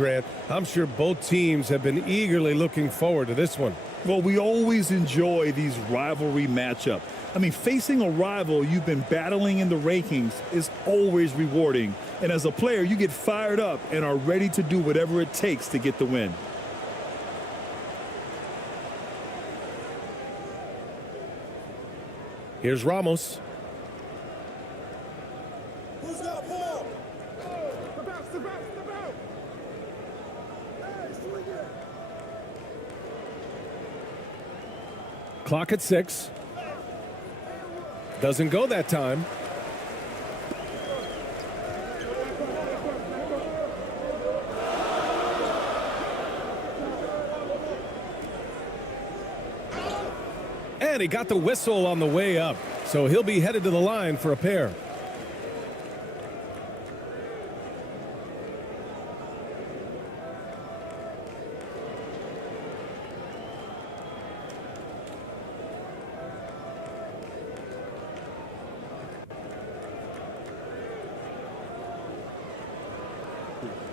Grant. I'm sure both teams have been eagerly looking forward to this one. Well, we always enjoy these rivalry matchups. I mean, facing a rival you've been battling in the rankings is always rewarding. And as a player, you get fired up and are ready to do whatever it takes to get the win. Here's Ramos. Who's got ball? Clock at 6. Doesn't go that time. And he got the whistle on the way up, so he'll be headed to the line for a pair.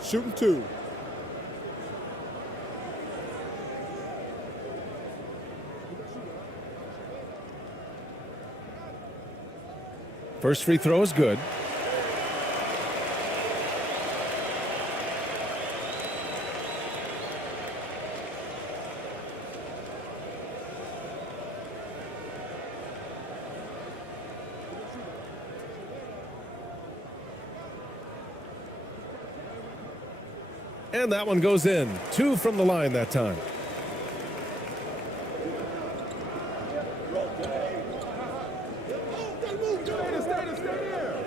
Shooting 2. First free throw is good. And that one goes in. 2 from the line that time.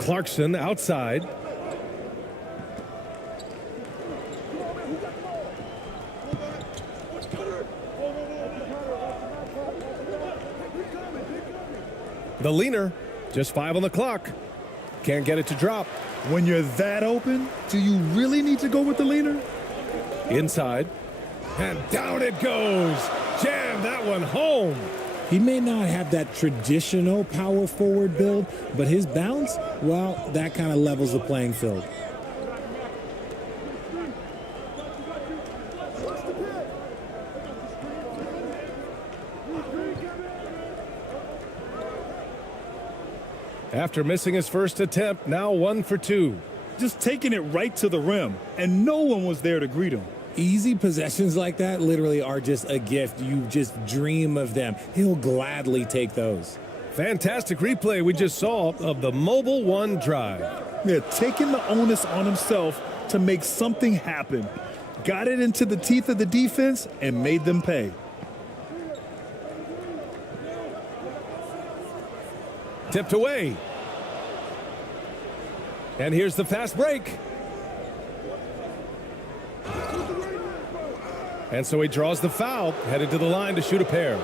Clarkson outside. The leaner, just 5 on the clock. Can't get it to drop. When you're that open, do you really need to go with the leaner? Inside. And down it goes. Jam that one home. He may not have that traditional power forward build, but his bounce, well, that kind of levels the playing field. After missing his first attempt, now 1 for 2. Just taking it right to the rim, and no one was there to greet him. Easy possessions like that literally are just a gift. You just dream of them. He'll gladly take those. Fantastic replay we just saw of the Mobile One drive. Yeah, taking the onus on himself to make something happen. Got it into the teeth of the defense and made them pay. Tipped away. And here's the fast break. And so he draws the foul, headed to the line to shoot a pair.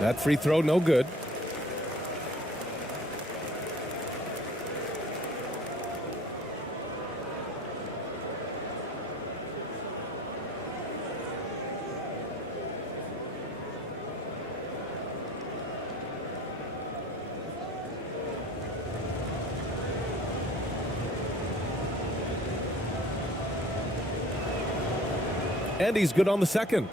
That free throw, no good. And he's good on the second.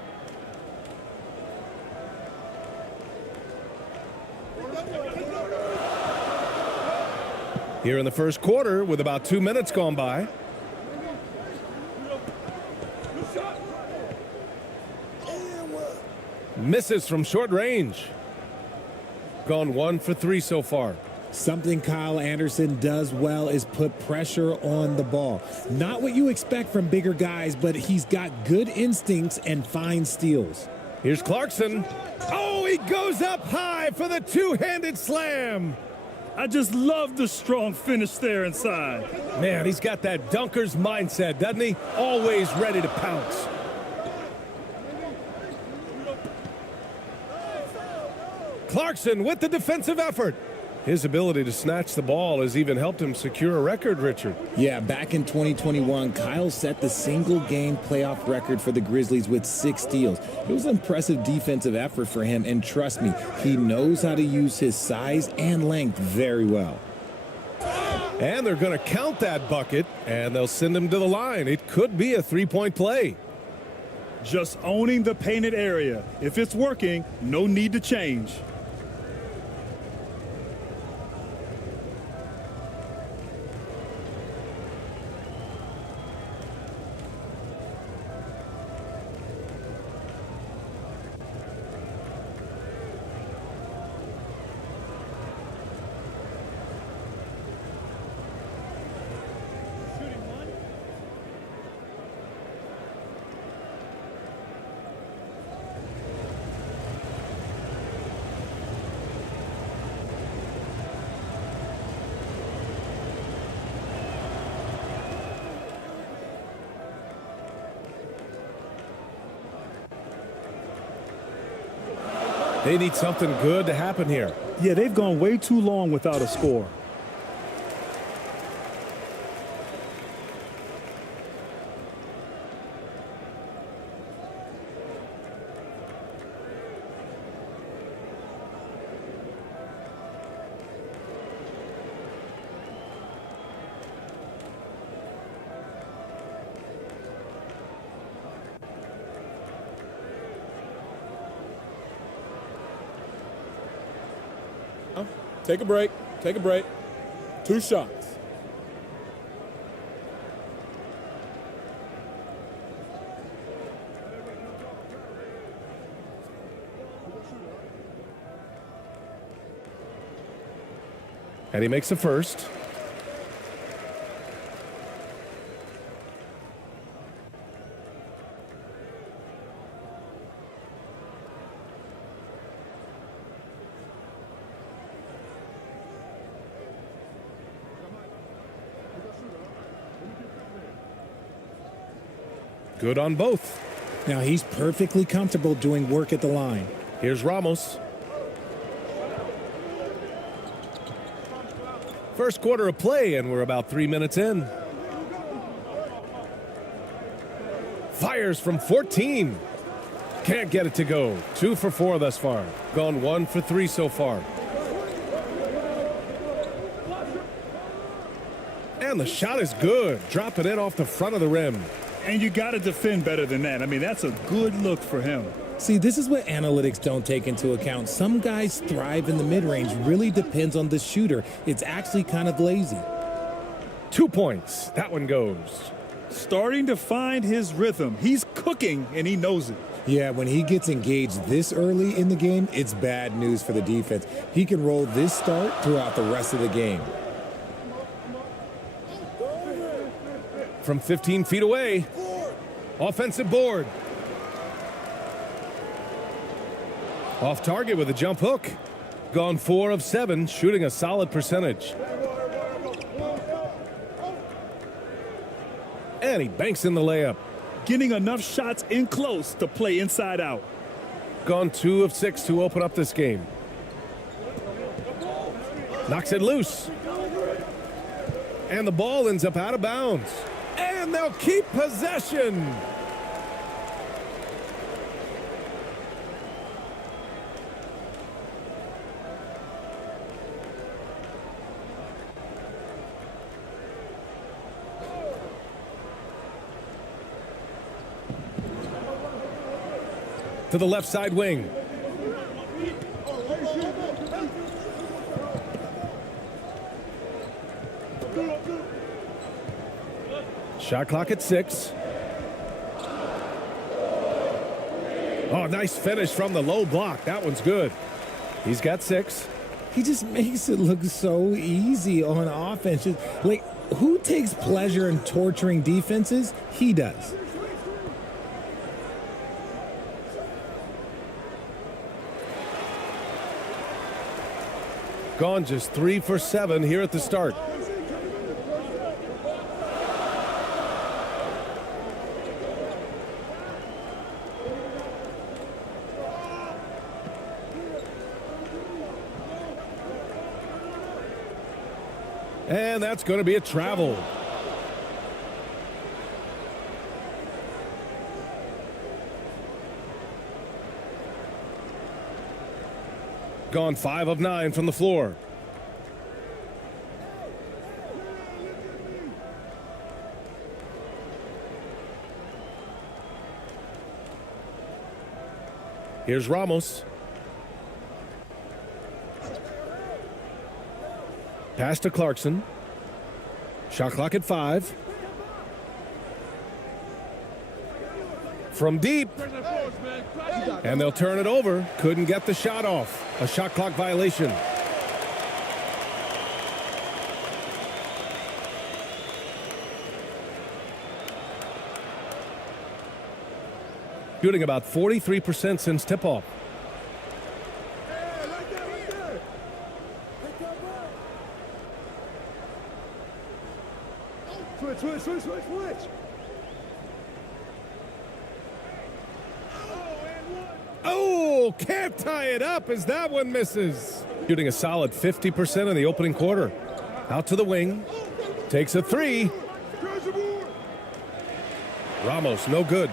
Here in the first quarter with about 2 minutes gone by. Misses from short range. Gone 1 for 3 so far. Something Kyle Anderson does well is put pressure on the ball. Not what you expect from bigger guys, but he's got good instincts and fine steals. Here's Clarkson. Oh, he goes up high for the two-handed slam. I just love the strong finish there inside. Man, he's got that dunker's mindset, doesn't he? Always ready to pounce. Clarkson with the defensive effort. His ability to snatch the ball has even helped him secure a record, Richard. Yeah, back in 2021, Kyle set the single-game playoff record for the Grizzlies with 6 steals. It was an impressive defensive effort for him, and trust me, he knows how to use his size and length very well. And they're going to count that bucket, and they'll send him to the line. It could be a three-point play. Just owning the painted area. If it's working, no need to change. They need something good to happen here. Yeah, they've gone way too long without a score. Take a break. Take a break. 2 shots. And he makes the first. Good on both. Now, he's perfectly comfortable doing work at the line. Here's Ramos. First quarter of play, and we're about 3 minutes in. Fires from 14. Can't get it to go. 2 for 4 thus far. Gone 1 for 3 so far. And the shot is good. Dropping it off the front of the rim. And you got to defend better than that. I mean, that's a good look for him. See, this is what analytics don't take into account. Some guys thrive in the mid-range. Really depends on the shooter. It's actually kind of lazy. 2 points. That one goes. Starting to find his rhythm. He's cooking, and he knows it. Yeah, when he gets engaged this early in the game, it's bad news for the defense. He can roll this start throughout the rest of the game. From 15 feet away. Offensive board. Off target with a jump hook. Gone 4 of 7, shooting a solid percentage. And he banks in the layup. Getting enough shots in close to play inside out. Gone 2 of 6 to open up this game. Knocks it loose. And the ball ends up out of bounds. And they'll keep possession. To the left side wing. Shot clock at 6. Oh, nice finish from the low block. That one's good. He's got 6. He just makes it look so easy on offense. Like, who takes pleasure in torturing defenses? He does. Gone just 3 for 7 here at the start. And that's going to be a travel. Gone 5 of 9 from the floor. Here's Ramos. Pass to Clarkson. Shot clock at 5. From deep. And they'll turn it over. Couldn't get the shot off. A shot clock violation. Shooting about 43% since tip-off. Switch. Oh, can't tie it up as that one misses. Shooting a solid 50% in the opening quarter. Out to the wing. Takes a 3. Ramos, no good.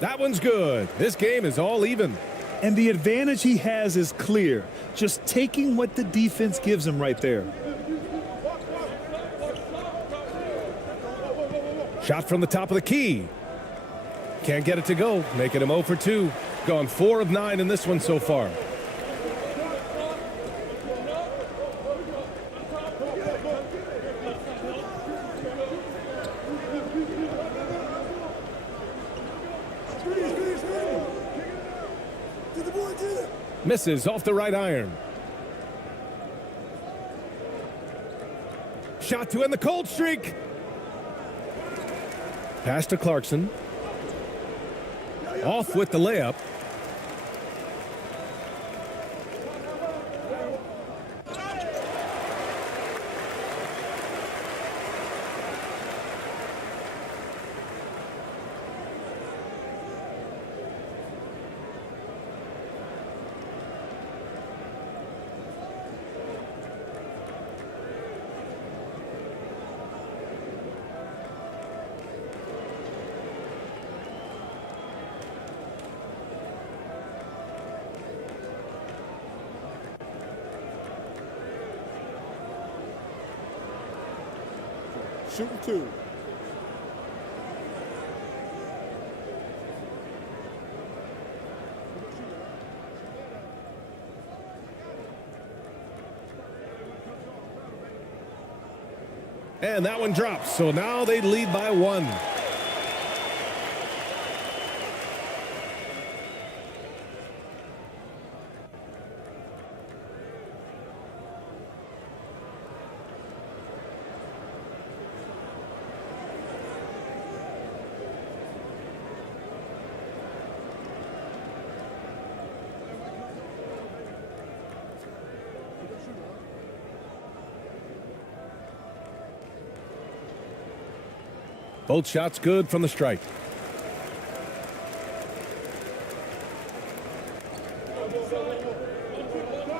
That one's good. This game is all even. And the advantage he has is clear. Just taking what the defense gives him right there. Shot from the top of the key. Can't get it to go. Making him 0 for 2. Gone 4 of 9 in this one so far. Misses off the right iron. Shot to end the cold streak. Pass to Clarkson. Off with the layup. Shooting 2. And that one drops. So now they lead by 1. Both shots good from the strike.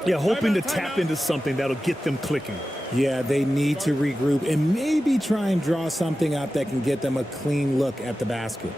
Yeah, hoping to tap into something that'll get them clicking. Yeah, they need to regroup and maybe try and draw something up that can get them a clean look at the basket.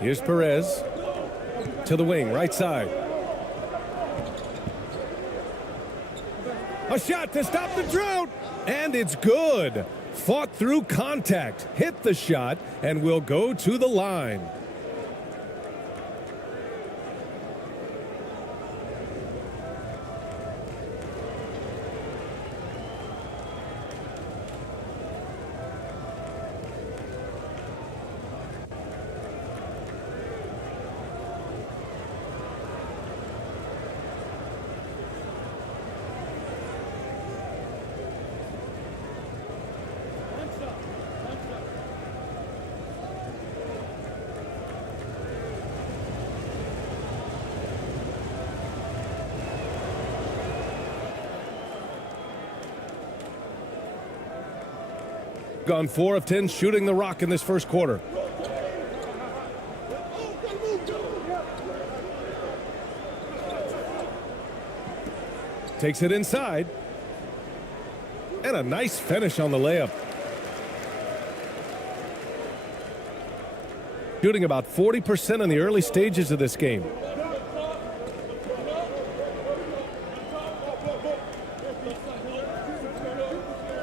Here's Perez to the wing, right side. A shot to stop the drought, and it's good. Fought through contact, hit the shot, and will go to the line. Gone 4 of 10 shooting the rock in this first quarter. Takes it inside. And a nice finish on the layup. Shooting about 40% in the early stages of this game.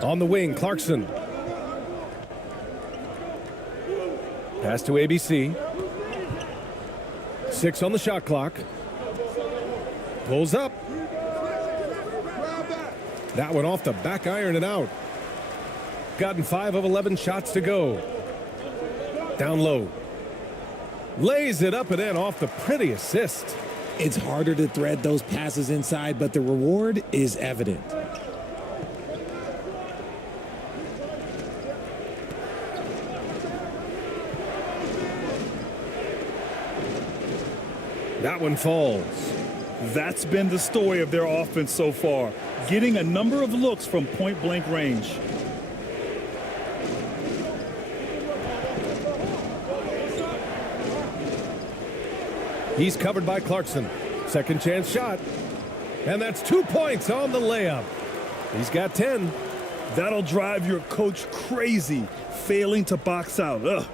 On the wing, Clarkson. Pass to ABC. 6 on the shot clock. Pulls up. That one off the back iron and out. Gotten 5 of 11 shots to go. Down low. Lays it up and in off the pretty assist. It's harder to thread those passes inside, but the reward is evident. That one falls. That's been the story of their offense so far, getting a number of looks from point-blank range. He's covered by Clarkson. Second chance shot. And that's 2 points on the layup. He's got 10. That'll drive your coach crazy, failing to box out. Ugh.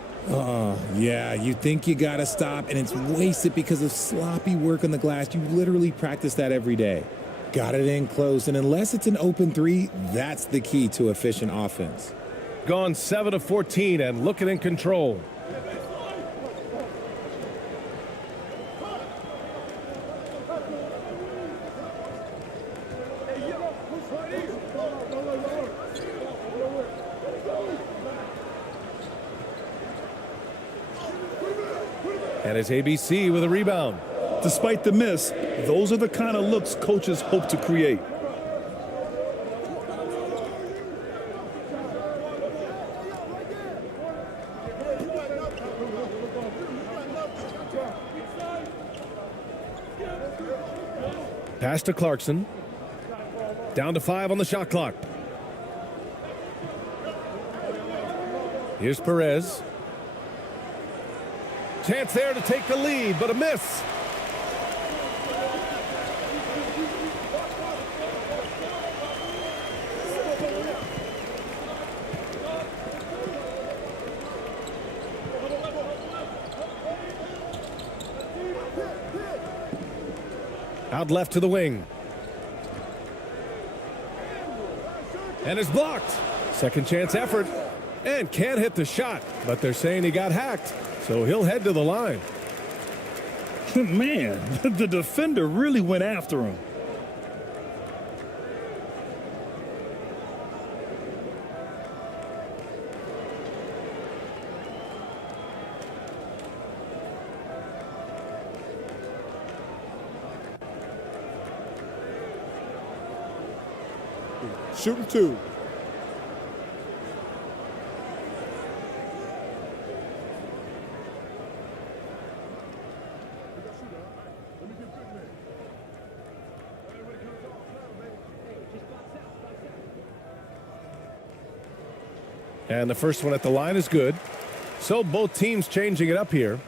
Yeah, you think you gotta stop, and it's wasted because of sloppy work on the glass. You literally practice that every day. Got it in close, and unless it's an open three, that's the key to efficient offense. Gone 7 of 14 and looking in control. And it's ABC with a rebound. Despite the miss, those are the kind of looks coaches hope to create. Pass to Clarkson. Down to 5 on the shot clock. Here's Perez. Chance there to take the lead, but a miss. Out left to the wing. And it's blocked. Second chance effort. And can't hit the shot, but they're saying he got hacked. So he'll head to the line. Man, the defender really went after him. Shooting 2. And the first one at the line is good. So both teams changing it up here.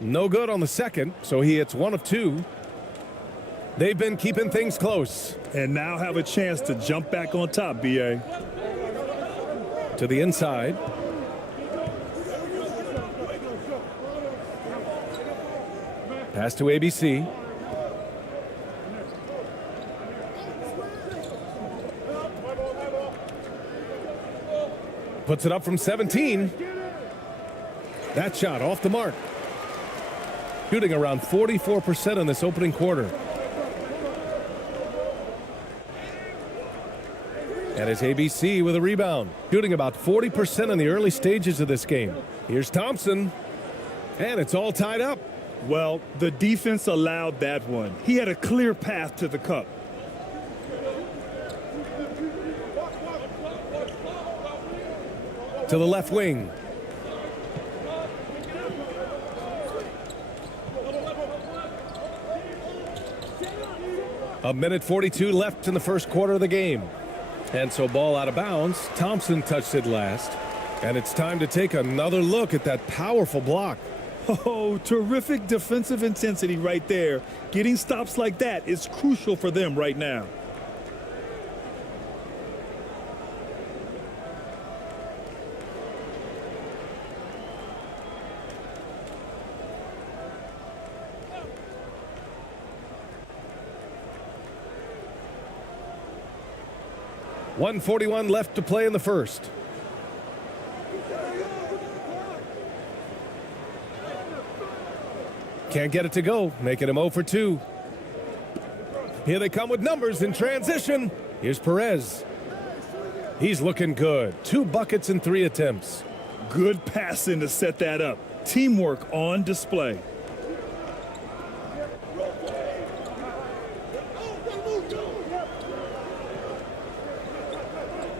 No good on the second, so he hits 1 of 2. They've been keeping things close. And now have a chance to jump back on top, B.A. To the inside. Pass to ABC. Puts it up from 17. That shot off the mark. Shooting around 44% in this opening quarter. And it's ABC with a rebound. Shooting about 40% in the early stages of this game. Here's Thompson. And it's all tied up. Well, the defense allowed that one. He had a clear path to the cup. To the left wing. A minute 42 left in the first quarter of the game. And so ball out of bounds. Thompson touched it last. And it's time to take another look at that powerful block. Oh, terrific defensive intensity right there. Getting stops like that is crucial for them right now. .141 left to play in the first. Can't get it to go, making him 0 for 2. Here they come with numbers in transition. Here's Perez. He's looking good. 2 buckets in 3 attempts. Good passing to set that up. Teamwork on display.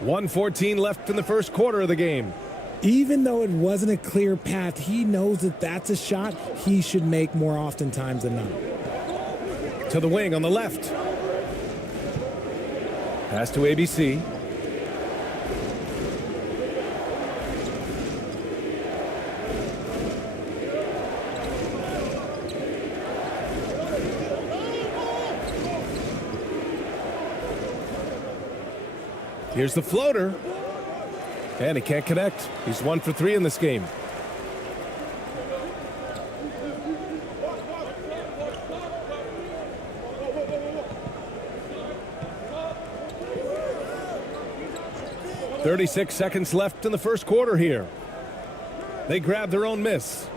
.114 left in the first quarter of the game. Even though it wasn't a clear path, he knows that that's a shot he should make more oftentimes than not. To the wing on the left. Pass to ABC. Here's the floater. And he can't connect. He's 1 for 3 in this game. .36 seconds left in the first quarter here. They grab their own miss.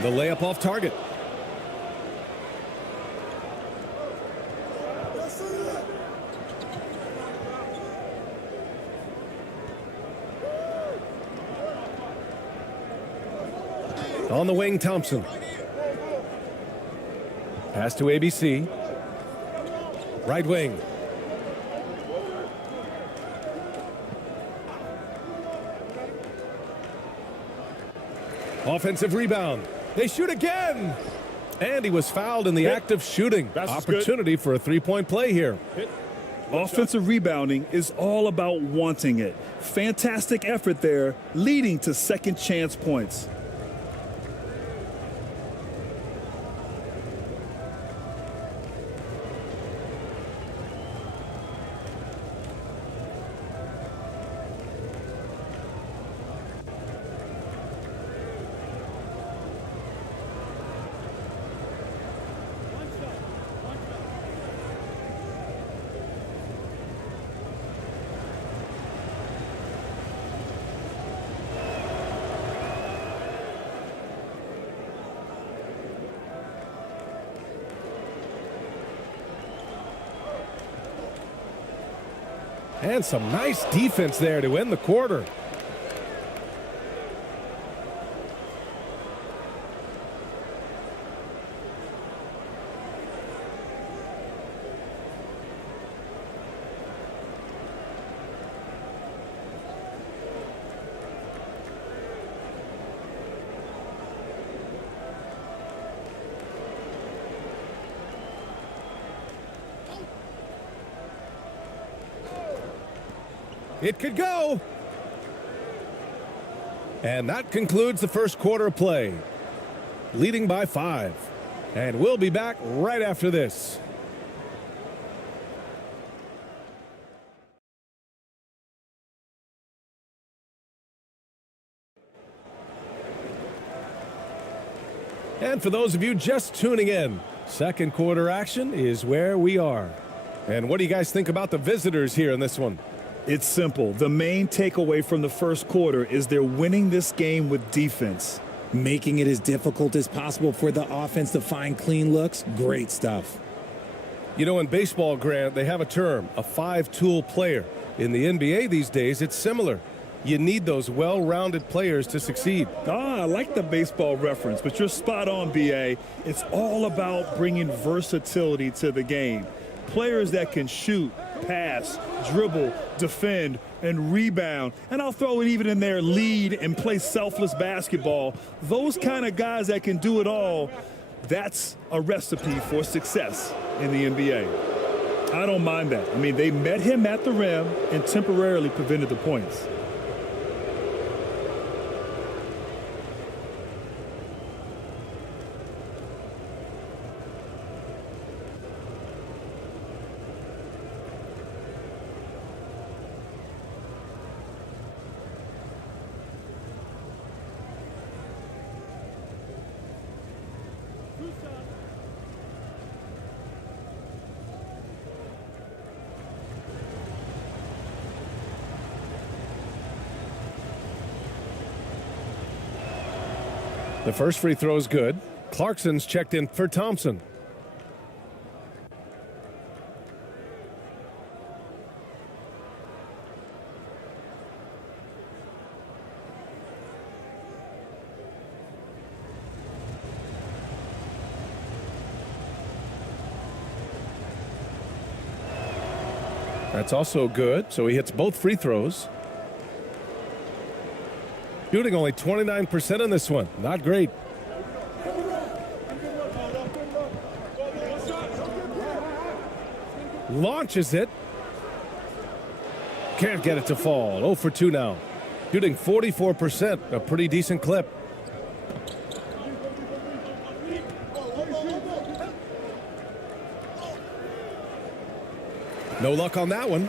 The layup off target. On the wing, Thompson. Pass to ABC. Right wing. Offensive rebound. They shoot again. And he was fouled in the act of shooting. Opportunity for a three-point play here. Offensive rebounding is all about wanting it. Fantastic effort there, leading to second chance points. And some nice defense there to end the quarter. It could go. And that concludes the first quarter of play. leading by 5. And we'll be back right after this. And for those of you just tuning in, second quarter action is where we are. And what do you guys think about the visitors here in this one? It's simple. The main takeaway from the first quarter is they're winning this game with defense. Making it as difficult as possible for the offense to find clean looks. Great stuff. You know, in baseball, Grant, they have a term, a 5-tool player. In the NBA these days, it's similar. You need those well-rounded players to succeed. I like the baseball reference, but you're spot on, B.A. It's all about bringing versatility to the game. Players that can shoot, pass, dribble, defend, and rebound. And I'll throw it even in there, lead and play selfless basketball. Those kind of guys that can do it all, that's a recipe for success in the NBA. I don't mind that. I mean, they met him at the rim and temporarily prevented the points. The first free throw is good. Clarkson's checked in for Thompson. That's also good, so he hits both free throws. Shooting only 29% in this one. Not great. Launches it. Can't get it to fall. 0 for 2 now. Shooting 44%. A pretty decent clip. No luck on that one.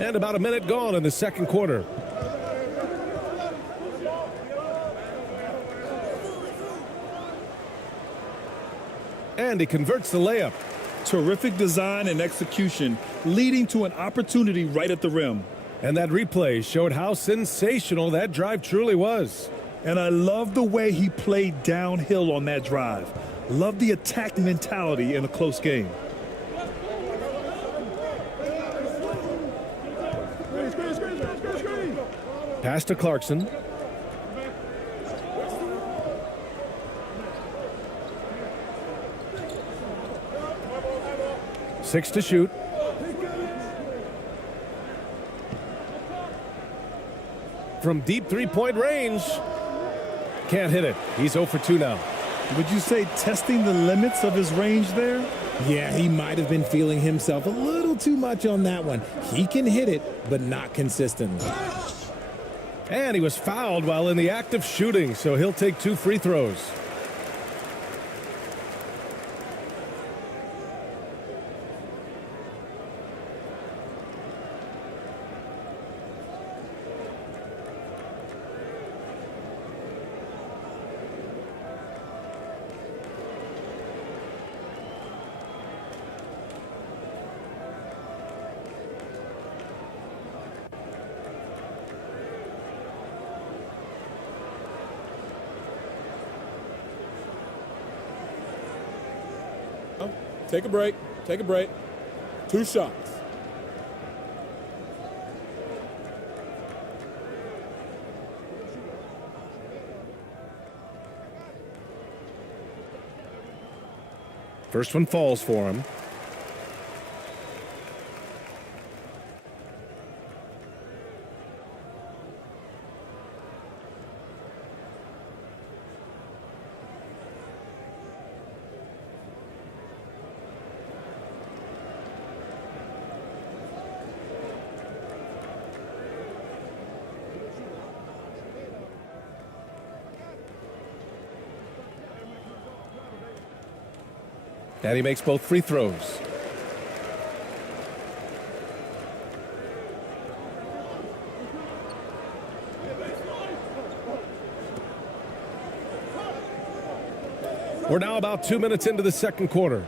And about a minute gone in the second quarter. And he converts the layup. Terrific design and execution, leading to an opportunity right at the rim. And that replay showed how sensational that drive truly was. And I love the way he played downhill on that drive. Love the attack mentality in a close game. Pass to Clarkson. Six to shoot. From deep three-point range. Can't hit it. He's 0 for 2 now. Would you say testing the limits of his range there? Yeah, he might have been feeling himself a little too much on that one. He can hit it, but not consistently. And he was fouled while in the act of shooting, so he'll take 2 free throws. Take a break. Take a break. 2 shots. First one falls for him. And he makes both free throws. We're now about 2 minutes into the second quarter.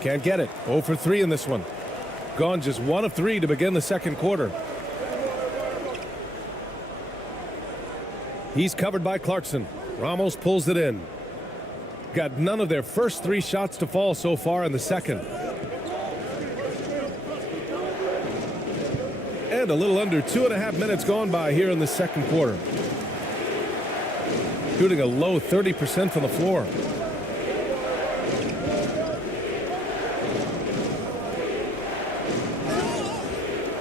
Can't get it. 0 for 3 in this one. Gone just 1 of 3 to begin the second quarter. He's covered by Clarkson. Ramos pulls it in. Got none of their first 3 shots to fall so far in the second. And a little under 2.5 minutes gone by here in the second quarter. Shooting a low 30% from the floor.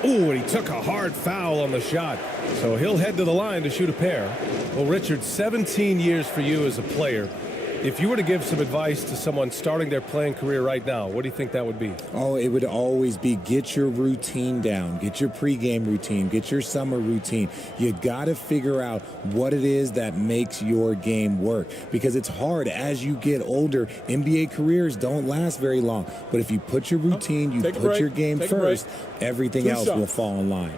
Ooh, and he took a hard foul on the shot. So he'll head to the line to shoot a pair. Well, Richard, 17 years for you as a player. If you were to give some advice to someone starting their playing career right now, what do you think that would be? Oh, it would always be get your routine down. Get your pregame routine. Get your summer routine. You got to figure out what it is that makes your game work. Because it's hard as you get older. NBA careers don't last very long. But if you put your routine, you put your game first, everything else will fall in line.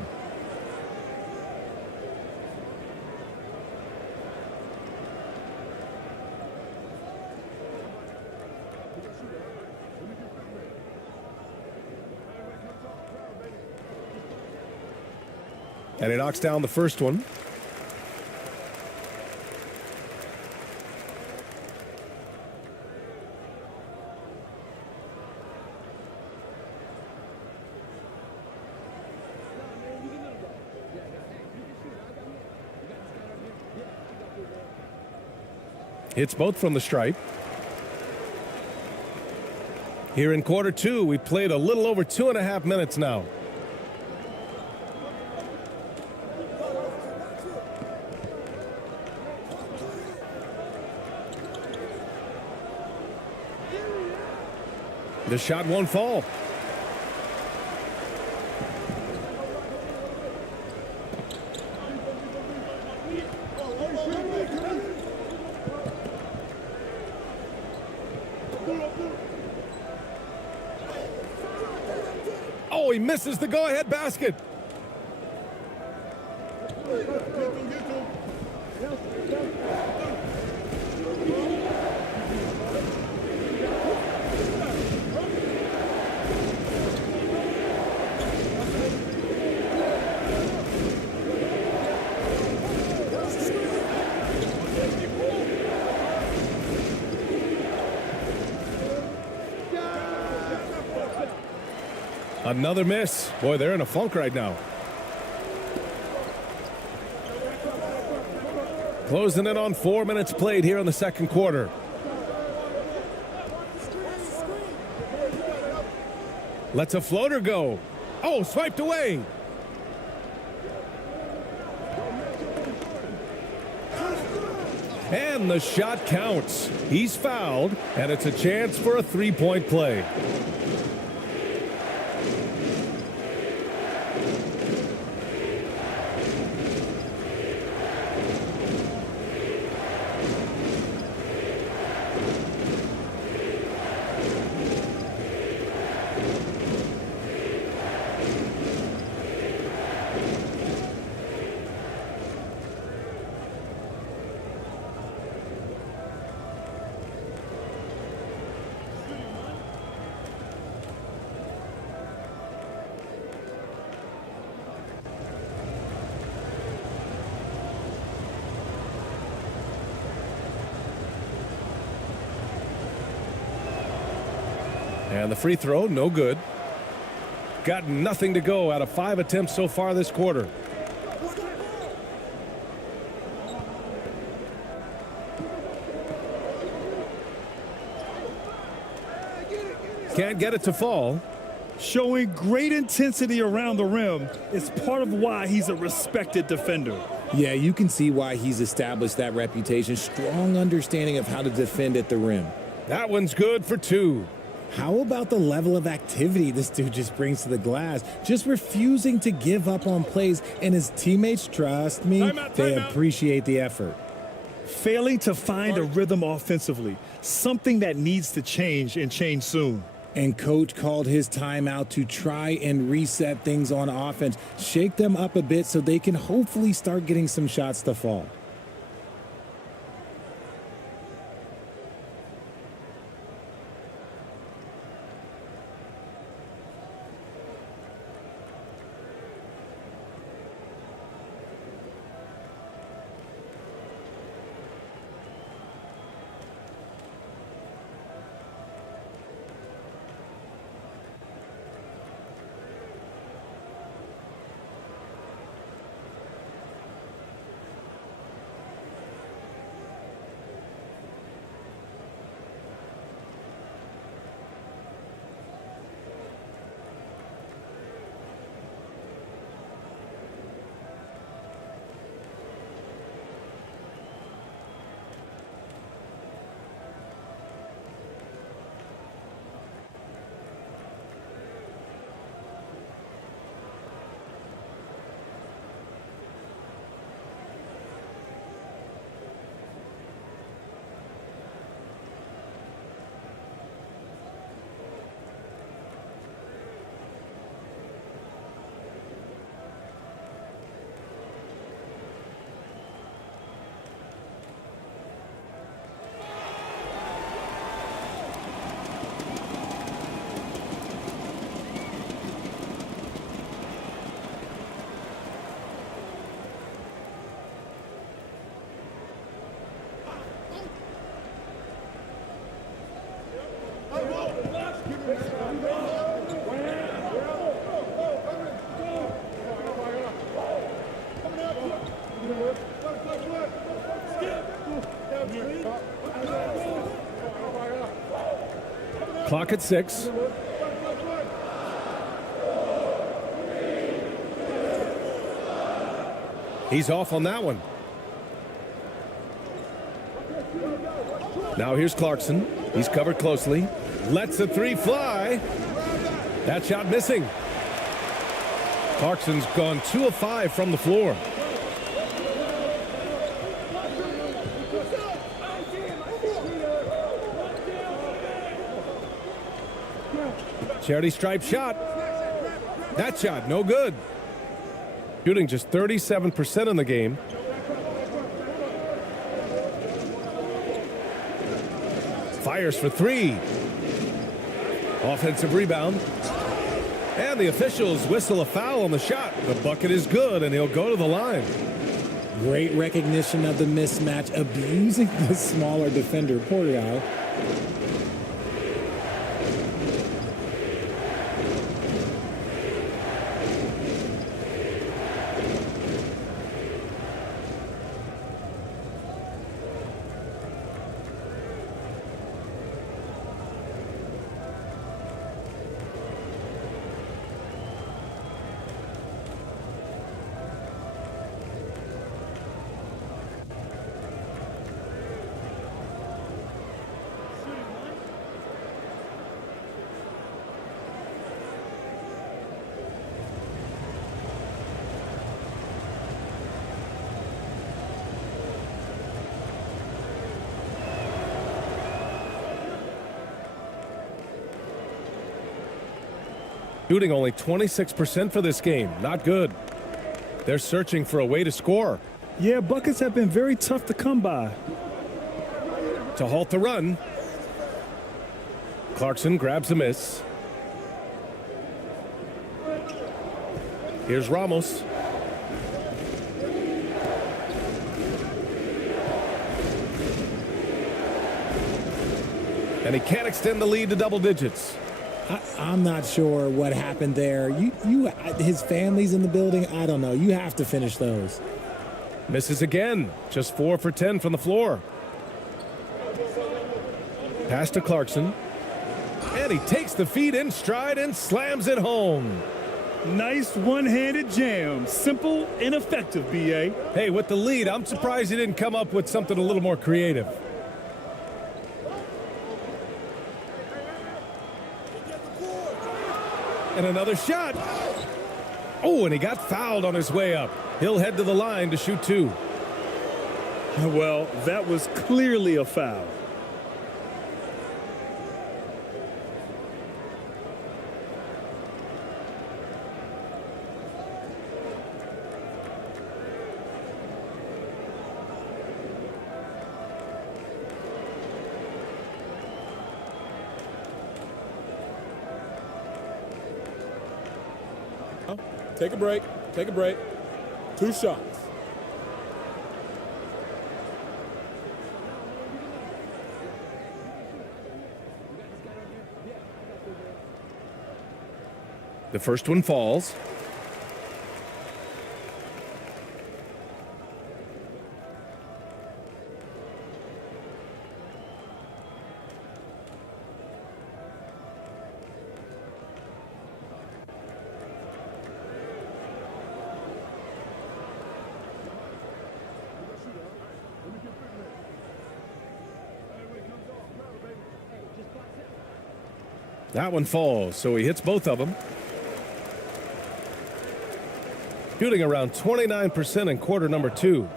And he knocks down the first one. Hits both from the stripe. Here in quarter 2, we played a little over 2.5 minutes now. The shot won't fall. Oh, he misses the go-ahead basket. Another miss. Boy, they're in a funk right now. Closing in on 4 minutes played here in the second quarter. Lets a floater go. Oh, swiped away. And the shot counts. He's fouled, and it's a chance for a three-point play. And the free throw, no good. Got nothing to go out of 5 attempts so far this quarter. Can't get it to fall. Showing great intensity around the rim is part of why he's a respected defender. Yeah, you can see why he's established that reputation. Strong understanding of how to defend at the rim. That one's good for 2. How about the level of activity this dude just brings to the glass? Just refusing to give up on plays, and his teammates, trust me, they appreciate the effort. Failing to find a rhythm offensively, something that needs to change and change soon. And coach called his timeout to try and reset things on offense, shake them up a bit so they can hopefully start getting some shots to fall. Clock at 6. He's off on that one. Now here's Clarkson. He's covered closely. Lets the 3 fly. That shot missing. Clarkson's gone 2 of 5 from the floor. Charity stripe shot. That shot, no good. Shooting just 37% in the game. Fires for 3. Offensive rebound. And the officials whistle a foul on the shot. The bucket is good, and he'll go to the line. Great recognition of the mismatch, abusing the smaller defender. Poor guy. Shooting only 26% for this game. Not good. They're searching for a way to score. Yeah, buckets have been very tough to come by. To halt the run. Clarkson grabs a miss. Here's Ramos. And he can't extend the lead to double digits. I'm not sure what happened there. His family's in the building. I don't know. You have to finish those. Misses again. Just 4 for 10 from the floor. Pass to Clarkson. And he takes the feed in stride and slams it home. Nice one-handed jam. Simple and effective, B.A. Hey, with the lead, I'm surprised he didn't come up with something a little more creative. And another shot. Oh, and he got fouled on his way up. He'll head to the line to shoot 2. Well, that was clearly a foul. Take a break. Take a break. 2 shots. The first one falls. That one falls, so he hits both of them. Shooting around 29% in quarter number 2.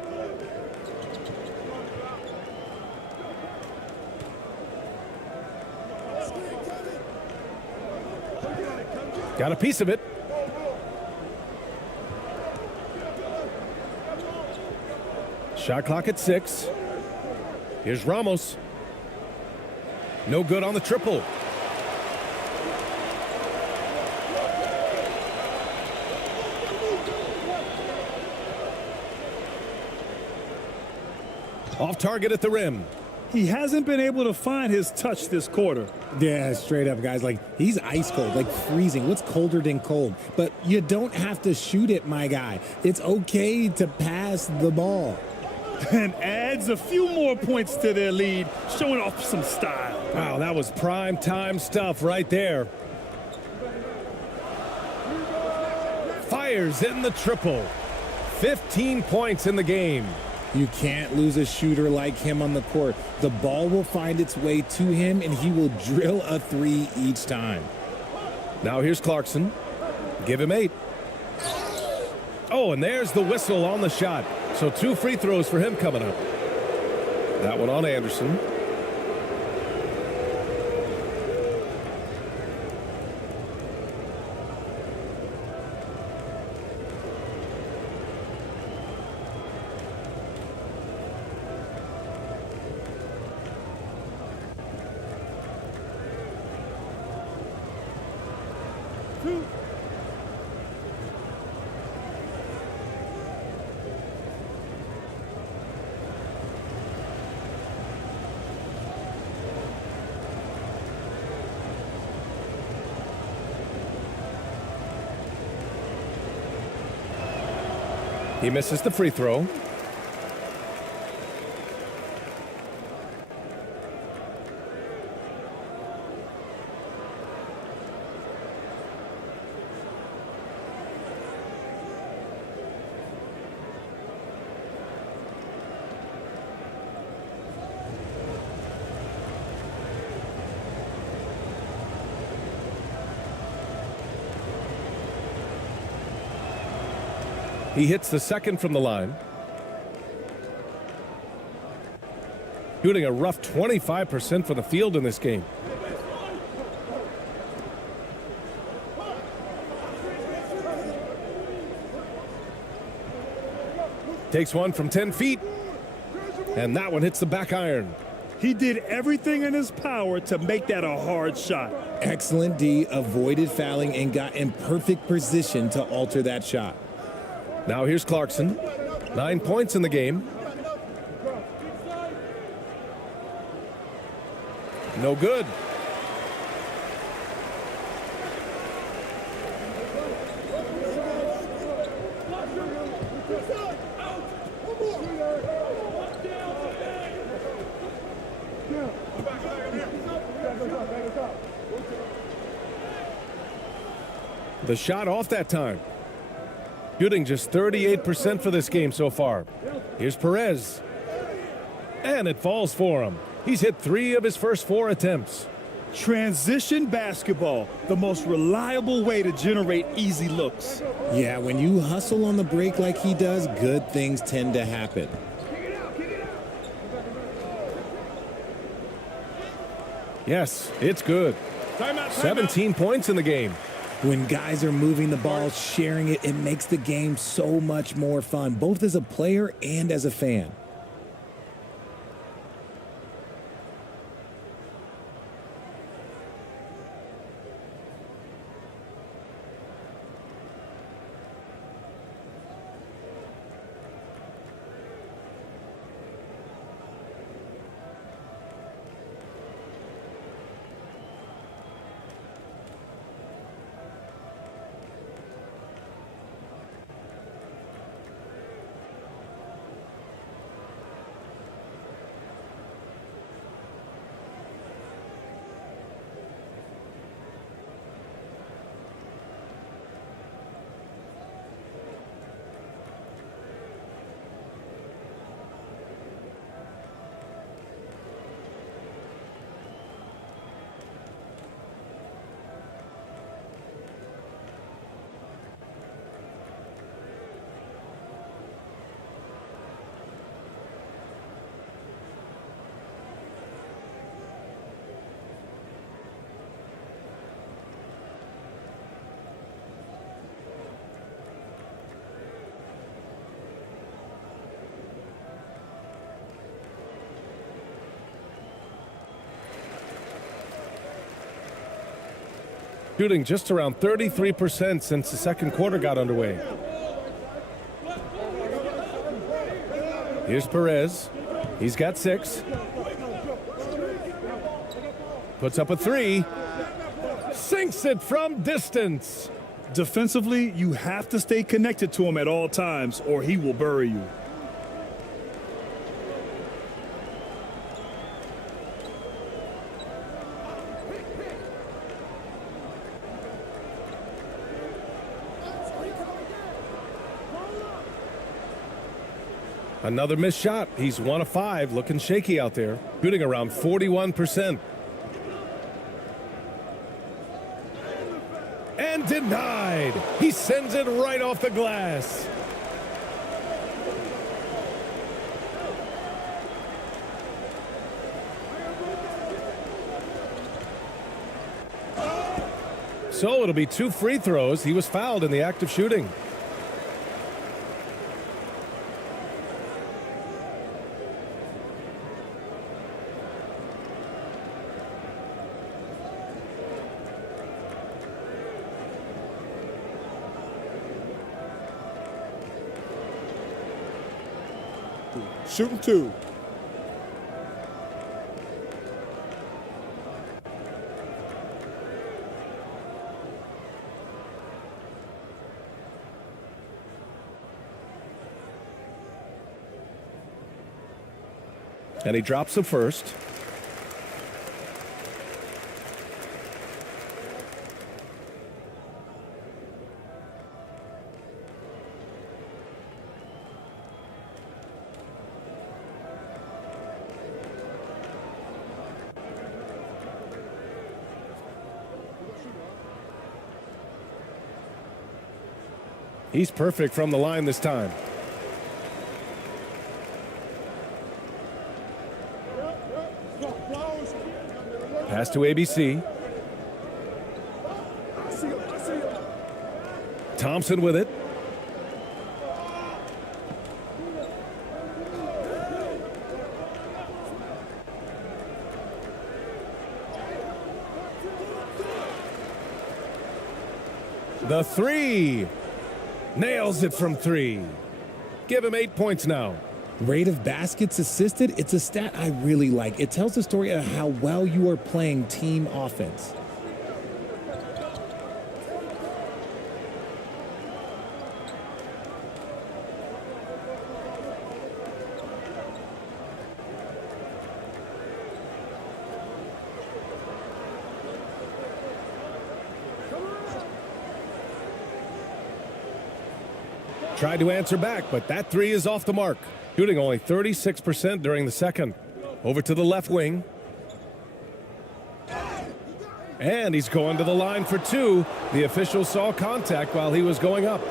Got a piece of it. Shot clock at 6. Here's Ramos. No good on the triple. Off target at the rim. He hasn't been able to find his touch this quarter. Yeah, straight up, guys. Like, he's ice cold, like freezing. What's colder than cold? But you don't have to shoot it, my guy. It's okay to pass the ball. And adds a few more points to their lead, showing off some style. Wow, that was prime time stuff right there. Fires in the triple. 15 points in the game. You can't lose a shooter like him on the court. The ball will find its way to him, and he will drill a 3 each time. Now here's Clarkson. Give him 8. Oh, and there's the whistle on the shot. So 2 free throws for him coming up. That one on Anderson. He misses the free throw. He hits the second from the line. Shooting a rough 25% from the field in this game. Takes one from 10 feet. And that one hits the back iron. He did everything in his power to make that a hard shot. Excellent D, avoided fouling and got in perfect position to alter that shot. Now here's Clarkson. 9 points in the game. No good. The shot off that time. Shooting just 38% for this game so far. Here's Perez. And it falls for him. He's hit 3 of his first 4 attempts. Transition basketball, the most reliable way to generate easy looks. Yeah, when you hustle on the break like he does, good things tend to happen. Yes, it's good. 17 points in the game. When guys are moving the ball, sharing it, it makes the game so much more fun, both as a player and as a fan. Shooting just around 33% since the second quarter got underway. Here's Perez. He's got 6. Puts up a 3. Sinks it from distance. Defensively, you have to stay connected to him at all times or he will bury you. Another missed shot. He's 1 of 5, looking shaky out there. Shooting around 41%. And denied. He sends it right off the glass. So it'll be 2 free throws. He was fouled in the act of shooting. Shooting 2. And he drops the first. He's perfect from the line this time. Pass to ABC. Thompson with it. The 3. Nails it from 3. Give him 8 points now. Rate of baskets assisted, it's a stat I really like. It tells the story of how well you are playing team offense. Tried to answer back, but that three is off the mark. Shooting only 36% during the second. Over to the left wing. And he's going to the line for two. The official saw contact while he was going up.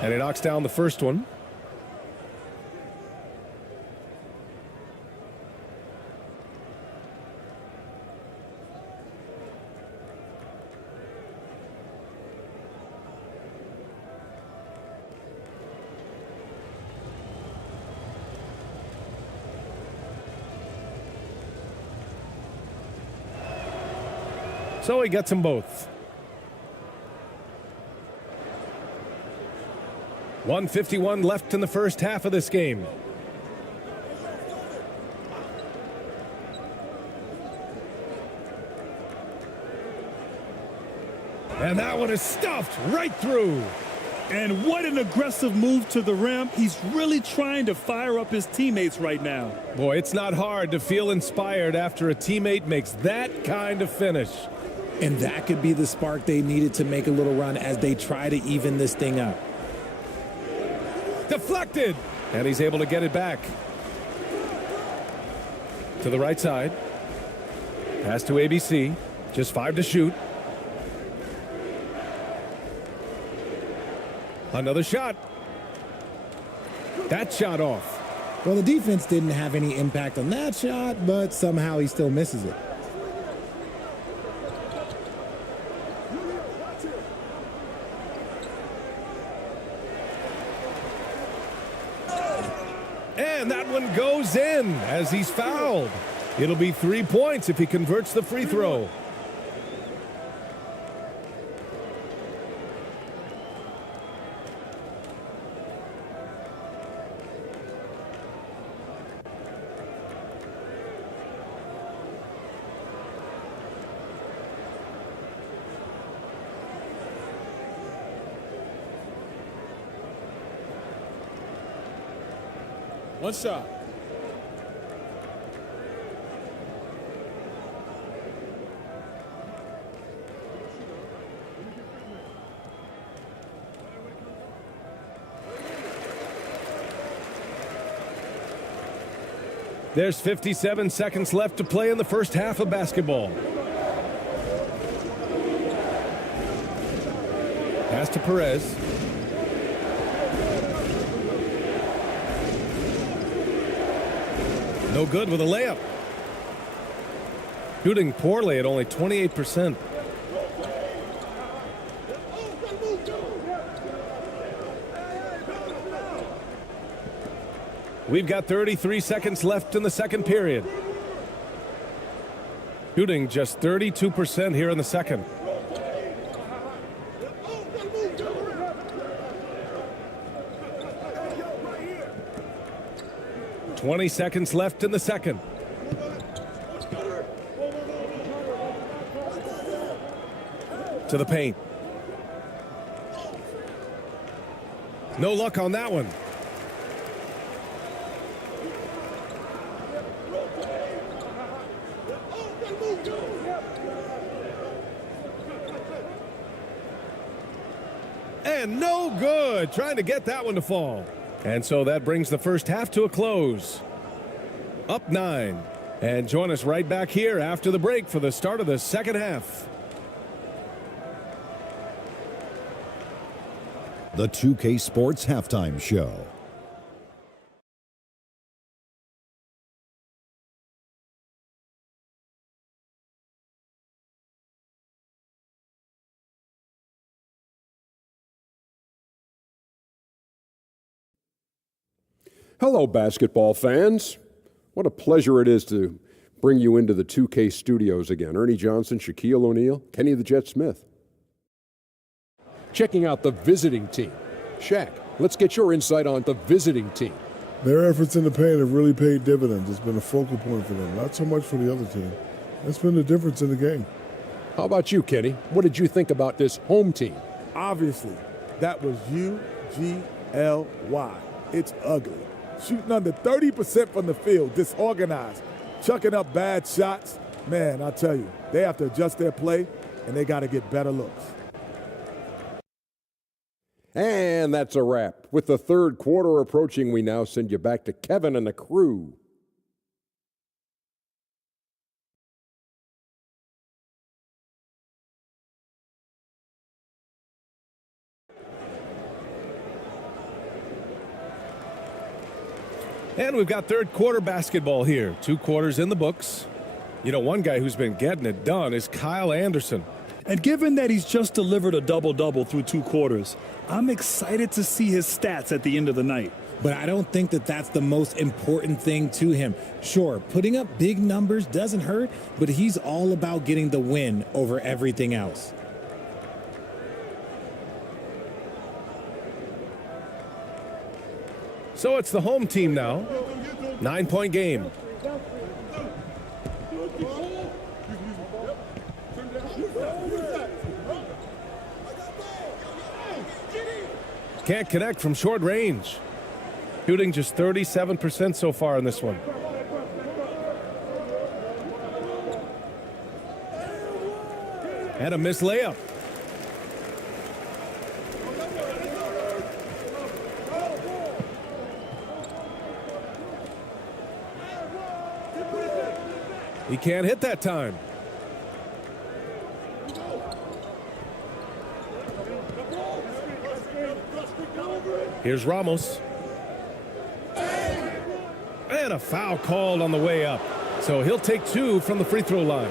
And he knocks down the first one. So he gets them both. 1:51 left in the first half of this game. And that one is stuffed right through. And what an aggressive move to the rim. He's really trying to fire up his teammates right now. Boy, it's not hard to feel inspired after a teammate makes that kind of finish. And that could be the spark they needed to make a little run as they try to even this thing up. Deflected. And he's able to get it back. To the right side. Pass to ABC. Just 5 to shoot. Another shot. That shot off. Well, the defense didn't have any impact on that shot, but somehow he still misses it. And that one goes in as he's fouled. It'll be 3 points if he converts the free throw. One shot. There's 57 seconds left to play in the first half of basketball. Pass to Perez. No good with a layup. Shooting poorly at only 28%. We've got 33 seconds left in the second period. Shooting just 32% here in the second. "20 seconds left in the second. To the paint. No luck on that one. And no good. Trying to get that one to fall. And so that brings the first half to a close. Up 9. And join us right back here after the break for the start of the second half. The 2K Sports Halftime Show. Hello, basketball fans. What a pleasure it is to bring you into the 2K studios again. Ernie Johnson, Shaquille O'Neal, Kenny the Jet Smith. Checking out the visiting team. Shaq, let's get your insight on the visiting team. Their efforts in the paint have really paid dividends. It's been a focal point for them, not so much for the other team. That's been the difference in the game. How about you, Kenny? What did you think about this home team? Obviously, that was UGLY. It's ugly. Shooting under 30% from the field, disorganized, chucking up bad shots. Man, I tell you, they have to adjust their play, and they got to get better looks. And that's a wrap. With the third quarter approaching, we now send you back to Kevin and the crew. And we've got third quarter basketball here. 2 quarters in the books. You know, one guy who's been getting it done is Kyle Anderson. And given that he's just delivered a double-double through 2 quarters, I'm excited to see his stats at the end of the night. But I don't think that that's the most important thing to him. Sure, putting up big numbers doesn't hurt, but he's all about getting the win over everything else. So it's the home team now. 9-point game. Can't connect from short range. Shooting just 37% so far in this one. And a missed layup. He can't hit that time. Here's Ramos. And a foul called on the way up. So he'll take 2 from the free throw line.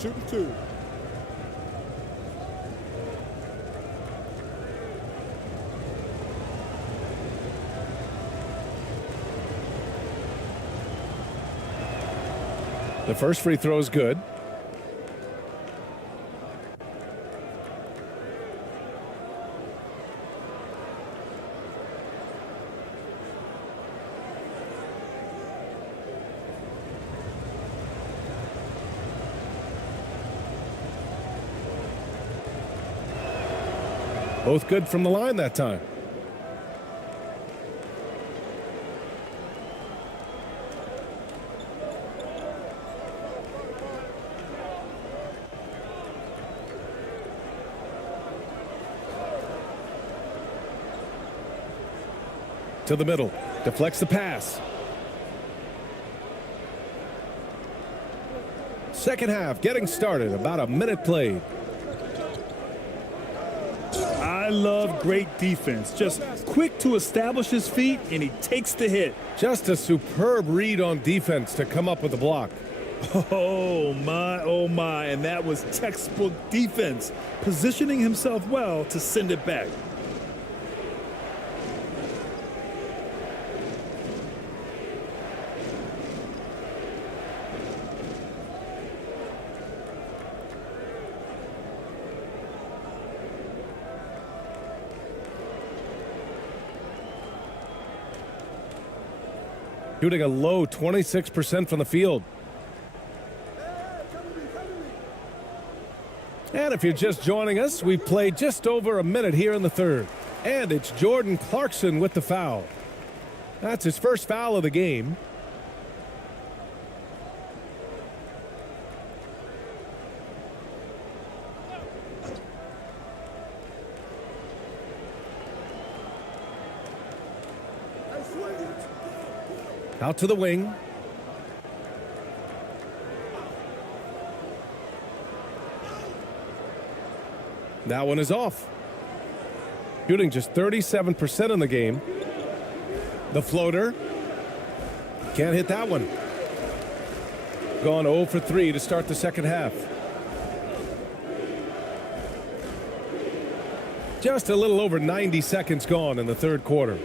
Shooting 2. The first free throw is good. Both good from the line that time. To the middle, deflects the pass. Second half getting started, about a minute played. I love great defense. Just quick to establish his feet, and he takes the hit. Just a superb read on defense to come up with the block. Oh, my, and that was textbook defense, positioning himself well to send it back. Shooting a low 26% from the field. And if you're just joining us, we've played just over a minute here in the third. And it's Jordan Clarkson with the foul. That's his first foul of the game. Out to the wing. That one is off. Shooting just 37% in the game. The floater. Can't hit that one. Gone 0 for 3 to start the second half. Just a little over 90 seconds gone in the third quarter.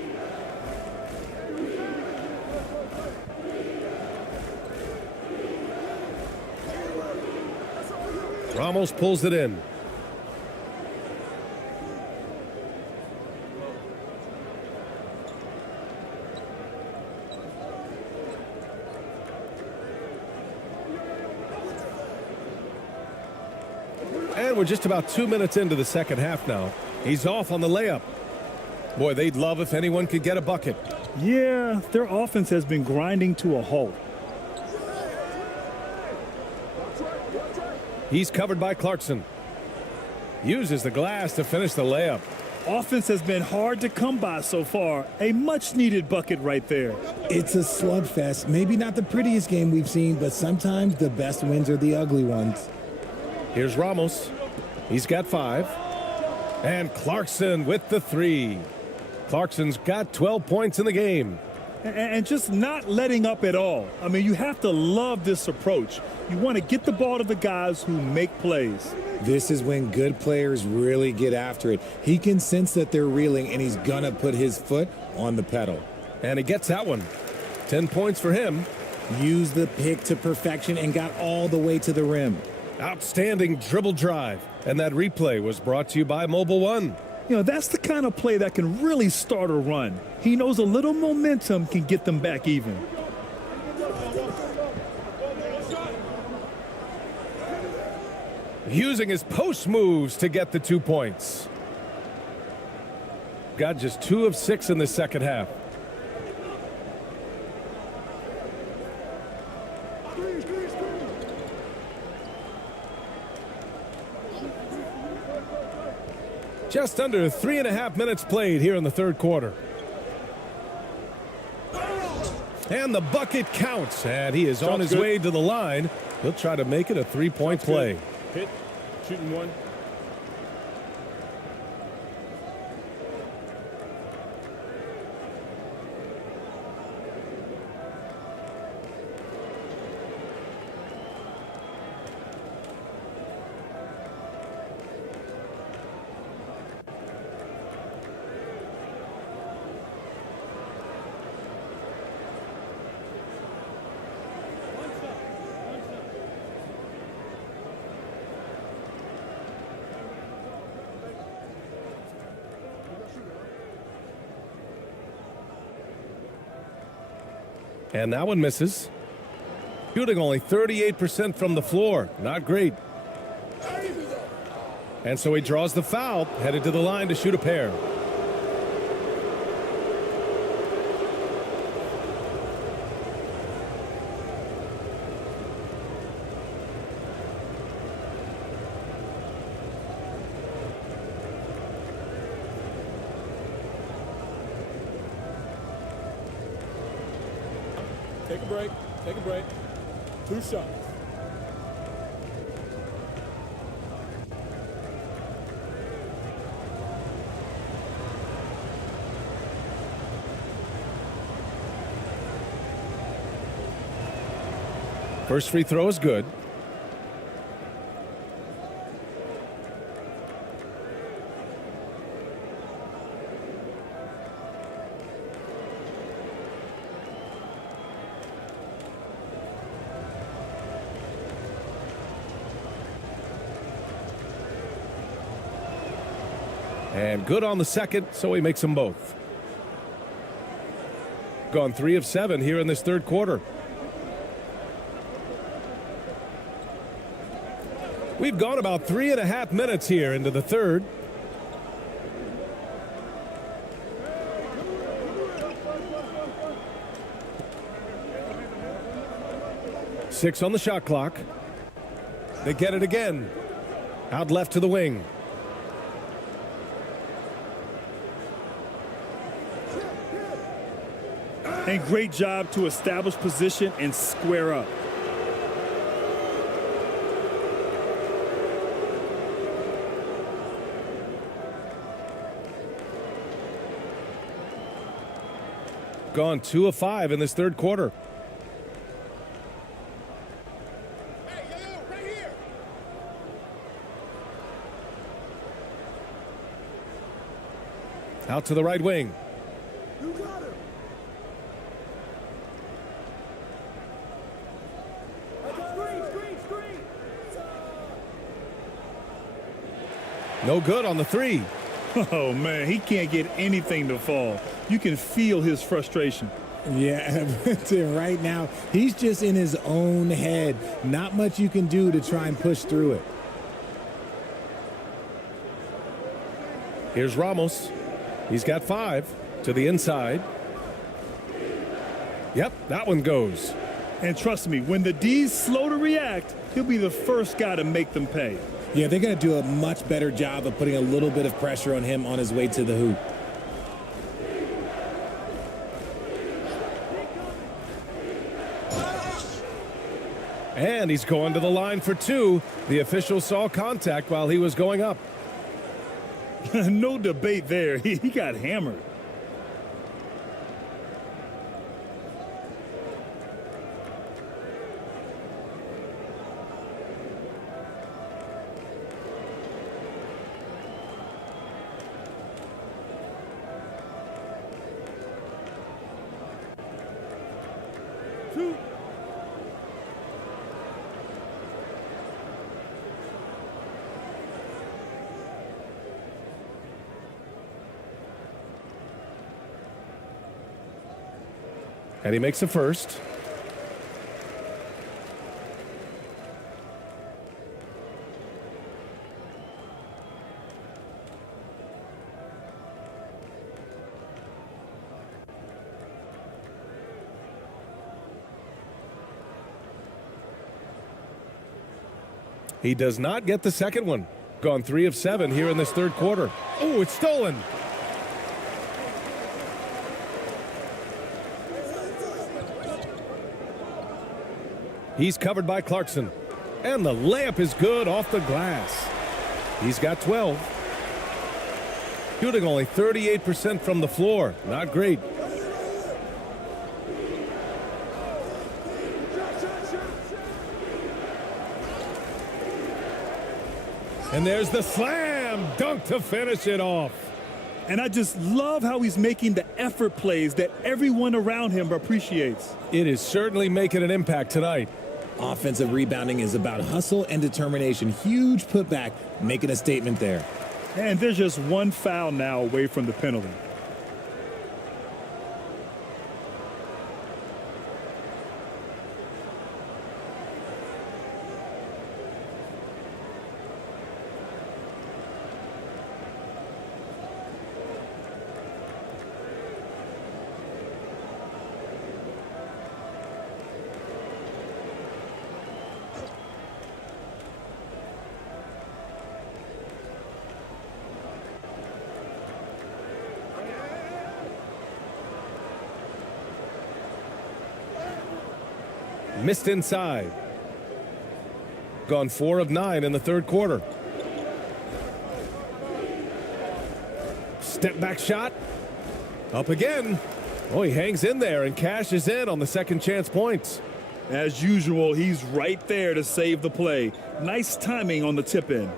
Ramos pulls it in. And we're just about 2 minutes into the second half now. He's off on the layup. Boy, they'd love if anyone could get a bucket. Yeah, their offense has been grinding to a halt. He's covered by Clarkson. Uses the glass to finish the layup. Offense has been hard to come by so far. A much-needed bucket right there. It's a slugfest. Maybe not the prettiest game we've seen, but sometimes the best wins are the ugly ones. Here's Ramos. He's got 5. And Clarkson with the 3. Clarkson's got 12 points in the game. And just not letting up at all. I mean, you have to love this approach. You want to get the ball to the guys who make plays. This is when good players really get after it. He can sense that they're reeling, and he's going to put his foot on the pedal. And he gets that one. 10 points for him. Used the pick to perfection and got all the way to the rim. Outstanding dribble drive. And that replay was brought to you by Mobile One. You know, that's the kind of play that can really start a run. He knows a little momentum can get them back even. Using his post moves to get the 2 points. Got just 2 of 6 in the second half. Just under 3.5 minutes played here in the third quarter. And the bucket counts, and he is on his way to the line. He'll try to make it a 3-point play. Hit, shooting 1. And that one misses. Shooting only 38% from the floor. Not great. And so he draws the foul, headed to the line to shoot a pair. Take a break. Take a break. 2 shots. First free throw is good. And good on the second, so he makes them both. Gone 3 of 7 here in this third quarter. We've gone about 3.5 minutes here into the third. Six on the shot clock. They get it again. Out left to the wing. And great job to establish position and square up. gone 2 of 5 in this third quarter. Out to the right wing. No good on the three. Oh, man, he can't get anything to fall. You can feel his frustration. Yeah, right now, he's just in his own head. Not much you can do to try and push through it. Here's Ramos. He's got 5 to the inside. Yep, that one goes. And trust me, when the D's slow to react, he'll be the first guy to make them pay. Yeah, they're going to do a much better job of putting a little bit of pressure on him on his way to the hoop. And he's going to the line for 2. The official saw contact while he was going up. No debate there. He got hammered. And he makes a first. He does not get the second one. Gone 3 of 7 here in this third quarter. Oh, it's stolen. He's covered by Clarkson. And the layup is good off the glass. He's got 12. Shooting only 38% from the floor. Not great. And there's the slam dunk to finish it off. And I just love how he's making the effort plays that everyone around him appreciates. It is certainly making an impact tonight. Offensive rebounding is about hustle and determination. Huge putback, making a statement there. And there's just one foul now away from the penalty. Missed inside. Gone 4 of 9 in the third quarter. Step back shot. Up again. Oh, he hangs in there and cashes in on the second chance points. As usual, he's right there to save the play. Nice timing on the tip in.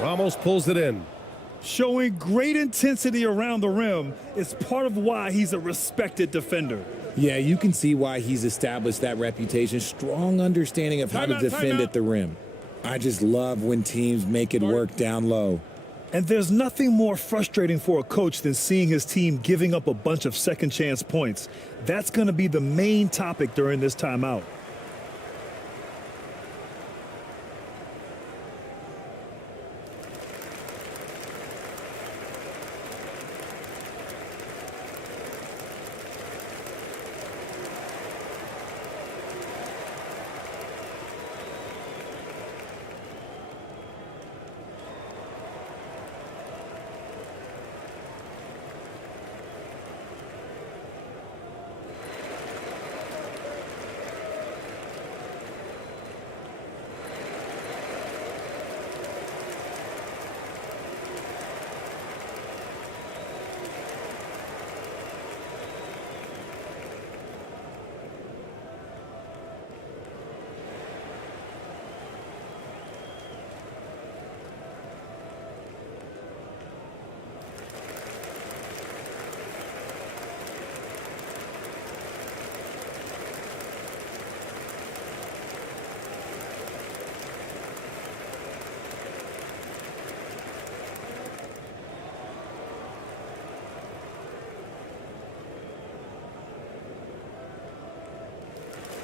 Ramos pulls it in. Showing great intensity around the rim is part of why he's a respected defender. Yeah, you can see why he's established that reputation. Strong understanding of how to defend at the rim. I just love when teams make it work down low. And there's nothing more frustrating for a coach than seeing his team giving up a bunch of second chance points. That's going to be the main topic during this timeout.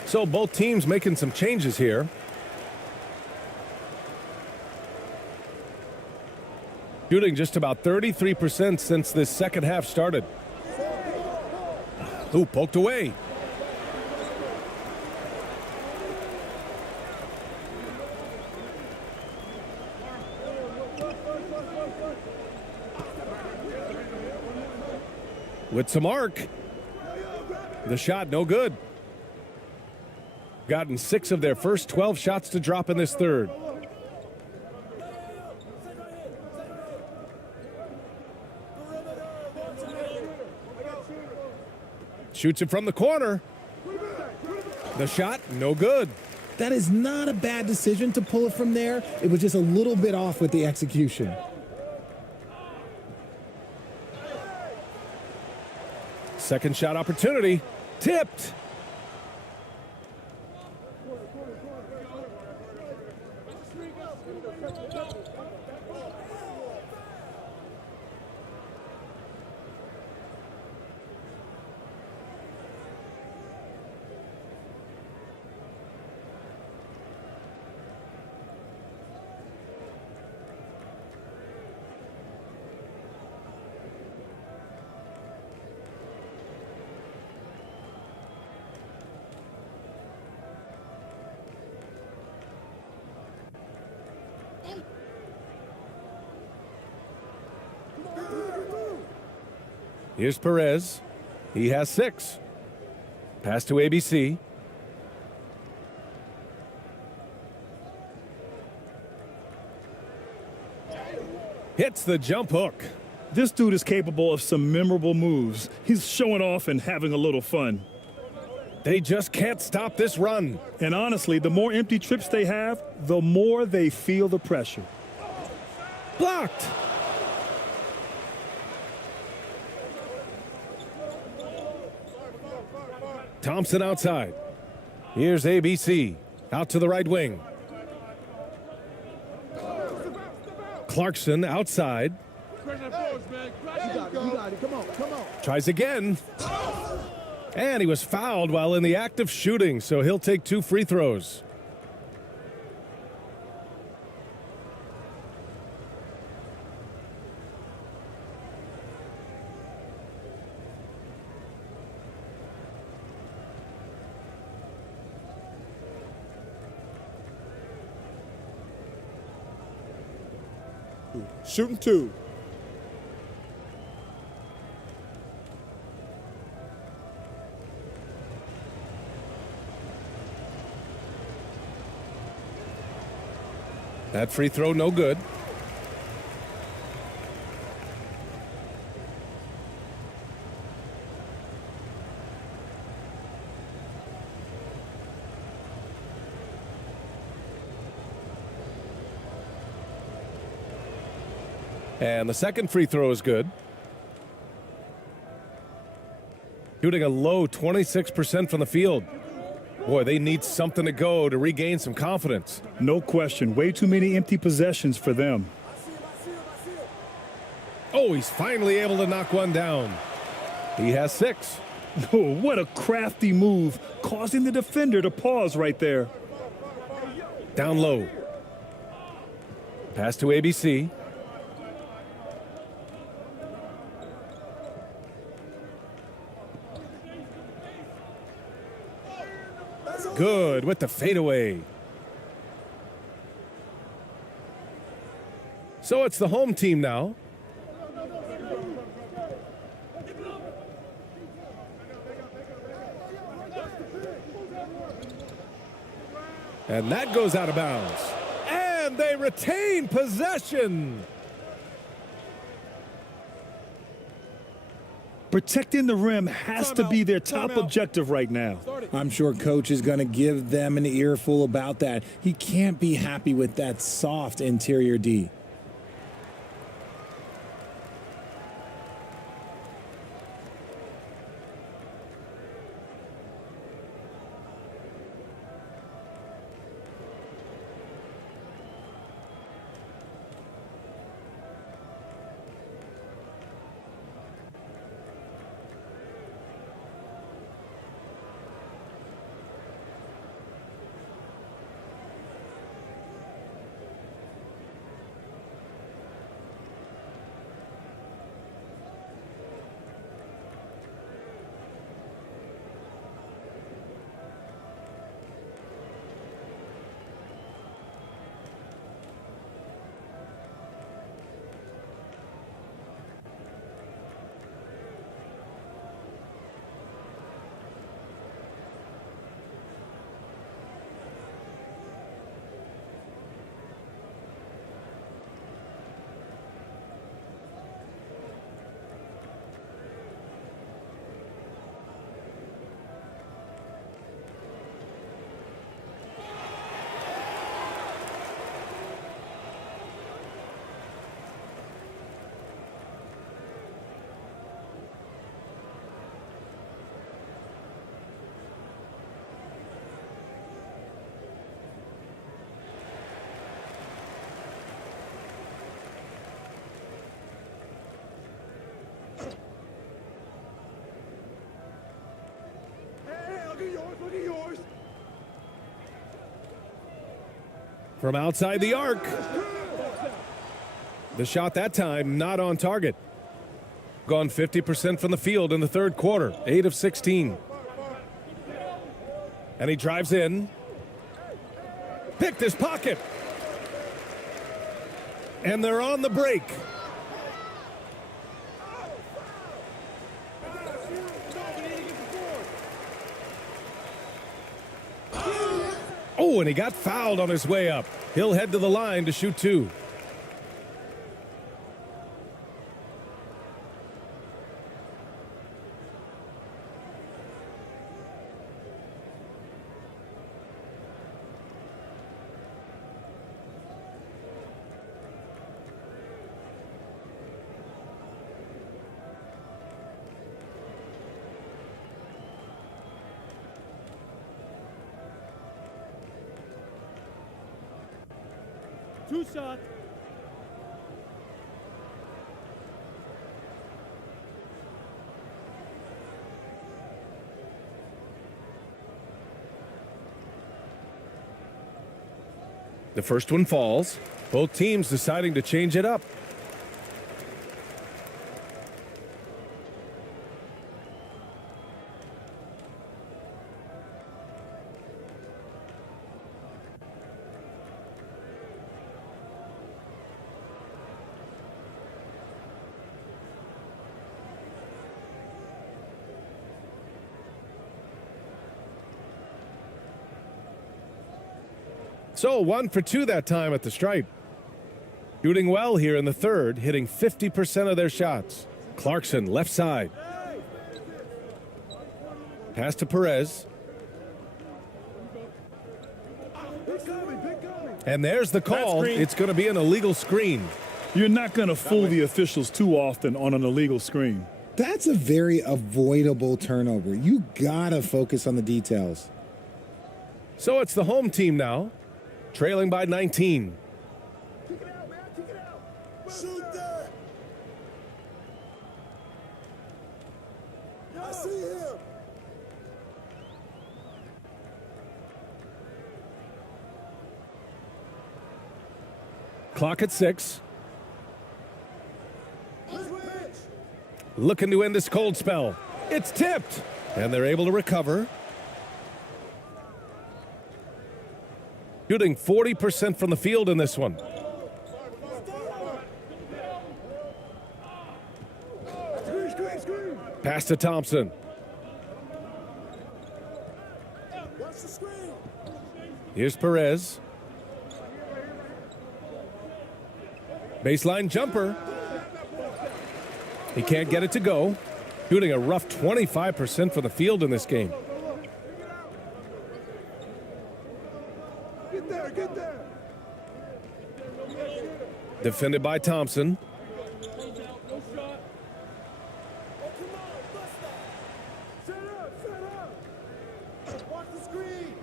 So both teams making some changes here. Shooting just about 33% since this second half started. Ooh, poked away. With some arc. The shot no good. Gotten 6 of their first 12 shots to drop in this third. Shoots it from the corner. The shot no good. That is not a bad decision to pull it from there. It was just a little bit off with the execution. Second shot opportunity. Tipped. Here's Perez. He has 6. Pass to ABC. Hits the jump hook. This dude is capable of some memorable moves. He's showing off and having a little fun. They just can't stop this run. And honestly, the more empty trips they have, the more they feel the pressure. Blocked. Thompson outside. Here's ABC. Out to the right wing. Clarkson outside. Tries again. And he was fouled while in the act of shooting, so he'll take 2 free throws. Shooting 2. That free throw no good. And the second free throw is good. Shooting a low 26% from the field. Boy, they need something to go to regain some confidence. No question. Way too many empty possessions for them. Oh, he's finally able to knock one down. He has 6. Oh, what a crafty move, causing the defender to pause right there. Down low. Pass to ABC. Good with the fadeaway. So it's the home team now. And that goes out of bounds. And they retain possession. Protecting the rim has to be their top objective right now. I'm sure coach is going to give them an earful about that. He can't be happy with that soft interior D. From outside the arc. The shot that time not on target. Gone 50% from the field in the third quarter, 8 of 16. And he drives in. Picked his pocket. And they're on the break. Oh, and he got fouled on his way up. He'll head to the line to shoot 2. Two shots. The first one falls. Both teams deciding to change it up. So 1 for 2 that time at the stripe. Shooting well here in the third, hitting 50% of their shots. Clarkson, left side. Pass to Perez. And there's the call. It's going to be an illegal screen. You're not going to fool the officials too often on an illegal screen. That's a very avoidable turnover. You gotta focus on the details. So it's the home team now, trailing by 19. Kick it out, man. Kick it out. Shoot that. I see him. Clock at 6. Looking to end this cold spell. It's tipped. And they're able to recover. Shooting 40% from the field in this one. Pass to Thompson. Here's Perez. Baseline jumper. He can't get it to go. Shooting a rough 25% from the field in this game. Get there. Defended by Thompson. Set up. Watch the screen.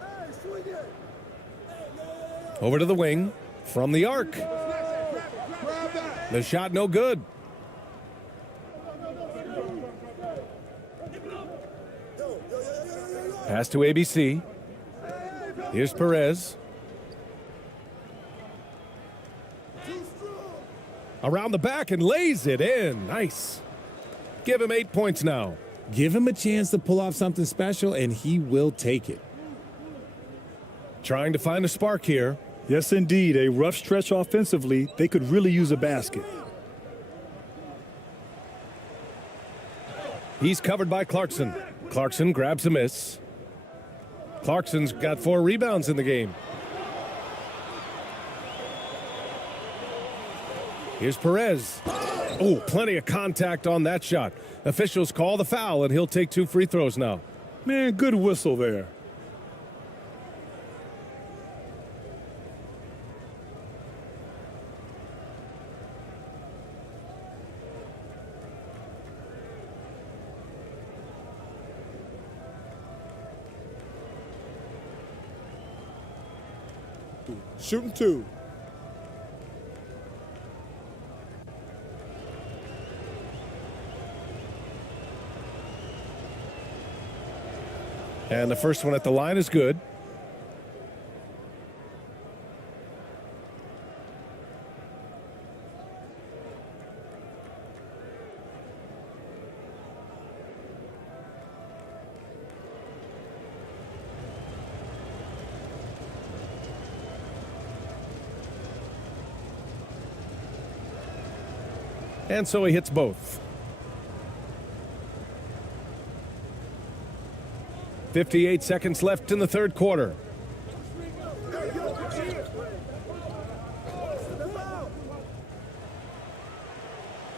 Hey, swing it. Over to the wing. From the arc. The shot no good. Pass to ABC. Here's Perez. Around the back and lays it in. Nice. Give him 8 points now. Give him a chance to pull off something special, and he will take it. Trying to find a spark here. Yes, indeed. A rough stretch offensively. They could really use a basket. He's covered by Clarkson. Clarkson grabs a miss. Clarkson's got 4 rebounds in the game. Here's Perez. Oh, plenty of contact on that shot. Officials call the foul, and he'll take 2 free throws now. Man, good whistle there. Shooting 2. And the first one at the line is good. And so he hits both. 58 seconds left in the third quarter.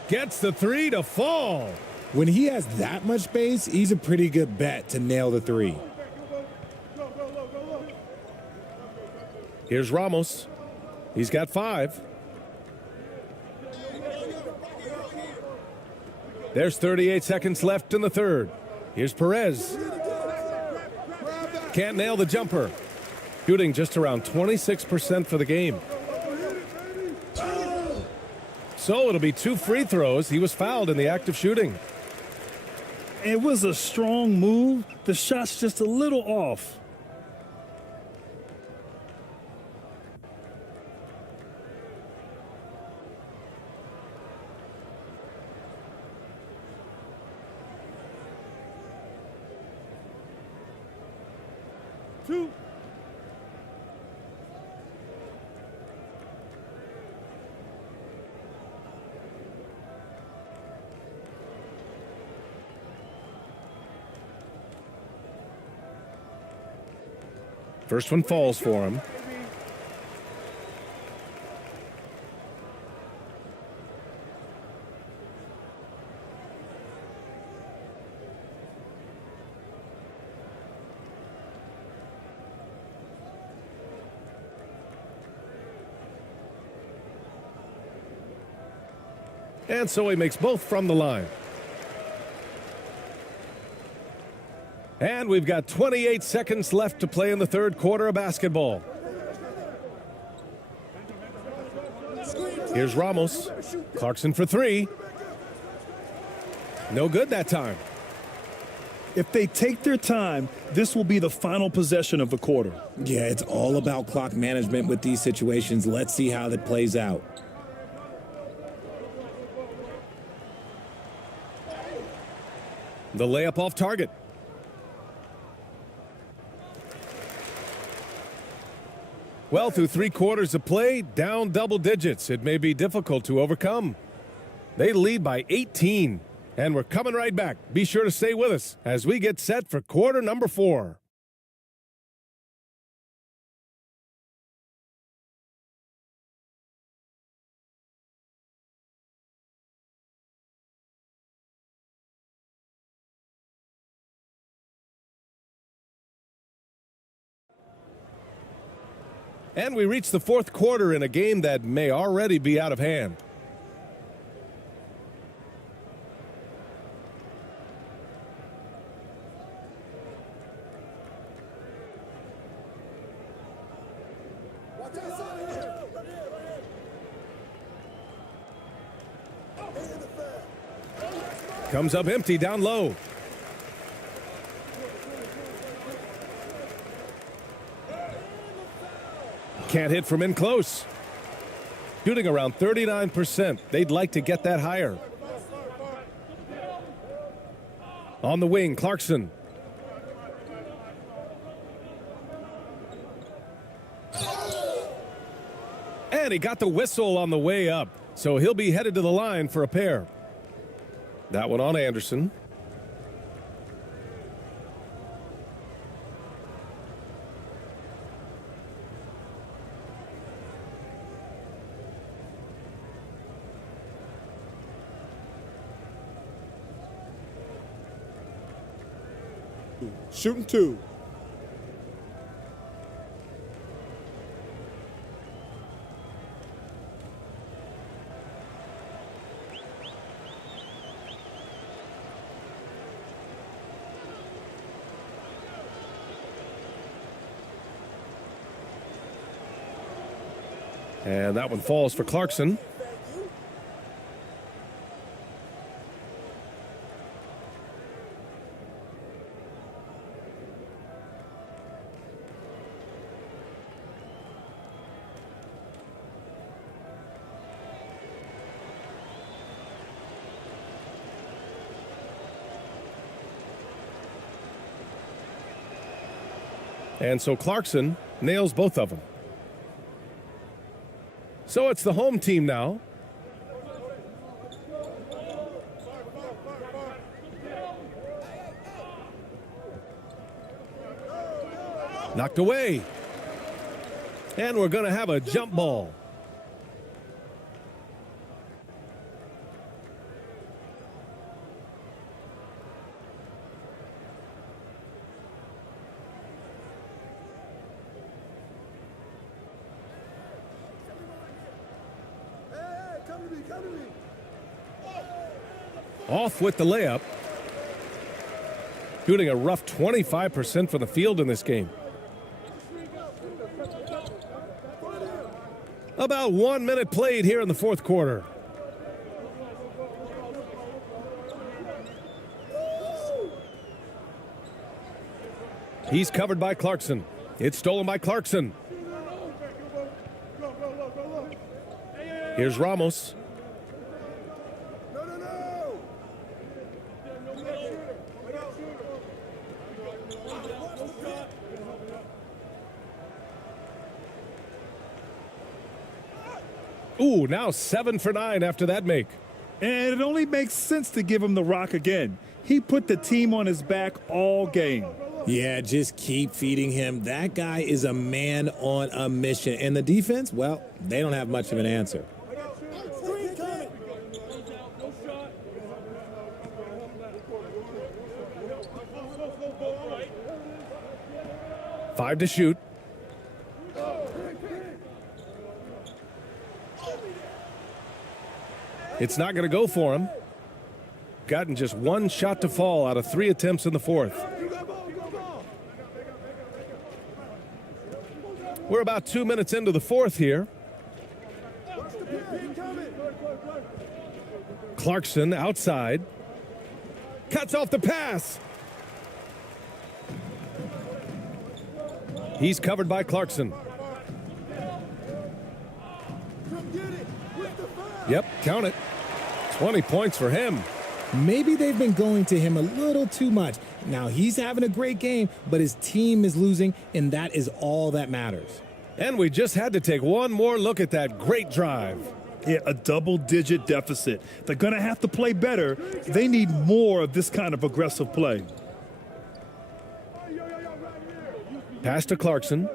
Gets the three to fall. When he has that much space, he's a pretty good bet to nail the three. Here's Ramos. He's got 5. There's 38 seconds left in the third. Here's Perez. Can't nail the jumper. Shooting just around 26% for the game. So it'll be 2 free throws. He was fouled in the act of shooting. It was a strong move. The shot's just a little off. First one falls for him. And so he makes both from the line. And we've got 28 seconds left to play in the third quarter of basketball. Here's Ramos. Clarkson for 3. No good that time. If they take their time, this will be the final possession of the quarter. Yeah, it's all about clock management with these situations. Let's see how that plays out. The layup off target. Well, through 3 quarters of play, down double digits. It may be difficult to overcome. They lead by 18. And we're coming right back. Be sure to stay with us as we get set for quarter number 4. And we reach the fourth quarter in a game that may already be out of hand. Comes up empty down low. Can't hit from in close. Shooting around 39%. They'd like to get that higher. On the wing, Clarkson. And he got the whistle on the way up. So he'll be headed to the line for a pair. That one on Anderson. Shooting 2. And that one falls for Clarkson. And so Clarkson nails both of them. So it's the home team now. Knocked away. And we're going to have a jump ball. Off with the layup. Shooting a rough 25% from the field in this game. About 1 minute played here in the fourth quarter. He's covered by Clarkson. It's stolen by Clarkson. Here's Ramos. Ooh, now 7 for 9 after that make. And it only makes sense to give him the rock again. He put the team on his back all game. Yeah, just keep feeding him. That guy is a man on a mission. And the defense, well, they don't have much of an answer. Five to shoot. It's not going to go for him. Gotten just one shot to fall out of 3 attempts in the fourth. We're about 2 minutes into the fourth here. Clarkson outside. Cuts off the pass. He's covered by Clarkson. Yep, count it. 20 points for him. Maybe they've been going to him a little too much. Now, he's having a great game, but his team is losing, and that is all that matters. And we just had to take one more look at that great drive. Yeah, a double-digit deficit. They're going to have to play better. They need more of this kind of aggressive play. Pass to Clarkson.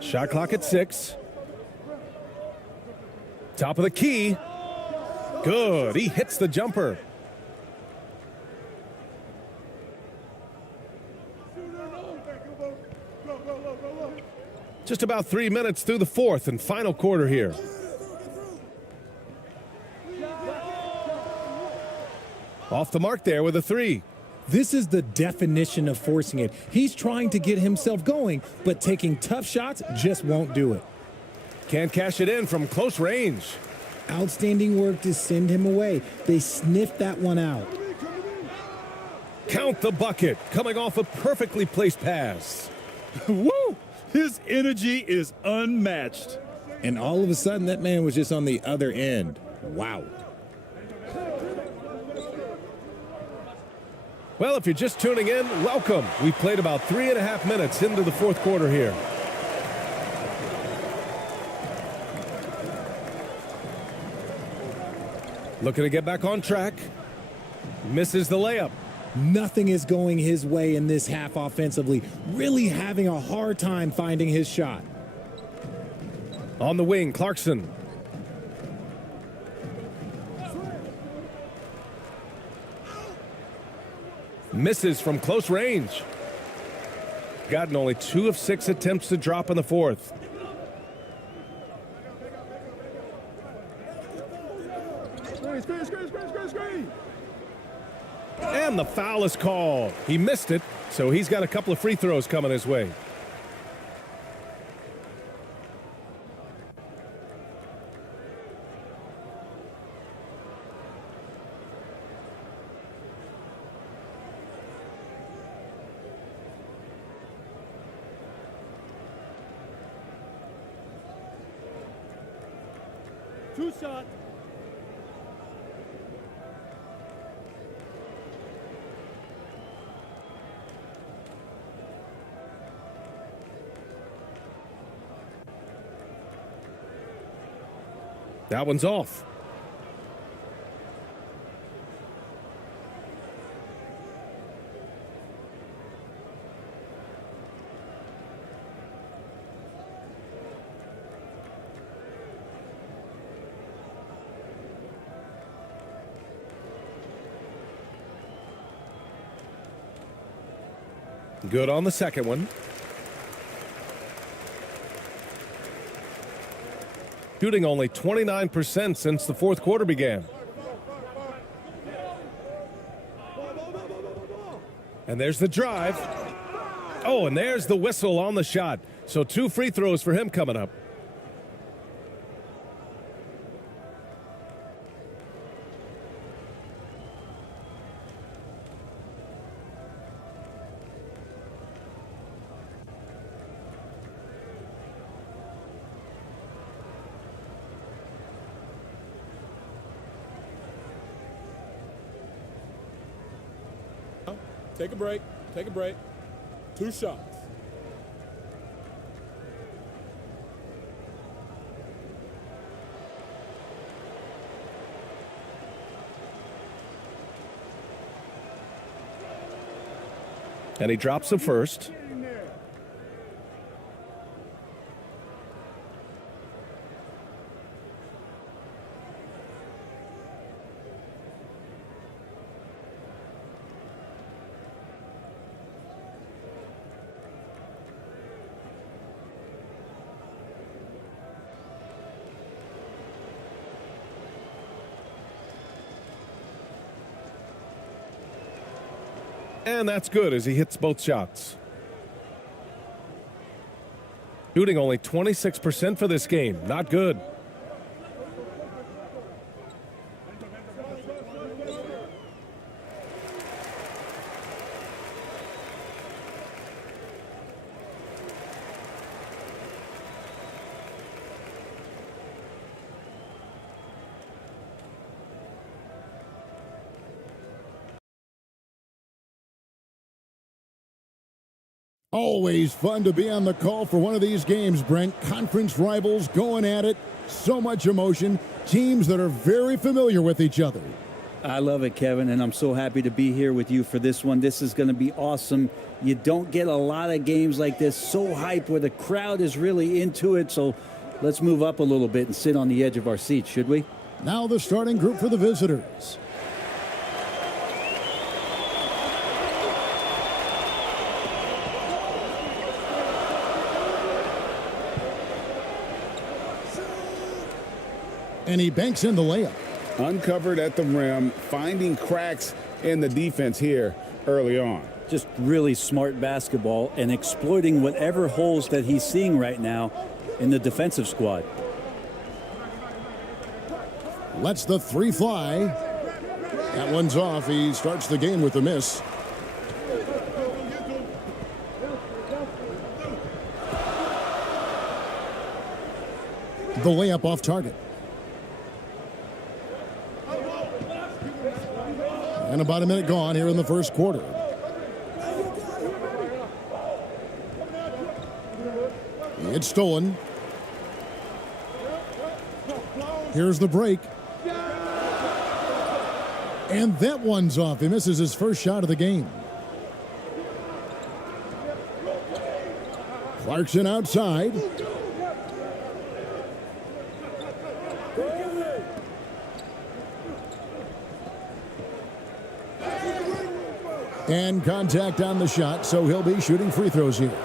Shot clock at 6. Top of the key. Good. He hits the jumper. Just about 3 minutes through the fourth and final quarter here. Off the mark there with a 3. This is the definition of forcing it. He's trying to get himself going, but taking tough shots just won't do it. Can't cash it in from close range. Outstanding work to send him away. They sniffed that one out. Count the bucket, coming off a perfectly placed pass. Woo! His energy is unmatched. And all of a sudden, that man was just on the other end. Wow. Well, if you're just tuning in, welcome. We played about 3.5 minutes into the fourth quarter here. Looking to get back on track. Misses the layup. Nothing is going his way in this half offensively. Really having a hard time finding his shot. On the wing, Clarkson. Misses from close range. Gotten only 2 of 6 attempts to drop in the fourth. And the foul is called. He missed it, so he's got a couple of free throws coming his way. Two shot. That one's off. Good on the second one. Shooting only 29% since the fourth quarter began. And there's the drive. Oh, and there's the whistle on the shot. So 2 free throws for him coming up. Take a break. Take a break. 2 shots. And he drops the first. And that's good as he hits both shots. Shooting only 26% for this game. Not good. Always fun to be on the call for one of these games, Brent. Conference rivals going at it. So much emotion. Teams that are very familiar with each other. I love it, Kevin, and I'm so happy to be here with you for this one. This is going to be awesome. You don't get a lot of games like this, so hype, where the crowd is really into it. So let's move up a little bit and sit on the edge of our seats, should we? Now the starting group for the visitors. And he banks in the layup. Uncovered at the rim, finding cracks in the defense here early on. Just really smart basketball and exploiting whatever holes that he's seeing right now in the defensive squad. Lets the 3 fly. That one's off. He starts the game with a miss. The layup off target. And about a minute gone here in the first quarter. It's stolen. Here's the break. And that one's off. He misses his first shot of the game. Clarkson outside. And contact on the shot, so he'll be shooting free throws here.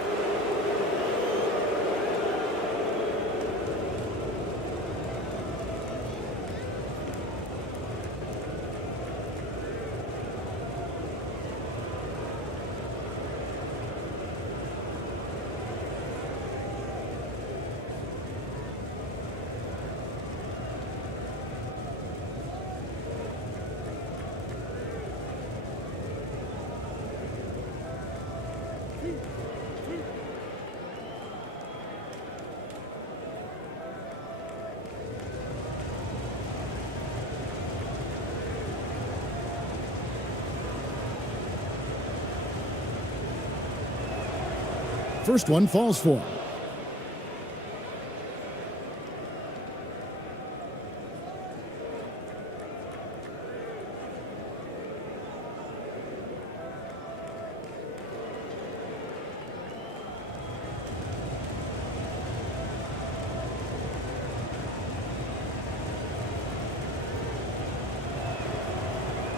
First one falls for him.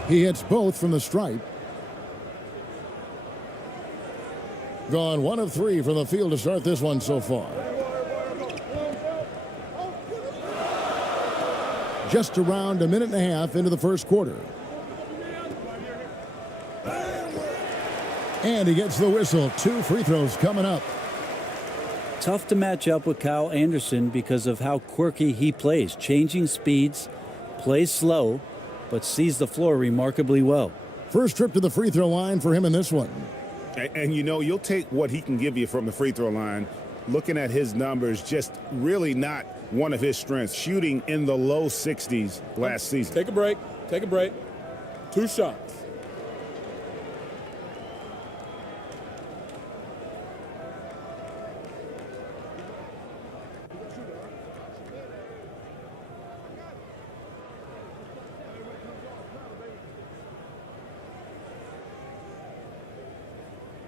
He hits both from the stripe. Gone 1 of 3 from the field to start this one so far. Just around a minute and a half into the first quarter. And he gets the whistle. 2 free throws coming up. Tough to match up with Kyle Anderson because of how quirky he plays. Changing speeds, plays slow, but sees the floor remarkably well. First trip to the free throw line for him in this one. And you know, you'll take what he can give you from the free throw line. Looking at his numbers, just really not one of his strengths. Shooting in the low 60s last season. Take a break. Take a break. 2 shots.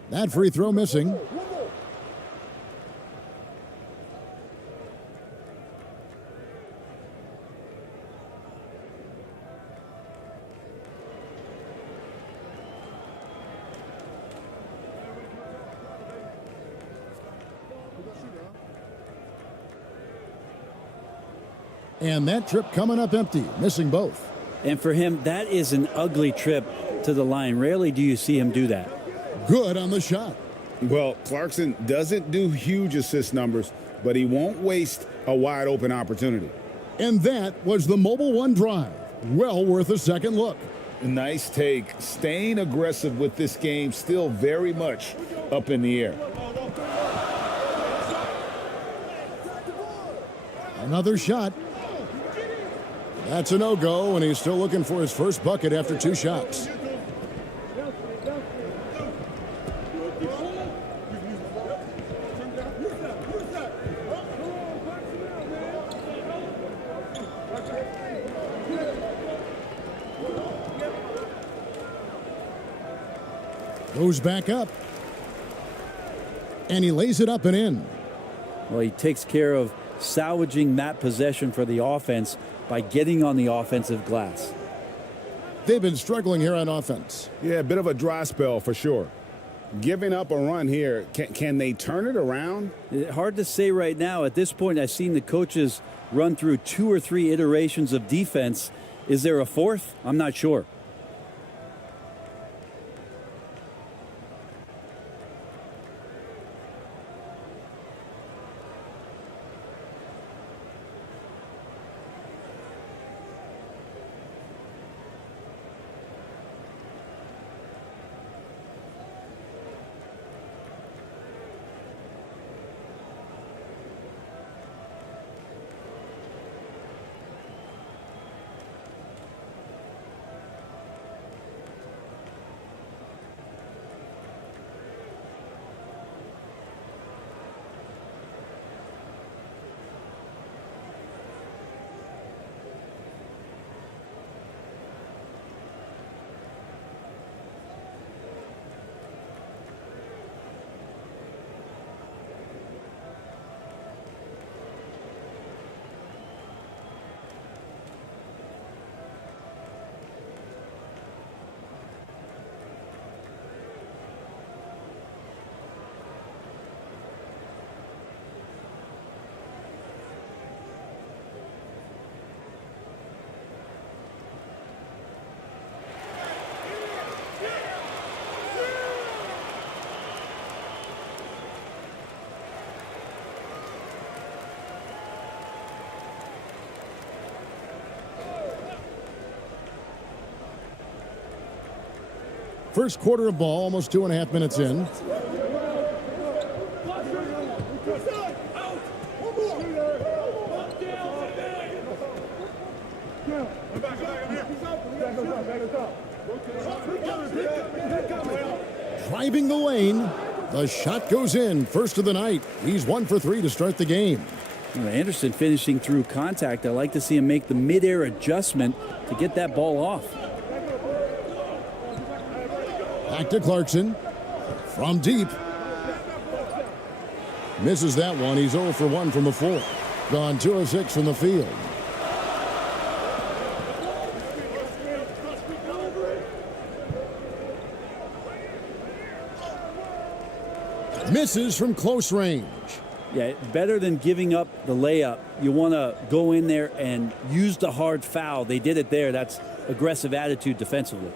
That free throw missing. And that trip coming up empty, missing both. And for him, that is an ugly trip to the line. Rarely do you see him do that. Good on the shot. Well, Clarkson doesn't do huge assist numbers, but he won't waste a wide open opportunity. And that was the Mobile One drive. Well worth a second look. Nice take. Staying aggressive with this game, still very much up in the air. Another shot. That's a no-go, and he's still looking for his first bucket after 2 shots. Goes back up. And he lays it up and in. Well, he takes care of salvaging that possession for the offense by getting on the offensive glass. They've been struggling here on offense. Yeah, a bit of a dry spell for sure. Giving up a run here, can they turn it around? Hard to say right now. At this point, I've seen the coaches run through 2 or 3 iterations of defense. Is there a 4th? I'm not sure. First quarter of ball, almost 2.5 minutes in. Driving the lane. The shot goes in. First of the night. He's 1 for 3 to start the game. Well, Anderson finishing through contact. I like to see him make the mid-air adjustment to get that ball off. Back to Clarkson. From deep. Misses that one. He's 0 for 1 from the floor. Gone 2 of 6 from the field. Misses from close range. Yeah, better than giving up the layup. You want to go in there and use the hard foul. They did it there. That's aggressive attitude defensively.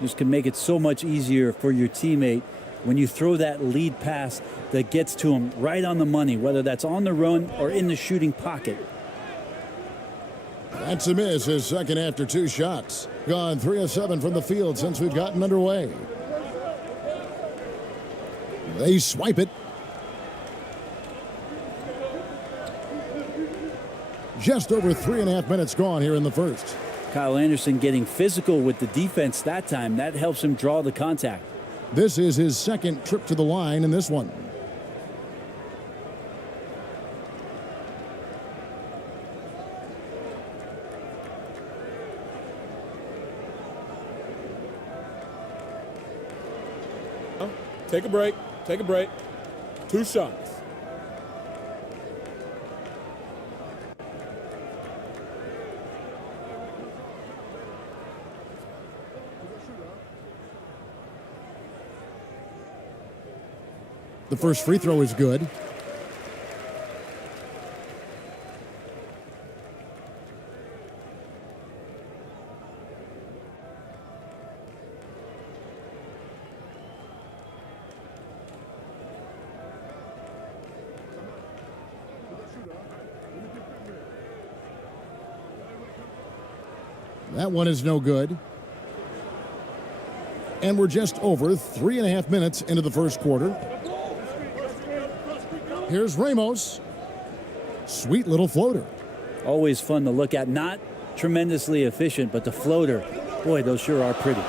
This can make it so much easier for your teammate when you throw that lead pass that gets to him right on the money, whether that's on the run or in the shooting pocket. That's a miss, his second after 2 shots. Gone 3 of 7 from the field since we've gotten underway. They swipe it. Just over 3.5 minutes gone here in the first. Kyle Anderson getting physical with the defense that time. That helps him draw the contact. This is his second trip to the line in this one. Take a break. Take a break. 2 shots. The first free throw is good. That one is no good. And we're just over 3.5 minutes into the first quarter. Here's Ramos. Sweet little floater. Always fun to look at. Not tremendously efficient, but the floater, boy, those sure are pretty.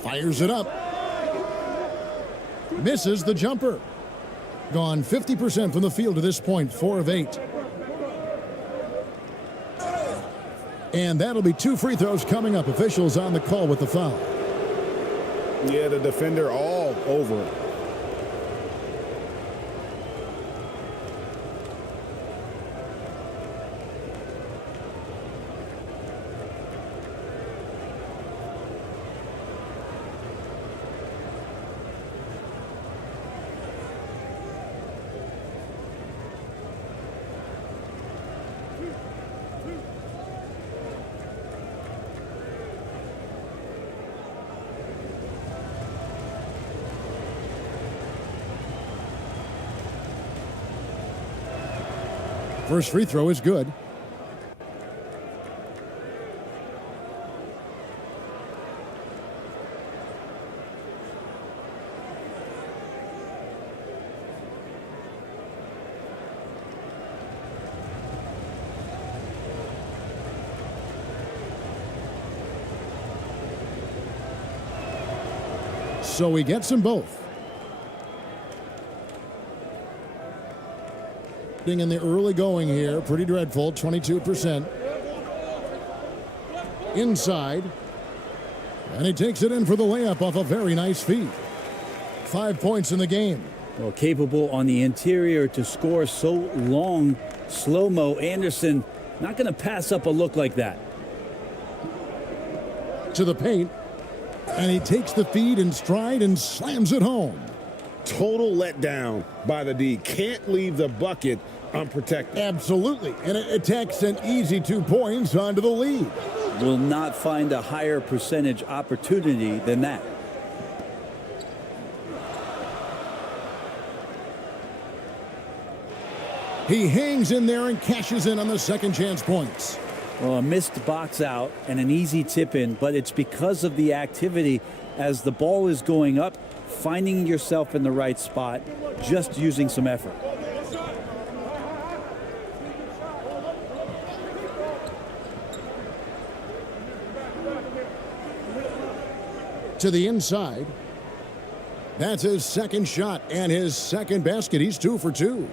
Fires it up. Misses the jumper. Gone 50% from the field to this point, 4 of 8. And that'll be 2 free throws coming up. Officials on the call with the foul. Yeah, the defender all over it. First free throw is good. So he gets them both. In the early going here, pretty dreadful, 22%. Inside. And he takes it in for the layup off a very nice feed. 5 points in the game. Well, capable on the interior to score so long. Slow-mo. Anderson not going to pass up a look like that. To the paint. And he takes the feed in stride and slams it home. Total letdown by the D. Can't leave the bucket unprotected. Absolutely. And it takes an easy 2 points onto the lead. Will not find a higher percentage opportunity than that. He hangs in there and cashes in on the second chance points. Well, a missed box out and an easy tip in, but it's because of the activity as the ball is going up, finding yourself in the right spot, just using some effort. To the inside. That's his second shot and his second basket. He's 2 for 2.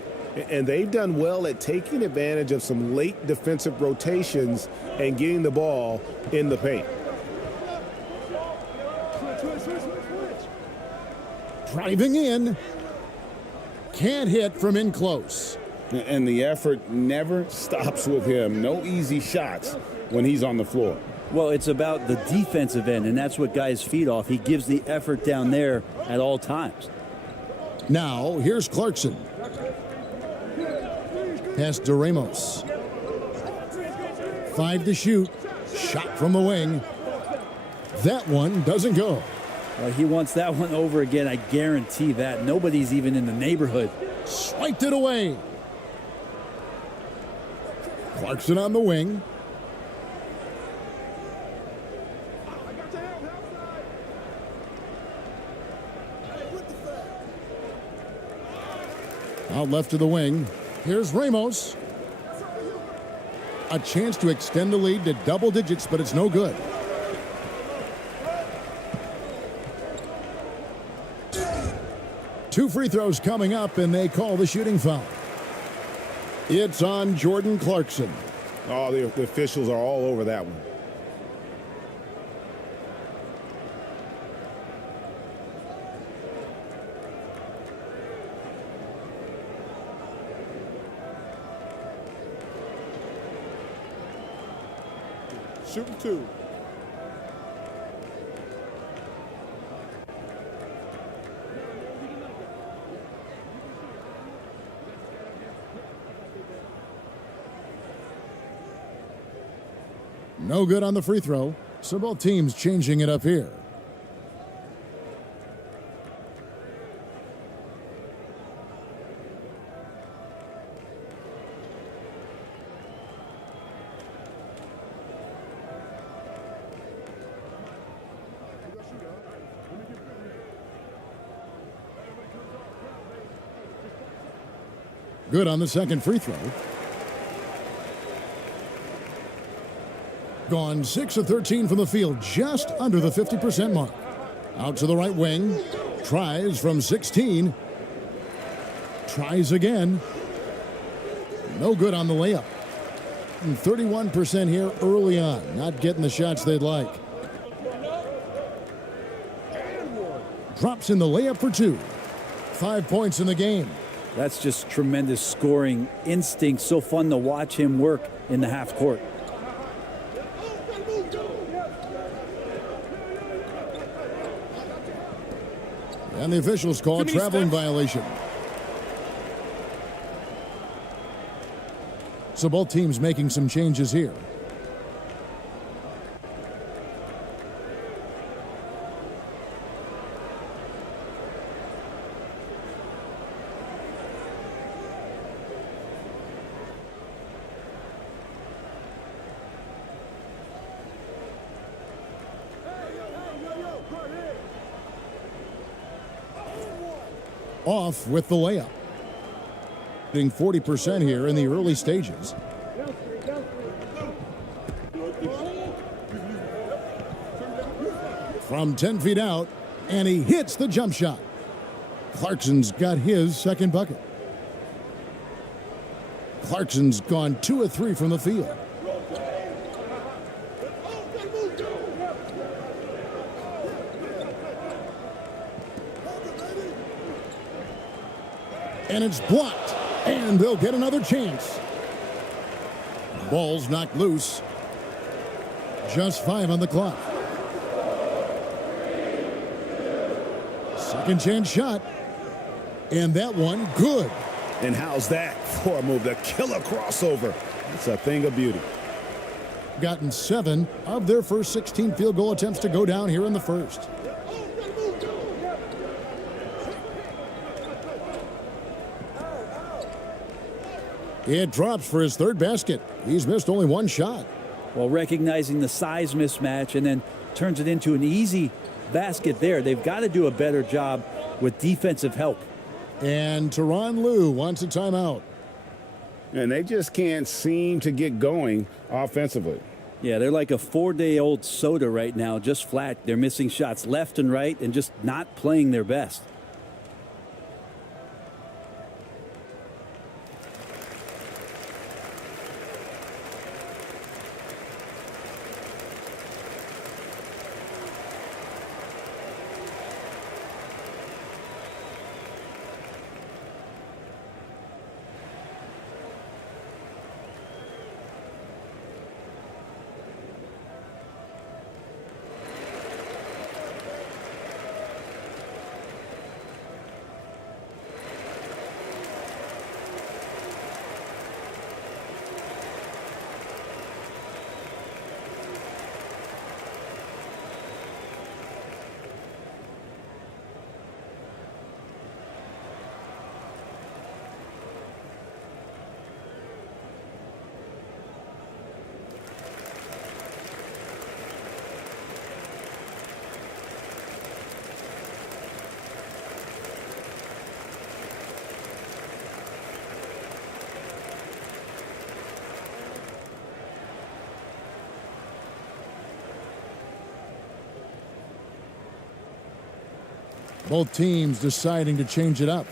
And they've done well at taking advantage of some late defensive rotations and getting the ball in the paint. Driving in. Can't hit from in close. And the effort never stops with him. No easy shots when he's on the floor. Well, it's about the defensive end, and that's what guys feed off. He gives the effort down there at all times. Now, here's Clarkson. Pass to Ramos. 5 to shoot. Shot from the wing. That one doesn't go. Well, he wants that one over again. I guarantee that. Nobody's even in the neighborhood. Swiped it away. Clarkson on the wing. Out left to the wing. Here's Ramos. A chance to extend the lead to double digits, but it's no good. Two free throws coming up, and they call the shooting foul. It's on Jordan Clarkson. Oh, the officials are all over that one. Shooting 2. No good on the free throw, so both teams changing it up here. Good on the second free throw. Gone 6 of 13 from the field, just under the 50% mark. Out to the right wing. Tries from 16. Tries again. No good on the layup. And 31% here early on. Not getting the shots they'd like. Drops in the layup for 2. 5 points in the game. That's just tremendous scoring instinct. So fun to watch him work in the half court. And the officials call a traveling violation. So both teams making some changes here. Off with the layup. Hitting 40% here in the early stages. From 10 feet out, and he hits the jump shot. Clarkson's got his second bucket. Clarkson's gone 2 of 3 from the field. And it's blocked, and they'll get another chance. Ball's knocked loose. Just 5 on the clock. Second chance shot, and that one good. And how's that for a move? The killer crossover. It's a thing of beauty. Gotten 7 of their first 16 field goal attempts to go down here in the first. It drops for his third basket. He's missed only 1 shot. Well, recognizing the size mismatch and then turns it into an easy basket there. They've got to do a better job with defensive help. And Tyronn Lue wants a timeout. And they just can't seem to get going offensively. Yeah, they're like a 4-day-old soda right now, just flat. They're missing shots left and right and just not playing their best. Both teams deciding to change it up.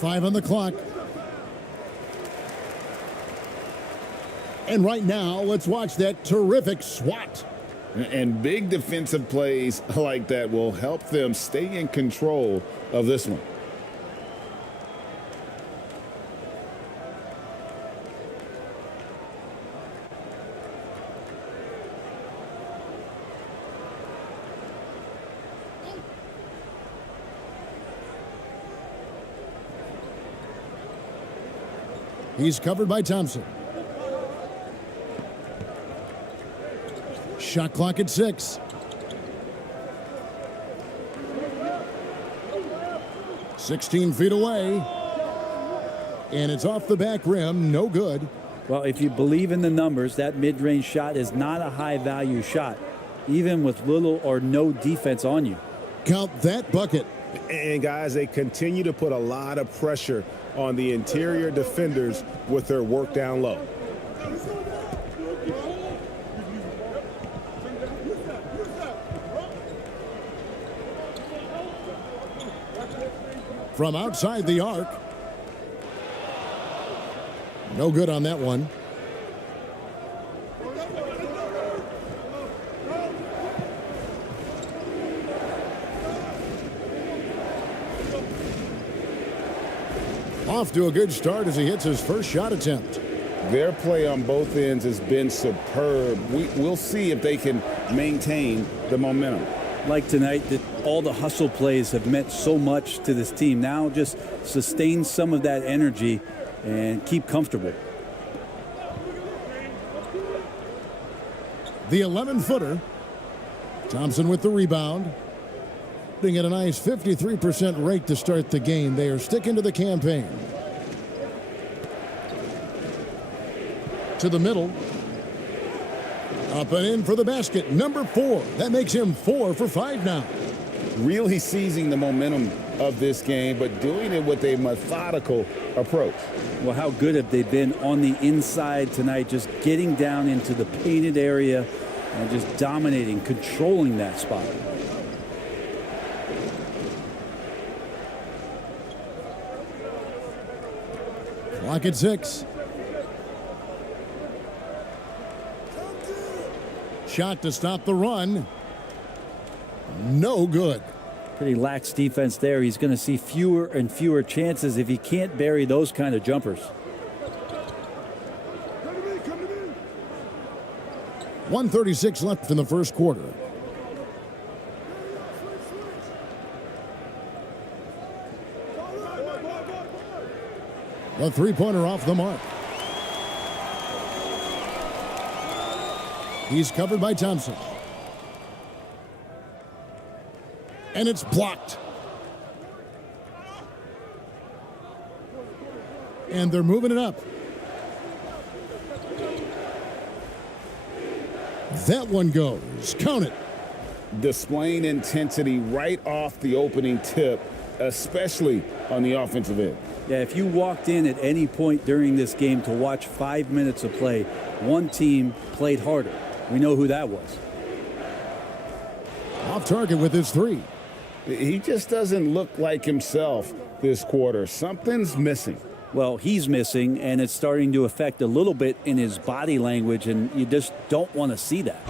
Five on the clock. And right now, let's watch that terrific swat. And big defensive plays like that will help them stay in control of this one. He's covered by Thompson. Shot clock at 6. 16 feet away. And it's off the back rim. No good. Well, if you believe in the numbers, that mid-range shot is not a high-value shot, even with little or no defense on you. Count that bucket. And, guys, they continue to put a lot of pressure on the interior defenders with their work down low. From outside the arc. No good on that one. Off to a good start as he hits his first shot attempt. Their play on both ends has been superb. We'll see if they can maintain the momentum. Like tonight, that all the hustle plays have meant so much to this team. Now just sustain some of that energy and keep comfortable. The 11-footer. Thompson with the rebound. Putting at a nice 53% rate to start the game. They are sticking to the campaign. To the middle. Up and in for the basket. Number 4. That makes him 4 for 5 now. Really seizing the momentum of this game, but doing it with a methodical approach. Well, how good have they been on the inside tonight, just getting down into the painted area and just dominating, controlling that spot. Clock at 6. Shot to stop the run. No good. Pretty lax defense there. He's going to see fewer and fewer chances if he can't bury those kind of jumpers. 1:36 left in the first quarter. The three-pointer off the mark. He's covered by Thompson. And it's blocked. And they're moving it up. That one goes. Count it. Displaying intensity right off the opening tip, especially on the offensive end. Yeah, if you walked in at any point during this game to watch 5 minutes of play, one team played harder. We know who that was. Off target with his 3. He just doesn't look like himself this quarter. Something's missing. Well, he's missing, and it's starting to affect a little bit in his body language, and you just don't want to see that.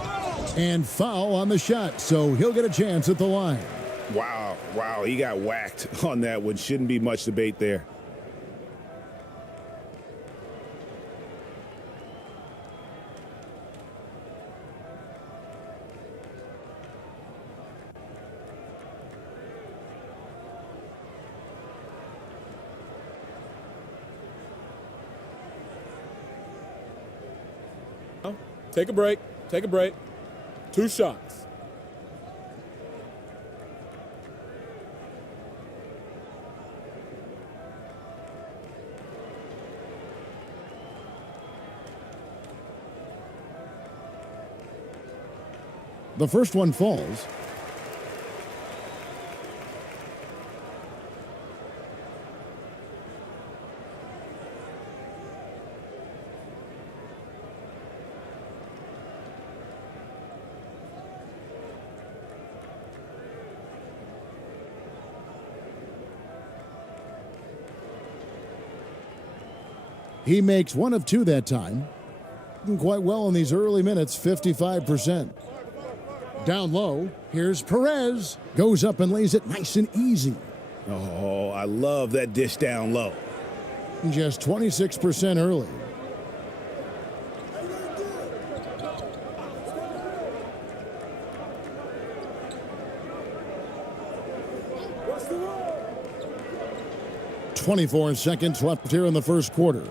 And foul on the shot, so he'll get a chance at the line. Wow, he got whacked on that one. Shouldn't be much debate there. Take a break. Take a break. 2 shots. The first one falls. He makes one of two that time. Quite well in these early minutes, 55%. Down low, here's Perez. Goes up and lays it nice and easy. Oh, I love that dish down low. Just 26% early. What's the roll? 24 seconds left here in the first quarter.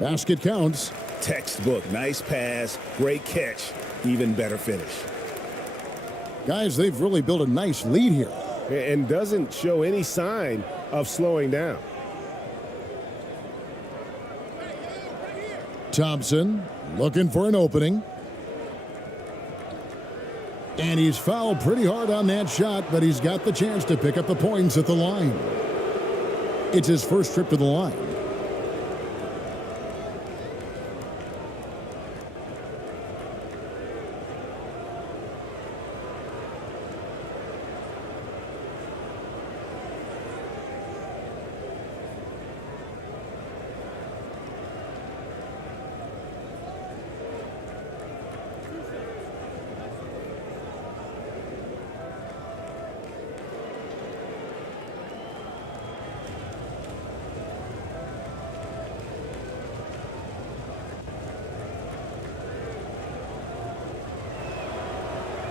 Basket counts. Textbook, nice pass, great catch, even better finish. Guys, they've really built a nice lead here. And doesn't show any sign of slowing down. Thompson looking for an opening. And he's fouled pretty hard on that shot, but he's got the chance to pick up the points at the line. It's his first trip to the line.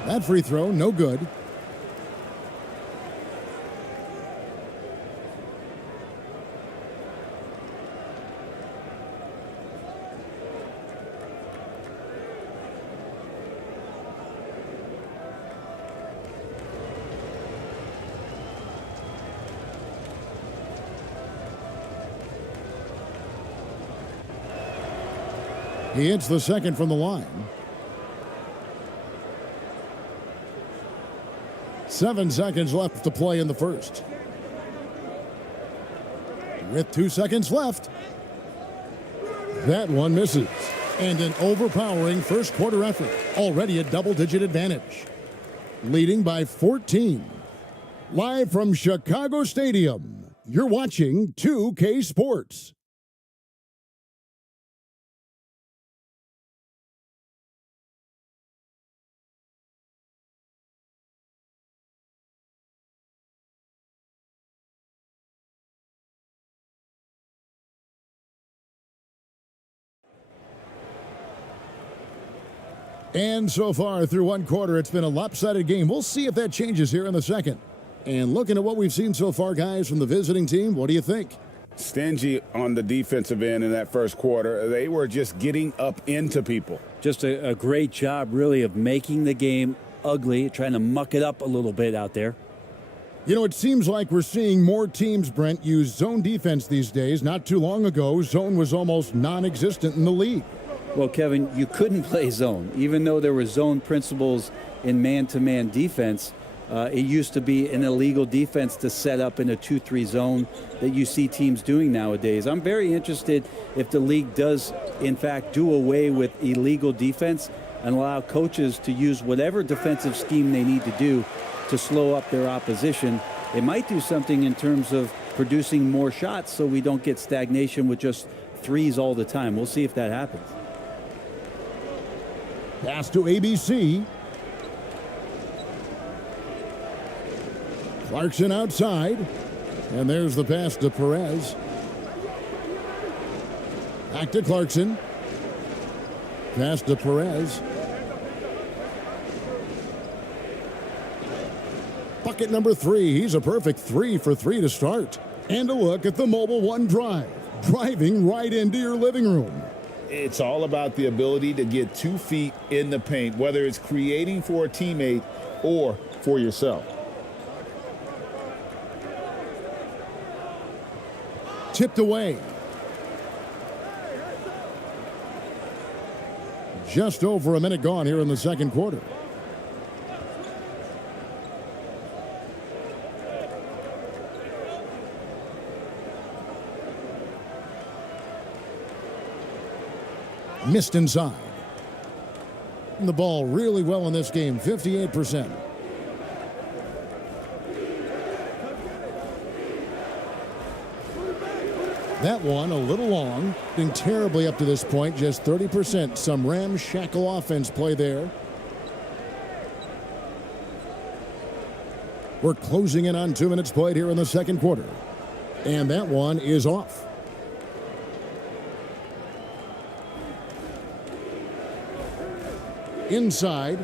That free throw, no good. He hits the second from the line. 7 seconds left to play in the first. With 2 seconds left. That one misses. And an overpowering first quarter effort. Already a double-digit advantage. Leading by 14. Live from Chicago Stadium, you're watching 2K Sports. And so far through one quarter, it's been a lopsided game. We'll see if that changes here in the second. And looking at what we've seen so far, guys, from the visiting team, what do you think? Stingy on the defensive end in that first quarter. They were just getting up into people. Just a great job, really, of making the game ugly, trying to muck it up a little bit out there. You know, it seems like we're seeing more teams, Brent, use zone defense these days. Not too long ago, zone was almost non-existent in the league. Well, Kevin, you couldn't play zone. Even though there were zone principles in man-to-man defense, it used to be an illegal defense to set up in a 2-3 zone that you see teams doing nowadays. I'm very interested if the league does, in fact, do away with illegal defense and allow coaches to use whatever defensive scheme they need to do to slow up their opposition. It might do something in terms of producing more shots so we don't get stagnation with just threes all the time. We'll see if that happens. Pass to ABC. Clarkson outside. And there's the pass to Perez. Back to Clarkson. Pass to Perez. Bucket number 3. He's a perfect 3 for 3 to start. And a look at the Mobile One drive. Driving right into your living room. It's all about the ability to get 2 feet in the paint, whether it's creating for a teammate or for yourself. Tipped away. Just over a minute gone here in the second quarter. Missed inside. And the ball really well in this game, 58%. That one a little long. Been terribly up to this point, just 30%. Some ramshackle offense play there. We're closing in on 2 minutes played here in the second quarter. And that one is off. Inside.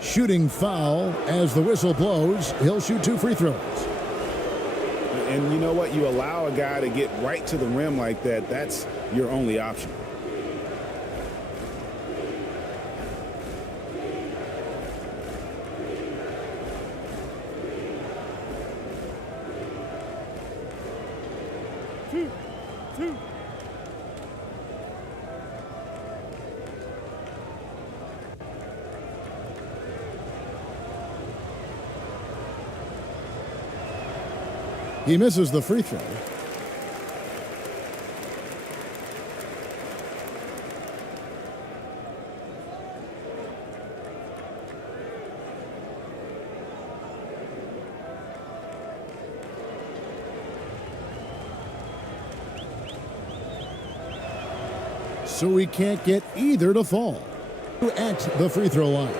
Shooting foul as the whistle blows. He'll shoot 2 free throws. And you know what? You allow a guy to get right to the rim like that, that's your only option. Two. He misses the free throw. So he can't get either to fall. At the free throw line.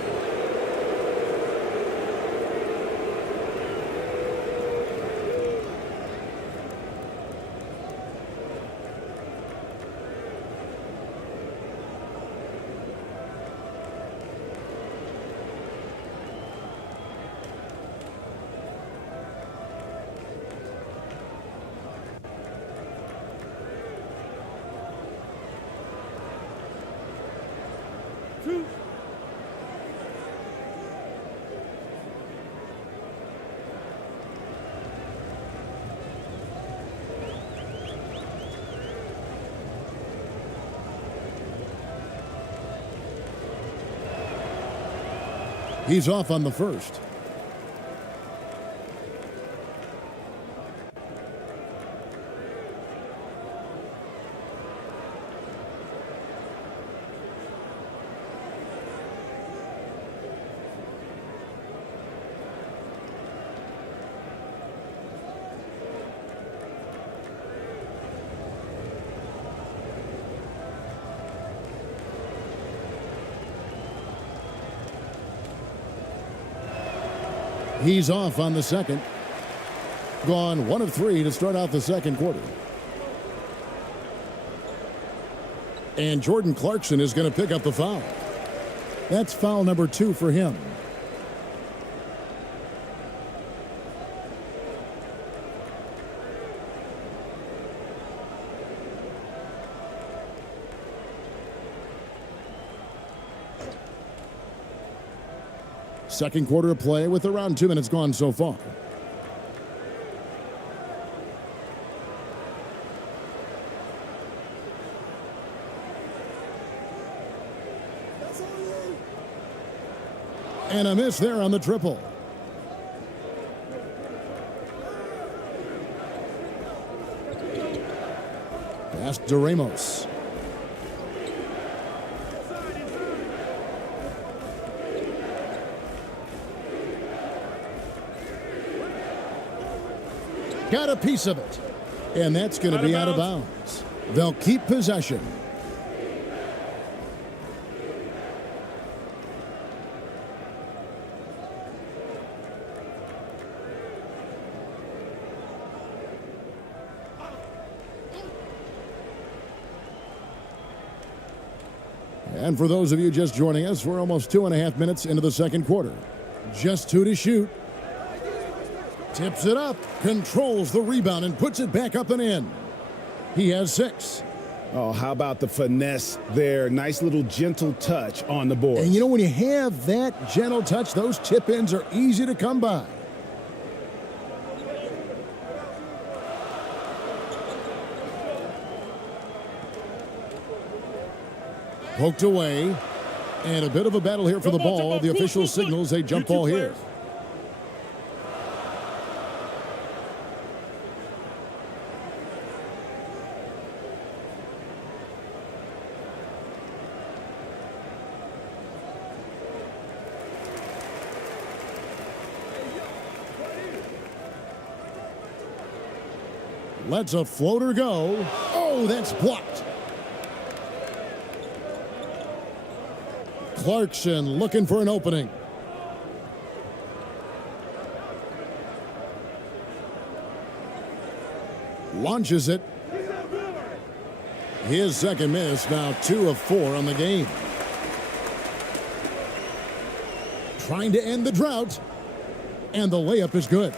He's off on the first. He's off on the second. Gone 1 of 3 to start out the second quarter. And Jordan Clarkson is going to pick up the foul. That's foul number 2 for him. Second quarter of play with around 2 minutes gone so far. And a miss there on the triple. Pass to Ramos. Got a piece of it. And that's going to be out of bounds. They'll keep possession. And for those of you just joining us, we're almost 2.5 minutes into the second quarter. Just 2 to shoot. Tips it up, controls the rebound, and puts it back up and in. He has 6. Oh, how about the finesse there? Nice little gentle touch on the board. And you know, when you have that gentle touch, those tip-ins are easy to come by. Poked away. And a bit of a battle here for the ball. The official signals a jump ball here. Lets a floater go. Oh, that's blocked. Clarkson looking for an opening. Launches it. His second miss, now 2 of 4 on the game. Trying to end the drought, and the layup is good.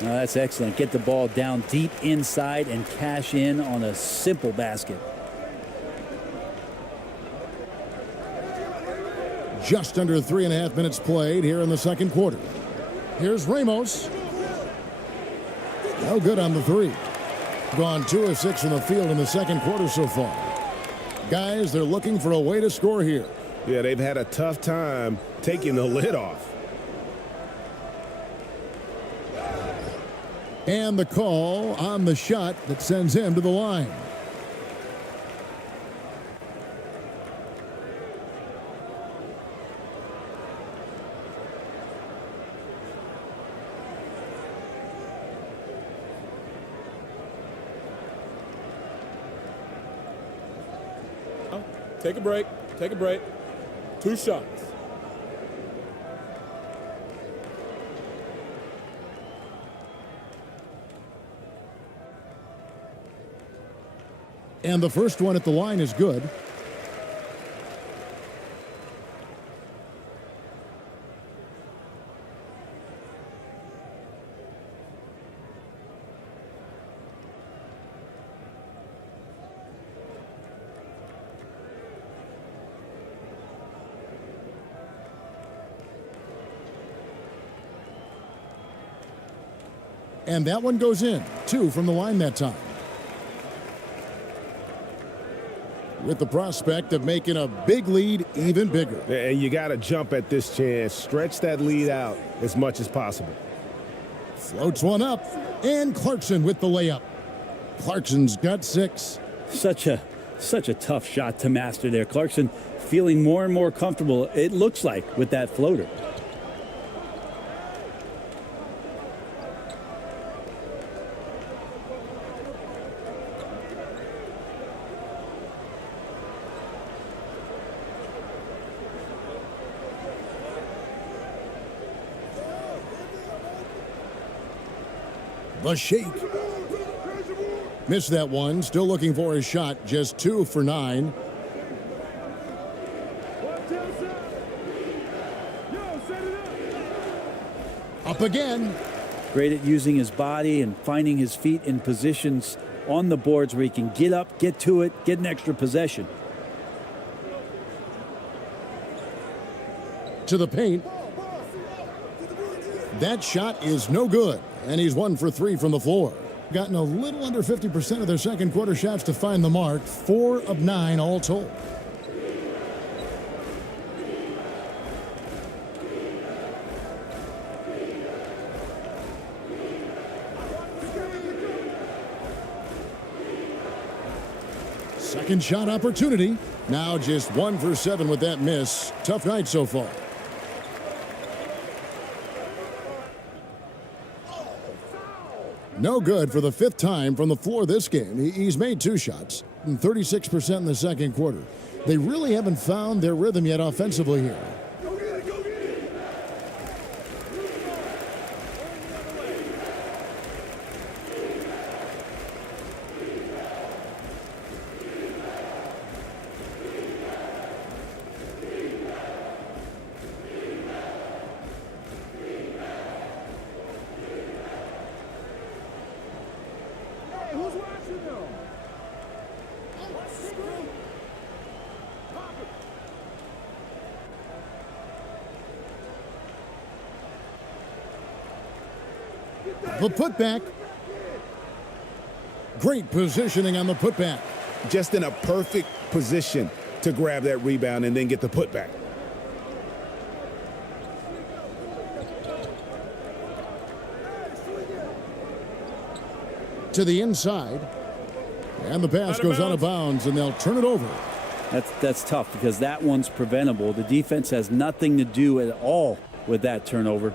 That's excellent. Get the ball down deep inside and cash in on a simple basket. Just under 3.5 minutes played here in the second quarter. Here's Ramos. No good on the three. Gone 2 of 6 from the field in the second quarter so far. Guys, they're looking for a way to score here. Yeah, they've had a tough time taking the lid off. And the call on the shot that sends him to the line. Take a break. Take a break. 2 shots. And the first one at the line is good. And that one goes in. 2 from the line that time. With the prospect of making a big lead even bigger. And you got to jump at this chance. Stretch that lead out as much as possible. Floats one up. And Clarkson with the layup. Clarkson's got 6. Such a tough shot to master there. Clarkson feeling more and more comfortable, it looks like, with that floater. The shake. Missed that one. Still looking for his shot. Just 2 for 9. Up again. Great at using his body and finding his feet in positions on the boards where he can get up, get to it, get an extra possession. To the paint. That shot is no good. And he's 1 for 3 from the floor. Gotten a little under 50% of their second quarter shots to find the mark. 4 of 9 all told. Second shot opportunity. Now just 1 for 7 with that miss. Tough night so far. No good for the 5th time from the floor this game. He's made 2 shots, 36% in the second quarter. They really haven't found their rhythm yet offensively here. The putback. Great positioning on the putback. Just in a perfect position to grab that rebound and then get the putback. To the inside. And the pass goes out of bounds, and they'll turn it over. That's tough because that one's preventable. The defense has nothing to do at all with that turnover.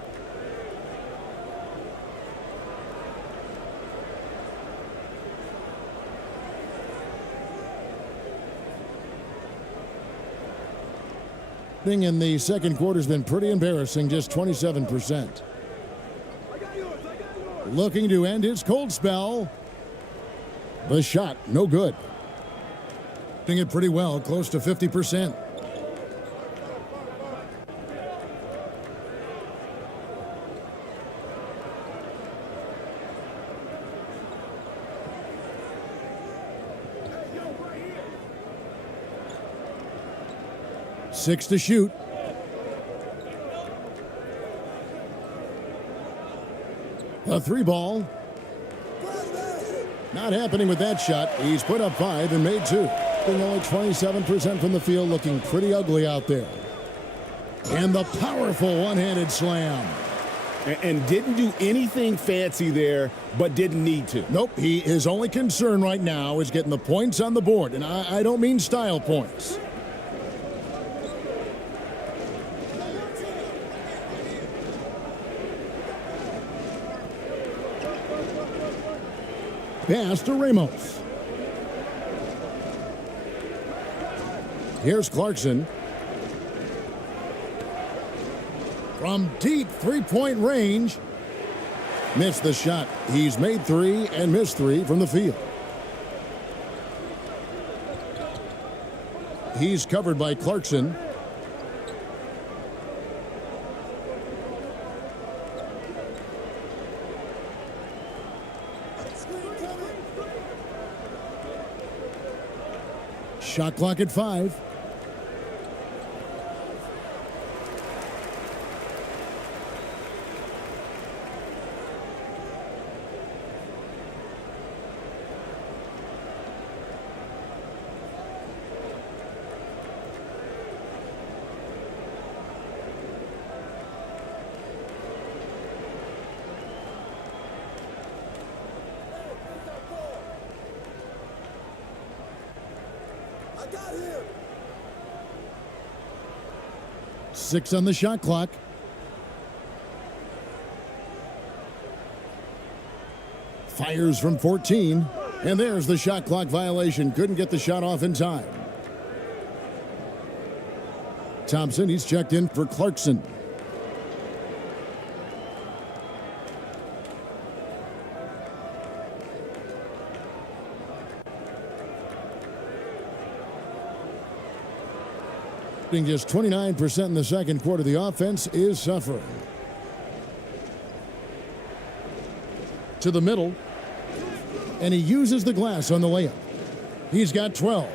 In the second quarter has been pretty embarrassing, just 27%. Looking to end his cold spell. The shot, no good. Doing it pretty well, close to 50%. Six to shoot. A three ball. Not happening with that shot. He's put up 5 and made 2. Being only 27% from the field, looking pretty ugly out there. And the powerful one-handed slam. And didn't do anything fancy there, but didn't need to. Nope, his only concern right now is getting the points on the board. And I don't mean style points. Pass to Ramos. Here's Clarkson. From deep three-point range. Missed the shot. He's made 3 and missed 3 from the field. He's covered by Clarkson. Shot clock at 5. Six on the shot clock. Fires from 14. And there's the shot clock violation. Couldn't get the shot off in time. Thompson, he's checked in for Clarkson. Just 29% in the second quarter. The offense is suffering. To the middle. And he uses the glass on the layup. He's got 12.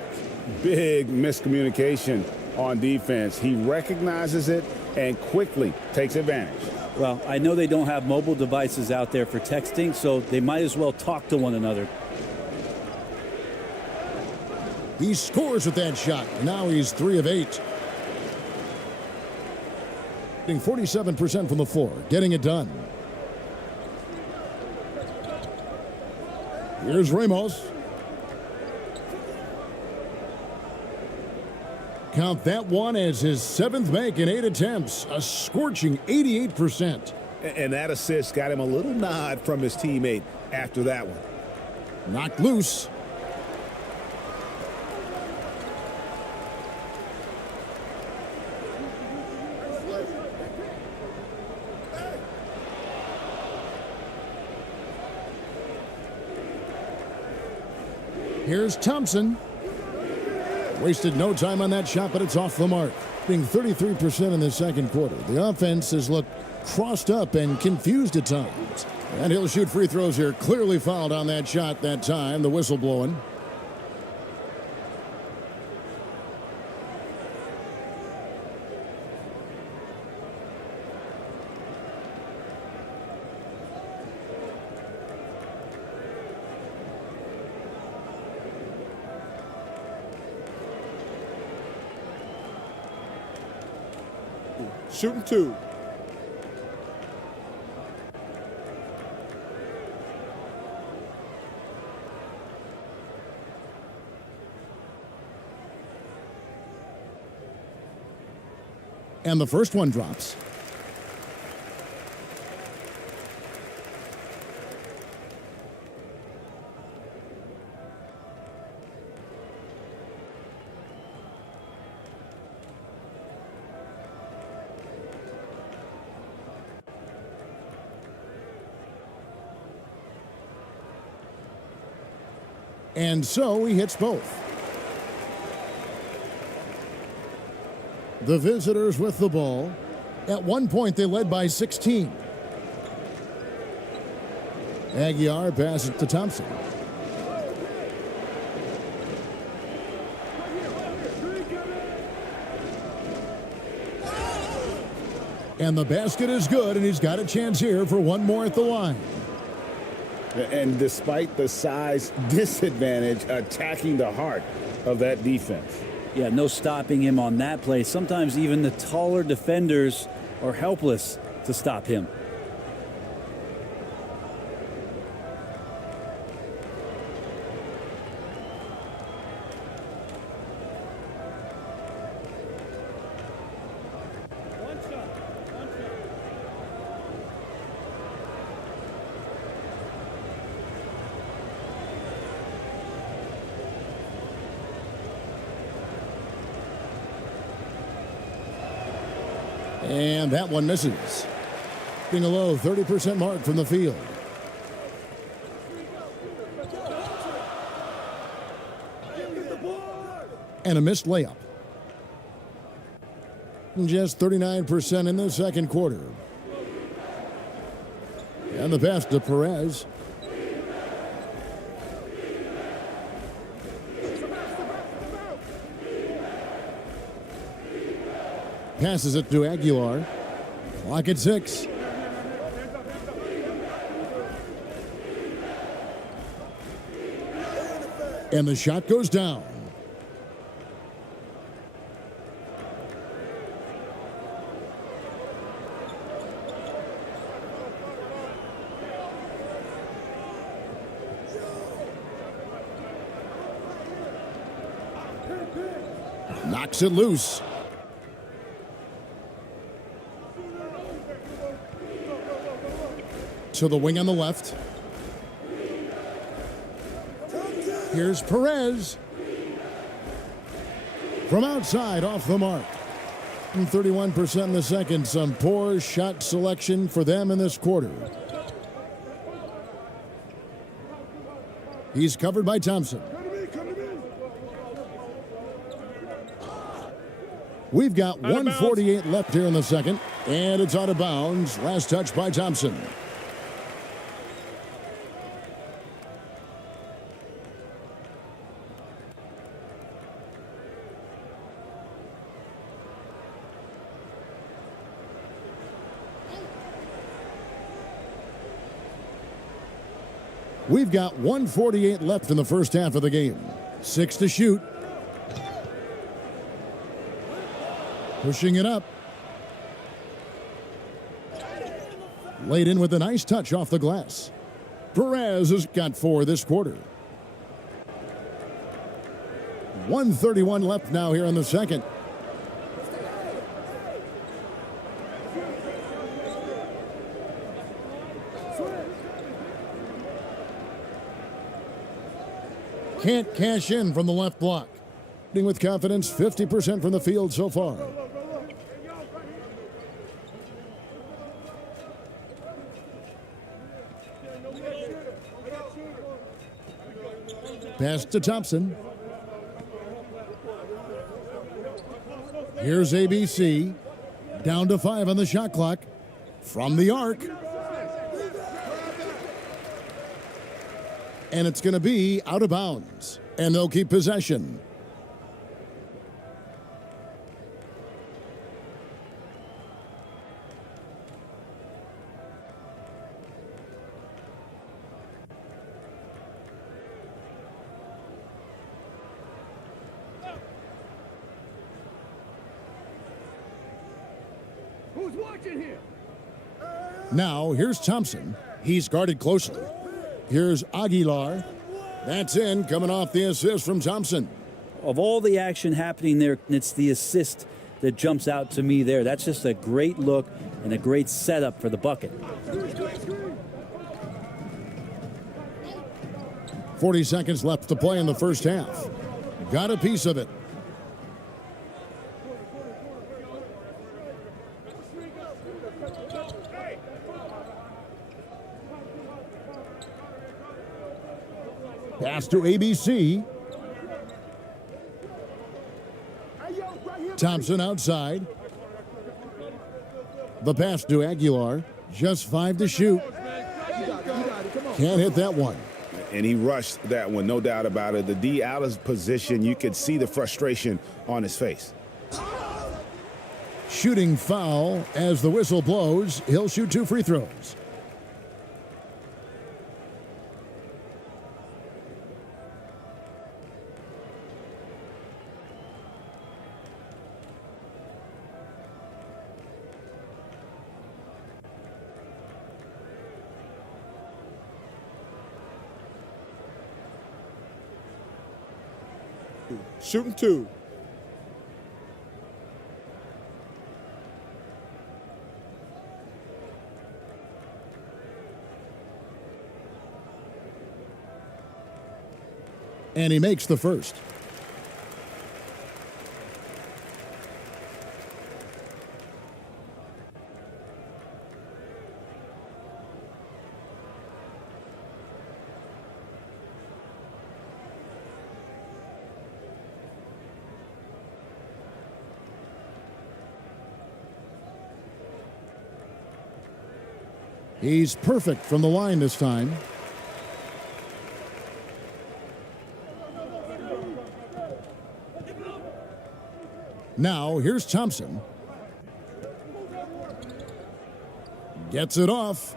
Big miscommunication on defense. He recognizes it and quickly takes advantage. Well, I know they don't have mobile devices out there for texting, so they might as well talk to one another. He scores with that shot. Now he's 3 of 8. 47% from the floor, getting it done. Here's Ramos. Count that one as his 7th make in 8 attempts, a scorching 88%. And that assist got him a little nod from his teammate after that one. Knocked loose. Here's Thompson. Wasted no time on that shot, but it's off the mark. Being 33% in the second quarter. The offense has looked crossed up and confused at times. And he'll shoot free throws here. Clearly fouled on that shot that time. The whistle blowing. Shooting 2. And the first one drops. And so he hits both. The visitors with the ball. At one point, they led by 16. Aguilar passes to Thompson. And the basket is good, and he's got a chance here for one more at the line. And despite the size disadvantage, attacking the heart of that defense. Yeah, no stopping him on that play. Sometimes even the taller defenders are helpless to stop him. And that one misses. Being a low 30% mark from the field. And a missed layup. Just 39% in the second quarter. And the pass to Perez. Passes it to Aguilar. Clock at 6. And the shot goes down. Knocks it loose. To the wing on the left. Here's Perez. From outside, off the mark. And 31% in the second. Some poor shot selection for them in this quarter. He's covered by Thompson. We've got 1:48 left here in the second. And it's out of bounds. Last touch by Thompson. We've got 1:48 left in the first half of the game. 6 to shoot. Pushing it up. Laid in with a nice touch off the glass. Perez has got 4 this quarter. 1:31 left now here in the second. Can't cash in from the left block. With confidence, 50% from the field so far. Pass to Thompson. Here's ABC. Down to 5 on the shot clock. From the arc. And it's going to be out of bounds. And they'll keep possession. Who's watching here? Now, here's Thompson. He's guarded closely. Here's Aguilar. That's in, coming off the assist from Thompson. Of all the action happening there, it's the assist that jumps out to me there. That's just a great look and a great setup for the bucket. 40 seconds left to play in the first half. Got a piece of it. Pass to ABC. Thompson outside. The pass to Aguilar. Just 5 to shoot. Can't hit that one. And he rushed that one, no doubt about it. The D out of position, you could see the frustration on his face. Shooting foul as the whistle blows. He'll shoot 2 free throws. Shooting 2. And he makes the first. He's perfect from the line this time. Now, here's Thompson. Gets it off.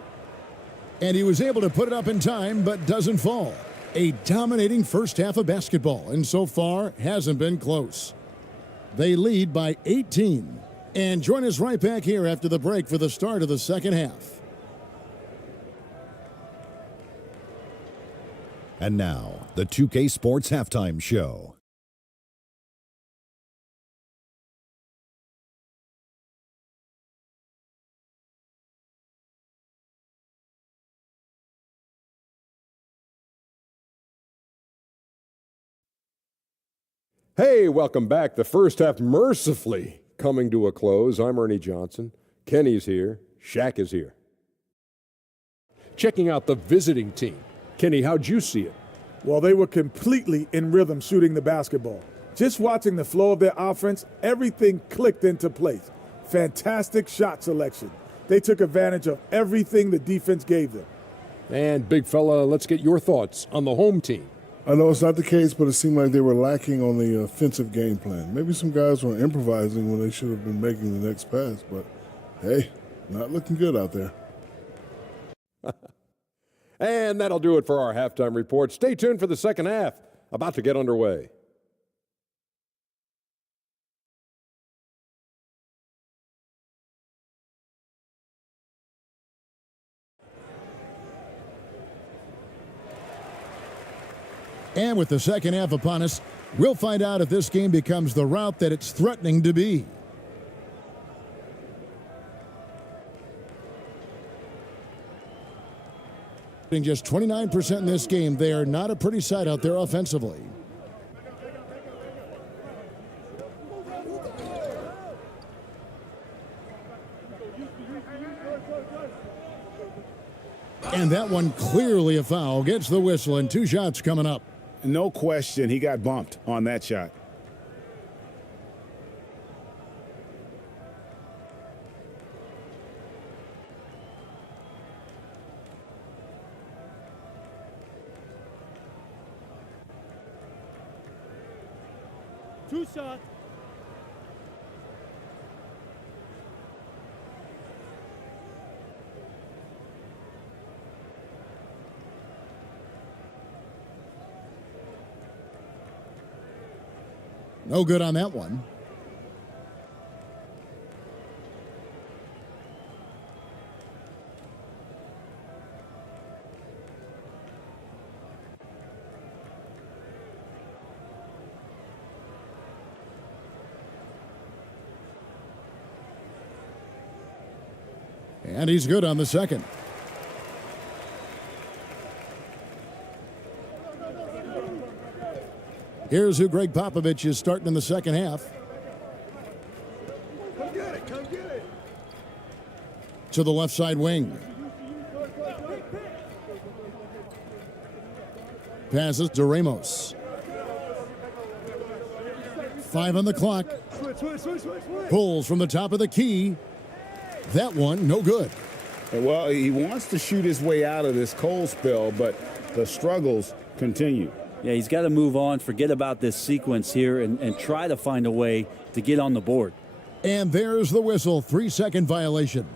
And he was able to put it up in time, but doesn't fall. A dominating first half of basketball, and so far hasn't been close. They lead by 18. And join us right back here after the break for the start of the second half. And now, the 2K Sports Halftime Show. Hey, welcome back. The first half mercifully coming to a close. I'm Ernie Johnson. Kenny's here. Shaq is here. Checking out the visiting team. Kenny, how'd you see it? Well, they were completely in rhythm shooting the basketball. Just watching the flow of their offense, everything clicked into place. Fantastic shot selection. They took advantage of everything the defense gave them. And big fella, let's get your thoughts on the home team. I know it's not the case, but it seemed like they were lacking on the offensive game plan. Maybe some guys were improvising when they should have been making the next pass, but hey, not looking good out there. And that'll do it for our halftime report. Stay tuned for the second half, about to get underway. And with the second half upon us, we'll find out if this game becomes the route that it's threatening to be. Just 29% in this game. They are not a pretty sight out there offensively. And that one clearly a foul. Gets the whistle and 2 shots coming up. No question, he got bumped on that shot. Two shots. No good on that one. And he's good on the second. Here's who Greg Popovich is starting in the second half. Come get it, come get it. To the left side wing. Passes to Ramos. 5 on the clock. Pulls from the top of the key. That one, no good. Well, he wants to shoot his way out of this cold spell, but the struggles continue. Yeah, he's got to move on, forget about this sequence here, and try to find a way to get on the board. And there's the whistle, 3-second violation.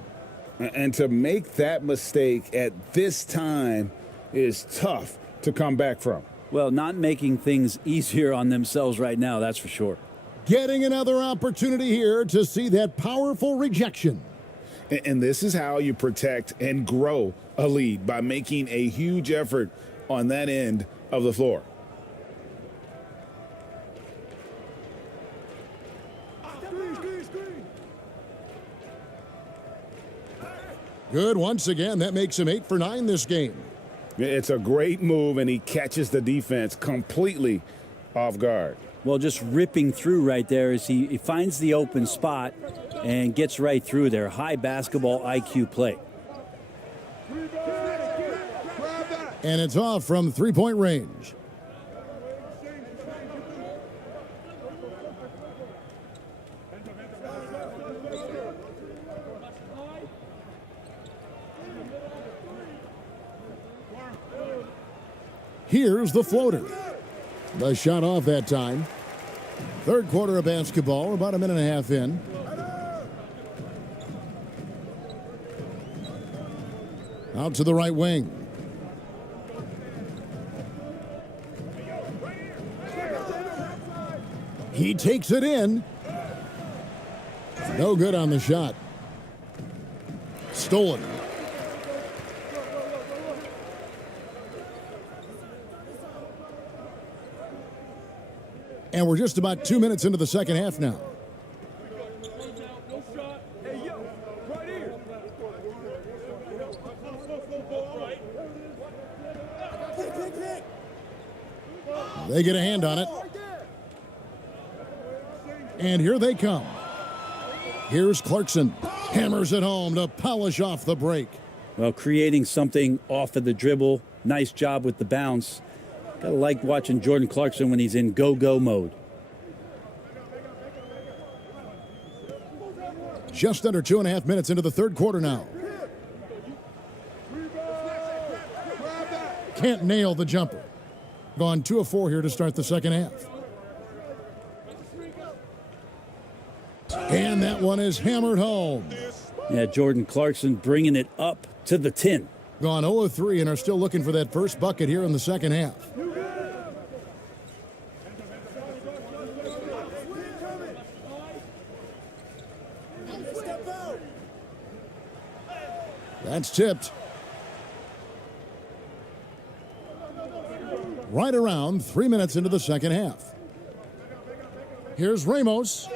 And to make that mistake at this time is tough to come back from. Well, not making things easier on themselves right now, that's for sure. Getting another opportunity here to see that powerful rejection. And this is how you protect and grow a lead, by making a huge effort on that end of the floor. Good once again. That makes him 8 for 9 this game. It's a great move, and he catches the defense completely off guard. Well, just ripping through right there as he finds the open spot and gets right through there. High basketball IQ play. And it's off from three-point range. Here's the floater. The shot off that time. Third quarter of basketball, about a minute and a half in. Out to the right wing. He takes it in. No good on the shot. Stolen. And we're just about 2 minutes into the second half now. They get a hand on it. And here they come. Here's Clarkson. Hammers it home to polish off the break. Well, creating something off of the dribble. Nice job with the bounce. Gotta like watching Jordan Clarkson when he's in go-go mode. Just under 2.5 minutes into the third quarter now. Can't nail the jumper. Gone 2 of 4 here to start the second half. And that one is hammered home. Yeah, Jordan Clarkson bringing it up to the 10. Gone 0 of 3 and are still looking for that first bucket here in the second half. That's tipped. Right around 3 minutes into the second half. Here's Ramos,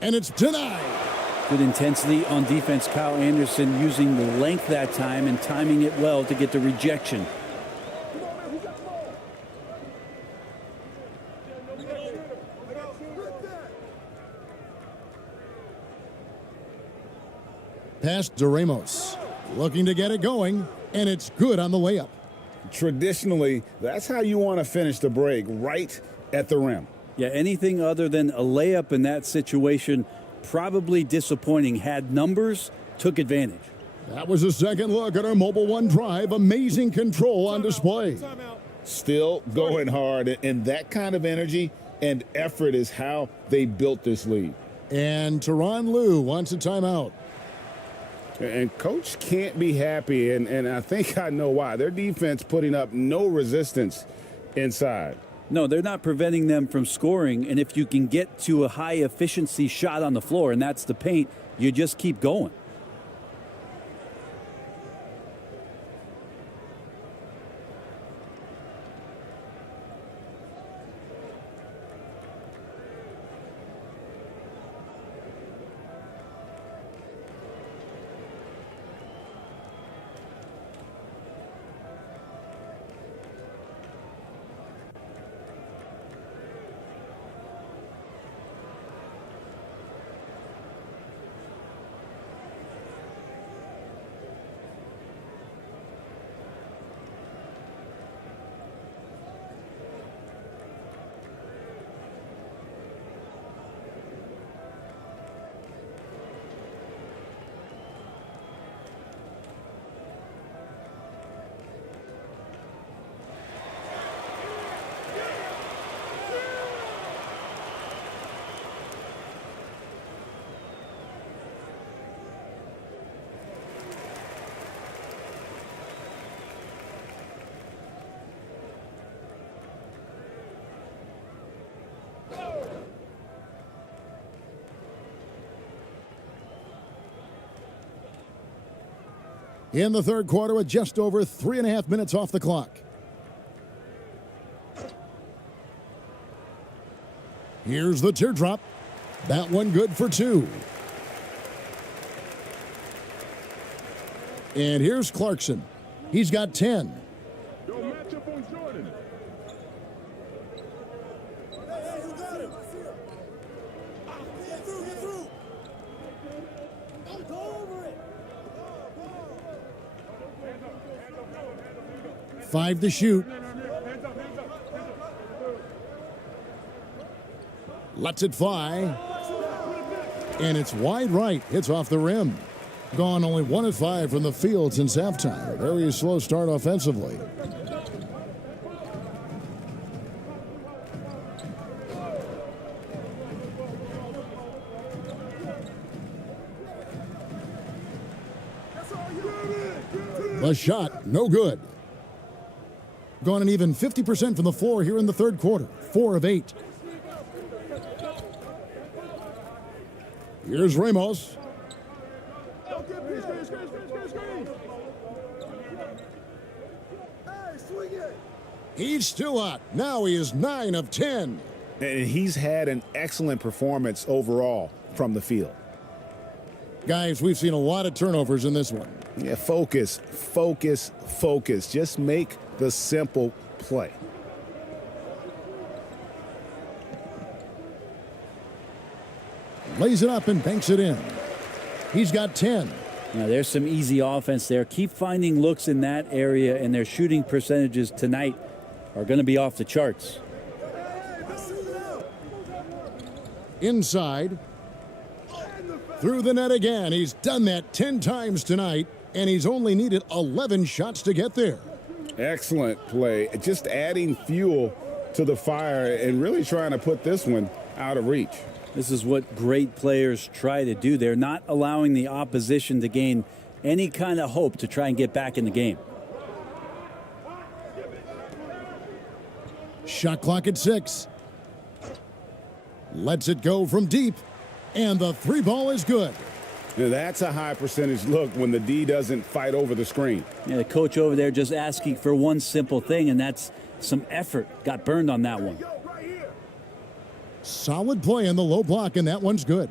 and it's denied. Good intensity on defense. Kyle Anderson using the length that time and timing it well to get the rejection. Pass to Ramos. Looking to get it going, and it's good on the layup. Traditionally, that's how you want to finish the break, right at the rim. Yeah, anything other than a layup in that situation, probably disappointing. Had numbers, took advantage. That was a second look at our Mobile One drive. Amazing control on display. Still going hard, and that kind of energy and effort is how they built this lead. And Tyronn Lue wants a timeout. And coach can't be happy, and I think I know why. Their defense putting up no resistance inside. No, they're not preventing them from scoring, and if you can get to a high efficiency shot on the floor, and that's the paint, you just keep going. in the third quarter with just over 3.5 minutes off the clock. Here's the teardrop. That one good for 2. And here's Clarkson. He's got 10. Five to shoot. Lets it fly. And it's wide right. Hits off the rim. Gone only 1 of 5 from the field since halftime. Very slow start offensively. The shot, no good. Gone an even 50% from the floor here in the third quarter. 4 of 8. Here's Ramos. He's still out. Now he is 9 of 10. And he's had an excellent performance overall from the field. Guys, we've seen a lot of turnovers in this one. Yeah, focus, focus, focus. Just make the simple play. Lays it up and banks it in. He's got 10. Now, there's some easy offense there. Keep finding looks in that area, and their shooting percentages tonight are going to be off the charts. Inside. Through the net again. He's done that 10 times tonight, and he's only needed 11 shots to get there. Excellent play. Just adding fuel to the fire and really trying to put this one out of reach. This is what great players try to do. They're not allowing the opposition to gain any kind of hope to try and get back in the game. Shot clock at 6. Lets it go from deep. And the 3 ball is good. Now that's a high percentage look when the D doesn't fight over the screen. Yeah, the coach over there just asking for one simple thing, and that's some effort. Got burned on that one. Solid play in the low block, and that one's good.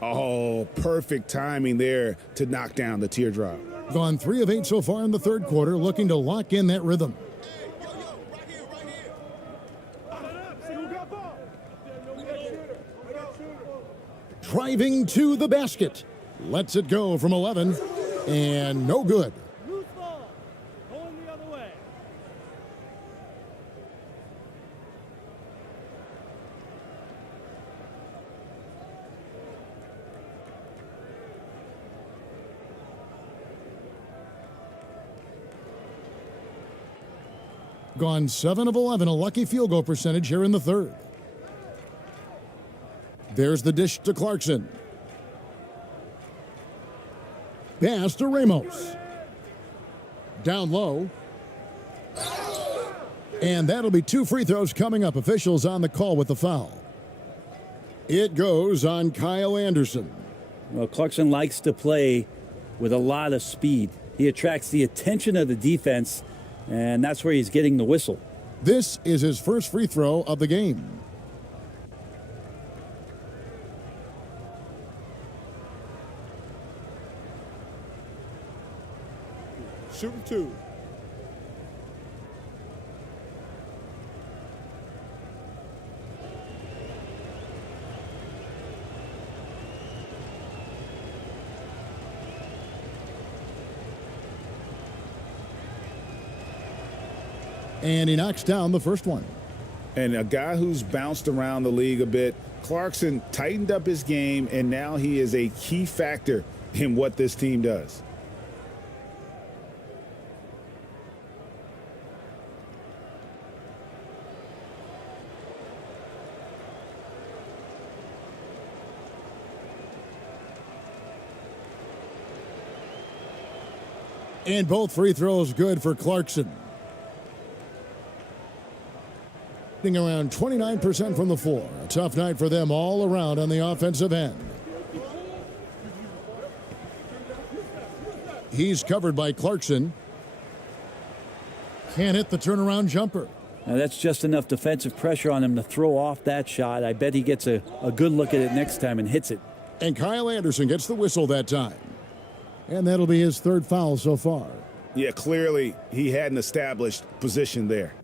Oh, perfect timing there to knock down the teardrop. Gone 3 of 8 so far in the third quarter, looking to lock in that rhythm. Driving to the basket. Lets it go from 11. And no good. Loose ball. Going the other way. Gone 7 of 11, a lucky field goal percentage here in the third. There's the dish to Clarkson. Pass to Ramos. Down low. And that'll be 2 free throws coming up. Officials on the call with the foul. It goes on Kyle Anderson. Well, Clarkson likes to play with a lot of speed. He attracts the attention of the defense, and that's where he's getting the whistle. This is his first free throw of the game. Shooting 2. And he knocks down the first one. And a guy who's bounced around the league a bit, Clarkson tightened up his game, and now he is a key factor in what this team does. And both free throws good for Clarkson. Around 29% from the floor. A tough night for them all around on the offensive end. He's covered by Clarkson. Can't hit the turnaround jumper. Now that's just enough defensive pressure on him to throw off that shot. I bet he gets a good look at it next time and hits it. And Kyle Anderson gets the whistle that time. And that'll be his third foul so far. Yeah, clearly he had an established position there.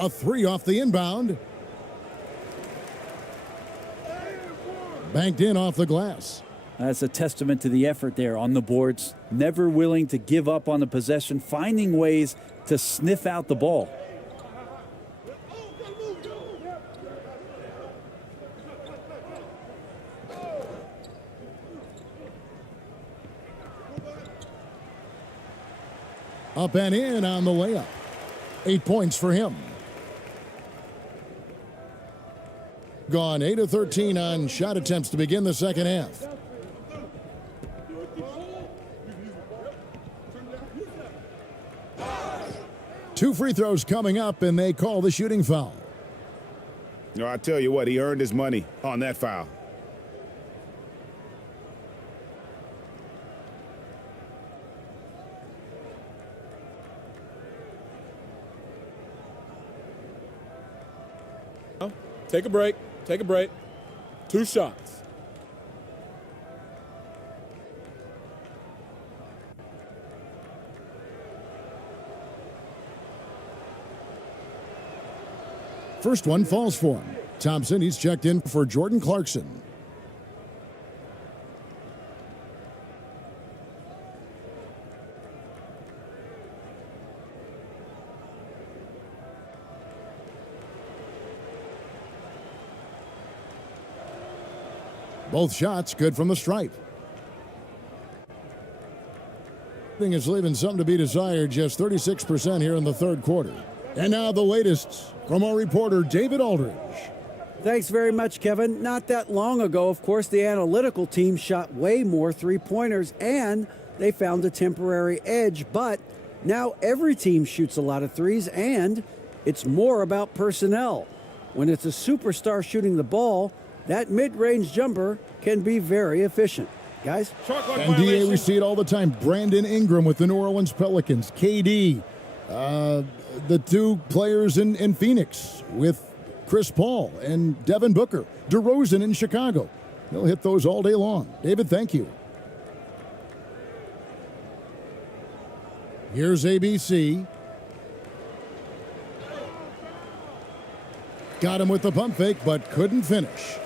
A three off the inbound. Banked in off the glass. That's a testament to the effort there on the boards. Never willing to give up on the possession, finding ways to sniff out the ball. Up and in on the layup. 8 points for him. Gone 8 of 13 on shot attempts to begin the second half. Two free throws coming up, and they call the shooting foul. No, I tell you what, he earned his money on that foul. Take a break. Take a break. 2 shots. First one falls for him. Thompson, he's checked in for Jordan Clarkson. Both shots good from the stripe. Thing is leaving something to be desired, just 36% here in the third quarter. And now the latest from our reporter, David Aldridge. Thanks very much, Kevin. Not that long ago, of course, the analytical team shot way more three-pointers, and they found a temporary edge. But now every team shoots a lot of threes, and it's more about personnel. When it's a superstar shooting the ball, that mid-range jumper can be very efficient. Guys? And DA, we see it all the time. Brandon Ingram with the New Orleans Pelicans. KD, the two players in Phoenix with Chris Paul and Devin Booker. DeRozan in Chicago. They'll hit those all day long. David, thank you. Here's ABC. Got him with the pump fake, but couldn't finish.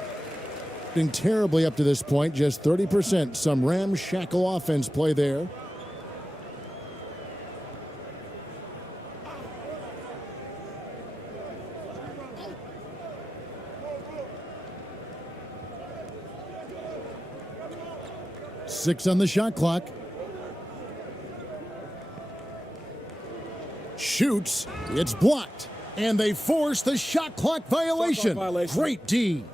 Terribly up to this point, just 30%. Some ramshackle offense play there. Six on the shot clock. Shoots. It's blocked. And they force the shot clock violation. Great D.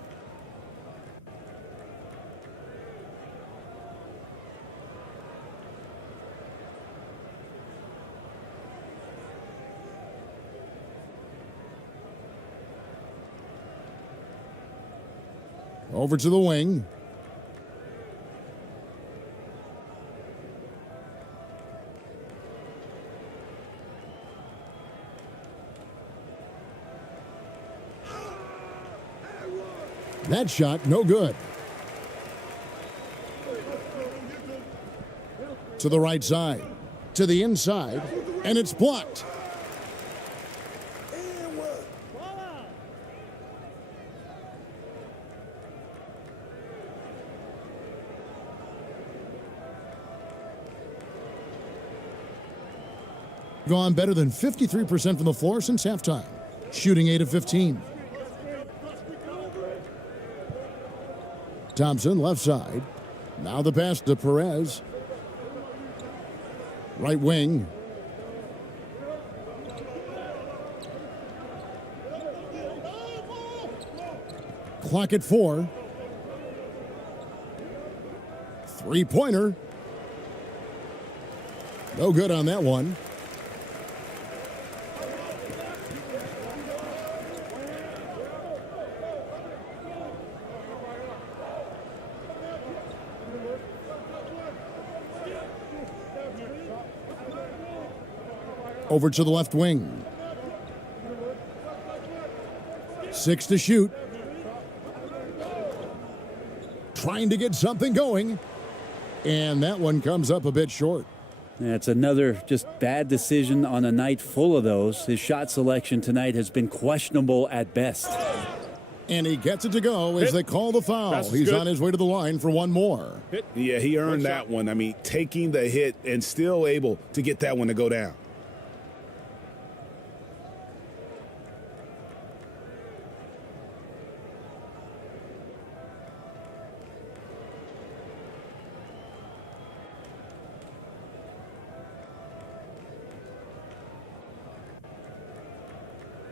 Over to the wing. That shot, no good. To the right side, to the inside, and it's blocked. Gone better than 53% from the floor since halftime. Shooting 8 of 15. Thompson, left side. Now the pass to Perez. Right wing. Clock at 4. Three-pointer. No good on that one. Over to the left wing. 6 to shoot. Trying to get something going. And that one comes up a bit short. That's another just bad decision on a night full of those. His shot selection tonight has been questionable at best. And he gets it to go as they call the foul. He's on his way to the line for one more. Yeah, he earned that one. I mean, taking the hit and still able to get that one to go down.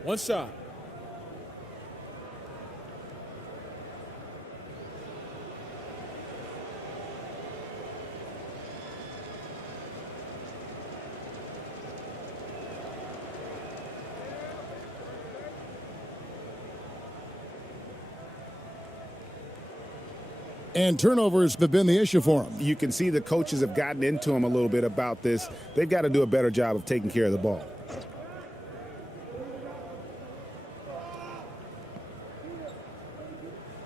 One shot. And turnovers have been the issue for him. You can see the coaches have gotten into him a little bit about this. They've got to do a better job of taking care of the ball.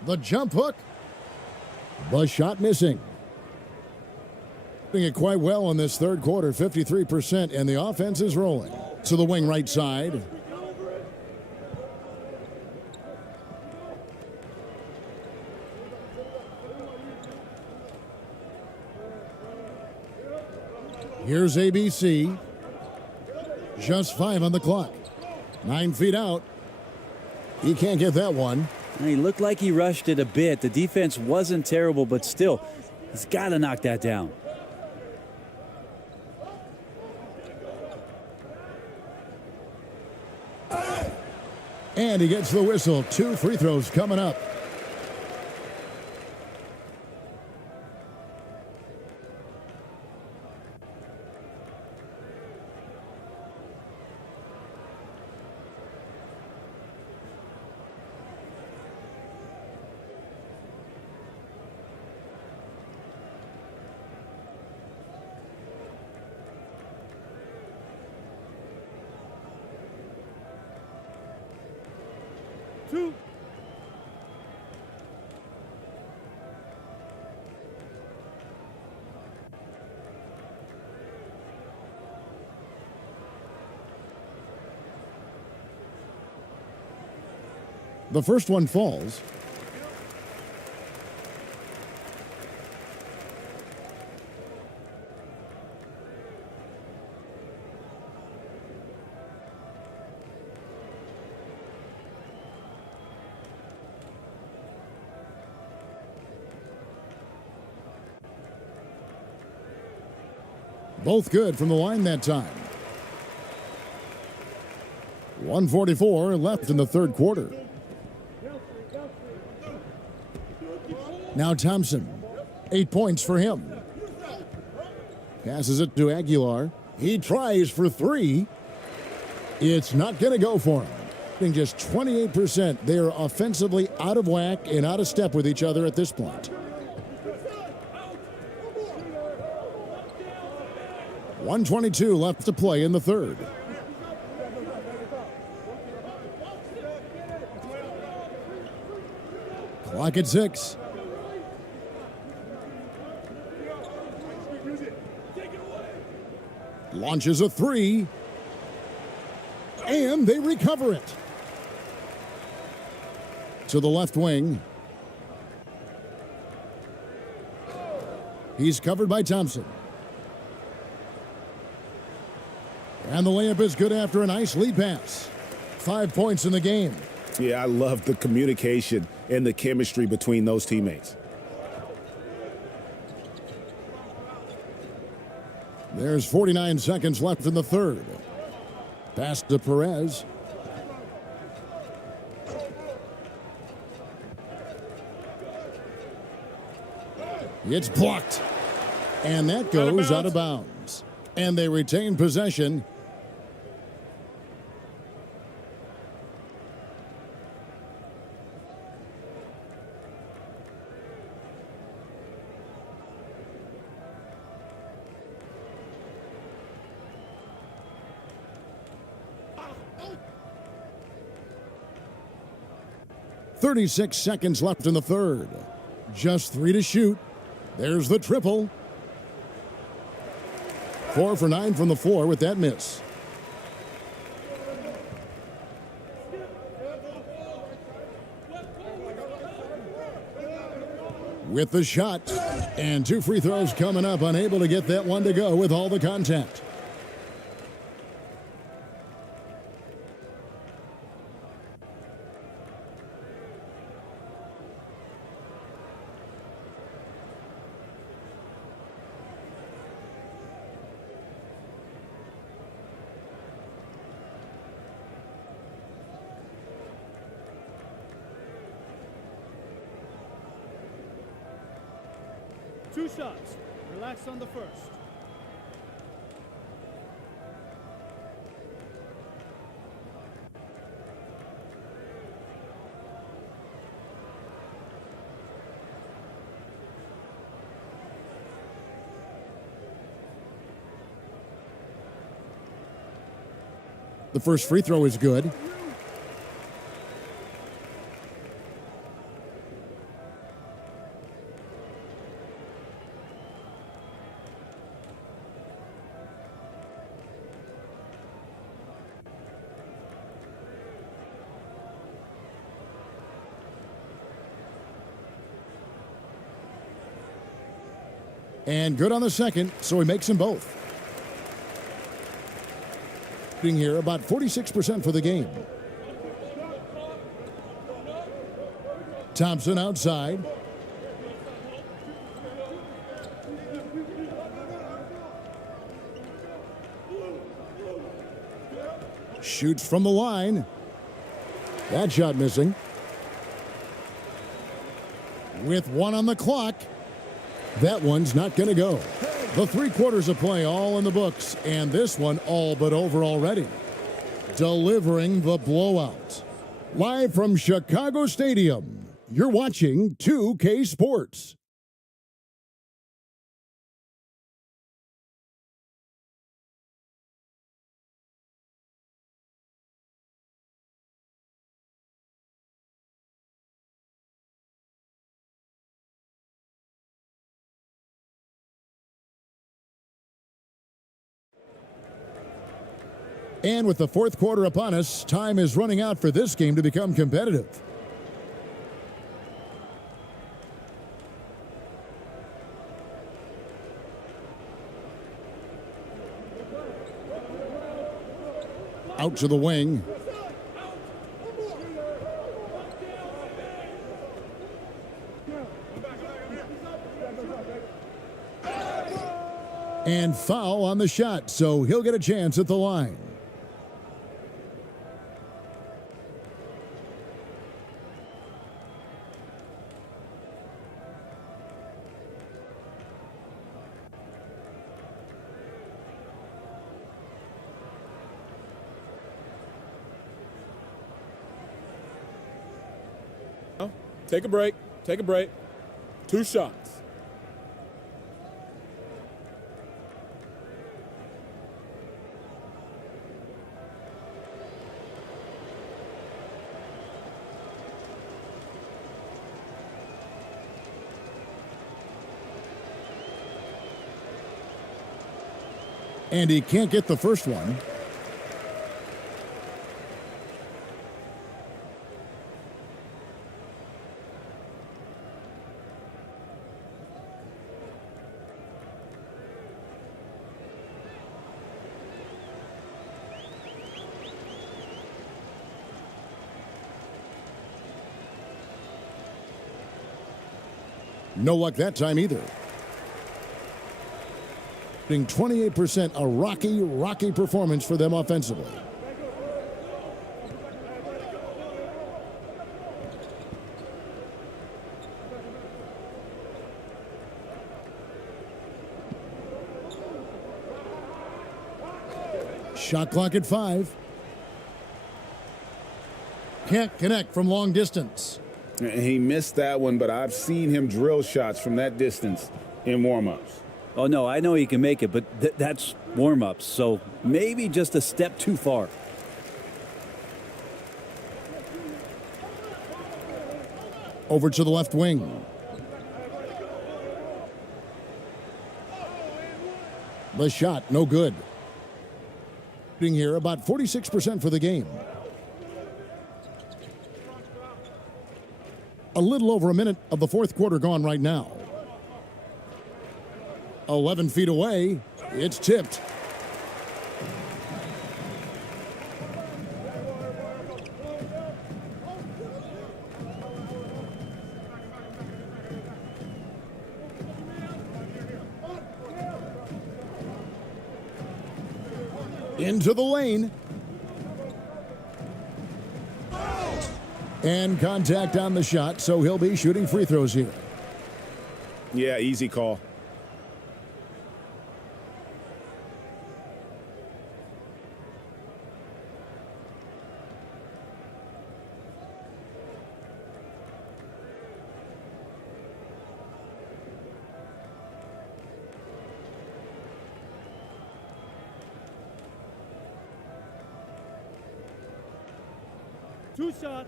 The jump hook. The shot missing. Doing it quite well in this third quarter, 53%, and the offense is rolling. To the wing right side. Here's ABC. Just 5 on the clock. 9 feet out. He can't get that one. He looked like he rushed it a bit. The defense wasn't terrible, but still, he's got to knock that down. And he gets the whistle. 2 free throws coming up. The first one falls. Both good from the line that time. 1:44 left in the third quarter. Now Thompson, 8 points for him. Passes it to Aguilar. He tries for 3. It's not going to go for him. Being just 28%. They are offensively out of whack and out of step with each other at this point. 1:22 left to play in the third. Clock at 6. Launches a 3. And they recover it. To the left wing. He's covered by Thompson. And the layup is good after a nice lead pass. 5 points in the game. Yeah, I love the communication and the chemistry between those teammates. There's 49 seconds left in the third. Pass to Perez. It's blocked. And that goes out of bounds. And they retain possession. .36 seconds left in the third. Just 3 to shoot. There's the triple. 4 for 9 from the floor with that miss. With the shot. And 2 free throws coming up. Unable to get that one to go with all the contact. Two shots. Relax on the first. The first free throw is good. And good on the second, so he makes them both. Here about 46% for the game. Thompson outside. Shoots from the line. That shot missing. With 1 on the clock. That one's not going to go. The 3 quarters of play all in the books, and this one all but over already. Delivering the blowout. Live from Chicago Stadium, you're watching 2K Sports. And with the 4th quarter upon us, time is running out for this game to become competitive. Out to the wing. And foul on the shot, so he'll get a chance at the line. Take a break. Take a break. 2 shots. And he can't get the first one. No luck that time either. 28%, a rocky performance for them offensively. Shot clock at 5. Can't connect from long distance. He missed that one, but I've seen him drill shots from that distance in warm-ups. Oh, no, I know he can make it, but that's warm-ups, so maybe just a step too far. Over to the left wing. The shot, no good. Here, about 46% for the game. A little over a minute of the fourth quarter gone right now. 11 feet away. It's tipped. Into the lane. And contact on the shot, so he'll be shooting free throws here. Yeah, easy call. Two shot.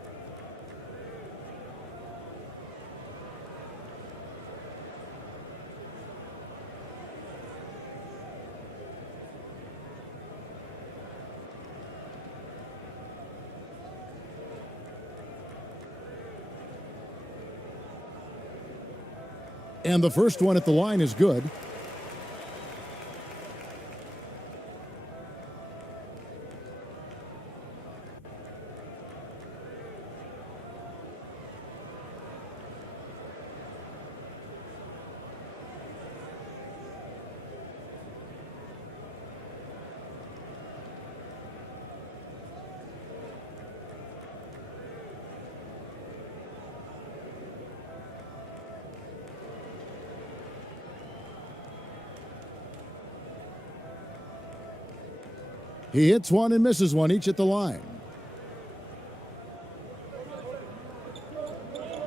And the first one at the line is good. He hits one and misses one, each at the line.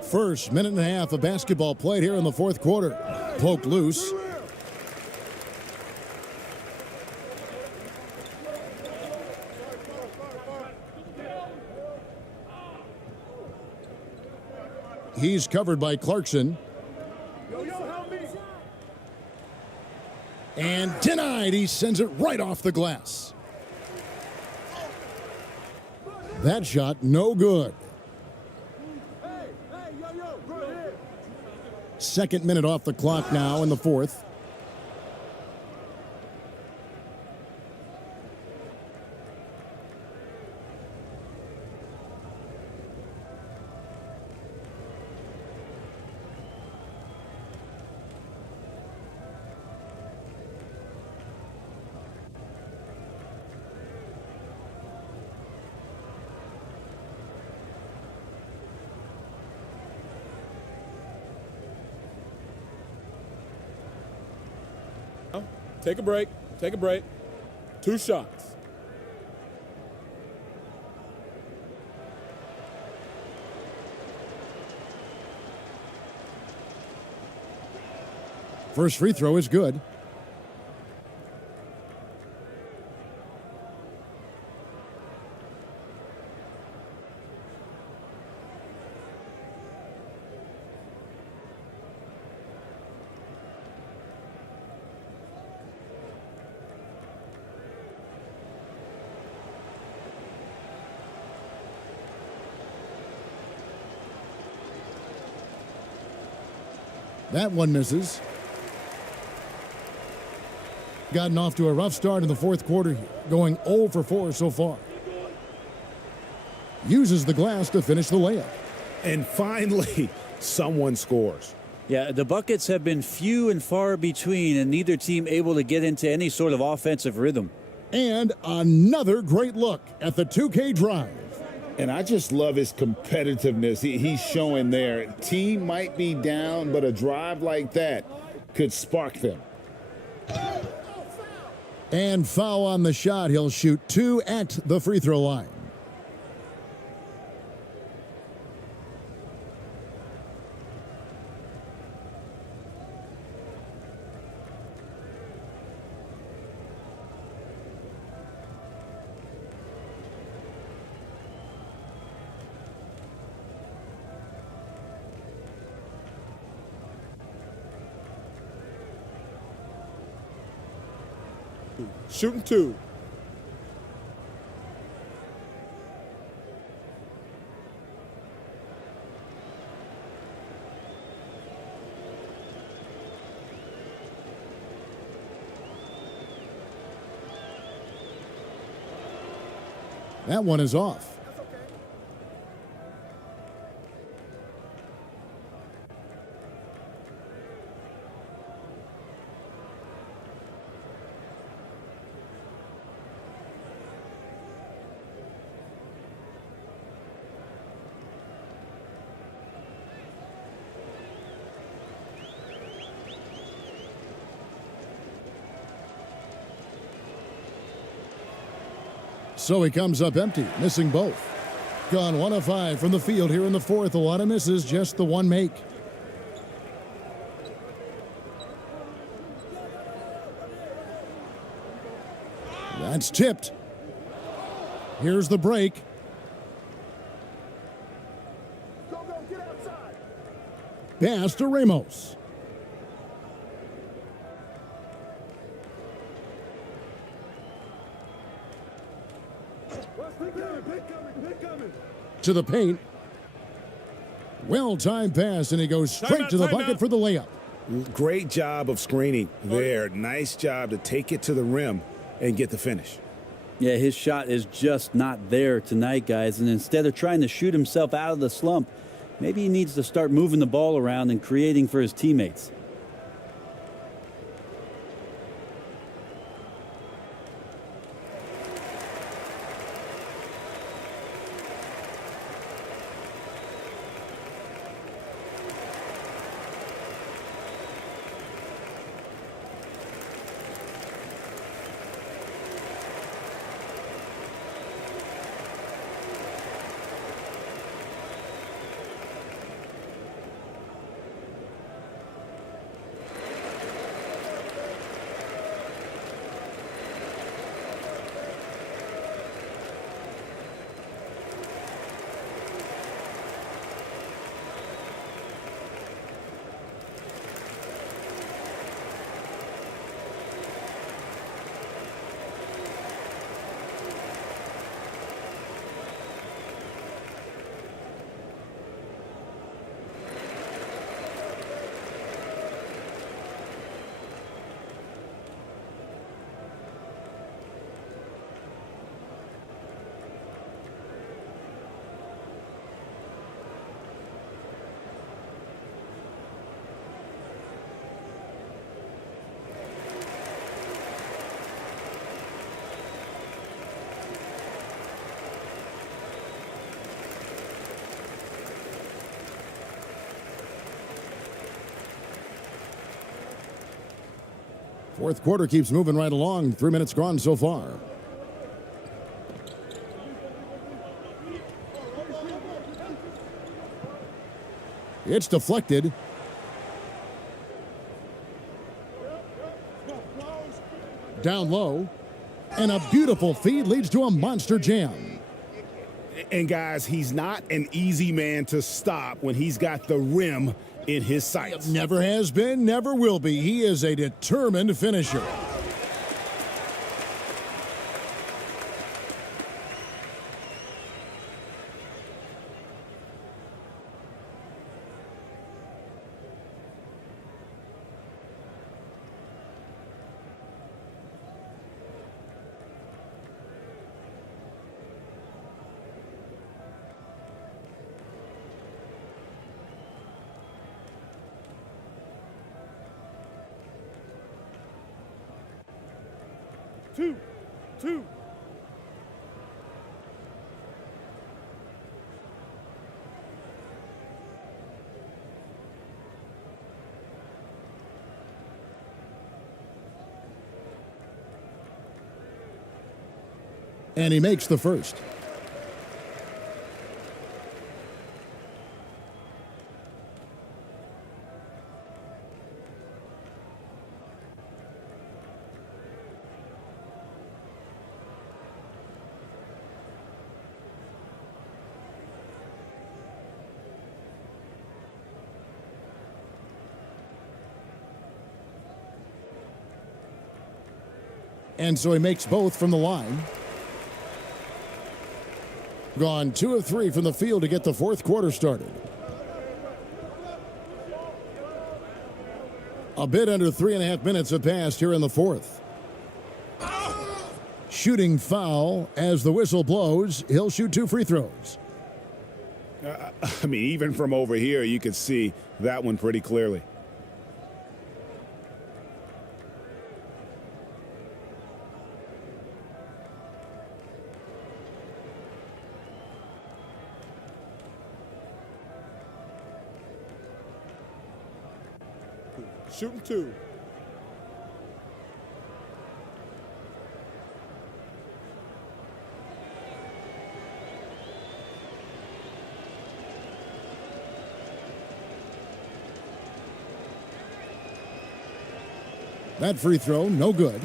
First minute and a half of basketball played here in the fourth quarter. Poked loose. He's covered by Clarkson. And denied. He sends it right off the glass. That shot, no good. Second minute off the clock now in the fourth. Take a break. Take a break. Two shots. First free throw is good. That one misses. Gotten off to a rough start in the fourth quarter, going 0 for 4 so far. Uses the glass to finish the layup. And finally, someone scores. Yeah, the buckets have been few and far between, and neither team able to get into any sort of offensive rhythm. And another great look at the 2K drive. And I just love his competitiveness he's showing there. Team might be down, but a drive like that could spark them. And foul on the shot. He'll shoot 2 at the free throw line. Shooting 2. That one is off. So he comes up empty, missing both. Gone 1 of 5 from the field here in the fourth. A lot of misses, just the one make. That's tipped. Here's the break. Pass to Ramos. To the paint. Well-timed pass, and he goes straight to the bucket for the layup. Great job of screening there. Nice job to take it to the rim and get the finish. Yeah, his shot is just not there tonight, guys. And instead of trying to shoot himself out of the slump, maybe he needs to start moving the ball around and creating for his teammates. Fourth quarter keeps moving right along. 3 minutes gone so far. It's deflected. Down low. And a beautiful feed leads to a monster jam. And guys, he's not an easy man to stop when he's got the rim in his sights. Never has been, never will be. He is a determined finisher. Two. And he makes the first. And so he makes both from the line. Gone 2 of 3 from the field to get the fourth quarter started. A bit under 3.5 minutes have passed here in the fourth. Shooting foul as the whistle blows. He'll shoot 2 free throws. I mean, even from over here, you could see that one pretty clearly. Shooting 2. That free throw, no good.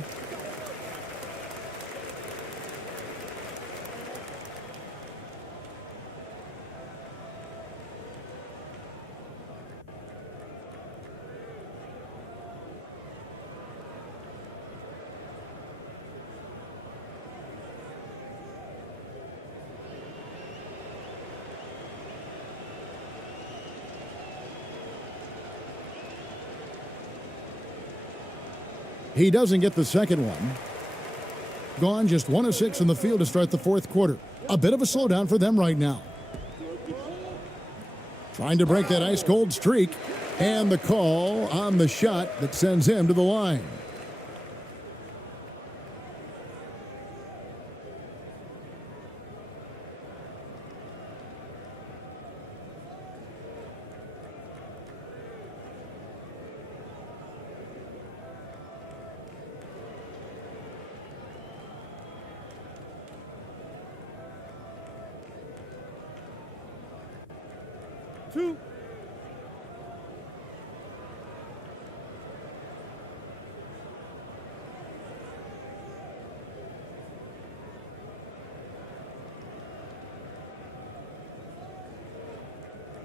He doesn't get the second one. Gone just 1 of 6 in the field to start the fourth quarter. A bit of a slowdown for them right now. Trying to break that ice-cold streak. And the call on the shot that sends him to the line.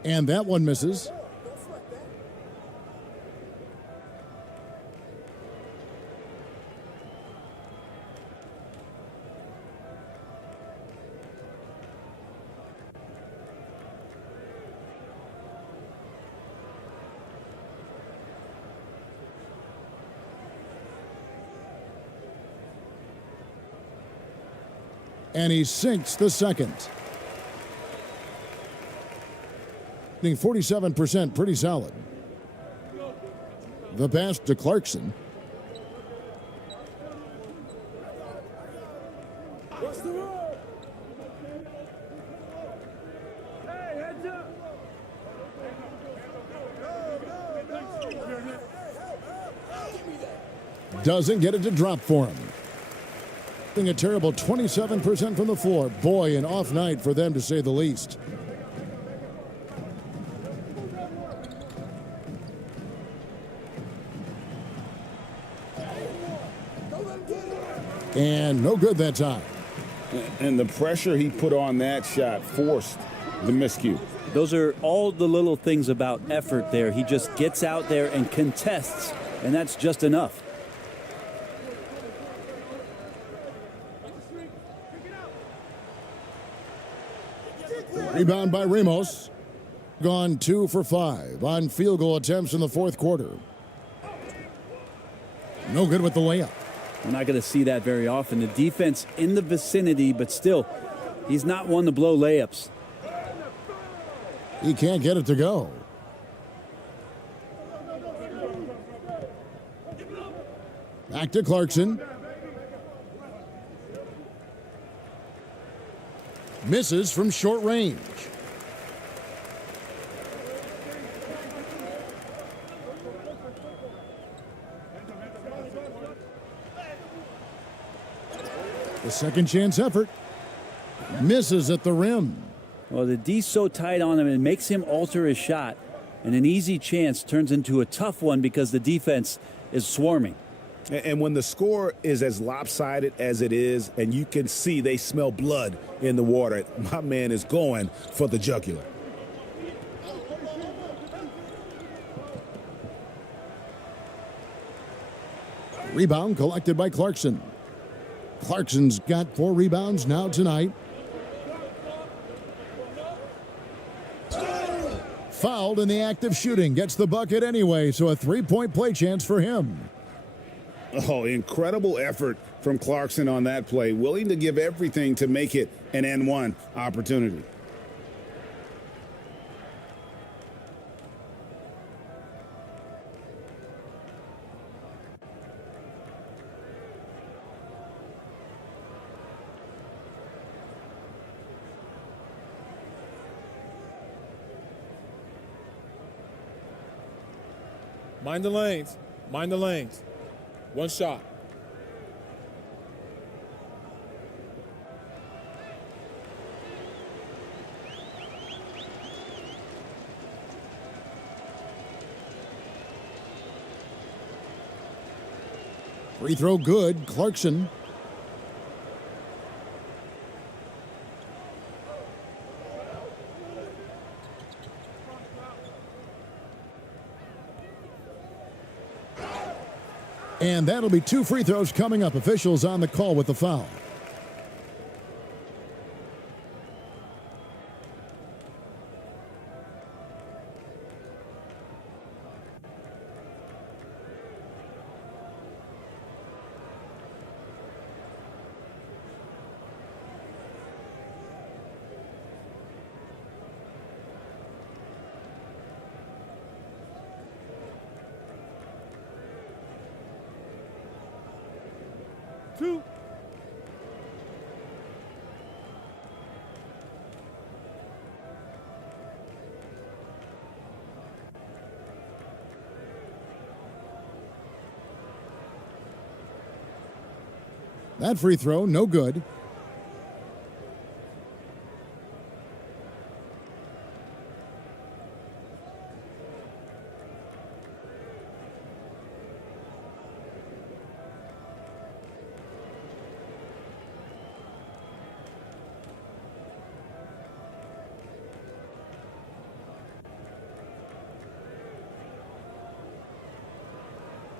And that one misses. And he sinks the second. 47%, pretty solid. The pass to Clarkson. Doesn't get it to drop for him. A terrible 27% from the floor. Boy, an off night for them to say the least. And no good that time. And the pressure he put on that shot forced the miscue. Those are all the little things about effort there. He just gets out there and contests, and that's just enough. Rebound by Ramos. Gone 2 for 5 on field goal attempts in the fourth quarter. No good with the layup. We're not going to see that very often. The defense in the vicinity, but still, he's not one to blow layups. He can't get it to go. Back to Clarkson. Misses from short range. The second chance effort. Misses at the rim. Well, the D's so tight on him, it makes him alter his shot. And an easy chance turns into a tough one because the defense is swarming. And when the score is as lopsided as it is, and you can see they smell blood in the water, my man is going for the jugular. Rebound collected by Clarkson. Clarkson's got 4 rebounds now tonight. Fouled in the act of shooting. Gets the bucket anyway, so a 3-point play chance for him. Oh, incredible effort from Clarkson on that play. Willing to give everything to make it an N1 opportunity. Mind the lanes. Mind the lanes. One shot. Free throw good. Clarkson. And that'll be 2 free throws coming up. Officials on the call with the foul. Two. That free throw, no good.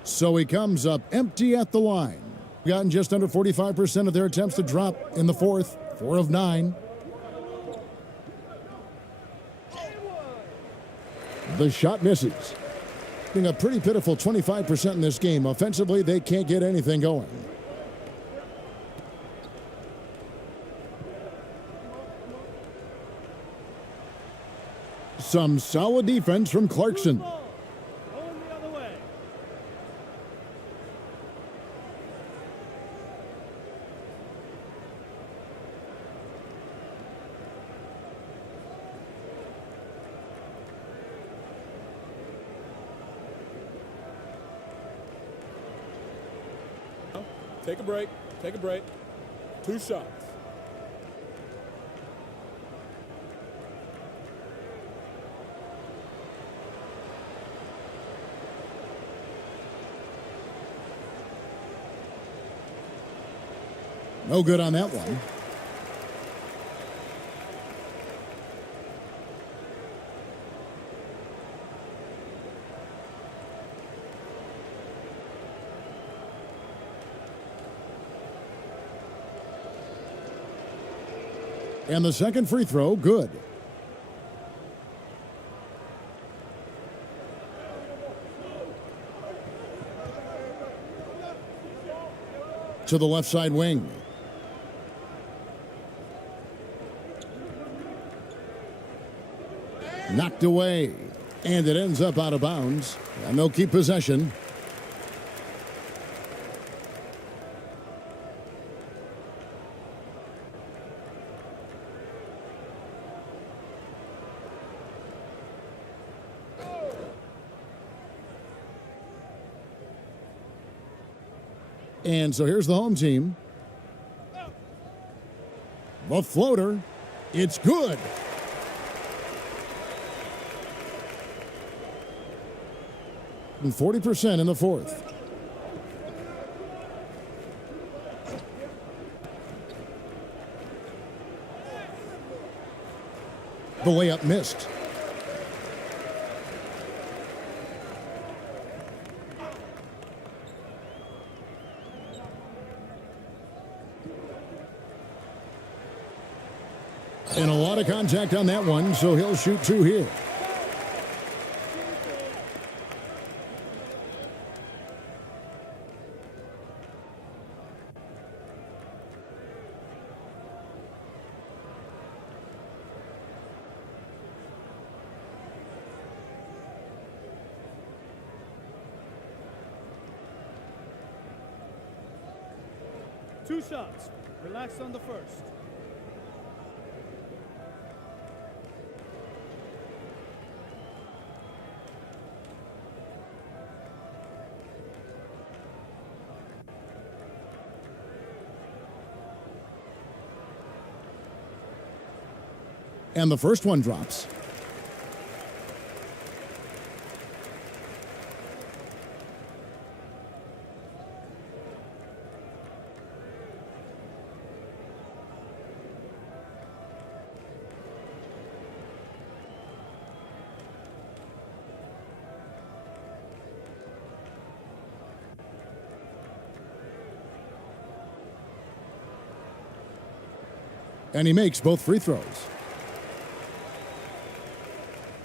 So he comes up empty at the line. Gotten just under 45% of their attempts to drop in the fourth. 4 of 9. The shot misses. Being a pretty pitiful 25% in this game. Offensively, they can't get anything going. Some solid defense from Clarkson. Take a break. Take a break. 2 shots. No good on that one. And the second free throw, good. To the left side wing. Knocked away. And it ends up out of bounds. And they'll keep possession. And so here's the home team. The floater. It's good. And 40% in the fourth. The layup missed. And a lot of contact on that one, so he'll shoot two here. Two shots. Relax on the first. And the first one drops. And he makes both free throws.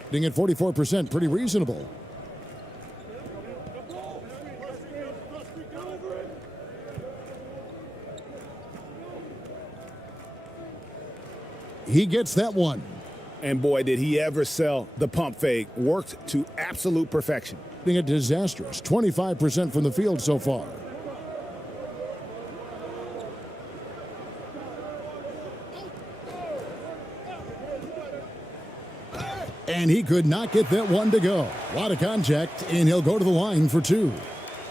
Being at 44%, pretty reasonable. He gets that one. And boy, did he ever sell the pump fake. Worked to absolute perfection. Being a disastrous 25% from the field so far. And he could not get that one to go. A lot of contact, and he'll go to the line for two.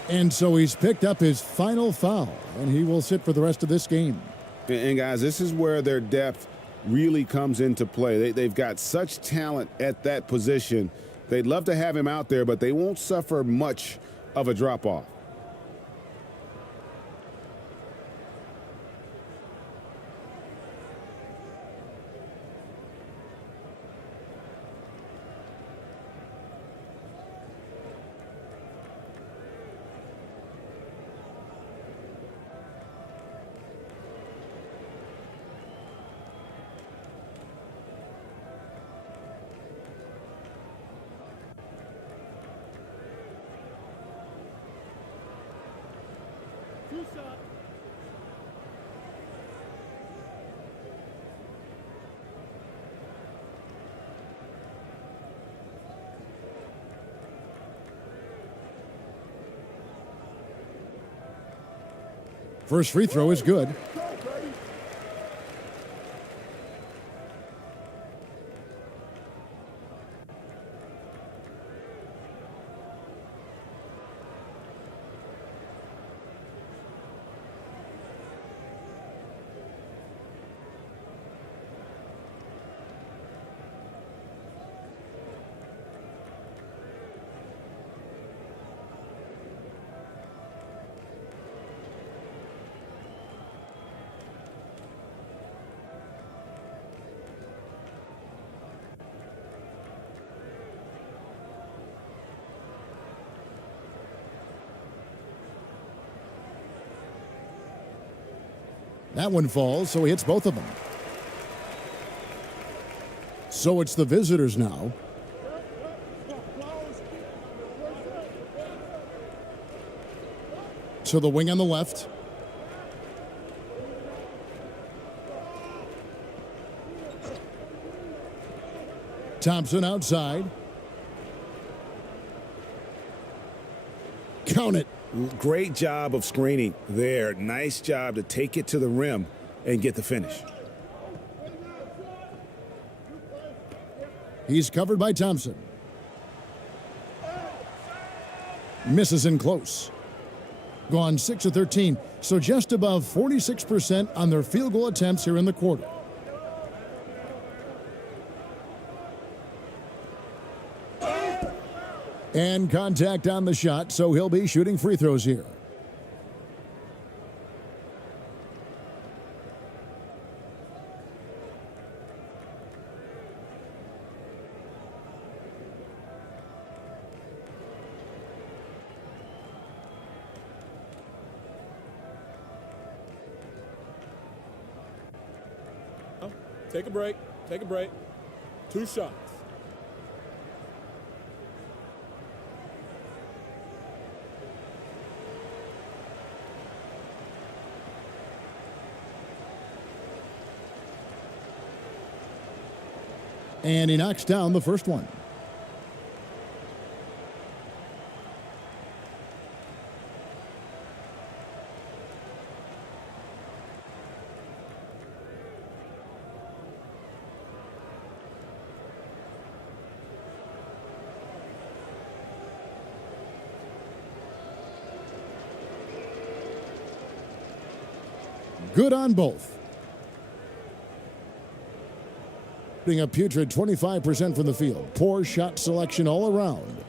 And so he's picked up his final foul, and he will sit for the rest of this game. And guys, this is where their depth really comes into play. They've got such talent at that position. They'd love to have him out there, but they won't suffer much of a drop-off. Two shots. First free throw is good. That one falls, so he hits both of them. So it's the visitors now. To the wing on the left. Thompson outside. Count it. Great job of screening there. Nice job to take it to the rim and get the finish. He's covered by Thompson. Misses in close. Gone 6 of 13, so just above 46% on their field goal attempts here in the quarter. And contact on the shot, so he'll be shooting free throws here. Take a break. Take a break. 2 shots. And he knocks down the first one. Good on both. Shooting a putrid 25% from the field. Poor shot selection all around.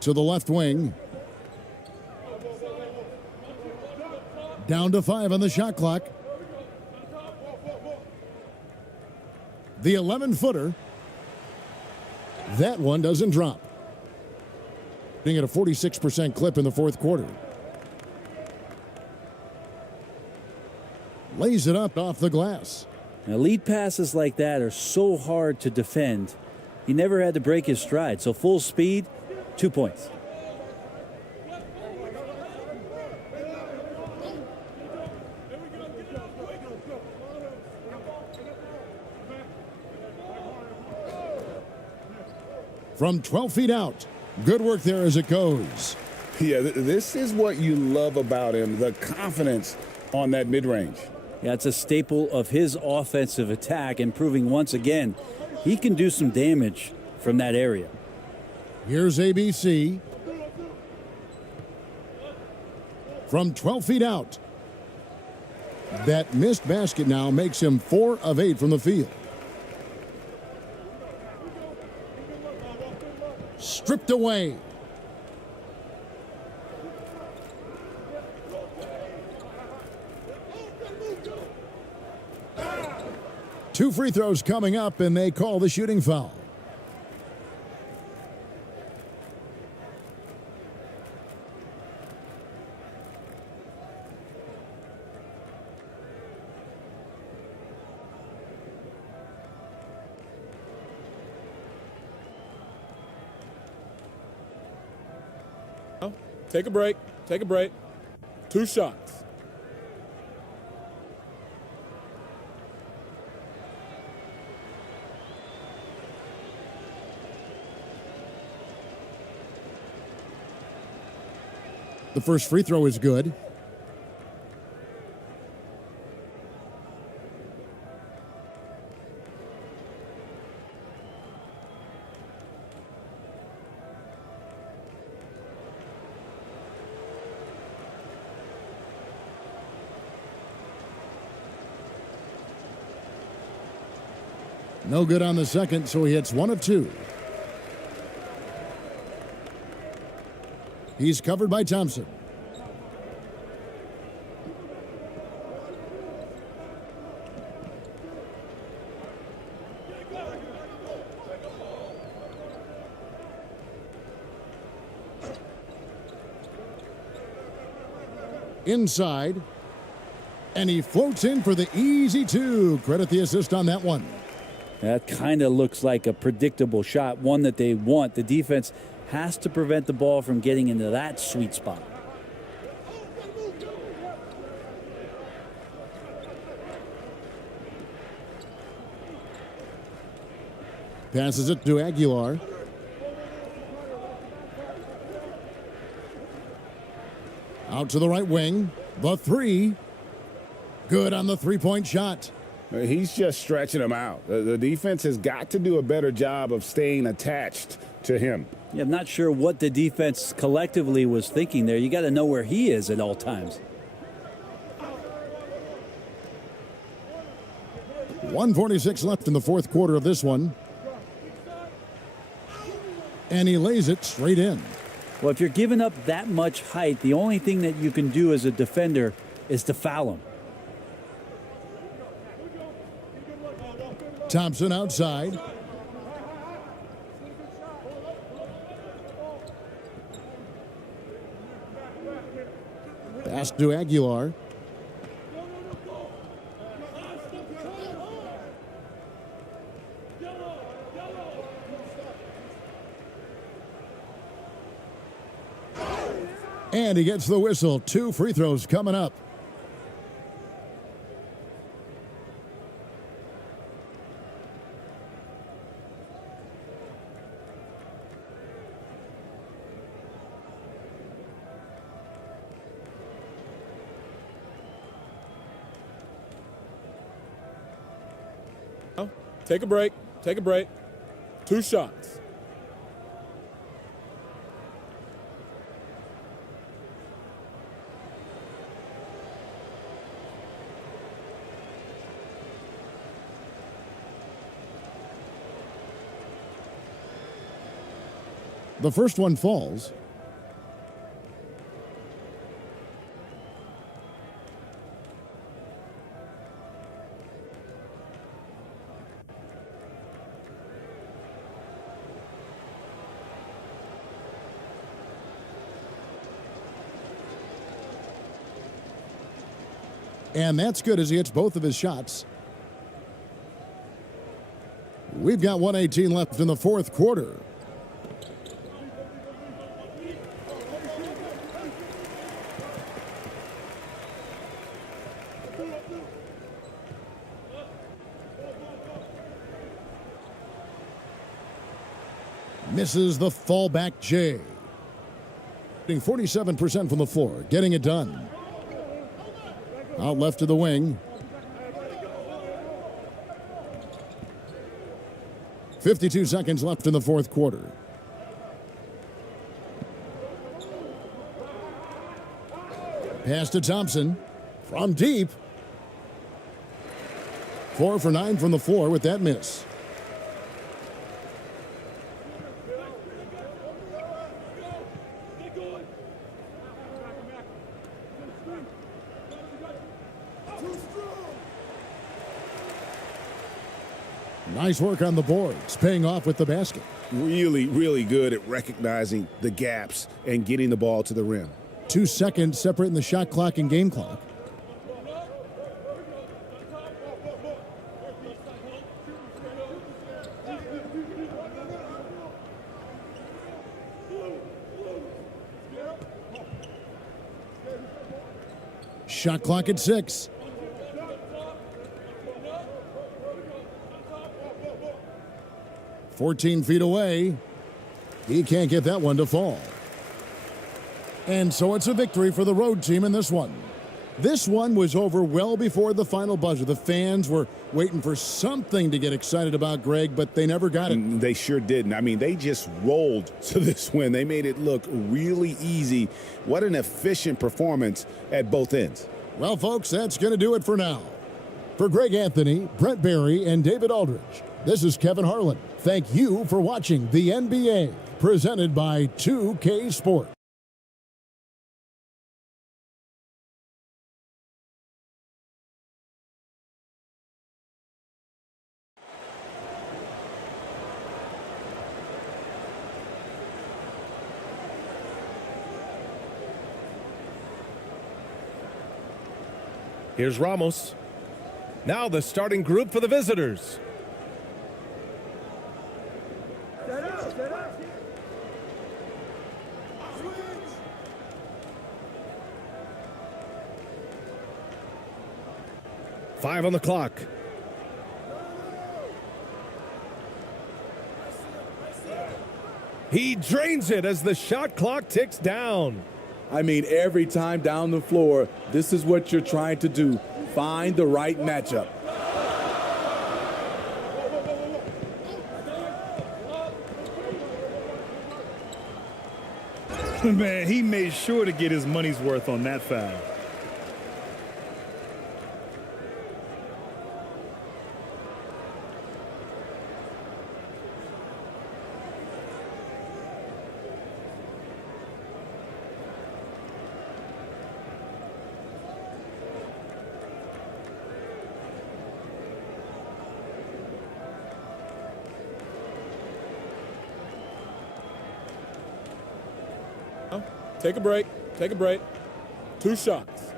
To the left wing. Down to 5 on the shot clock. The 11-footer. That one doesn't drop. Being at a 46% clip in the fourth quarter. Lays it up off the glass. Now, lead passes like that are so hard to defend. He never had to break his stride. So full speed, 2 points. From 12 feet out. Good work there as it goes. Yeah, this is what you love about him, the confidence on that mid-range. Yeah, it's a staple of his offensive attack, and proving once again he can do some damage from that area. Here's ABC. From 12 feet out. That missed basket now makes him 4 of 8 from the field. Stripped away. Two free throws coming up, and they call the shooting foul. Take a break. Take a break. 2 shots. The first free throw is good. No good on the second, so he hits 1 of 2. He's covered by Thompson. Inside. And he floats in for the easy 2. Credit the assist on that one. That kind of looks like a predictable shot, one that they want. The defense has to prevent the ball from getting into that sweet spot. Passes it to Aguilar. Out to the right wing. The 3. Good on the three-point shot. He's just stretching him out. The defense has got to do a better job of staying attached to him. Yeah, I'm not sure what the defense collectively was thinking there. You got to know where he is at all times. 1:46 left in the fourth quarter of this one. And he lays it straight in. Well, if you're giving up that much height, the only thing that you can do as a defender is to foul him. Thompson outside. Pass to Aguilar. And he gets the whistle. 2 free throws coming up. Take a break. Take a break. 2 shots. The first one falls. And that's good as he hits both of his shots. We've got 1:18 left in the fourth quarter. Misses the fallback J. 47% from the floor, getting it done. Out left to the wing. 52 seconds left in the fourth quarter. Pass to Thompson from deep. 4 for 9 from the floor with that miss. Nice work on the boards, paying off with the basket. Really, really good at recognizing the gaps and getting the ball to the rim. 2 seconds separating the shot clock and game clock. Shot clock at 6. "14 feet away. He can't get that one to fall. And so it's a victory for the road team in this one. This one was over well before the final buzzer. The fans were waiting for something to get excited about, Greg, but they never got it. They sure didn't. I mean, they just rolled to this win. They made it look really easy. What an efficient performance at both ends. Well, folks, that's going to do it for now. For Greg Anthony, Brent Barry, and David Aldridge, this is Kevin Harlan. Thank you for watching the NBA, presented by 2K Sports. Here's Ramos. Now the starting group for the visitors. Five on the clock. He drains it as the shot clock ticks down. I mean, every time down the floor, this is what you're trying to do. Find the right matchup. Man, he made sure to get his money's worth on that foul. Take a break. Take a break. 2 shots.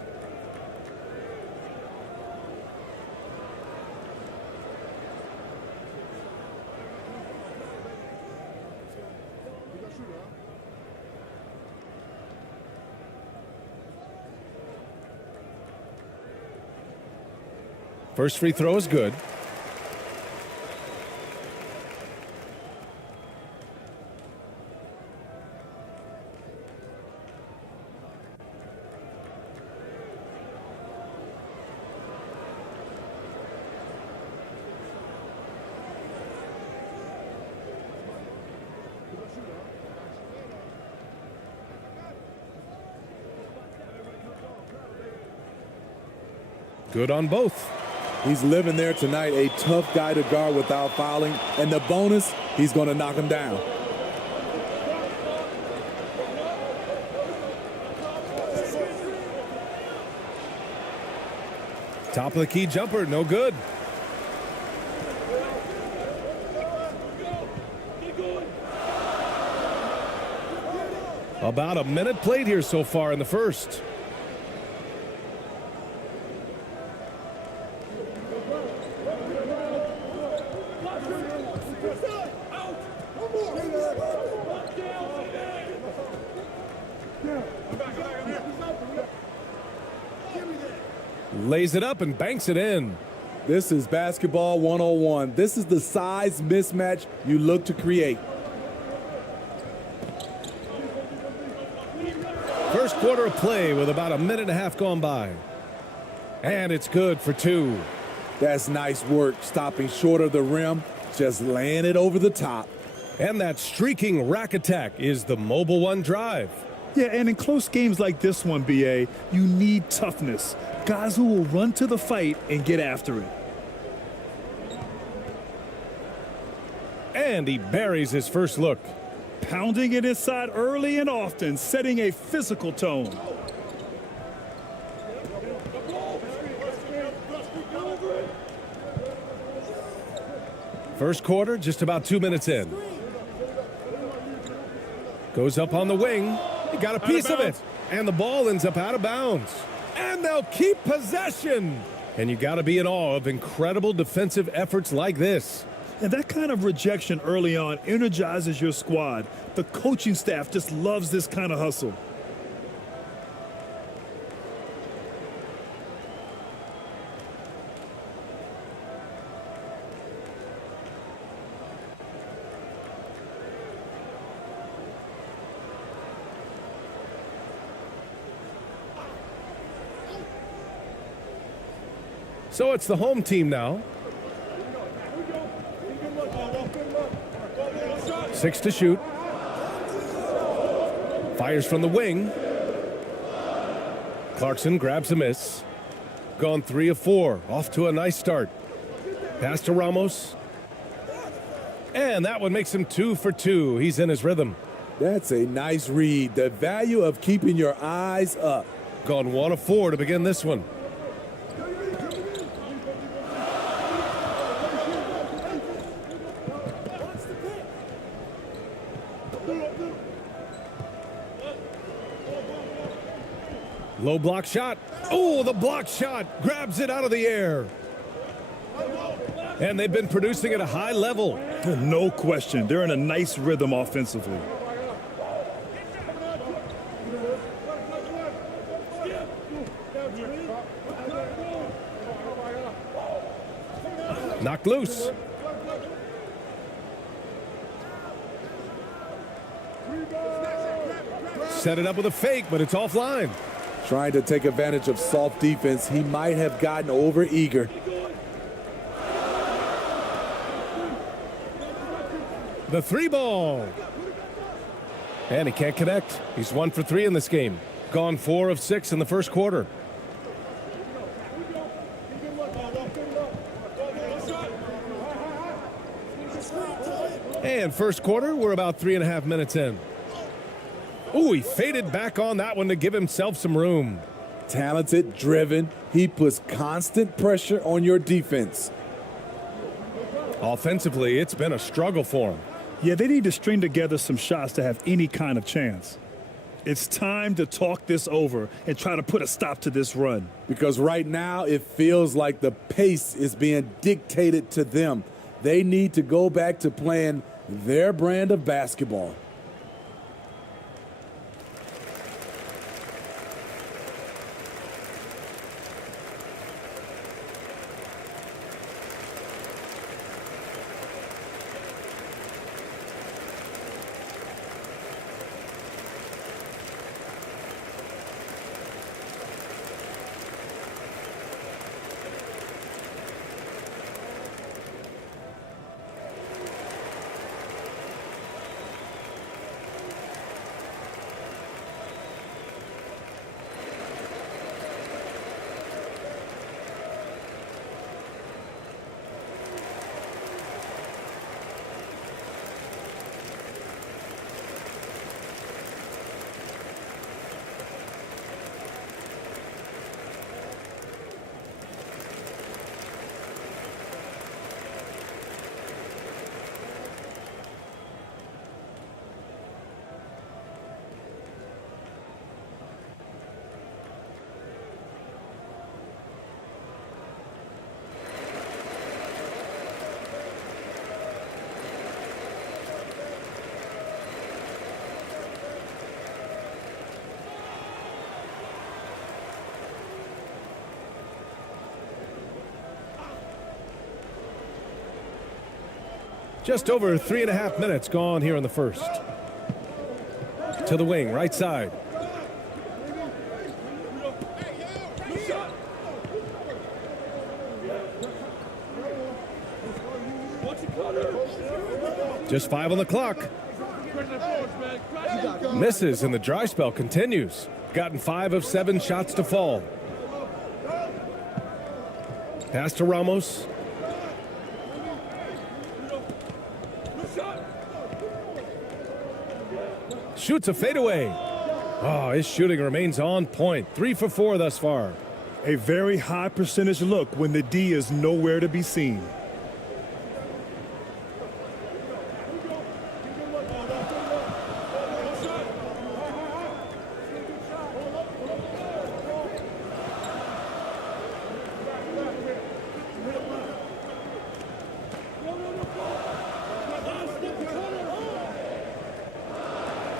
First free throw is good. Good on both. He's living there tonight, a tough guy to guard without fouling. And the bonus, he's going to knock him down. Top of the key jumper, no good. About a minute played here so far in the first. Lays it up and banks it in. This is basketball 101. This is the size mismatch you look to create. First quarter of play with about a minute and a half gone by. And it's good for 2. That's nice work, stopping short of the rim, just laying it over the top. And that streaking rack attack is the Mobile One drive. Yeah, and in close games like this one, BA, you need toughness. Guys who will run to the fight and get after it. And he buries his first look. Pounding it inside early and often, setting a physical tone. First quarter, just about 2 minutes in. Goes up on the wing. He got a piece of it. And the ball ends up out of bounds. And they'll keep possession. And you got to be in awe of incredible defensive efforts like this. And that kind of rejection early on energizes your squad. The coaching staff just loves this kind of hustle. So it's the home team now. 6 to shoot. Fires from the wing. Clarkson grabs a miss. Gone 3 of 4. Off to a nice start. Pass to Ramos. And that one makes him 2 for 2. He's in his rhythm. That's a nice read. The value of keeping your eyes up. Gone 1 of 4 to begin this one. Low block shot. Oh, the block shot. Grabs it out of the air. And they've been producing at a high level. No question. They're in a nice rhythm offensively. Knocked loose. Set it up with a fake, but it's offline. Trying to take advantage of soft defense. He might have gotten over eager. The 3 ball. And he can't connect. He's 1 for 3 in this game. Gone 4 of 6 in the first quarter. And first quarter, we're about 3.5 minutes in. Ooh, he faded back on that one to give himself some room. Talented, driven. He puts constant pressure on your defense. Offensively, it's been a struggle for him. Yeah, they need to string together some shots to have any kind of chance. It's time to talk this over and try to put a stop to this run. Because right now it feels like the pace is being dictated to them. They need to go back to playing their brand of basketball. Just over 3.5 minutes gone here in the first. To the wing, right side. Just 5 on the clock. Misses, and the dry spell continues. Gotten 5 of 7 shots to fall. Pass to Ramos. Shoots a fadeaway. Oh, his shooting remains on point. 3 for 4 thus far. A very high percentage look when the D is nowhere to be seen.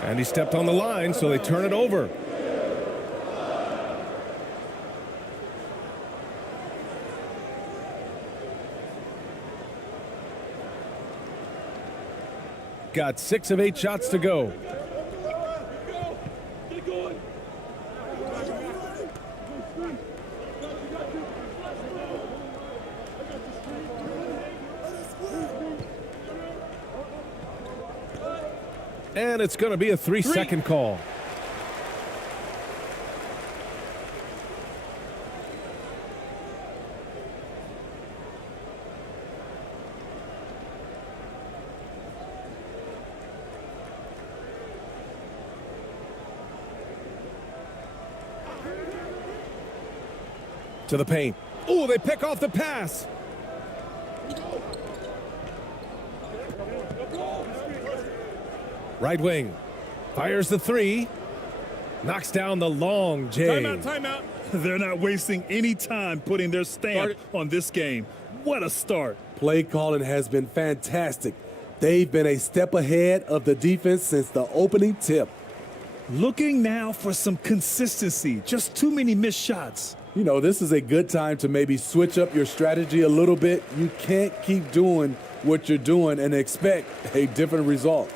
And he stepped on the line, so they turn it over. Got 6 of 8 shots to go. And it's going to be a 3-second call. To the paint. Oh, they pick off the pass. Right wing. Fires the 3. Knocks down the long J. Timeout. They're not wasting any time putting their stamp on this game. What a start. Play calling has been fantastic. They've been a step ahead of the defense since the opening tip. Looking now for some consistency. Just too many missed shots. You know, this is a good time to maybe switch up your strategy a little bit. You can't keep doing what you're doing and expect a different result.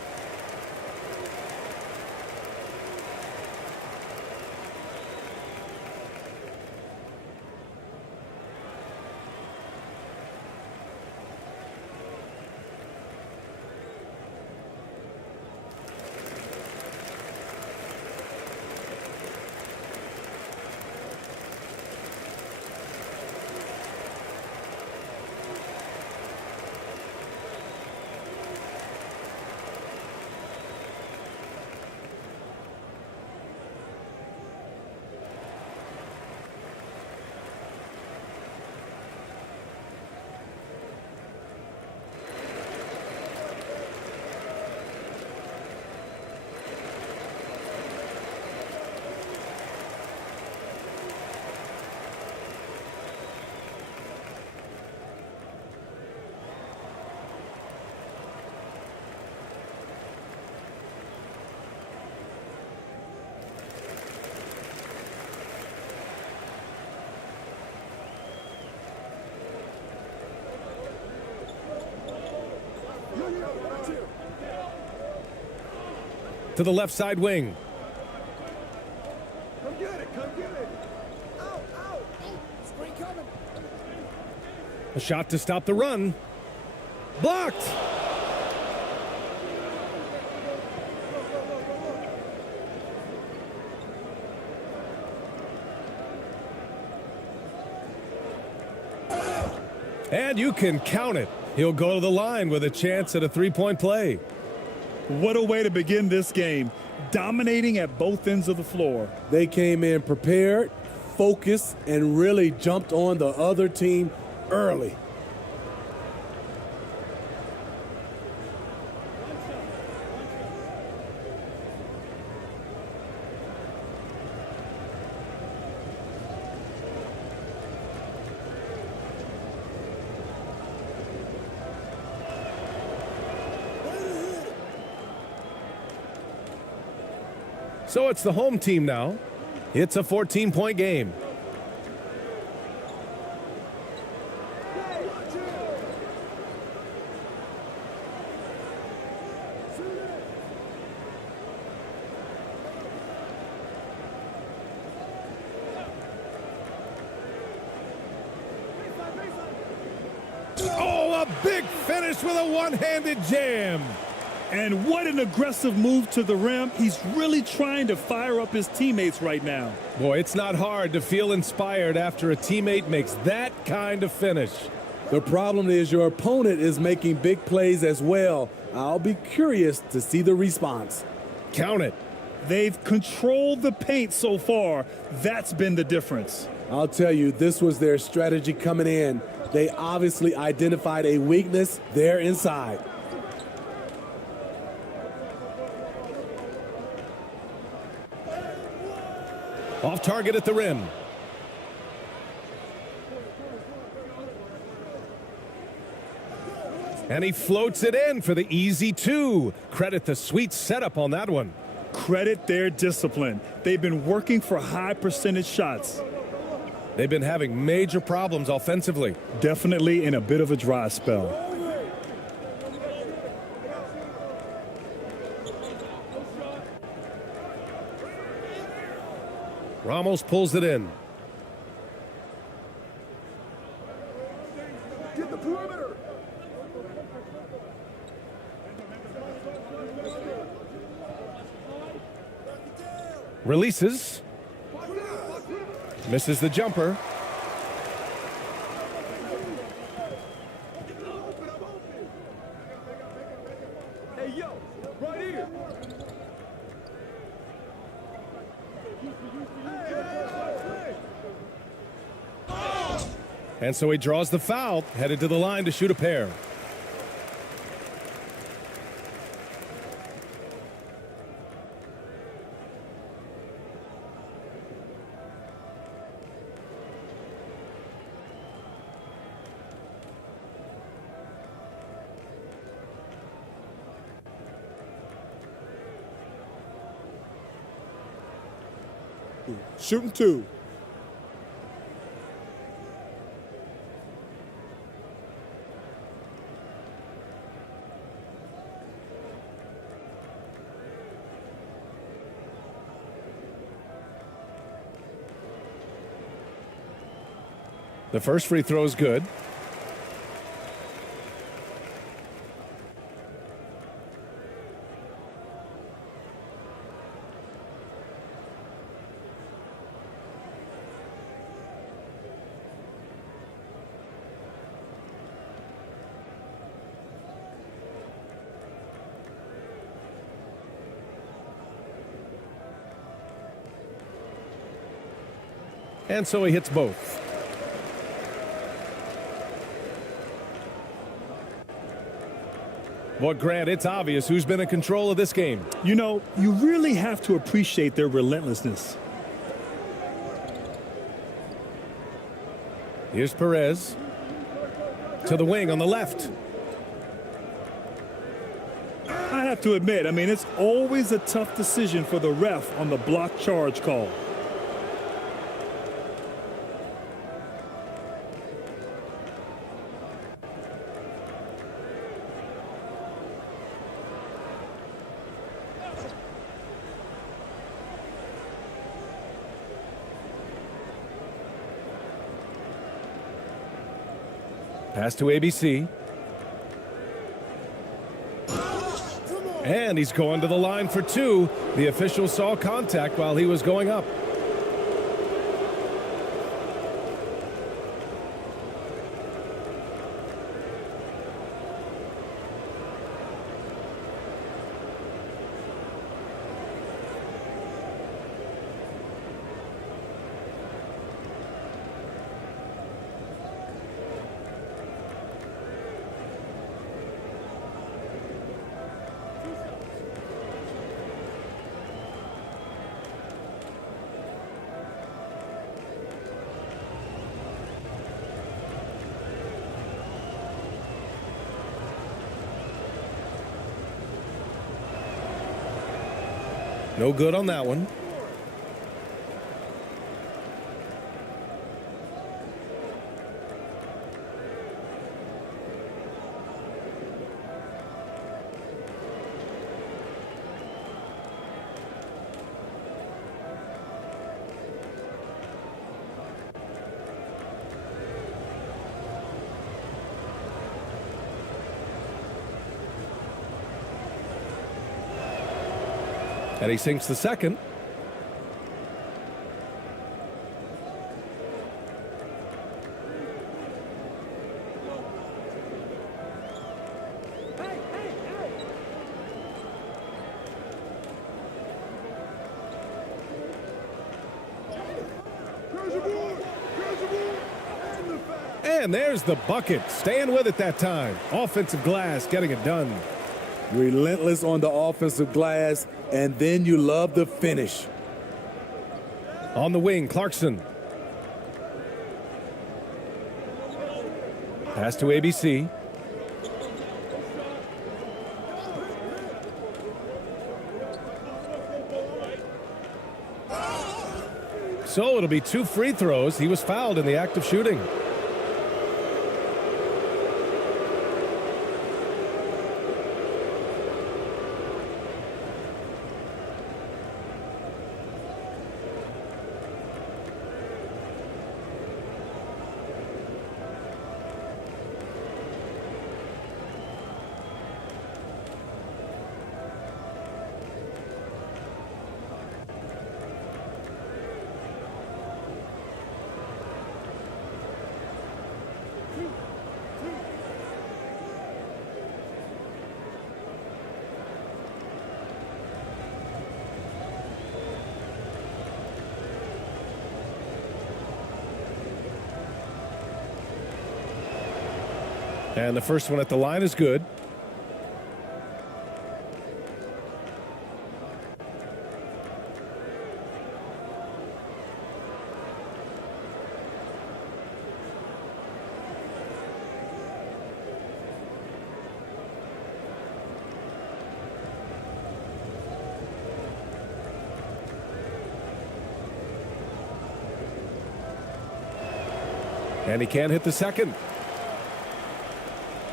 To the left side wing. Come get it. Come get it. Out, out. Screen coming. A shot to stop the run. Blocked. And you can count it. He'll go to the line with a chance at a three-point play. What a way to begin this game. Dominating at both ends of the floor. They came in prepared, focused, and really jumped on the other team early. So it's the home team now. It's a 14-point game. Oh, a big finish with a one-handed jam. And what an aggressive move to the rim. He's really trying to fire up his teammates right now. Boy, it's not hard to feel inspired after a teammate makes that kind of finish. The problem is your opponent is making big plays as well. I'll be curious to see the response. Count it. They've controlled the paint so far. That's been the difference. I'll tell you, this was their strategy coming in. They obviously identified a weakness there inside. Off target at the rim. And he floats it in for the easy two. Credit the sweet setup on that one. Credit their discipline. They've been working for high percentage shots. They've been having major problems offensively. Definitely in a bit of a dry spell. Ramos pulls it in. Get the perimeter. Releases. Misses the jumper. Hey, yo, right here. And so he draws the foul, headed to the line to shoot a pair. Shooting two. The first free throw is good. And so he hits both. Well, Grant, it's obvious who's been in control of this game. You know, you really have to appreciate their relentlessness. Here's Perez to the wing on the left. I have to admit, I mean, it's always a tough decision for the ref on the block charge call. Pass to ABC. And he's going to the line for two. The official saw contact while he was going up. No good on that one. And he sinks the second. And there's the bucket. Staying with it that time. Offensive glass getting it done. Relentless on the offensive glass, and then you love the finish. On the wing, Clarkson. Pass to ABC. So it'll be 2 free throws. He was fouled in the act of shooting. And the first one at the line is good. And he can't hit the second.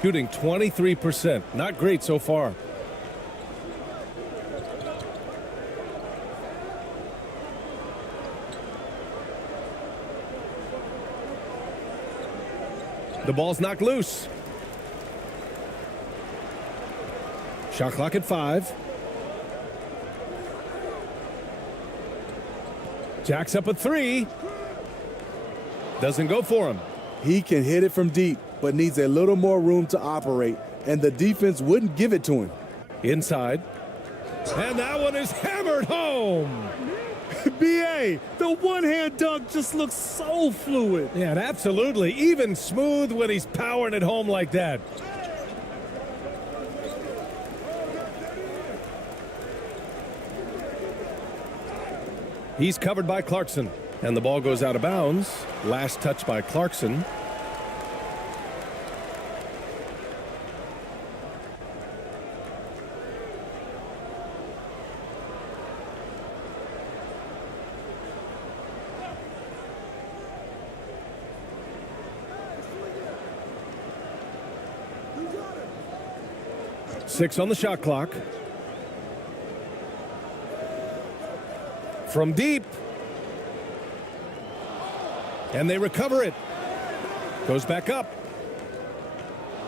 Shooting 23%. Not great so far. The ball's knocked loose. Shot clock at 5. Jacks up a 3. Doesn't go for him. He can hit it from deep, but needs a little more room to operate, and the defense wouldn't give it to him. Inside. And that one is hammered home. B.A., the one-hand dunk just looks so fluid. Yeah, and absolutely. Even smooth when he's powering it home like that. He's covered by Clarkson. And the ball goes out of bounds. Last touch by Clarkson. Six on the shot clock. From deep. And they recover it. Goes back up.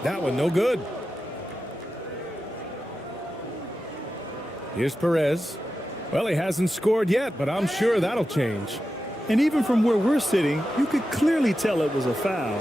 That one no good. Here's Perez. Well, he hasn't scored yet, but I'm sure that'll change. And even from where we're sitting, you could clearly tell it was a foul.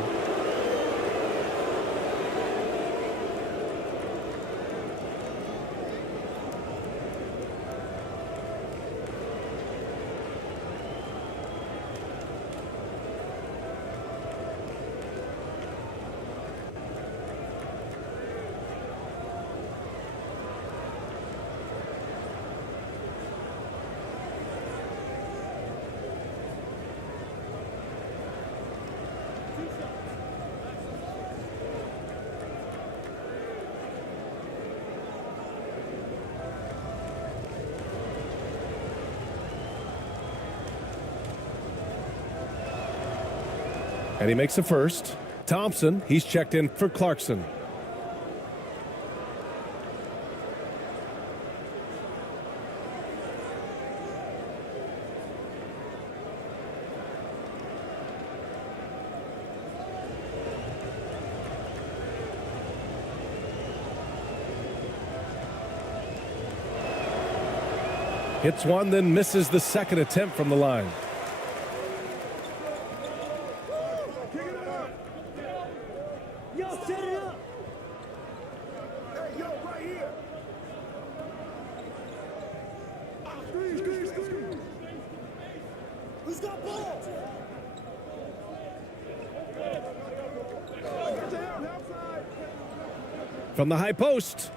And he makes the first. Thompson, he's checked in for Clarkson. Hits one, then misses the second attempt from the line. From the high post.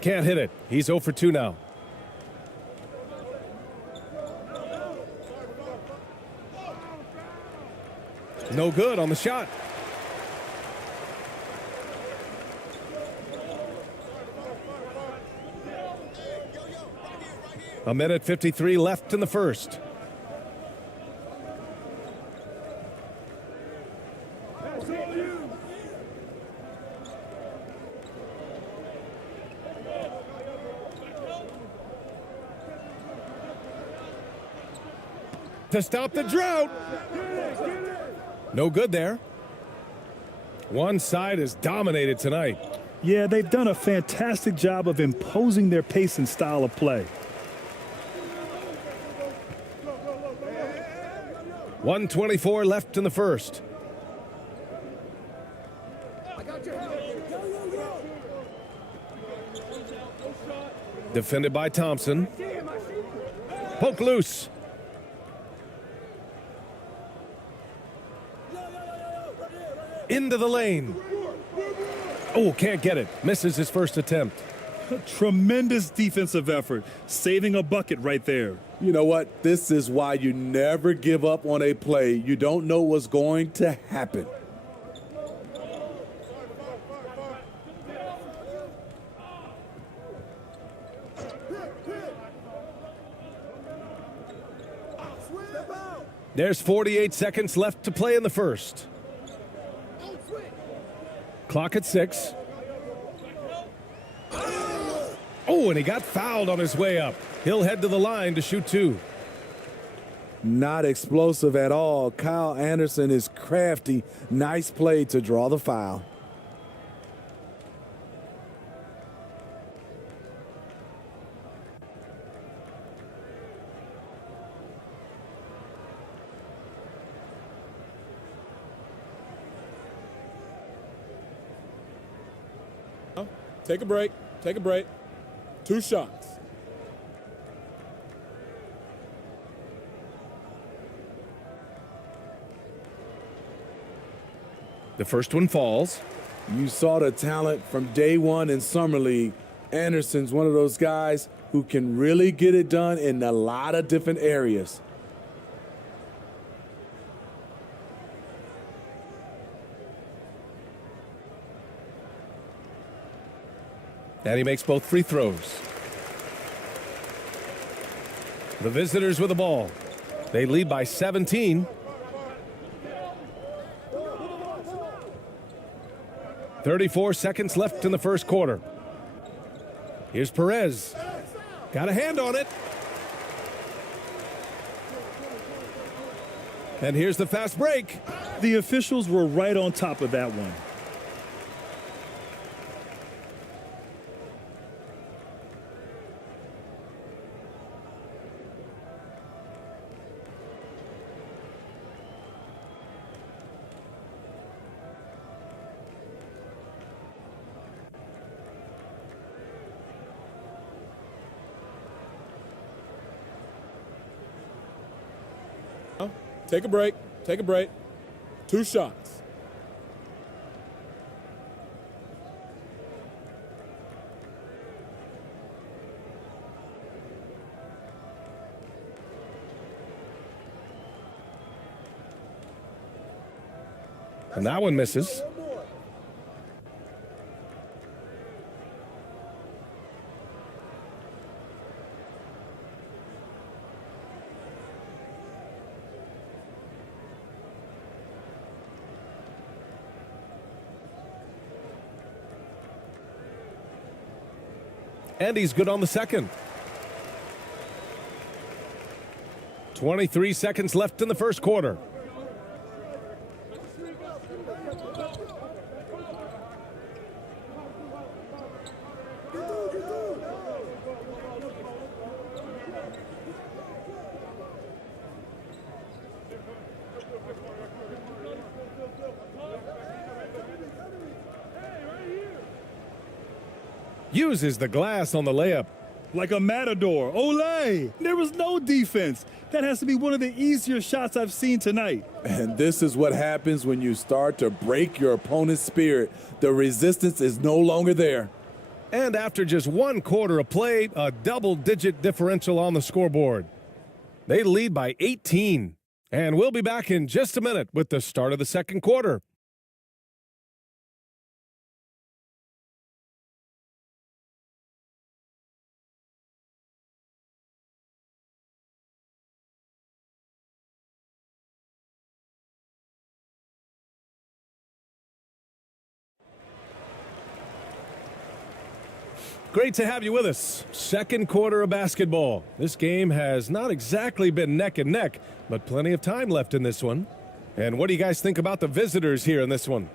Can't hit it. He's 0 for 2 now. No good on the shot. A minute 53 left in the first. To stop the drought. No good there. One side is dominated tonight. Yeah, they've done a fantastic job of imposing their pace and style of play. 1:24 left in the first. Defended by Thompson. Poke loose. Into the lane. Oh, can't get it. Misses his first attempt. Tremendous defensive effort. Saving a bucket right there. You know what? This is why you never give up on a play. You don't know what's going to happen. There's 48 seconds left to play in the first. Clock at 6. Oh, and he got fouled on his way up. He'll head to the line to shoot 2. Not explosive at all. Kyle Anderson is crafty. Nice play to draw the foul. Take a break. Take a break. 2 shots. The first one falls. You saw the talent from day one in Summer League. Anderson's one of those guys who can really get it done in a lot of different areas. And he makes both free throws. The visitors with the ball. They lead by 17. 34 seconds left in the first quarter. Here's Perez. Got a hand on it. And here's the fast break. The officials were right on top of that one. Take a break. Take a break. 2 shots. And that one misses. And he's good on the second. 23 seconds left in the first quarter. Uses the glass on the layup. Like a matador. Olay! There was no defense. That has to be one of the easier shots I've seen tonight. And this is what happens when you start to break your opponent's spirit. The resistance is no longer there. And after just 1 quarter of play, a double-digit differential on the scoreboard. They lead by 18. And we'll be back in just a minute with the start of the second quarter. Great to have you with us. Second quarter of basketball. This game has not exactly been neck and neck, but plenty of time left in this one. And what do you guys think about the visitors here in this one?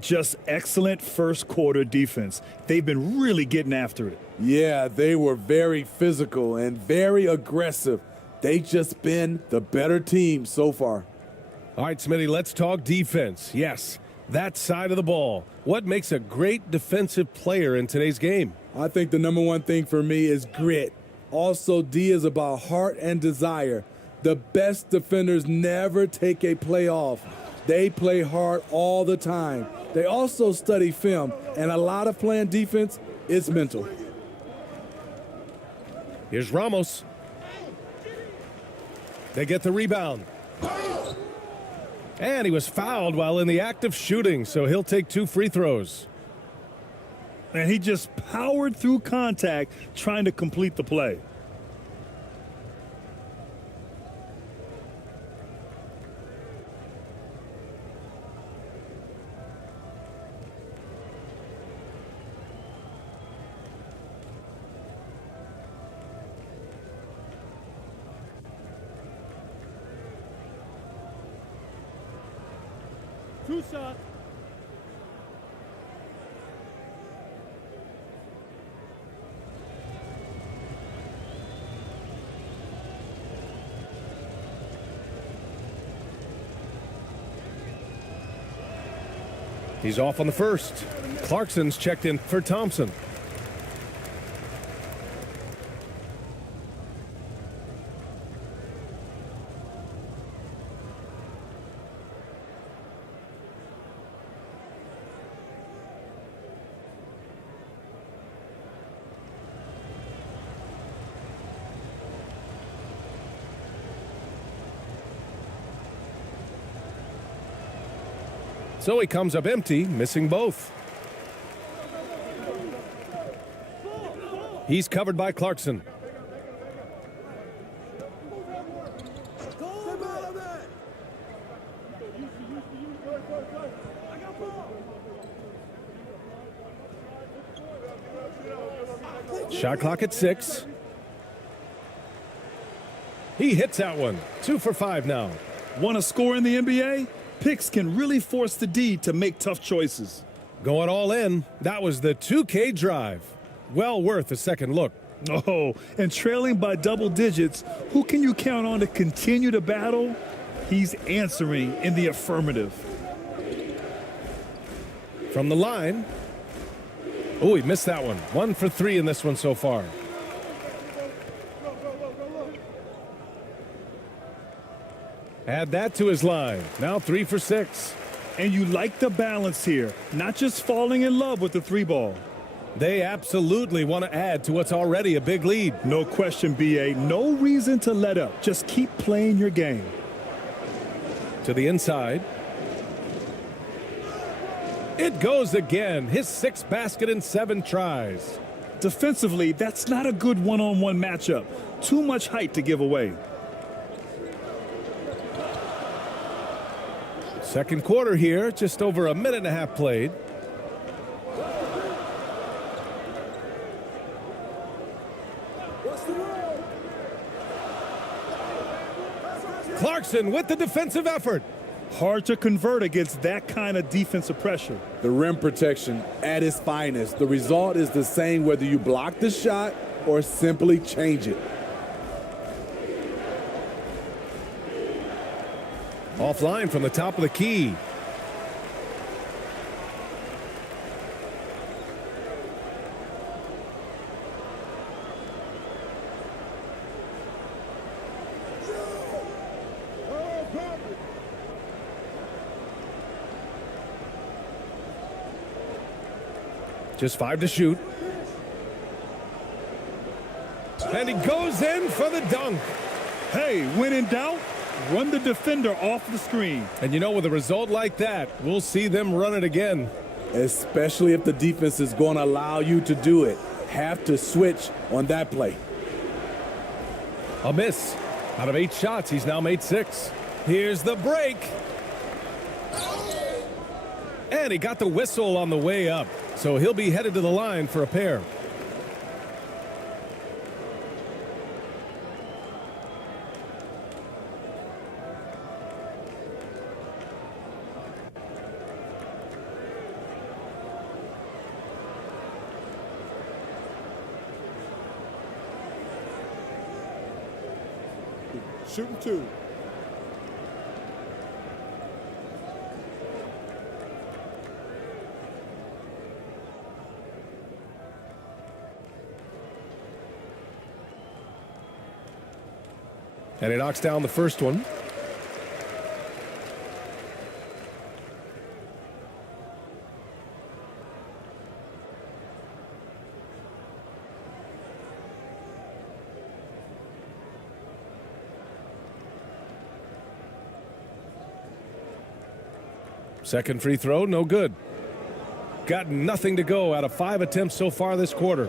Just excellent first quarter defense. They've been really getting after it. Yeah, they were very physical and very aggressive. They just been the better team so far. All right, Smitty, let's talk defense. Yes, that side of the ball. What makes a great defensive player in today's game? I think the number one thing for me is grit. Also, D is about heart and desire. The best defenders never take a play off. They play hard all the time. They also study film, and a lot of playing defense is mental. Here's Ramos. They get the rebound. And he was fouled while in the act of shooting, so he'll take 2 free throws. And he just powered through contact trying to complete the play. Two shots. He's off on the first. Clarkson's checked in for Thompson. So he comes up empty, missing both. He's covered by Clarkson. Shot clock at 6. He hits that one. 2 for 5 now. Want to score in the NBA? Picks can really force the D to make tough choices. Going all in. That was the 2K drive. Well worth a second look. Oh, and trailing by double digits, who can you count on to continue to battle? He's answering in the affirmative. From the line. Oh, he missed that one. 1 for 3 in this one so far. Add that to his line. Now 3 for 6. And you like the balance here, not just falling in love with the 3-ball. They absolutely want to add to what's already a big lead. No question, B.A. No reason to let up. Just keep playing your game. To the inside. It goes again. His 6th basket in 7 tries. Defensively, that's not a good one-on-one matchup. Too much height to give away. Second quarter here, just over a minute and a half played. Clarkson with the defensive effort. Hard to convert against that kind of defensive pressure. The rim protection at its finest. The result is the same whether you block the shot or simply change it. Offline from the top of the key. Just 5 to shoot. And he goes in for the dunk. Hey, when in doubt, run the defender off the screen. And you know, with a result like that, we'll see them run it again. Especially if the defense is going to allow you to do it. Have to switch on that play. A miss. Out of 8 shots, he's now made 6. Here's the break. And he got the whistle on the way up. So he'll be headed to the line for a pair. Shooting 2. And he knocks down the first one. Second free throw, no good. Got nothing to go out of 5 attempts so far this quarter.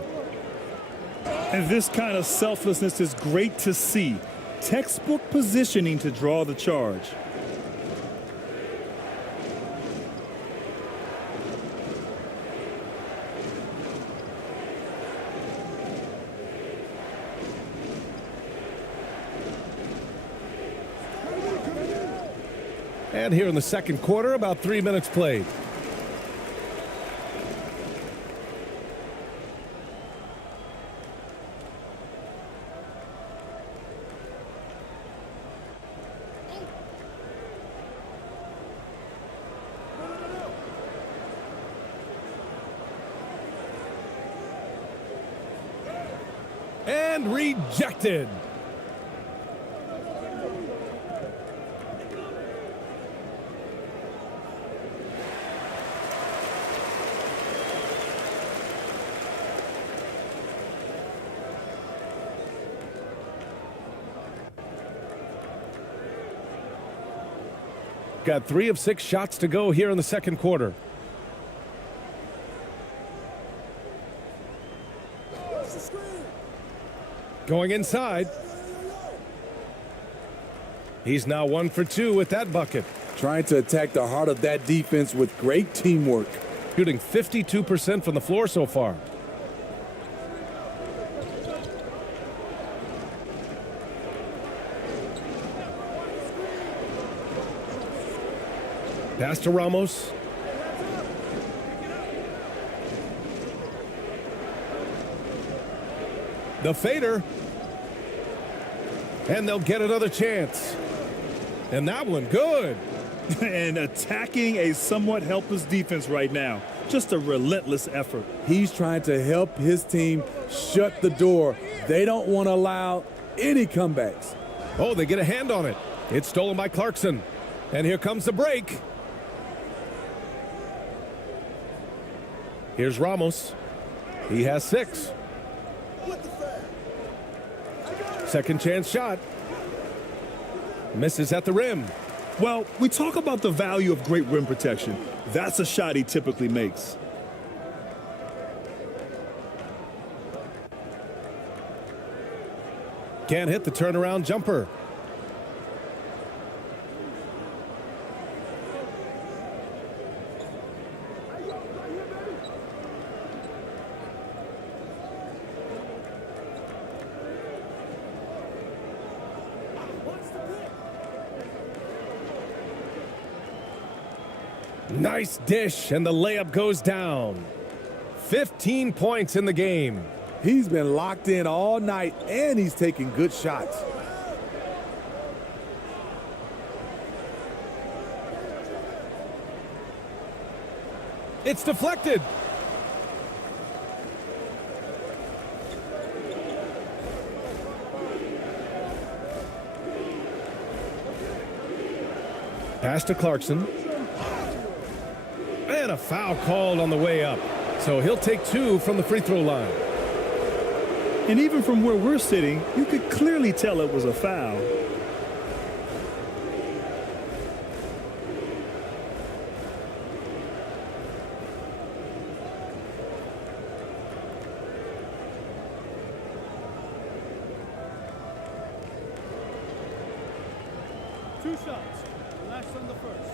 And this kind of selflessness is great to see. Textbook positioning to draw the charge. And here in the second quarter, about 3 minutes played. And rejected. Got 3 of 6 shots to go here in the second quarter. Going inside. He's now 1 for 2 with that bucket. Trying to attack the heart of that defense with great teamwork. Shooting 52% from the floor so far. Pass to Ramos. The fader. And they'll get another chance. And that one, good. And attacking a somewhat helpless defense right now. Just a relentless effort. He's trying to help his team shut the door. They don't want to allow any comebacks. Oh, they get a hand on it. It's stolen by Clarkson. And here comes the break. Here's Ramos. He has 6. Second chance shot. Misses at the rim. Well, we talk about the value of great rim protection. That's a shot he typically makes. Can't hit the turnaround jumper. Nice dish, and the layup goes down. 15 points in the game. He's been locked in all night, and he's taking good shots. It's deflected. Pass to Clarkson. And a foul called on the way up. So he'll take 2 from the free throw line. And even from where we're sitting, you could clearly tell it was a foul. Two shots. Relax on the first.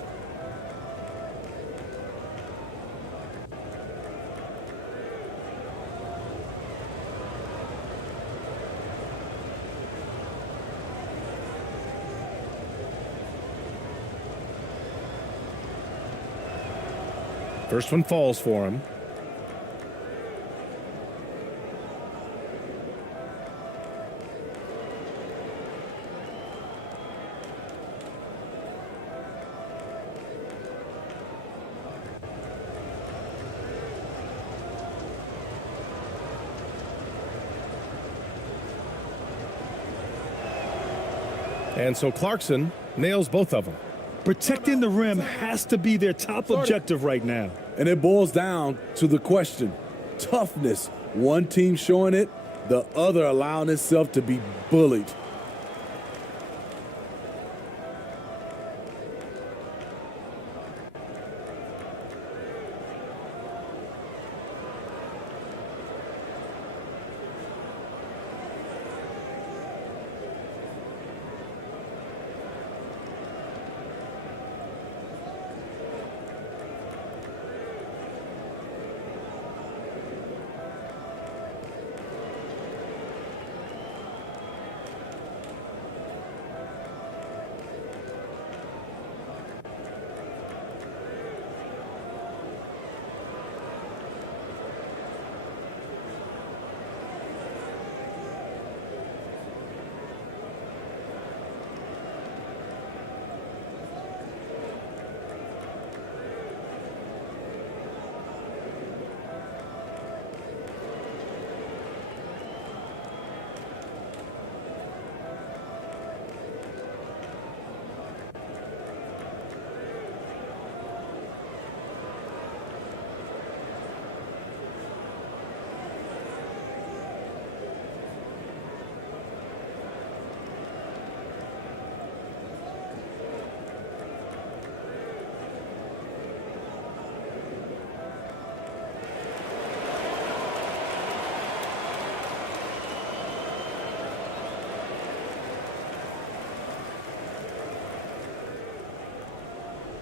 First one falls for him. And so Clarkson nails both of them. Protecting the rim has to be their top objective right now. And it boils down to the question. Toughness. One team showing it, the other allowing itself to be bullied.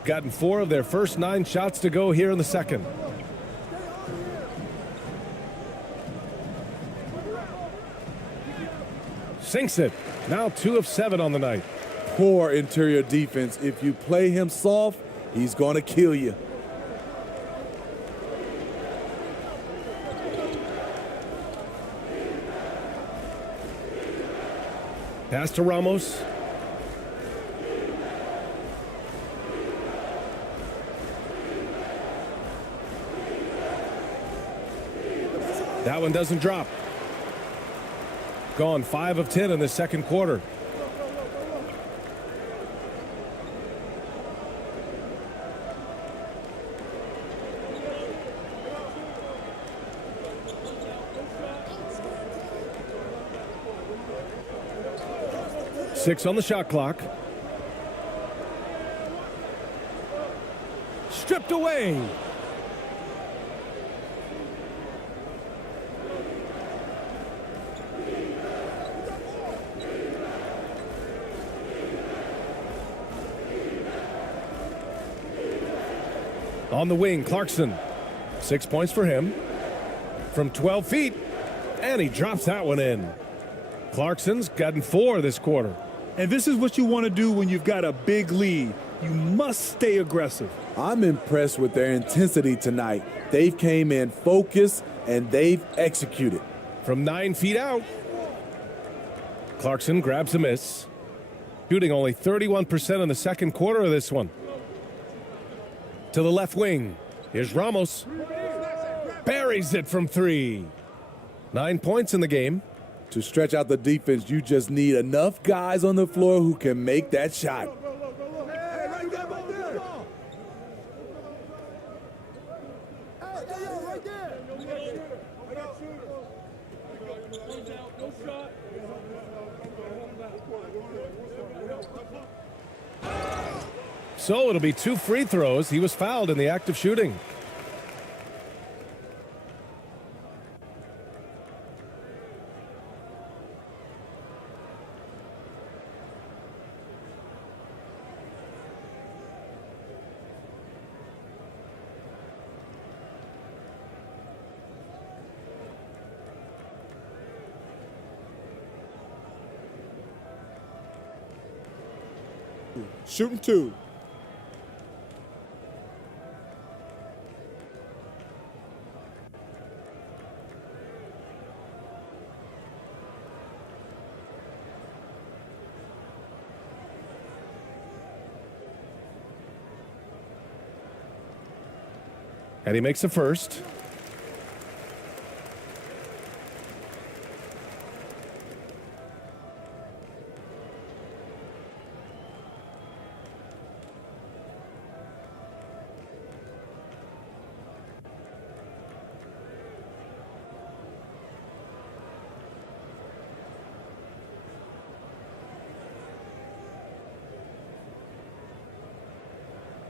Gotten 4 of their first 9 shots to go here in the second. Sinks it. Now 2 of 7 on the night. Poor interior defense. If you play him soft, he's going to kill you. Pass to Ramos. That one doesn't drop. Gone 5 of 10 in the second quarter. 6 on the shot clock. Stripped away. On the wing, Clarkson. 6 points for him. From 12 feet, and he drops that one in. Clarkson's gotten 4 this quarter. And this is what you want to do when you've got a big lead. You must stay aggressive. I'm impressed with their intensity tonight. They've came in focused, and they've executed. From 9 feet out, Clarkson grabs a miss. Shooting only 31% in the second quarter of this one. To the left wing. Here's Ramos. Buries it from 3. 9 points in the game. To stretch out the defense, you just need enough guys on the floor who can make that shot. So it'll be 2 free throws. He was fouled in the act of shooting. Shooting 2. And he makes a first.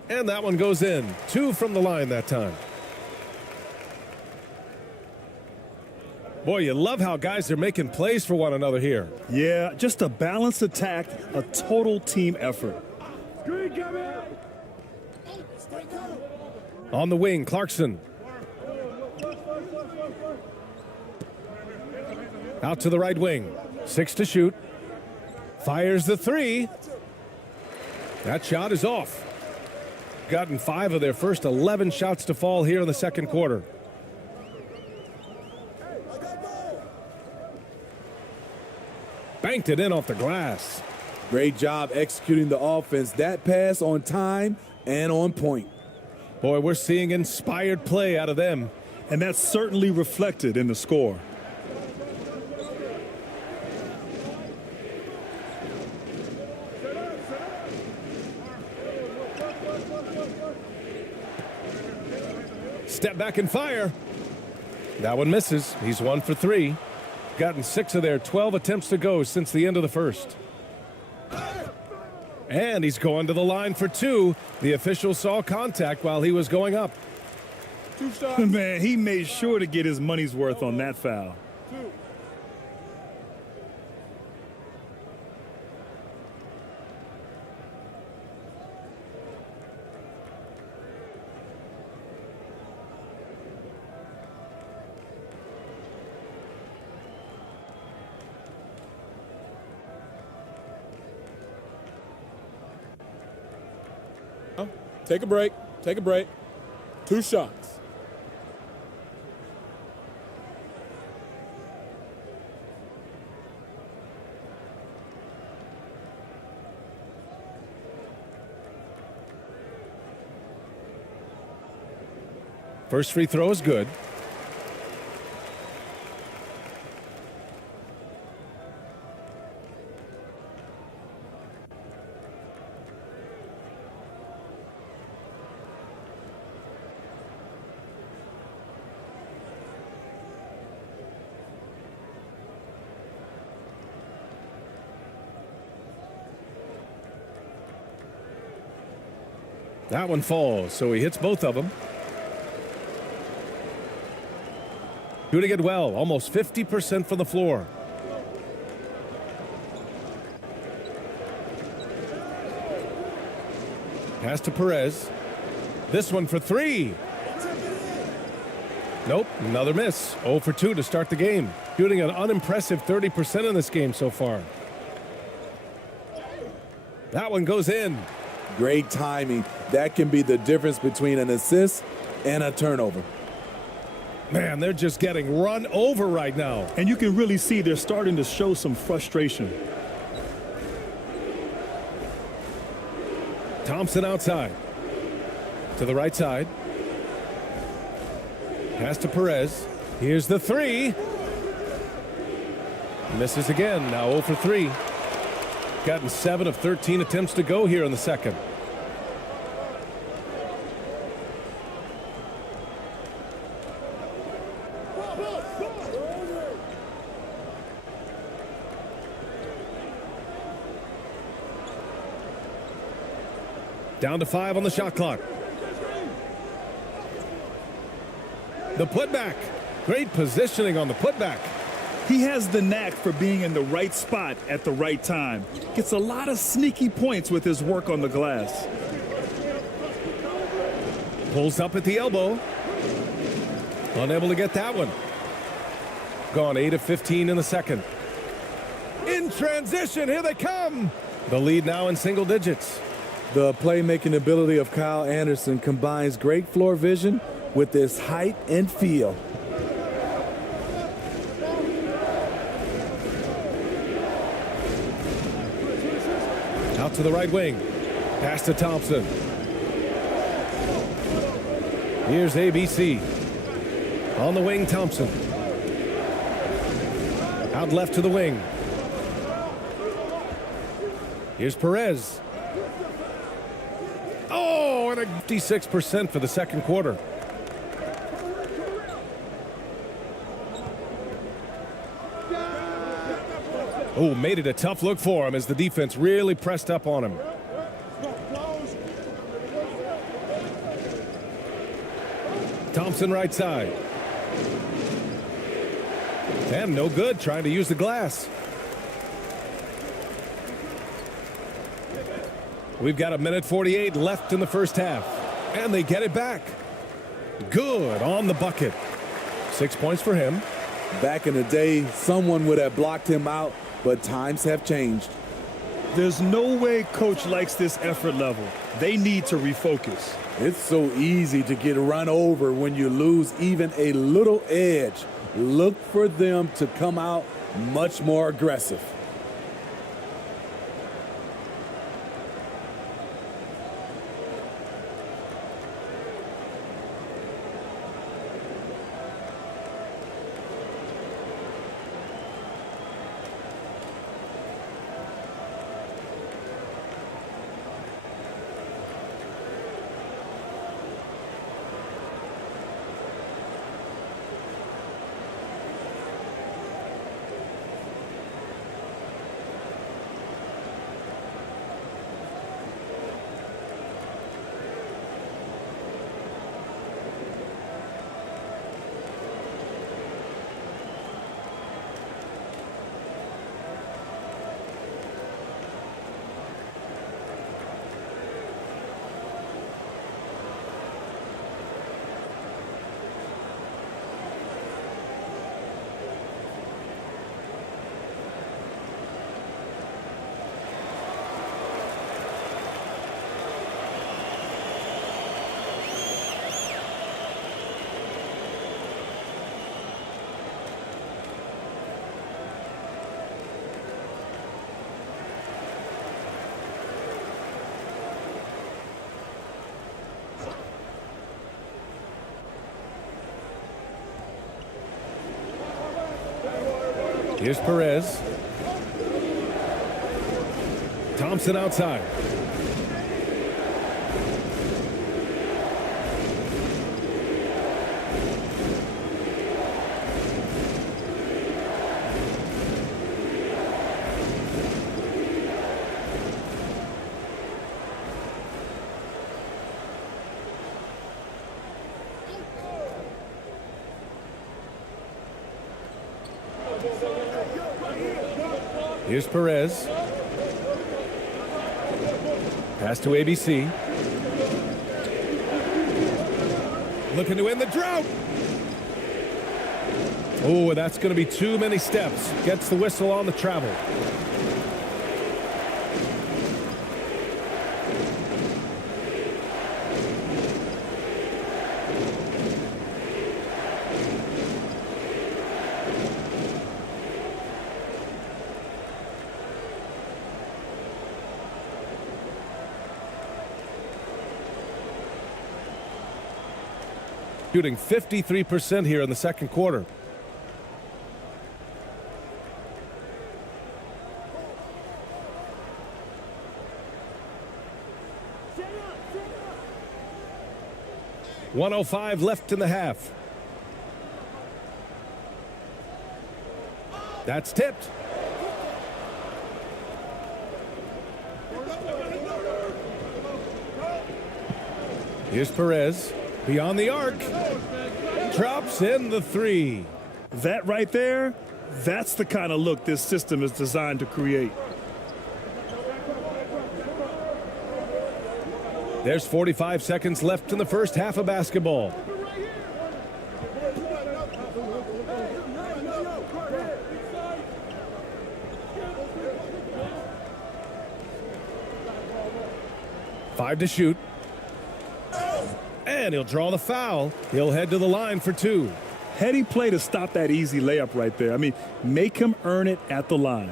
And that one goes in. 2 from the line that time. Boy, you love how guys are making plays for one another here. Yeah, just a balanced attack, a total team effort. On the wing, Clarkson. Out to the right wing. 6 to shoot. Fires the 3. That shot is off. Gotten 5 of their first 11 shots to fall here in the second quarter. Banked it in off the glass. Great job executing the offense. That pass on time and on point. Boy, we're seeing inspired play out of them. And that's certainly reflected in the score. Step back and fire. That one misses. He's 1 for 3. Gotten 6 of their 12 attempts to go since the end of the first. And he's going to the line for 2. The official saw contact while he was going up. 2 shots. Man, he made sure to get his money's worth on that foul. 2. Take a break. Take a break. 2 shots. First free throw is good. That one falls, so he hits both of them. Shooting it well, almost 50% from the floor. Pass to Perez. This one for three. Nope, another miss. 0 for 2 to start the game. Shooting an unimpressive 30% in this game so far. That one goes in. Great timing. That can be the difference between an assist and a turnover. Man, they're just getting run over right now. And you can really see they're starting to show some frustration. Thompson outside. To the right side. Pass to Perez. Here's the three. Misses again. Now 0 for 3. Gotten 7 of 13 attempts to go here in the second. Down to 5 on the shot clock. The putback. Great positioning on the putback. He has the knack for being in the right spot at the right time. Gets a lot of sneaky points with his work on the glass. Pulls up at the elbow. Unable to get that one. Gone 8 of 15 in the second. In transition, here they come. The lead now in single digits. The playmaking ability of Kyle Anderson combines great floor vision with his height and feel. Out to the right wing. Pass to Thompson. Here's ABC. On the wing, Thompson. Out left to the wing. Here's Perez. Oh, and a 56% for the second quarter. Oh, made it a tough look for him as the defense really pressed up on him. Thompson right side. And no good, trying to use the glass. We've got 1:48 left in the first half. And they get it back. Good on the bucket. 6 points for him. Back in the day, someone would have blocked him out, but times have changed. There's no way coach likes this effort level. They need to refocus. It's so easy to get run over when you lose even a little edge. Look for them to come out much more aggressive. Here's Perez. Thompson outside. Here's Perez. Pass to ABC. Looking to end the drought. Oh, that's going to be too many steps. Gets the whistle on the travel. Shooting 53% here in the second quarter. .105 left in the half. That's tipped. Here's Perez. Beyond the arc. Drops in the three. That right there, that's the kind of look this system is designed to create. There's 45 seconds left in the first half of basketball. Five to shoot. And he'll draw the foul. He'll head to the line for two. Heady play to stop that easy layup right there. I mean, make him earn it at the line.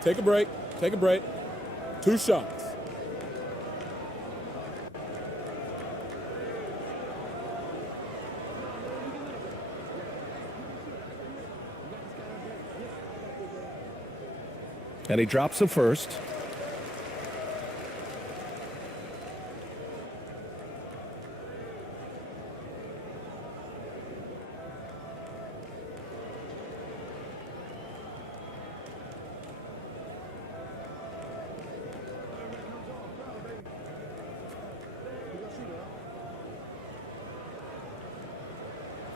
Take a break. Take a break. 2 shots. And he drops the first.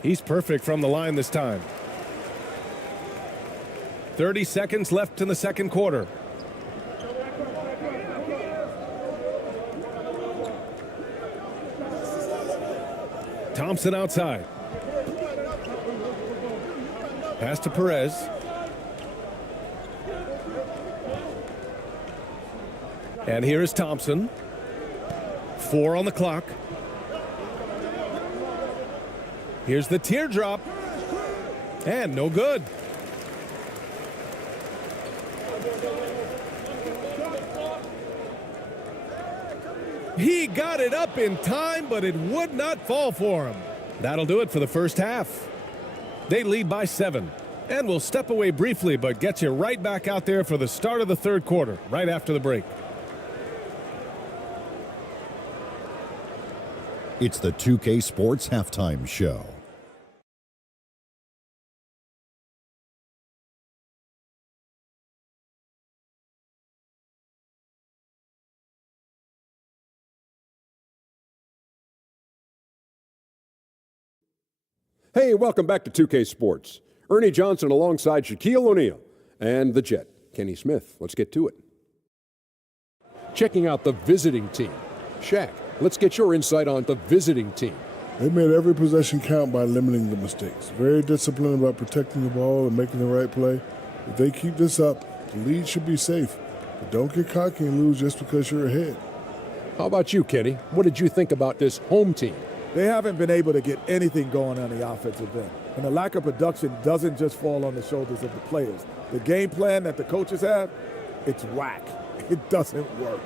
He's perfect from the line this time. 30 seconds left in the second quarter. Thompson outside. Pass to Perez. And here is Thompson. 4 on the clock. Here's the teardrop. And no good. He got it up in time, but it would not fall for him. That'll do it for the first half. They lead by 7. And we'll step away briefly, but get you right back out there for the start of the third quarter, right after the break. It's the 2K Sports Halftime Show. Hey, welcome back to 2K Sports. Ernie Johnson alongside Shaquille O'Neal and the Jet, Kenny Smith. Let's get to it. Checking out the visiting team. Shaq, let's get your insight on the visiting team. They made every possession count by limiting the mistakes. Very disciplined about protecting the ball and making the right play. If they keep this up, the lead should be safe. But don't get cocky and lose just because you're ahead. How about you, Kenny? What did you think about this home team? They haven't been able to get anything going on the offensive end. And the lack of production doesn't just fall on the shoulders of the players. The game plan that the coaches have, it's whack. It doesn't work.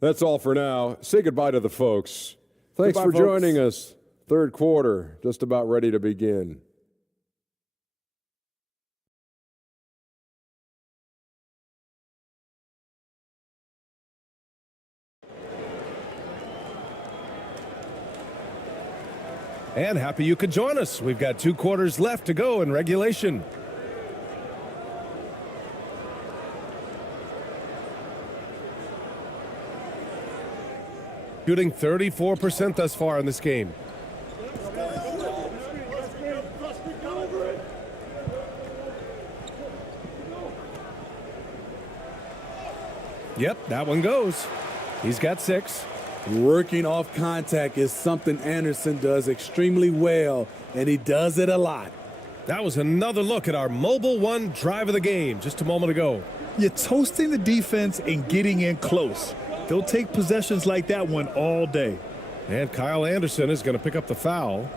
That's all for now. Say goodbye to the folks. Thanks Goodbye, for folks. joining us. Third quarter, just about ready to begin. And happy you could join us. We've got 2 quarters left to go in regulation. Shooting 34% thus far in this game. Yep, that one goes. He's got 6. Working off contact is something Anderson does extremely well, and he does it a lot. That was another look at our Mobile One drive of the game just a moment ago. You're toasting the defense and getting in close. They'll take possessions like that one all day. And Kyle Anderson is going to pick up the foul.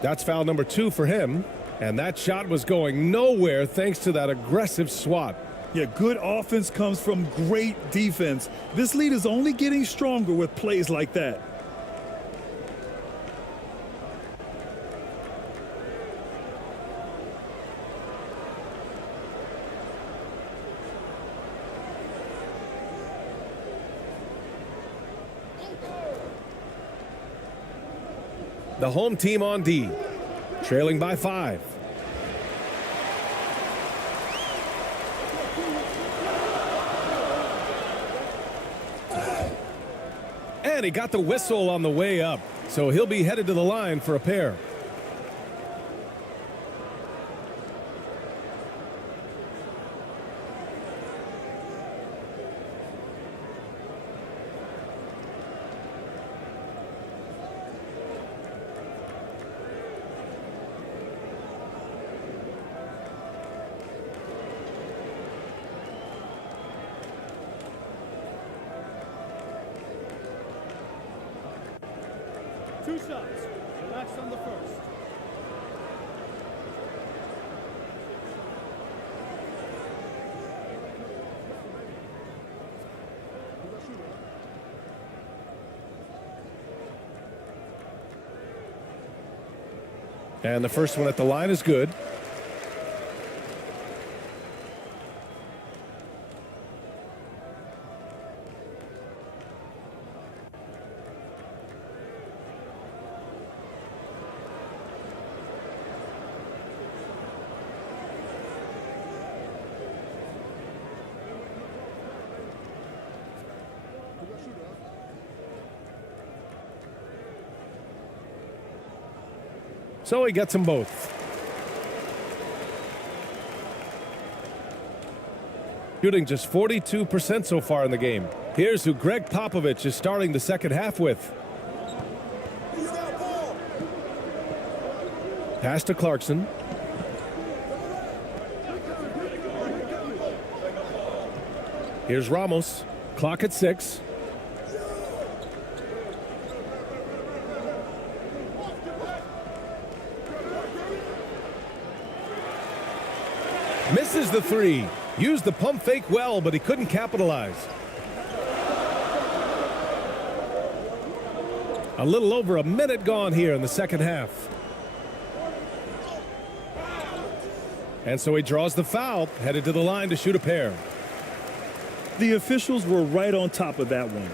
That's foul number 2 for him. And that shot was going nowhere thanks to that aggressive swat. Yeah, good offense comes from great defense. This lead is only getting stronger with plays like that. The home team on D, trailing by 5. And he got the whistle on the way up, so he'll be headed to the line for a pair. Two shots. Relax on the first. And the first one at the line is good. So he gets them both. Shooting just 42% so far in the game. Here's who Greg Popovich is starting the second half with. Pass to Clarkson. Here's Ramos. Clock at 6. Misses the 3. Used the pump fake well, but he couldn't capitalize. A little over a minute gone here in the second half. And so he draws the foul, headed to the line to shoot a pair. The officials were right on top of that one.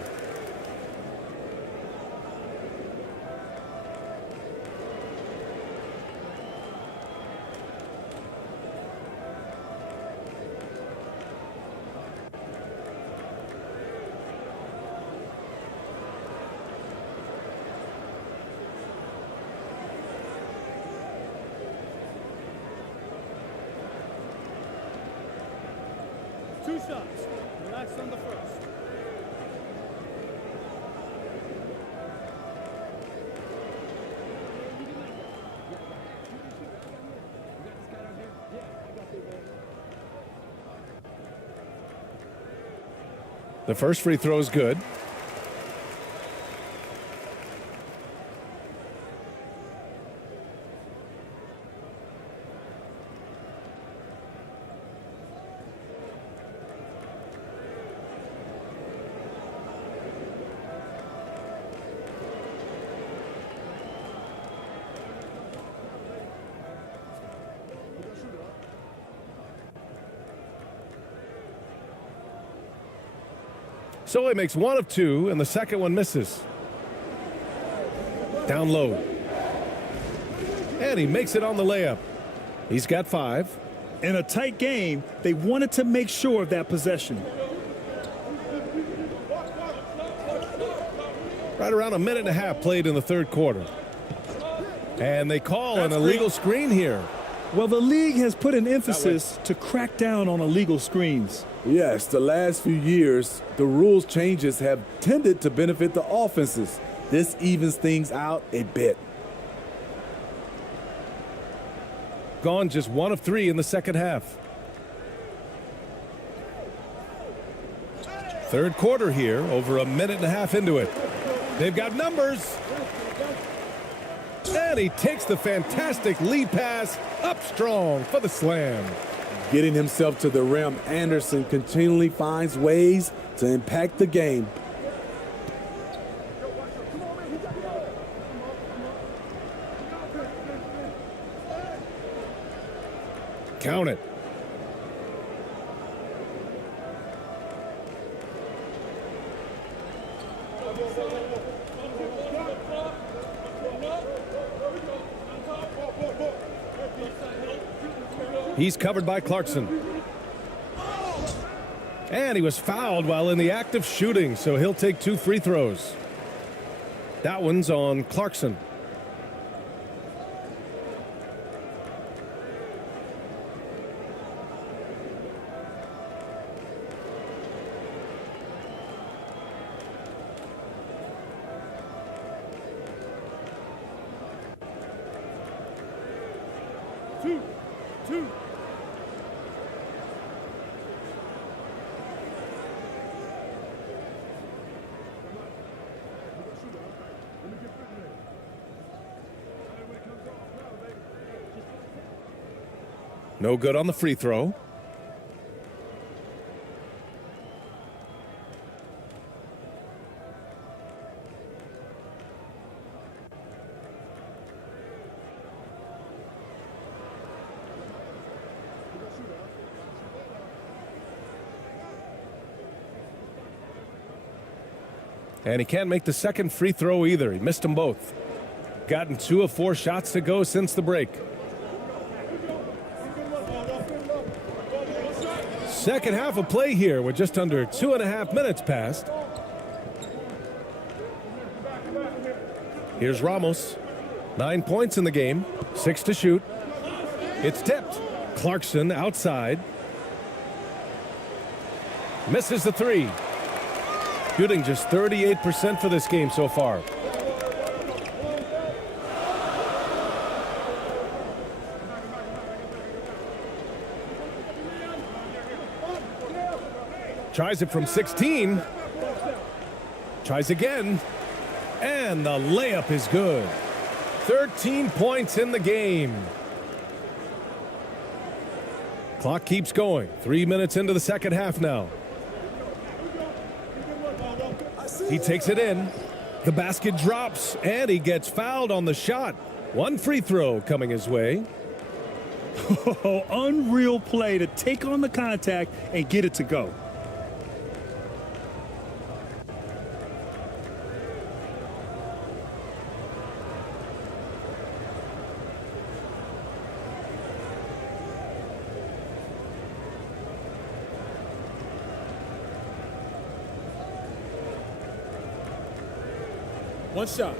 Two shots. Relax on the first. The first free throw is good. So he makes 1 of 2, and the second one misses. Down low. And he makes it on the layup. He's got 5. In a tight game, they wanted to make sure of that possession. Right around a minute and a half played in the third quarter. And they call an illegal screen here. Well, the league has put an emphasis to crack down on illegal screens. Yes, the last few years, the rules changes have tended to benefit the offenses. This evens things out a bit. Gone just 1 of 3 in the second half. Third quarter here, over a minute and a half into it. They've got numbers. And he takes the fantastic lead pass up strong for the slam. Getting himself to the rim, Anderson continually finds ways to impact the game. Count it. He's covered by Clarkson. And he was fouled while in the act of shooting, so he'll take 2 free throws. That one's on Clarkson. Two. No good on the free throw. And he can't make the second free throw either. He missed them both. Gotten 2 of 4 shots to go since the break. Second half of play here with just under 2.5 minutes passed. Here's Ramos. 9 points in the game, 6 to shoot. It's tipped. Clarkson outside. Misses the 3. Shooting just 38% for this game so far. Tries it from 16. Tries again. And the layup is good. 13 points in the game. Clock keeps going. 3 minutes into the second half now. He takes it in. The basket drops, and he gets fouled on the shot. 1 free throw coming his way. Oh, unreal play to take on the contact and get it to go. One shot.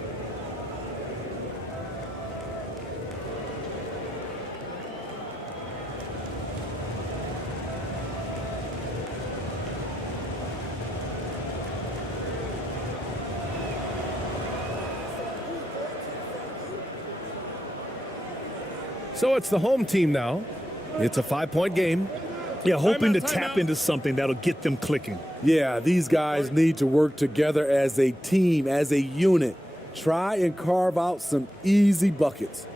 So it's the home team now. It's a 5-point game. Yeah, hoping to tap into something that'll get them clicking. Yeah, these guys need to work together as a team, as a unit. Try and carve out some easy buckets.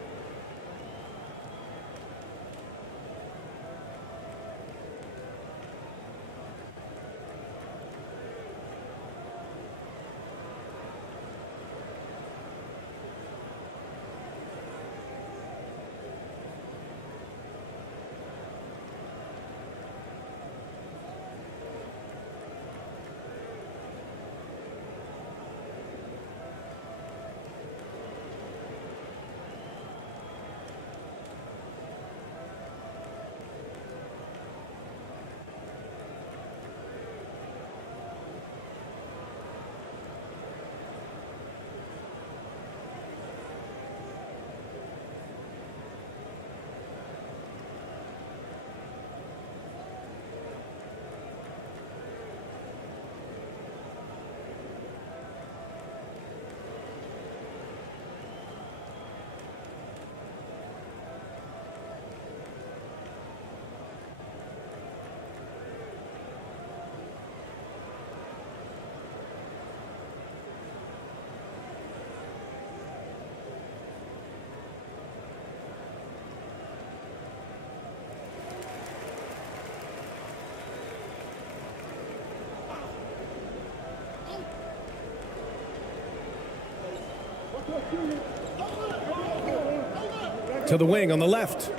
To the wing on the left.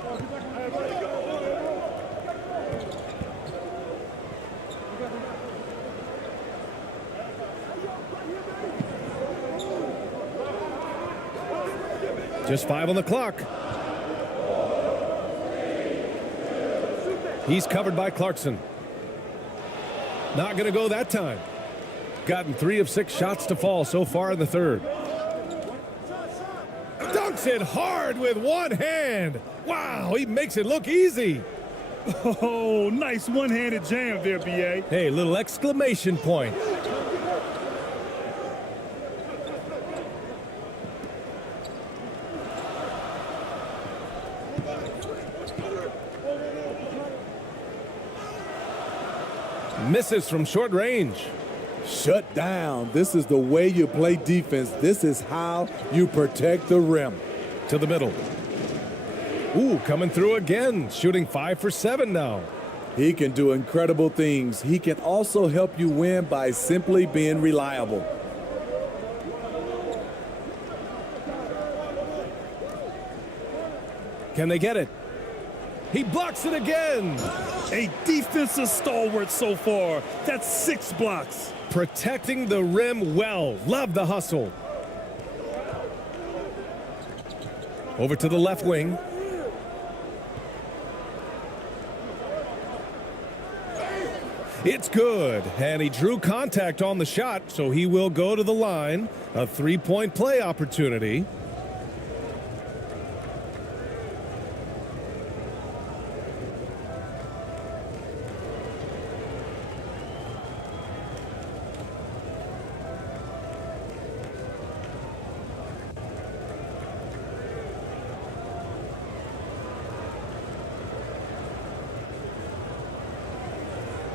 Just 5 on the clock. He's covered by Clarkson. Not going to go that time. Gotten 3 of 6 shots to fall so far in the third. Dunks it hard with one hand. Wow, he makes it look easy. Oh, nice one-handed jam there, B.A. Hey, little exclamation point. Misses from short range. Shut down. This is the way you play defense. This is how you protect the rim. To the middle. Ooh, coming through again. Shooting 5 for 7 now. He can do incredible things. He can also help you win by simply being reliable. Can they get it? He blocks it again. A defensive stalwart so far. That's 6 blocks. Protecting the rim well. Love the hustle. Over to the left wing. It's good. And he drew contact on the shot, so he will go to the line. A 3-point play opportunity.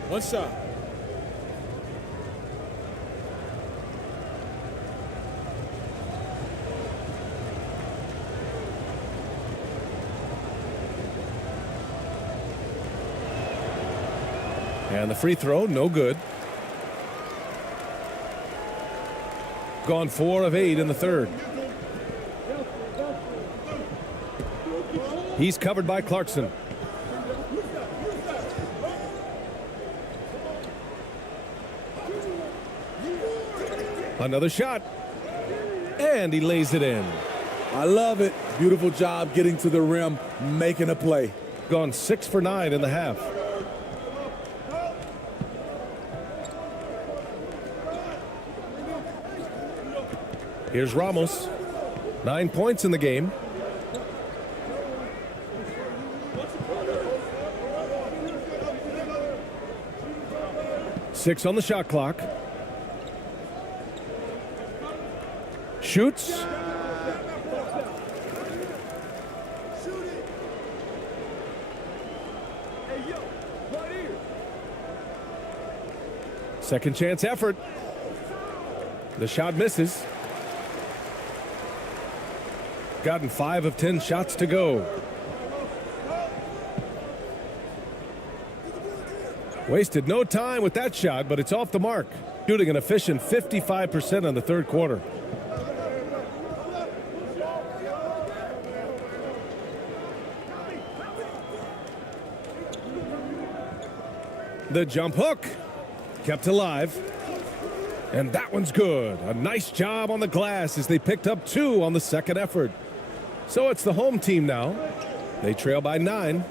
One shot. And the free throw, no good. Gone 4 of 8 in the third. He's covered by Clarkson. Another shot. And he lays it in. I love it. Beautiful job getting to the rim, making a play. Gone 6 for 9 in the half. Here's Ramos. 9 points in the game. Six on the shot clock. Shoots. Second chance effort. The shot misses. Gotten 5 of 10 shots to go. Wasted no time with that shot, but it's off the mark. Shooting an efficient 55% in the third quarter. The jump hook. Kept alive. And that one's good. A nice job on the glass as they picked up 2 on the second effort. So it's the home team now. They trail by 9.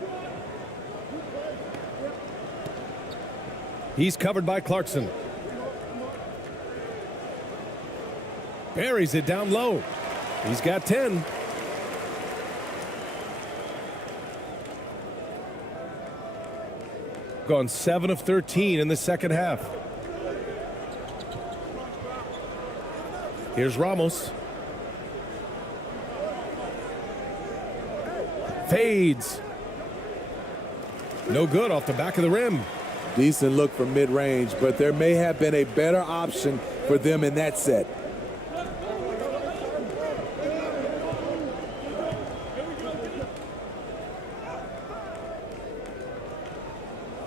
He's covered by Clarkson. Buries it down low. He's got 10. Gone 7 of 13 in the second half. Here's Ramos. Fades. No good off the back of the rim. Decent look from mid-range, but there may have been a better option for them in that set.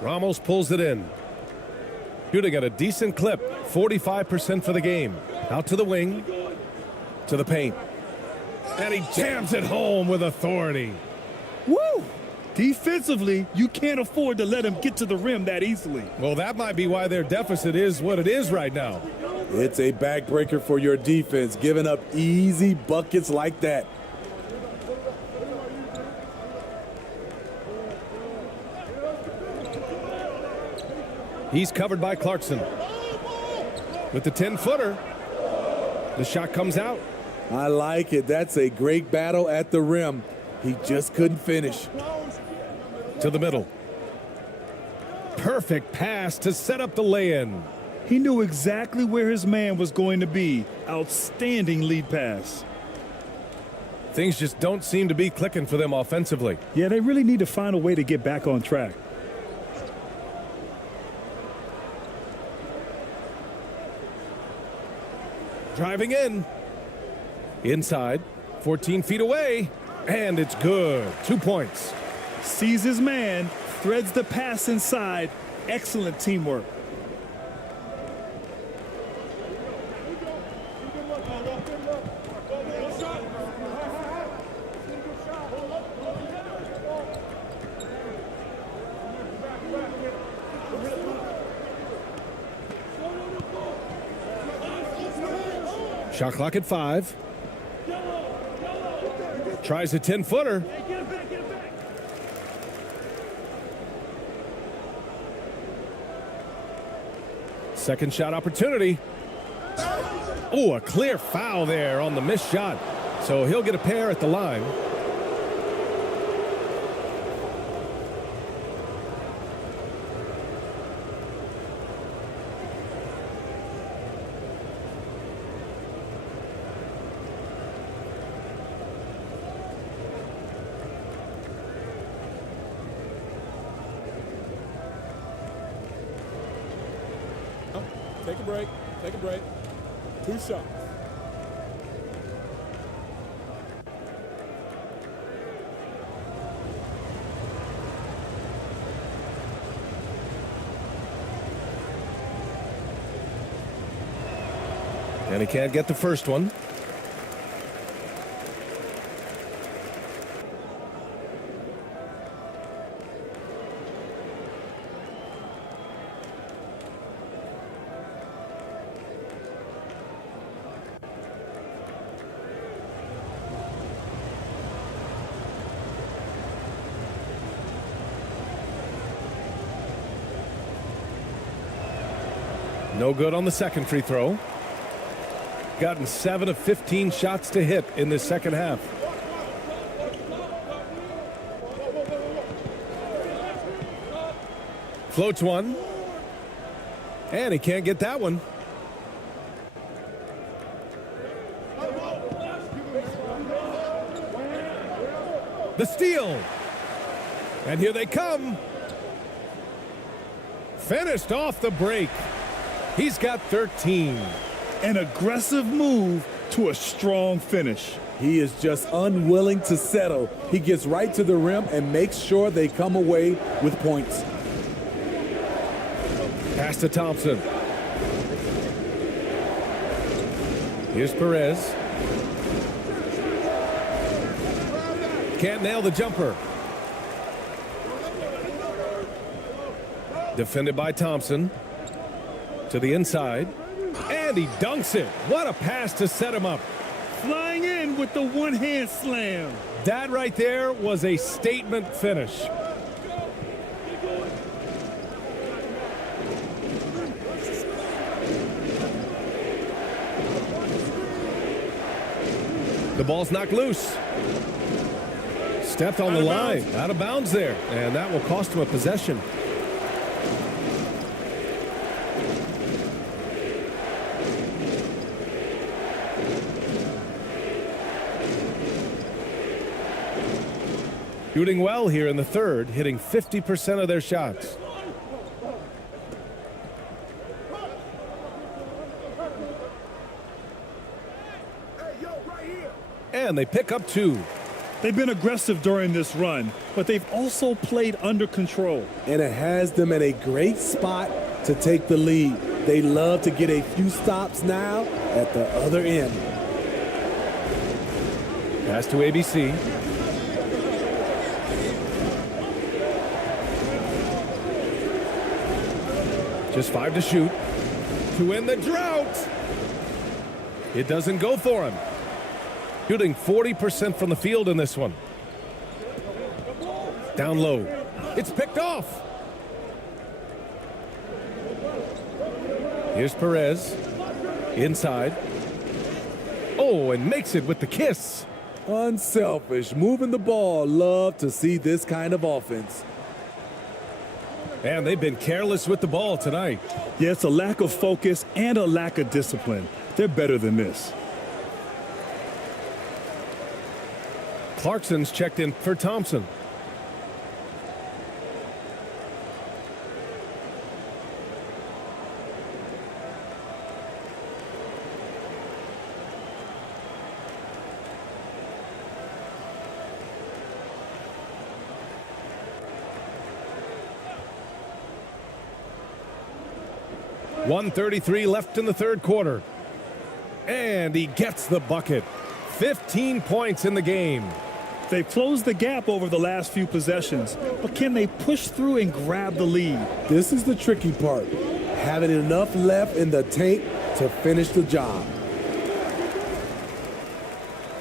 Ramos pulls it in. Shooting at a decent clip, 45% for the game. Out to the wing, to the paint. And he jams it home with authority. Woo! Defensively, you can't afford to let him get to the rim that easily. Well, that might be why their deficit is what it is right now. It's a backbreaker for your defense, giving up easy buckets like that. He's covered by Clarkson. With the 10-footer, the shot comes out. I like it. That's a great battle at the rim. He just couldn't finish. To the middle. Perfect pass to set up the lay-in. He knew exactly where his man was going to be. Outstanding lead pass. Things just don't seem to be clicking for them offensively. Yeah, they really need to find a way to get back on track. Driving in. Inside. 14 feet away. And it's good. 2 points. Sees his man. Threads the pass inside. Excellent teamwork. Shot clock at 5. Tries a 10-footer. Second shot opportunity. Oh, a clear foul there on the missed shot. So he'll get a pair at the line. Take a break. Take a break. 2 shots. And he can't get the first one. No good on the second free throw. Gotten 7 of 15 shots to hit in this second half. Floats one. And he can't get that one. The steal. And here they come. Finished off the break. He's got 13. An aggressive move to a strong finish. He is just unwilling to settle. He gets right to the rim and makes sure they come away with points. Pass to Thompson. Here's Perez. Can't nail the jumper. Defended by Thompson. To the inside. And he dunks it. What a pass to set him up. Flying in with the one-hand slam. That right there was a statement finish. The ball's knocked loose. Stepped on the line. Out of bounds there. And that will cost him a possession. Shooting well here in the third, hitting 50% of their shots. And they pick up 2. They've been aggressive during this run, but they've also played under control. And it has them in a great spot to take the lead. They love to get a few stops now at the other end. Pass to ABC. Just 5 to shoot. To end the drought. It doesn't go for him. Shooting 40% from the field in this one. Down low. It's picked off. Here's Perez. Inside. Oh, and makes it with the kiss. Unselfish, moving the ball. Love to see this kind of offense. And they've been careless with the ball tonight. Yeah, it's a lack of focus and a lack of discipline. They're better than this. Clarkson's checked in for Thompson. .133 left in the third quarter. And he gets the bucket. 15 points in the game. They've closed the gap over the last few possessions, but can they push through and grab the lead? This is the tricky part. Having enough left in the tank to finish the job.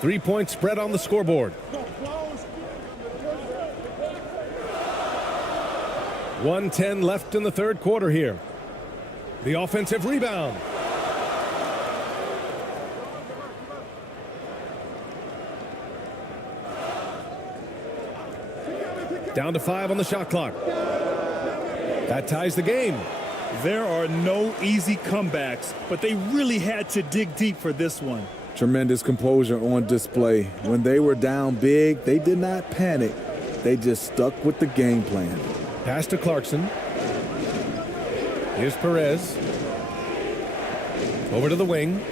3-point spread on the scoreboard. 1:10 left in the third quarter here. The offensive rebound. Down to 5 on the shot clock. That ties the game. There are no easy comebacks, but they really had to dig deep for this one. Tremendous composure on display. When they were down big, they did not panic. They just stuck with the game plan. Pass to Clarkson. Here's Perez. Over to the wing.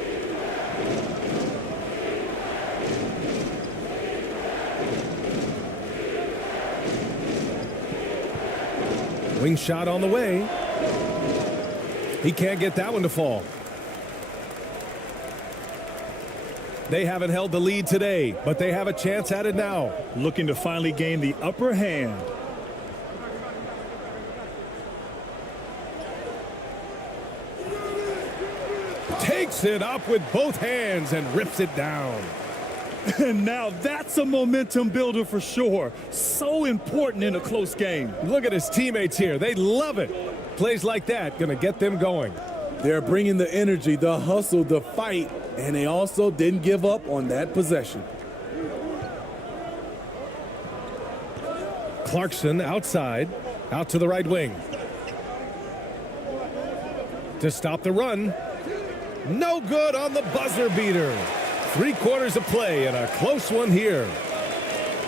Wing shot on the way. He can't get that one to fall. They haven't held the lead today, but they have a chance at it now. Looking to finally gain the upper hand. Takes it up with both hands and rips it down. And now that's a momentum builder for sure. So important in a close game. Look at his teammates here. They love it. Plays like that going to get them going. They're bringing the energy, the hustle, the fight, and they also didn't give up on that possession. Clarkson outside, out to the right wing. To stop the run. No good on the buzzer beater. 3 quarters of play and a close one here.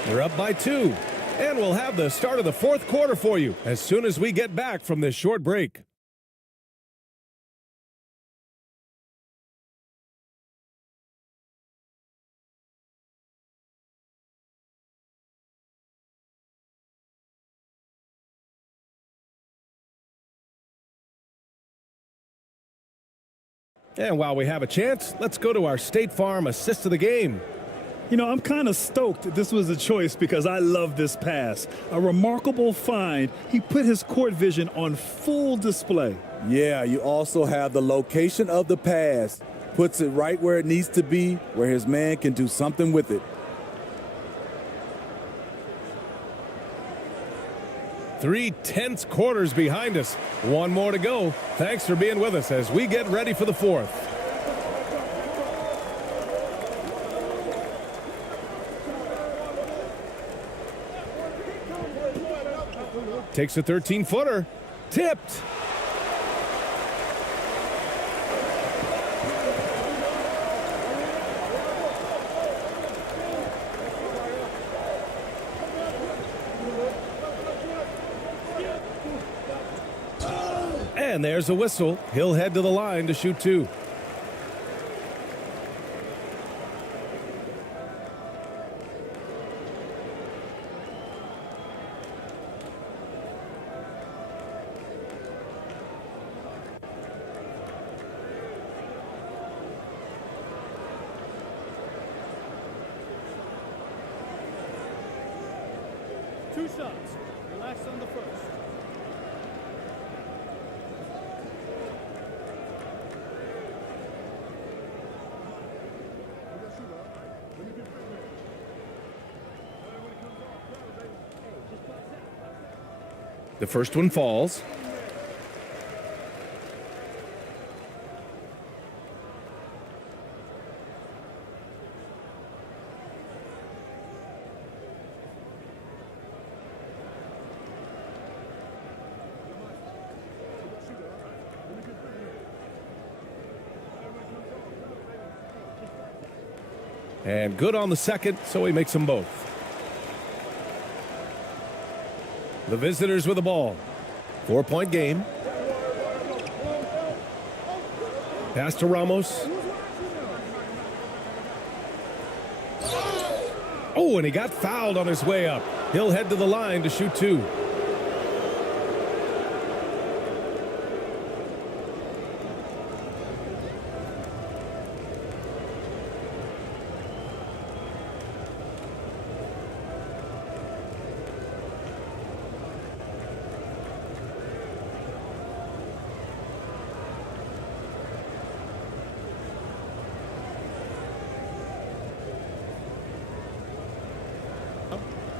We're up by 2, and we'll have the start of the fourth quarter for you as soon as we get back from this short break. And while we have a chance, let's go to our State Farm assist of the game. You know, I'm kind of stoked this was a choice because I love this pass. A remarkable find. He put his court vision on full display. Yeah, you also have the location of the pass. Puts it right where it needs to be, where his man can do something with it. 3 tense quarters behind us. 1 more to go. Thanks for being with us as we get ready for the fourth. Takes a 13-footer. Tipped. And there's a whistle. He'll head to the line to shoot 2. 2 shots. Relax on the first. The first one falls. And good on the second, so he makes them both. The visitors with the ball. 4-point game. Pass to Ramos. Oh, and he got fouled on his way up. He'll head to the line to shoot 2.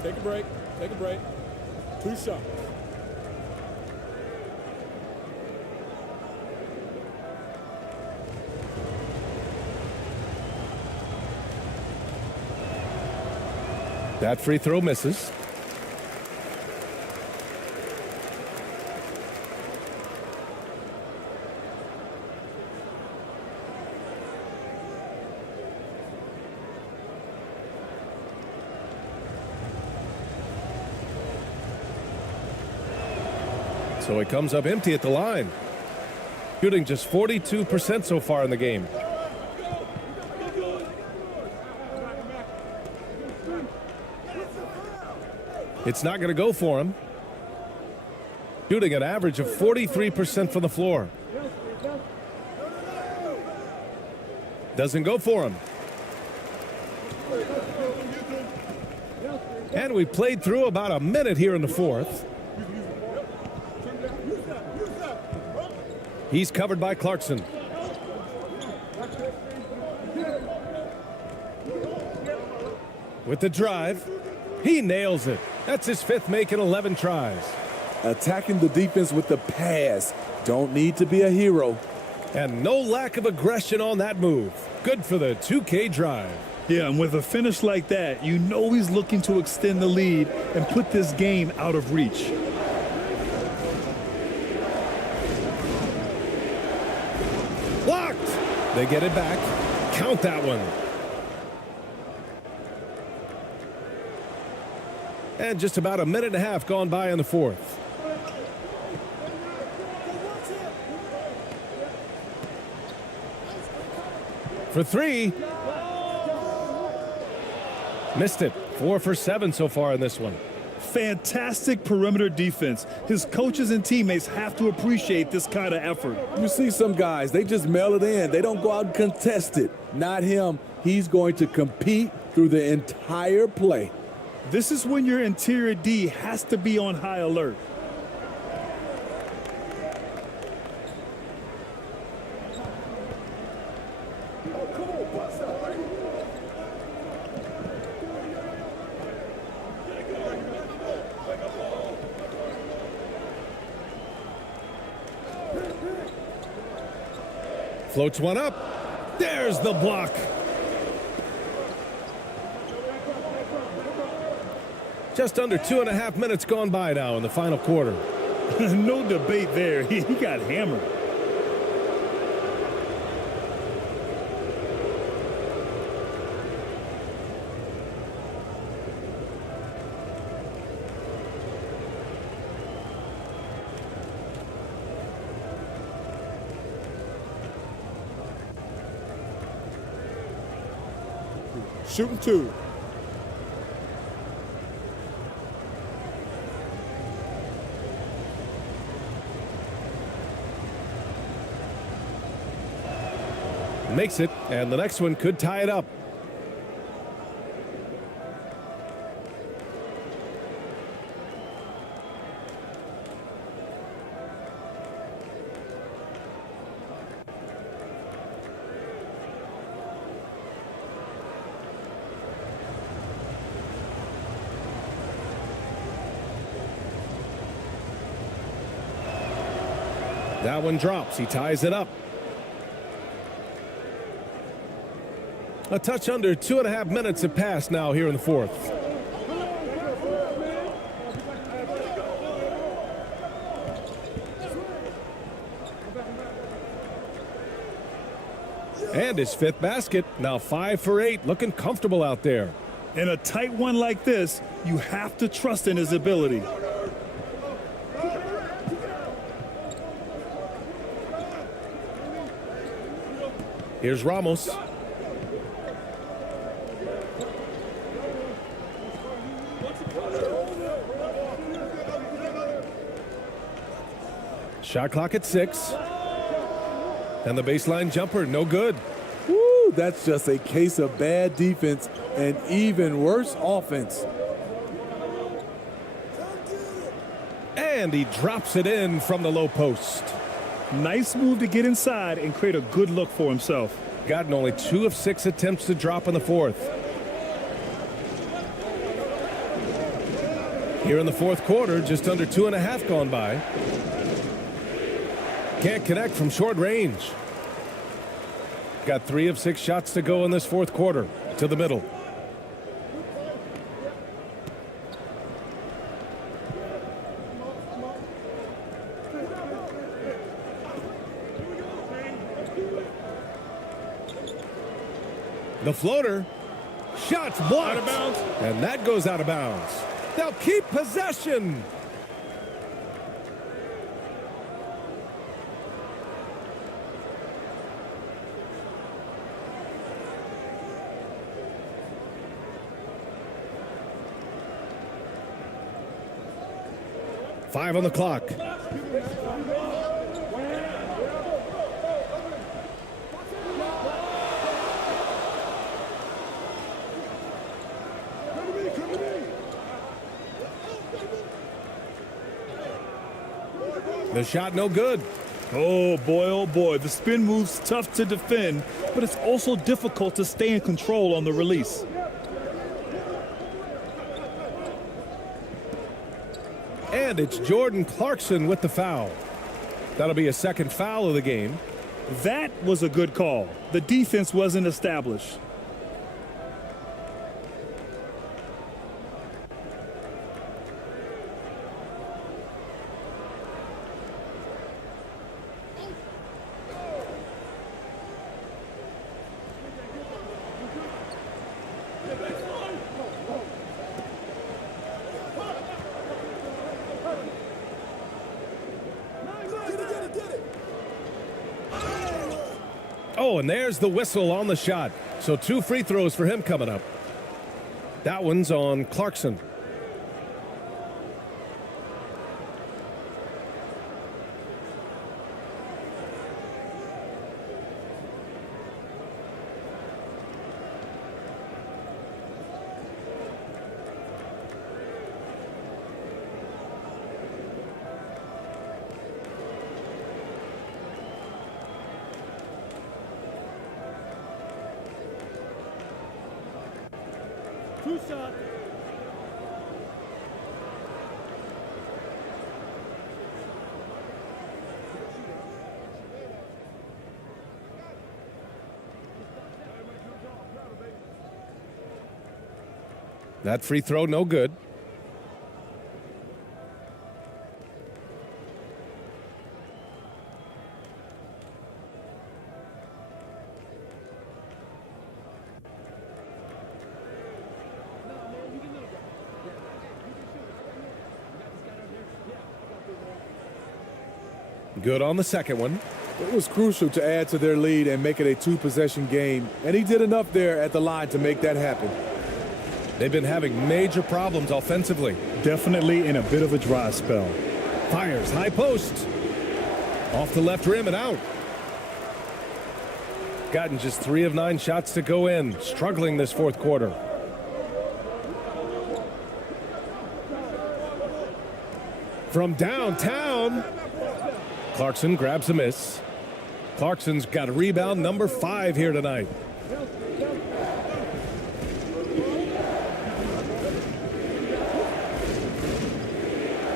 Take a break. Take a break. 2 shots. That free throw misses. So it comes up empty at the line. Shooting just 42% so far in the game. It's not going to go for him. Shooting an average of 43% from the floor. Doesn't go for him. And we played through about a minute here in the fourth. He's covered by Clarkson. With the drive, he nails it. That's his 5th make in 11 tries. Attacking the defense with the pass. Don't need to be a hero. And no lack of aggression on that move. Good for the 2K drive. Yeah, and with a finish like that, you know he's looking to extend the lead and put this game out of reach. Blocked! They get it back. Count that one. And just about a minute and a half gone by in the fourth. For 3. Missed it. 4 for 7 so far in this one. Fantastic perimeter defense. His coaches and teammates have to appreciate this kind of effort. You see some guys, they just mail it in. They don't go out and contest it. Not him. He's going to compete through the entire play. This is when your interior D has to be on high alert. Floats one up. There's the block. Just under 2.5 minutes gone by now in the final quarter. No debate there. He got hammered. Shooting 2. Makes it, and the next one could tie it up. That one drops. He ties it up. A touch under 2.5 minutes have passed now here in the fourth. And his fifth basket, now 5 for 8, looking comfortable out there. In a tight one like this, you have to trust in his ability. Here's Ramos. Shot clock at 6. And the baseline jumper, no good. Woo, that's just a case of bad defense and even worse offense. And he drops it in from the low post. Nice move to get inside and create a good look for himself. Gotten only 2 of 6 attempts to drop in the fourth. Here in the fourth quarter, just under 2.5 gone by. Can't connect from short range. Got 3 of 6 shots to go in this fourth quarter. To the middle. The floater. Shots blocked. Out of bounds. And that goes out of bounds. They'll keep possession. Five on the clock. The shot no good. Oh boy, the spin move's tough to defend, but it's also difficult to stay in control on the release. And it's Jordan Clarkson with the foul. That'll be a second foul of the game. That was a good call. The defense wasn't established. Oh, and there's the whistle on the shot. So 2 free throws for him coming up. That one's on Clarkson. Two shot. That free throw no good. Good on the second one. It was crucial to add to their lead and make it a 2-possession game, and he did enough there at the line to make that happen. They've been having major problems offensively. Definitely in a bit of a dry spell. Fires, high post. Off the left rim and out. Gotten just 3 of 9 shots to go in. Struggling this fourth quarter. From downtown. Clarkson grabs a miss. Clarkson's got rebound number 5 here tonight.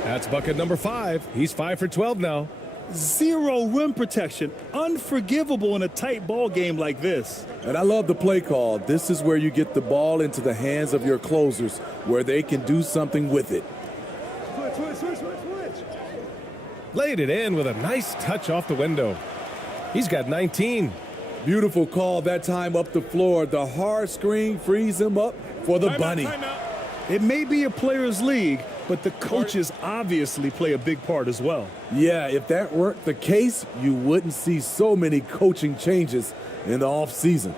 That's bucket number 5. He's 5 for 12 now. Zero rim protection. Unforgivable in a tight ball game like this. And I love the play call. This is where you get the ball into the hands of your closers, where they can do something with it. Laid it in with a nice touch off the window. He's got 19. Beautiful call that time up the floor. The hard screen frees him up for the bunny. It may be a player's league, but the coaches obviously play a big part as well. Yeah, if that weren't the case, you wouldn't see so many coaching changes in the offseason.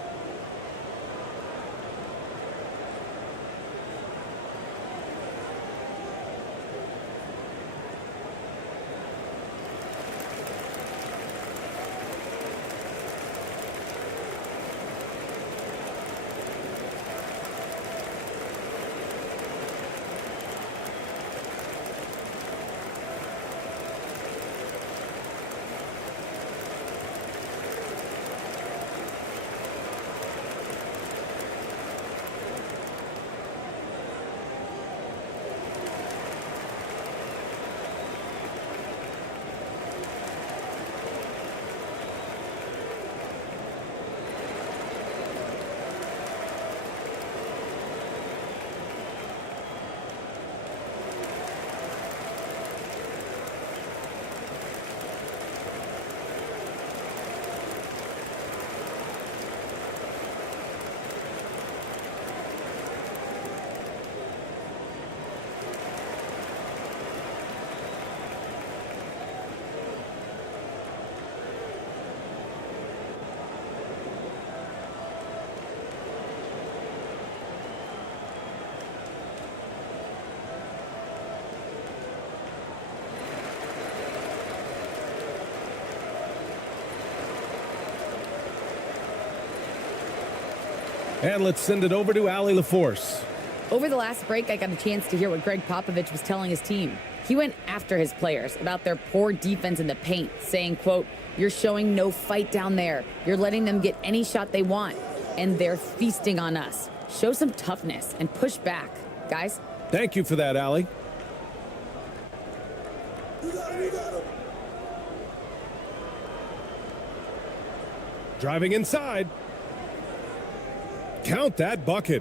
And let's send it over to Allie LaForce. Over the last break, I got a chance to hear what Greg Popovich was telling his team. He went after his players about their poor defense in the paint, saying, quote, "You're showing no fight down there. You're letting them get any shot they want, and they're feasting on us. Show some toughness and push back, guys." Thank you for that, Allie. Driving inside. Count that bucket.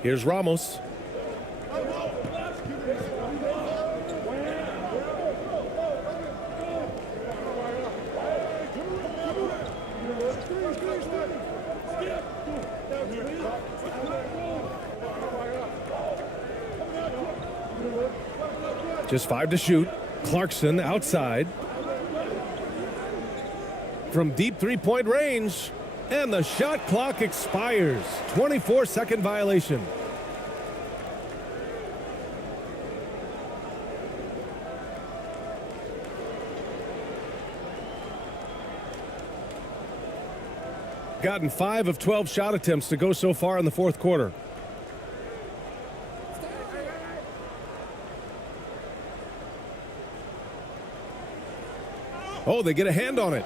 Here's Ramos. Just 5 to shoot. Clarkson outside. From deep three-point range. And the shot clock expires. 24-second violation. Gotten 5 of 12 shot attempts to go so far in the fourth quarter. Oh, they get a hand on it.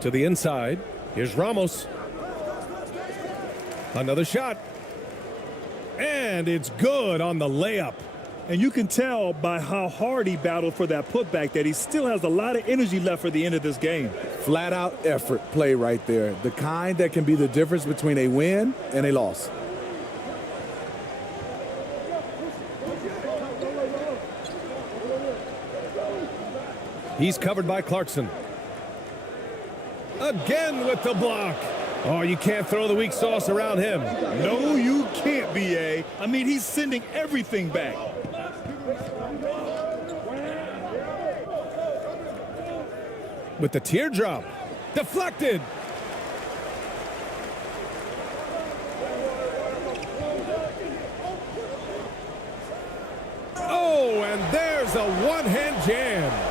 To the inside. Here's Ramos. Another shot. And it's good on the layup. And you can tell by how hard he battled for that putback that he still has a lot of energy left for the end of this game. Flat out effort play right there. The kind that can be the difference between a win and a loss. He's covered by Clarkson. Again with the block. Oh, you can't throw the weak sauce around him. No, you can't, B.A. I mean, he's sending everything back. With the teardrop. Deflected. Oh, and there's a one-hand jam.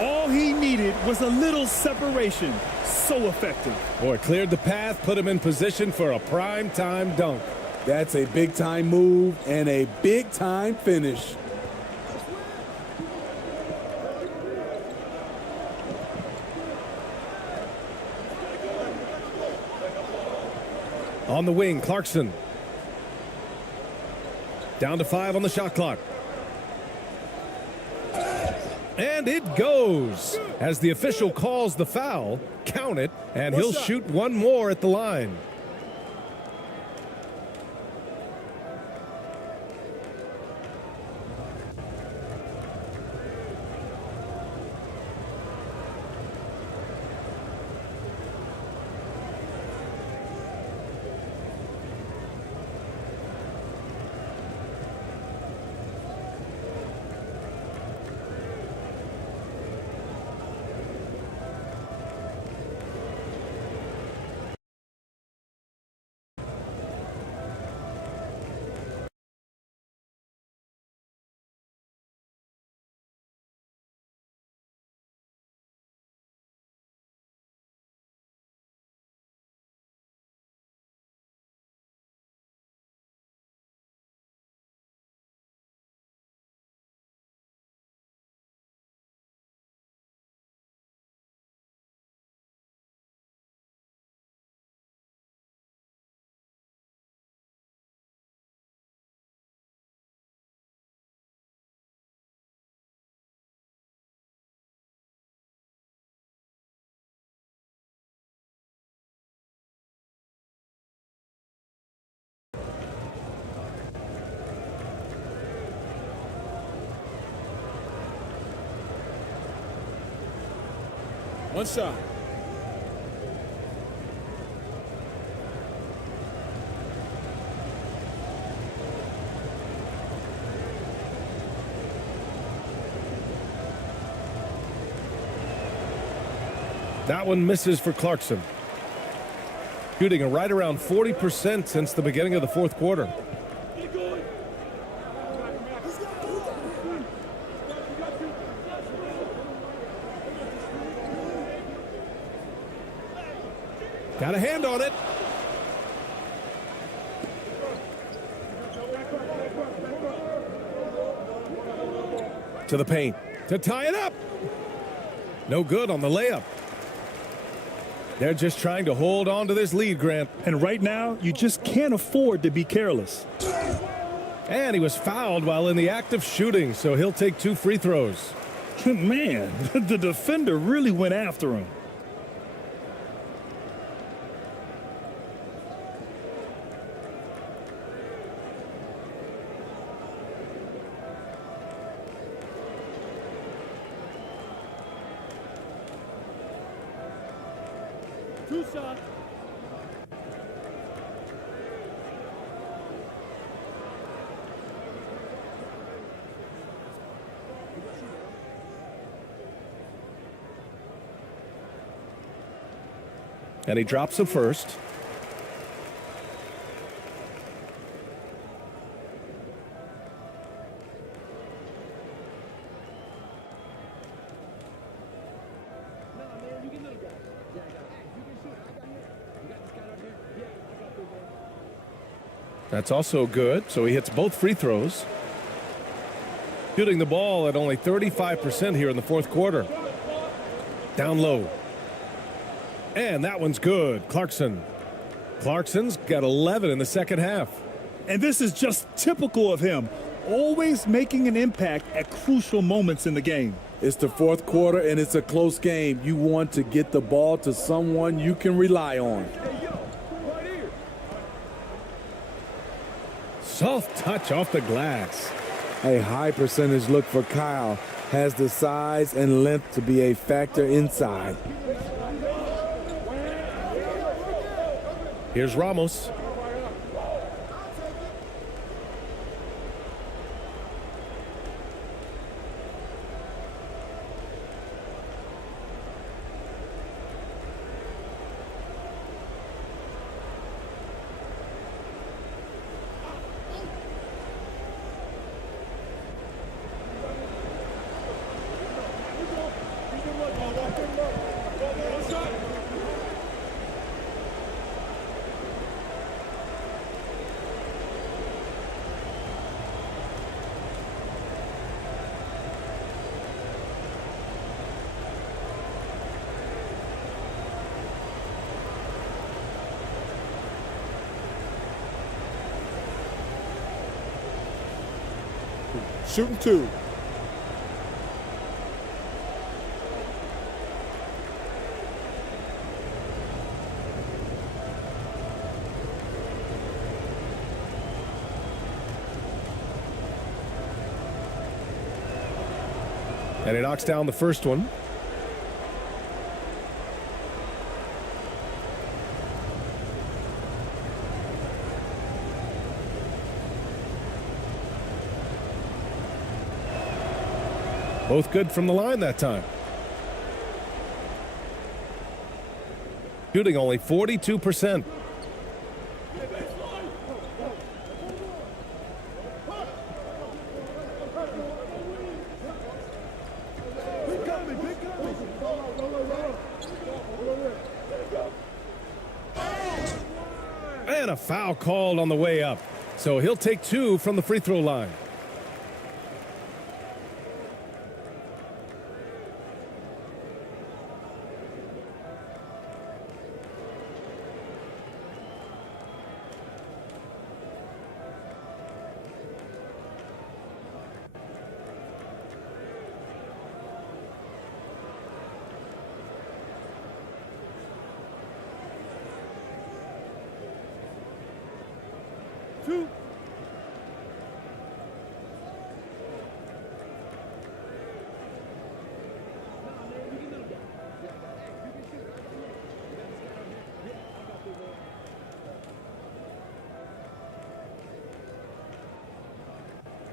All he needed was a little separation. So effective. Boy, cleared the path, put him in position for a prime-time dunk. That's a big-time move and a big-time finish. On the wing, Clarkson. Down to 5 on the shot clock. And it goes. As the official calls the foul, count it, and he'll shoot one more at the line. One shot. That one misses for Clarkson. Shooting a right around 40% since the beginning of the fourth quarter. Got a hand on it. To the paint to tie it up. No good on the layup. They're just trying to hold on to this lead, Grant. And right now, you just can't afford to be careless. And he was fouled while in the act of shooting, so he'll take 2 free throws. Man, the defender really went after him. Two shots. And he drops the first. That's also good, so he hits both free throws. Shooting the ball at only 35% here in the fourth quarter. Down low. And that one's good. Clarkson's got 11 in the second half. And this is just typical of him, always making an impact at crucial moments in the game. It's the fourth quarter, and it's a close game. You want to get the ball to someone you can rely on. Soft touch off the glass. A high percentage look for Kyle. Has the size and length to be a factor inside. Here's Ramos. shooting 2. And he knocks down the first one. Both good from the line that time. Shooting only 42%. And a foul called on the way up. So he'll take 2 from the free throw line.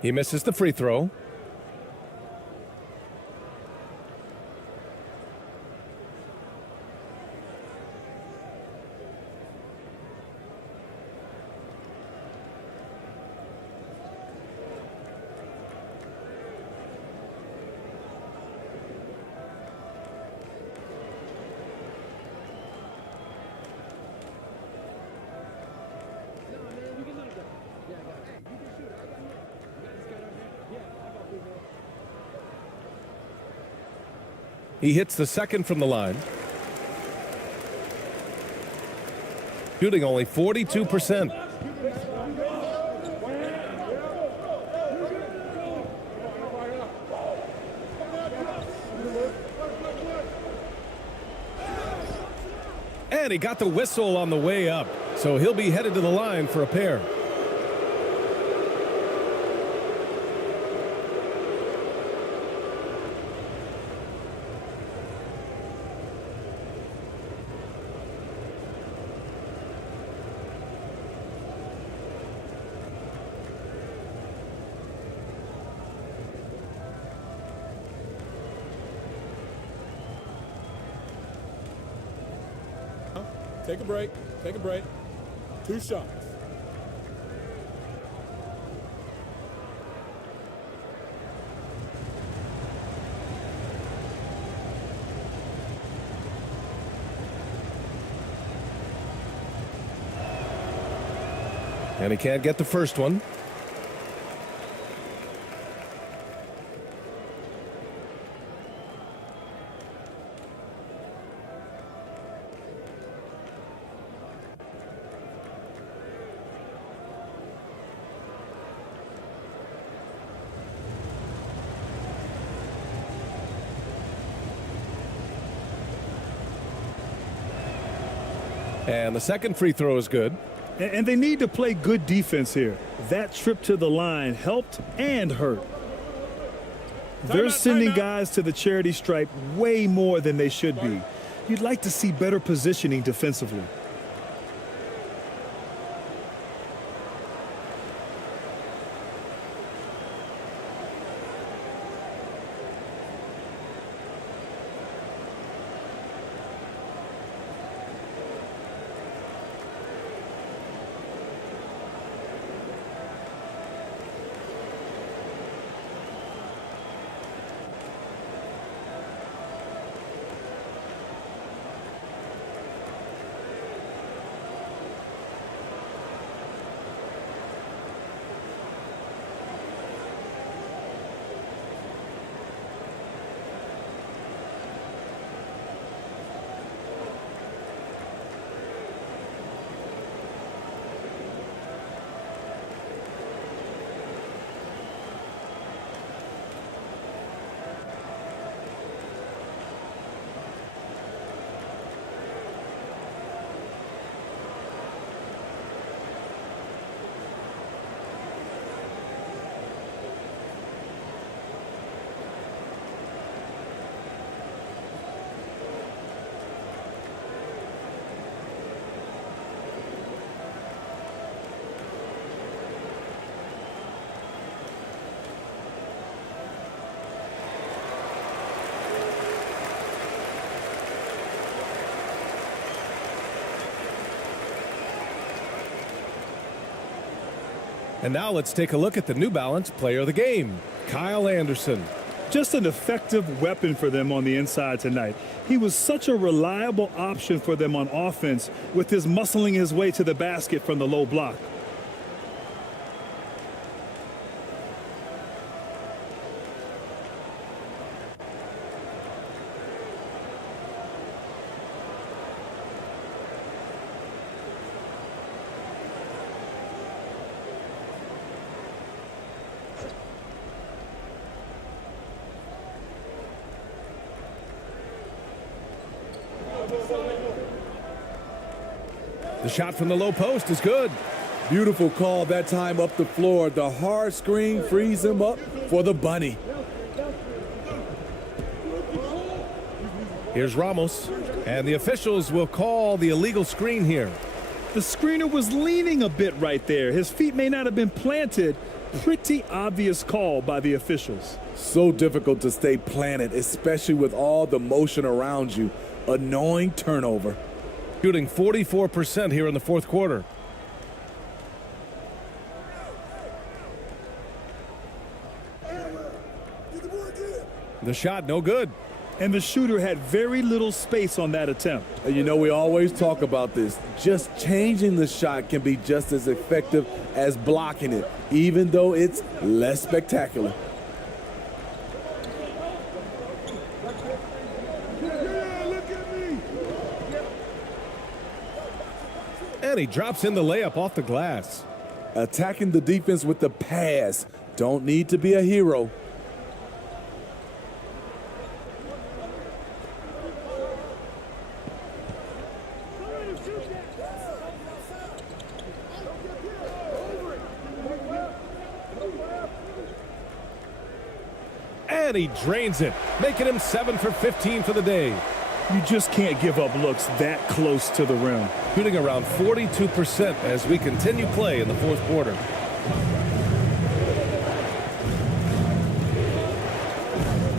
He misses the free throw. He hits the second from the line. Shooting only 42%. And he got the whistle on the way up, so he'll be headed to the line for a pair. Take a break. Take a break. 2 shots. And he can't get the first one. And the second free throw is good. And they need to play good defense here. That trip to the line helped and hurt. They're sending guys to the charity stripe way more than they should be. You'd like to see better positioning defensively. And now let's take a look at the New Balance Player of the Game, Kyle Anderson. Just an effective weapon for them on the inside tonight. He was such a reliable option for them on offense with his muscling his way to the basket from the low block. The shot from the low post is good. Beautiful call that time up the floor. The hard screen frees him up for the bunny. Here's Ramos, and the officials will call the illegal screen here. The screener was leaning a bit right there. His feet may not have been planted. Pretty obvious call by the officials. So difficult to stay planted, especially with all the motion around you. Annoying turnover. Shooting 44% here in the fourth quarter. The shot, no good. And the shooter had very little space on that attempt. You know, we always talk about this. Just changing the shot can be just as effective as blocking it, even though it's less spectacular. And he drops in the layup off the glass. Attacking the defense with the pass. Don't need to be a hero. And he drains it, making him 7 for 15 for the day. You just can't give up looks that close to the rim. Shooting around 42% as we continue play in the fourth quarter.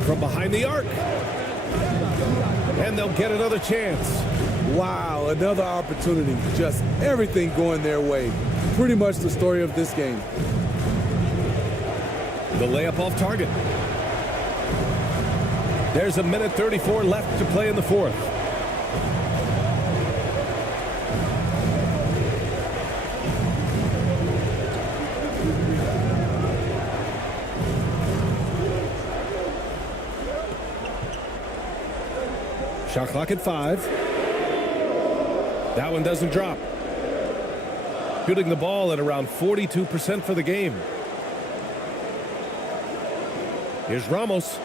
From behind the arc. And they'll get another chance. Wow, another opportunity. Just everything going their way. Pretty much the story of this game. The layup off target. There's a minute 34 left to play in the fourth. Shot clock at 5. That one doesn't drop. Shooting the ball at around 42% for the game. Here's Ramos.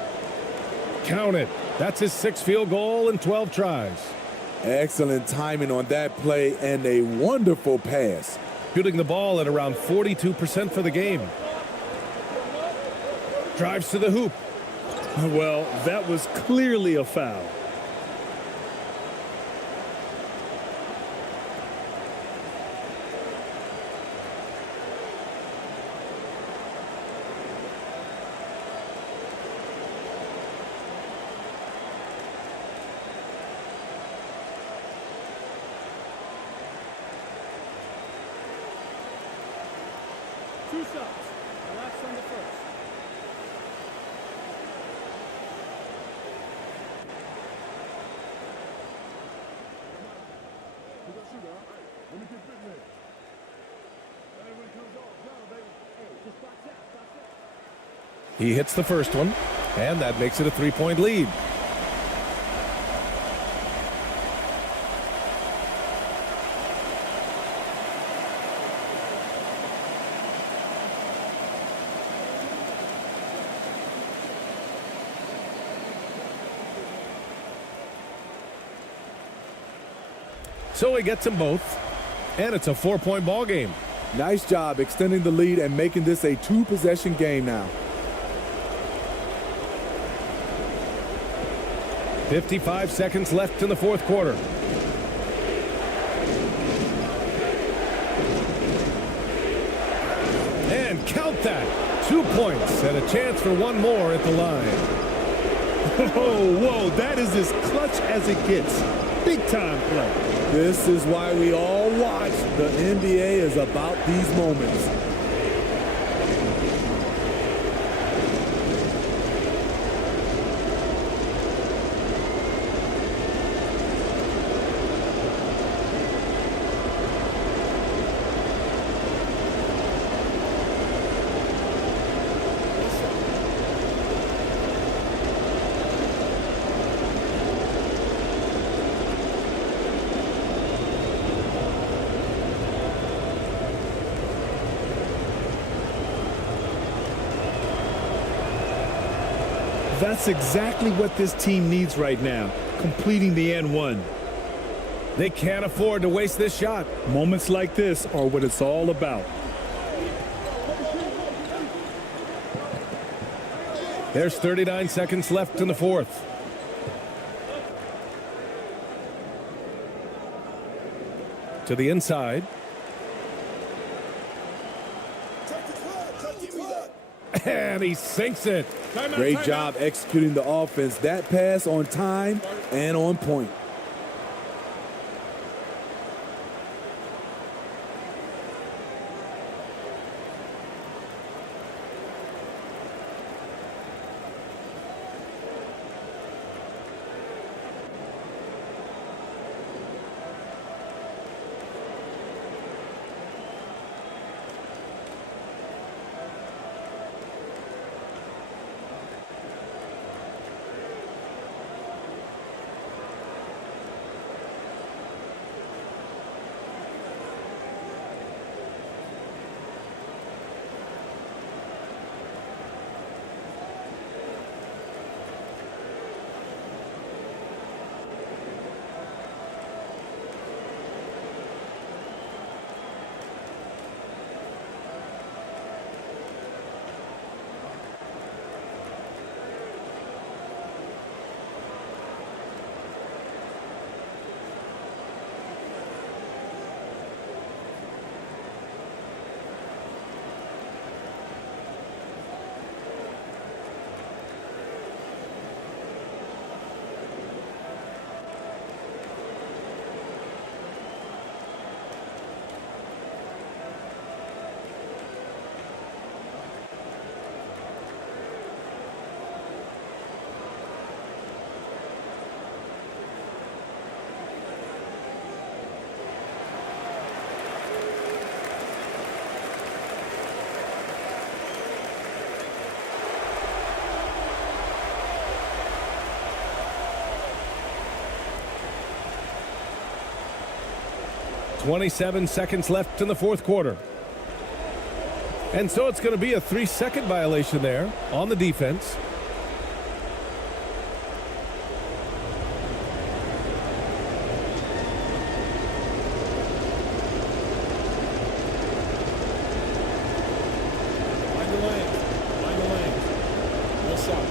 Count it. That's his 6th field goal in 12 tries. Excellent timing on that play and a wonderful pass. Shooting the ball at around 42% for the game. Drives to the hoop. Well, that was clearly a foul. Two shots. Relax on the first. He hits the first one, and that makes it a 3-point lead. So he gets them both, and it's a 4-point ball game. Nice job extending the lead and making this a 2-possession game now. 55 seconds left in the fourth quarter. And count that. 2 points and a chance for one more at the line. Whoa, that is as clutch as it gets. Big time play. This is why we all watch. The NBA is about these moments. That's exactly what this team needs right now, completing the N1. They can't afford to waste this shot. Moments like this are what it's all about. There's 39 seconds left in the fourth. To the inside. And he sinks it. Great job executing the offense. That pass on time and on point. .27 seconds left in the fourth quarter. And so it's going to be a 3-second violation there on the defense. Find the lane. Find the lane. No shot.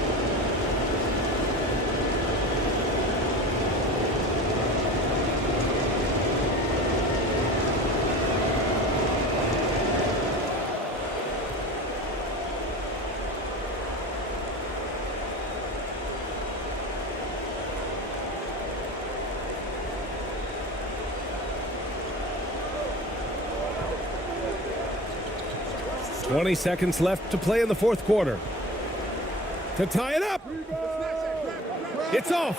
.20 seconds left to play in the fourth quarter. To tie it up. It's off.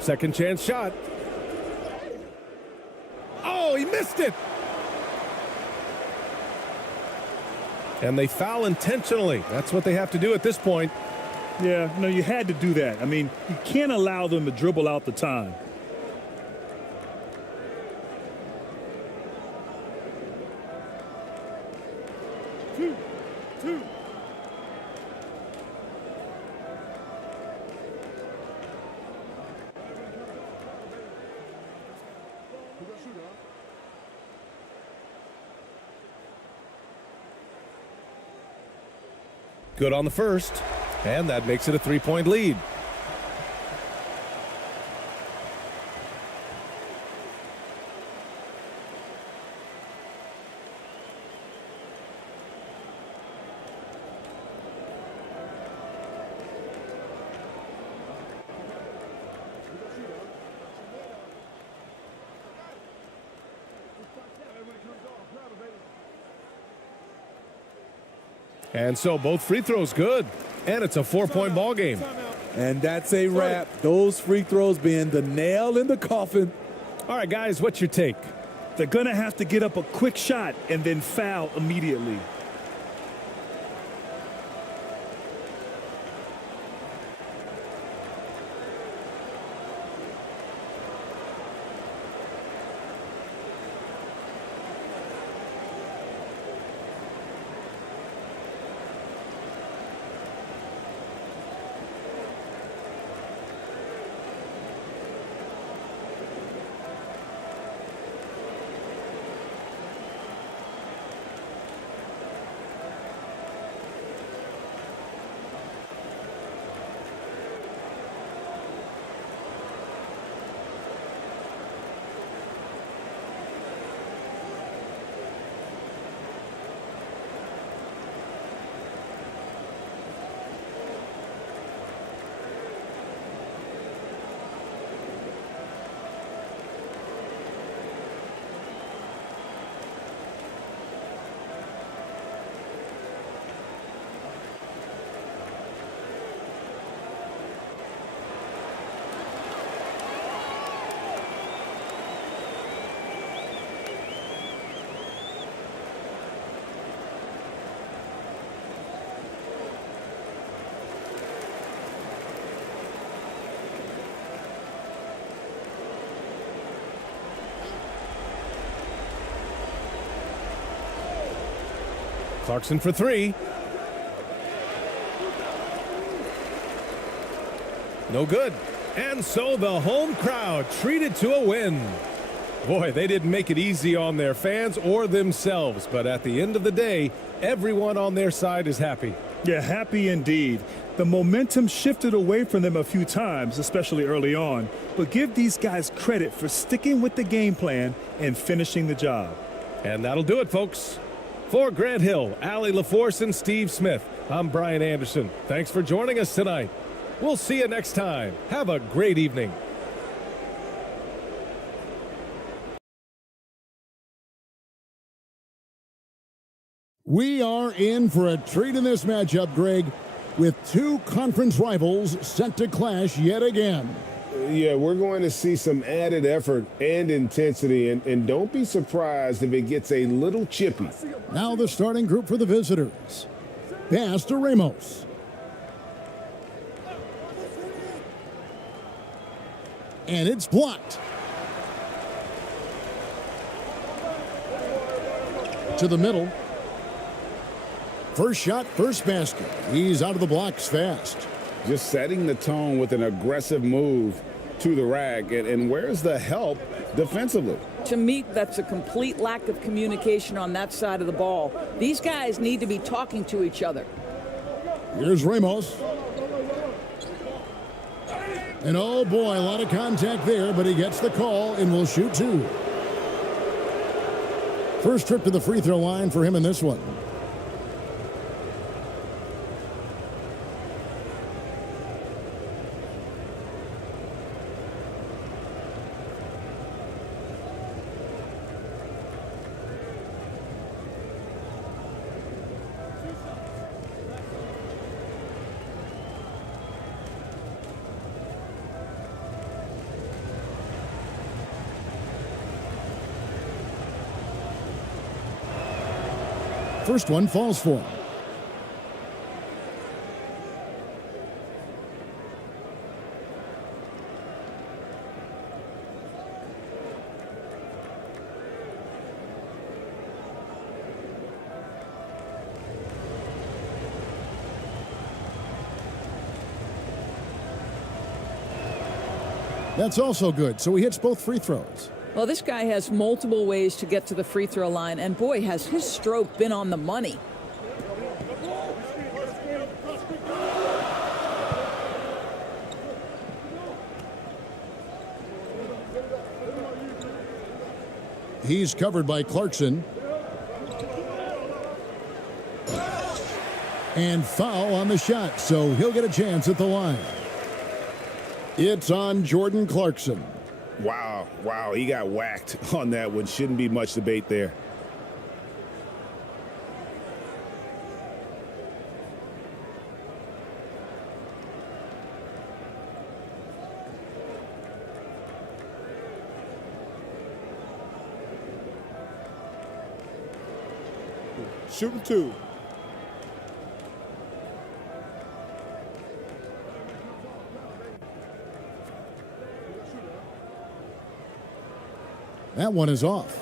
Second chance shot. Oh, he missed it. And they foul intentionally. That's what they have to do at this point. Yeah, no, you had to do that. I mean, you can't allow them to dribble out the time. Two. Good on the first, and that makes it a 3-point lead. And so both free throws good, and it's a 4-point ball game. And that's a wrap. Those free throws being the nail in the coffin. All right, guys, what's your take? They're going to have to get up a quick shot and then foul immediately. Clarkson for three. No good. And so the home crowd treated to a win. Boy, they didn't make it easy on their fans or themselves, but at the end of the day, everyone on their side is happy. Yeah, happy indeed. The momentum shifted away from them a few times, especially early on, but give these guys credit for sticking with the game plan and finishing the job. And that'll do it, folks. For Grant Hill, Allie LaForce, and Steve Smith, I'm Brian Anderson. Thanks for joining us tonight. We'll see you next time. Have a great evening. We are in for a treat in this matchup, Greg, with two conference rivals set to clash yet again. Yeah, we're going to see some added effort and intensity, and don't be surprised if it gets a little chippy. Now the starting group for the visitors. Pass to Ramos. And it's blocked. To the middle. First shot, first basket. He's out of the blocks fast. Just setting the tone with an aggressive move to the rack. And where's the help defensively? To me, that's a complete lack of communication on that side of the ball. These guys need to be talking to each other. Here's Ramos. And oh boy, a lot of contact there, but he gets the call and will shoot two. First trip to the free throw line for him in this one. First one falls for him. That's also good, so he hits both free throws. Well, this guy has multiple ways to get to the free throw line, and boy, has his stroke been on the money. He's covered by Clarkson. And foul on the shot, so he'll get a chance at the line. It's on Jordan Clarkson. Wow, he got whacked on that one. Shouldn't be much debate there. Shooting two. That one is off.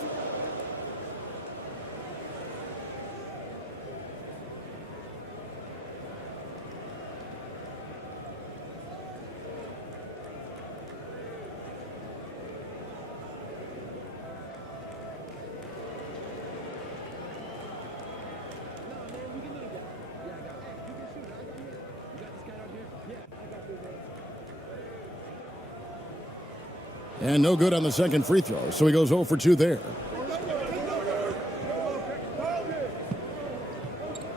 And no good on the second free throw, so he goes 0 for 2 there.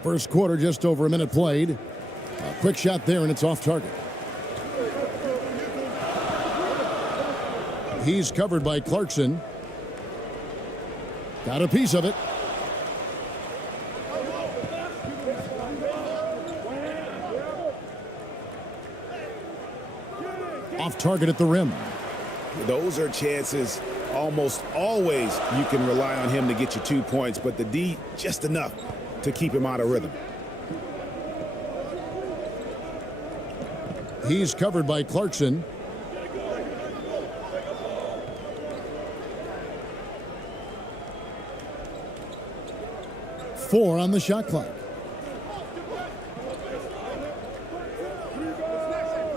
First quarter, just over a minute played. A quick shot there, and it's off target. He's covered by Clarkson. Got a piece of it. Off target at the rim. Those are chances almost always you can rely on him to get you 2 points, but the D just enough to keep him out of rhythm. He's covered by Clarkson. 4 on the shot clock.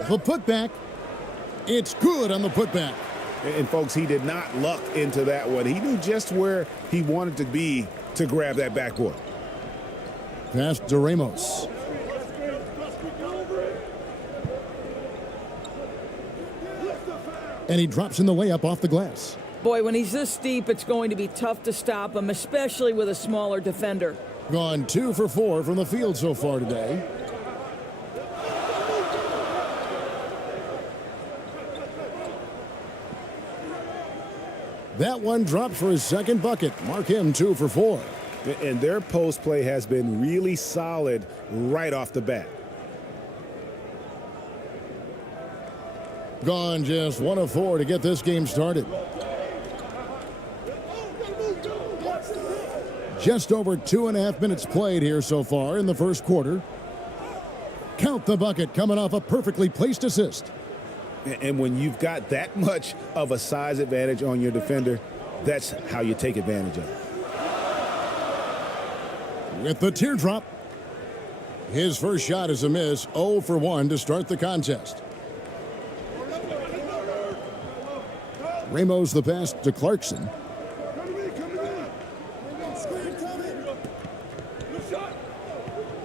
The putback. It's good on the putback. And folks, he did not luck into that one. He knew just where he wanted to be to grab that backboard. Pass to Ramos. And he drops in the layup off the glass. Boy, when he's this deep, it's going to be tough to stop him, especially with a smaller defender. Gone 2 for 4 from the field so far today. That one dropped for his second bucket. Mark him 2 for 4. And their post play has been really solid right off the bat. Gone just 1 of 4 to get this game started. Just over 2.5 minutes played here so far in the first quarter. Count the bucket coming off a perfectly placed assist. And when you've got that much of a size advantage on your defender, that's how you take advantage of it. With the teardrop, his first shot is a miss. 0 for 1 to start the contest. Ramos the pass to Clarkson.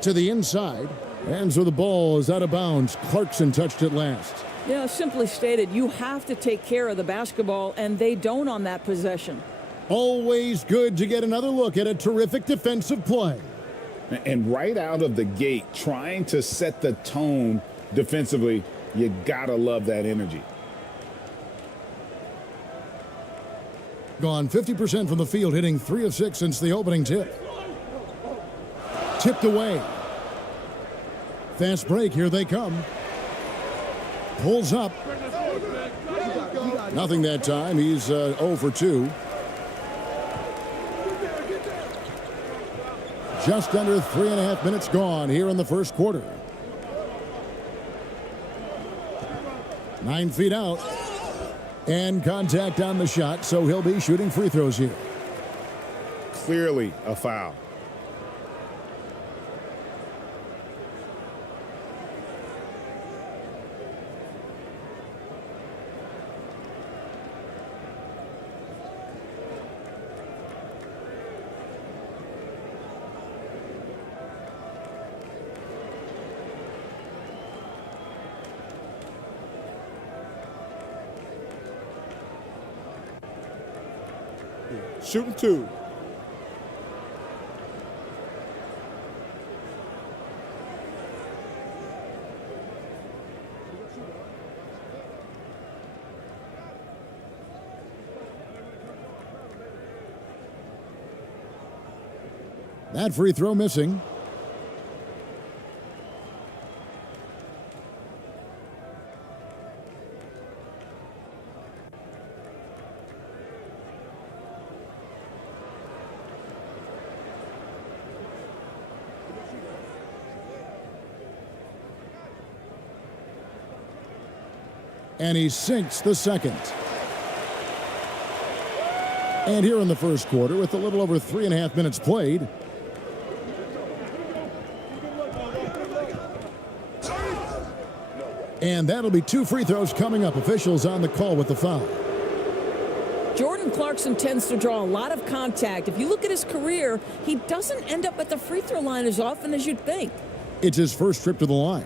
To the inside, and so the ball is out of bounds. Clarkson touched it last. Yeah, simply stated, you have to take care of the basketball, and they don't on that possession. Always good to get another look at a terrific defensive play. And right out of the gate, trying to set the tone defensively, you gotta love that energy. Gone 50% from the field, hitting 3 of 6 since the opening tip. Tipped away. Fast break, here they come. Pulls up. Nothing that time. He's 0 for 2. Just under 3.5 minutes gone here in the first quarter. 9 feet out. And contact on the shot, so he'll be shooting free throws here. Clearly a foul. Shooting 2. That free throw missing. And he sinks the second. And here in the first quarter, with a little over 3.5 minutes played, and that'll be 2 free throws coming up. Officials on the call with the foul. Jordan Clarkson tends to draw a lot of contact. If you look at his career, he doesn't end up at the free throw line as often as you'd think. It's his first trip to the line.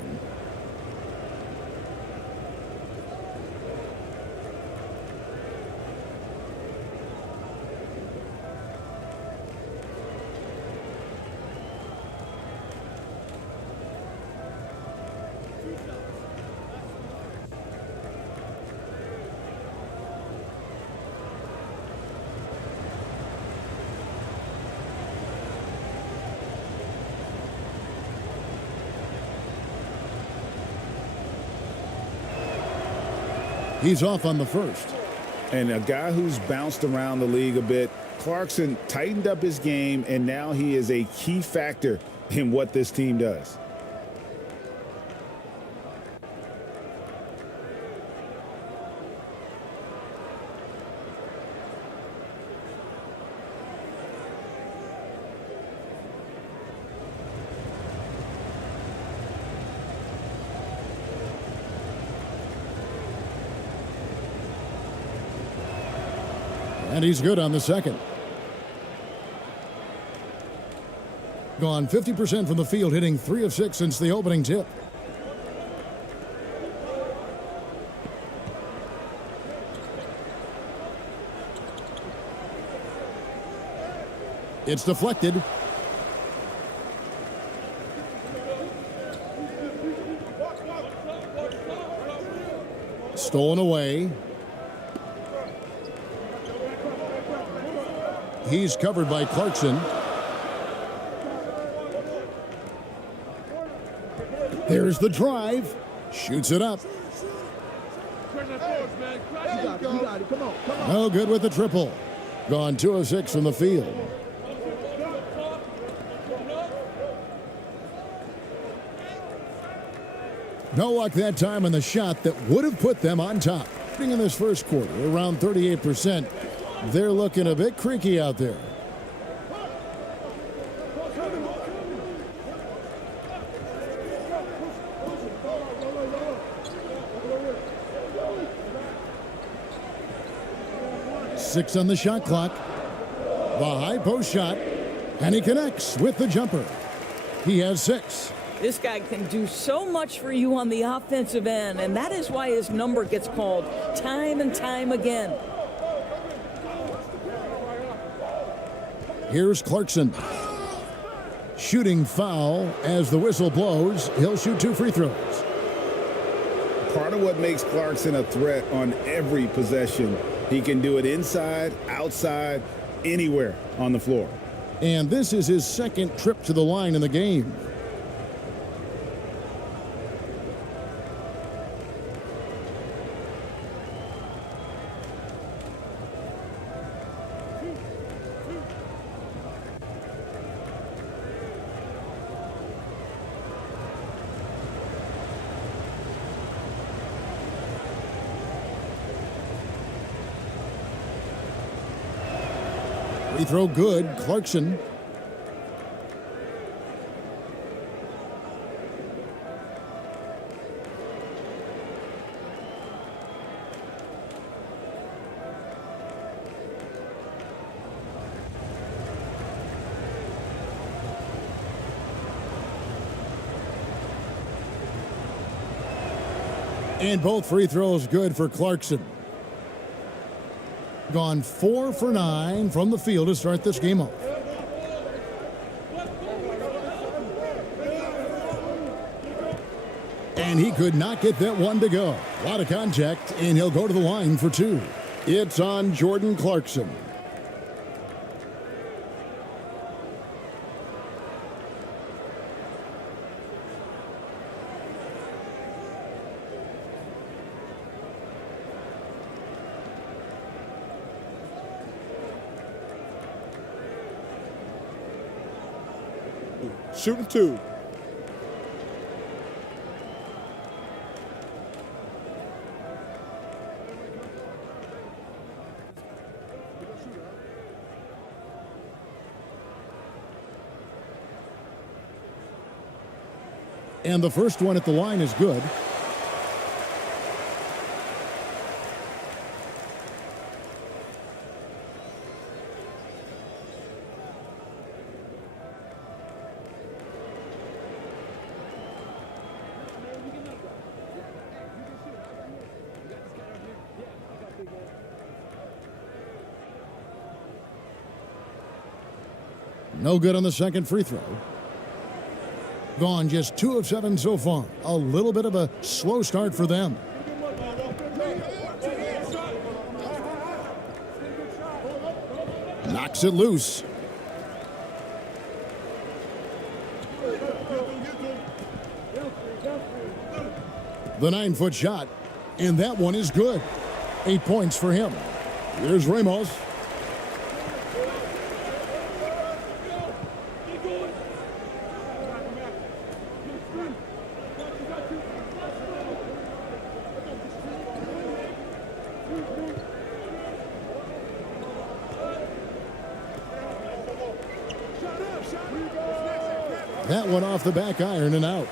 He's off on the first. And a guy who's bounced around the league a bit, Clarkson tightened up his game, and now he is a key factor in what this team does. And he's good on the second. Gone 50% from the field, hitting 3 of 6 since the opening tip. It's deflected. Stolen away. He's covered by Clarkson. There's the drive. Shoots it up. No good with the triple. Gone 2 of 6 from the field. No luck that time on the shot that would have put them on top. In this first quarter, around 38%. They're looking a bit creaky out there. Six on the shot clock. The high post shot. And he connects with the jumper. He has 6. This guy can do so much for you on the offensive end, and that is why his number gets called time and time again. Here's Clarkson. Shooting foul as the whistle blows. He'll shoot 2 free throws. Part of what makes Clarkson a threat on every possession, he can do it inside, outside, anywhere on the floor. And this is his second trip to the line in the game. Free throw good. Clarkson. And both free throws good for Clarkson. Gone 4 for 9 from the field to start this game off. And he could not get that one to go. A lot of contact, and he'll go to the line for 2. It's on Jordan Clarkson. Shooting 2. And the first one at the line is good. No good on the second free throw. Gone just 2 of 7 so far. A little bit of a slow start for them. Knocks it loose. The 9-foot shot, and that one is good. 8 points for him. Here's Ramos. That one off the back iron and out.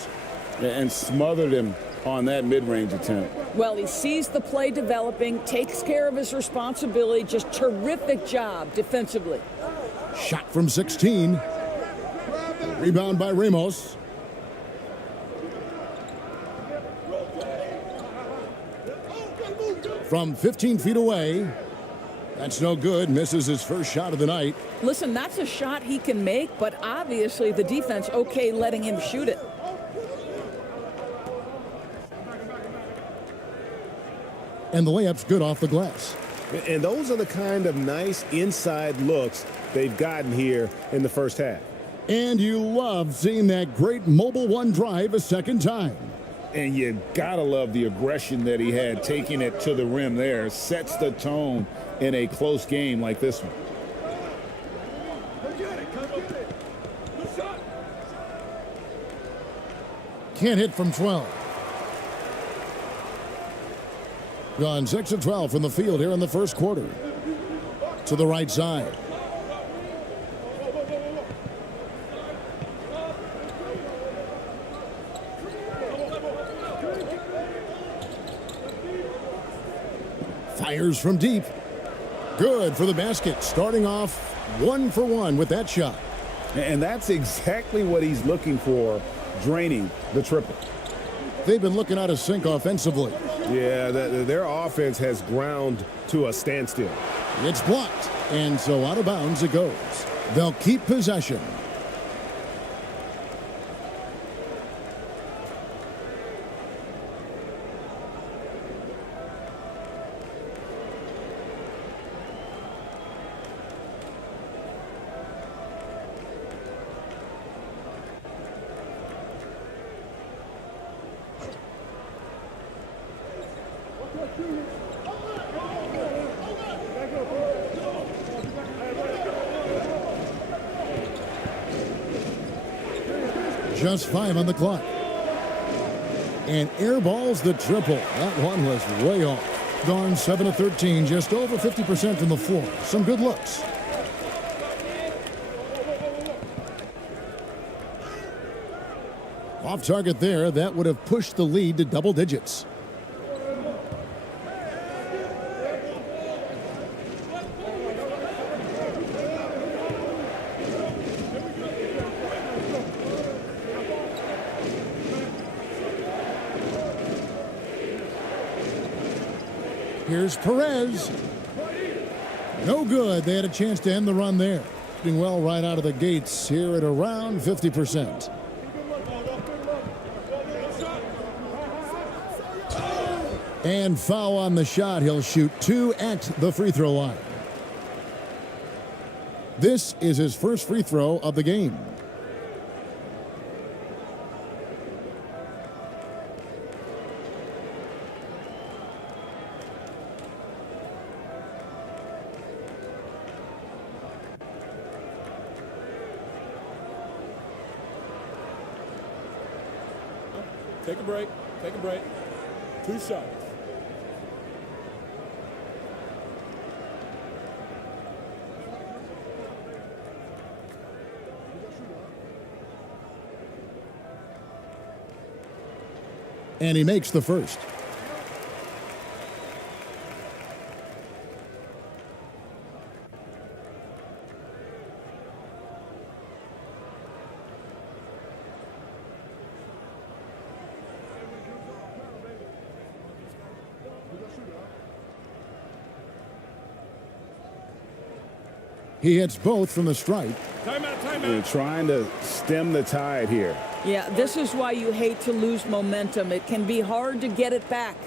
And smothered him on that mid-range attempt. Well, he sees the play developing, takes care of his responsibility. Just terrific job defensively. Shot from 16. Rebound by Ramos. From 15 feet away. That's no good. Misses his first shot of the night. Listen, that's a shot he can make, but obviously the defense okay letting him shoot it. And the layup's good off the glass. And those are the kind of nice inside looks they've gotten here in the first half. And you love seeing that great mobile one drive a second time. And you gotta love the aggression that he had taking it to the rim there. Sets the tone in a close game like this one. Can't hit from 12. Gone 6 of 12 from the field here in the first quarter. To the right side. Fires from deep. Good for the basket. Starting off 1 for 1 with that shot. And that's exactly what he's looking for, draining the triple. They've been looking out of sync offensively. Yeah, their offense has ground to a standstill. It's blocked, and so out of bounds it goes. They'll keep possession. Just 5 on the clock. And airballs the triple. That one was way off. Gone 7 of 13, just over 50% from the floor. Some good looks. Off target there, that would have pushed the lead to double digits. Here's Perez. No good. They had a chance to end the run there. Doing well right out of the gates here at around 50%. And foul on the shot. He'll shoot 2 at the free throw line. This is his first free throw of the game. Take a break. Take a break. 2 shots. And he makes the first. He hits both from the stripe. They're trying to stem the tide here. Yeah, this is why you hate to lose momentum. It can be hard to get it back.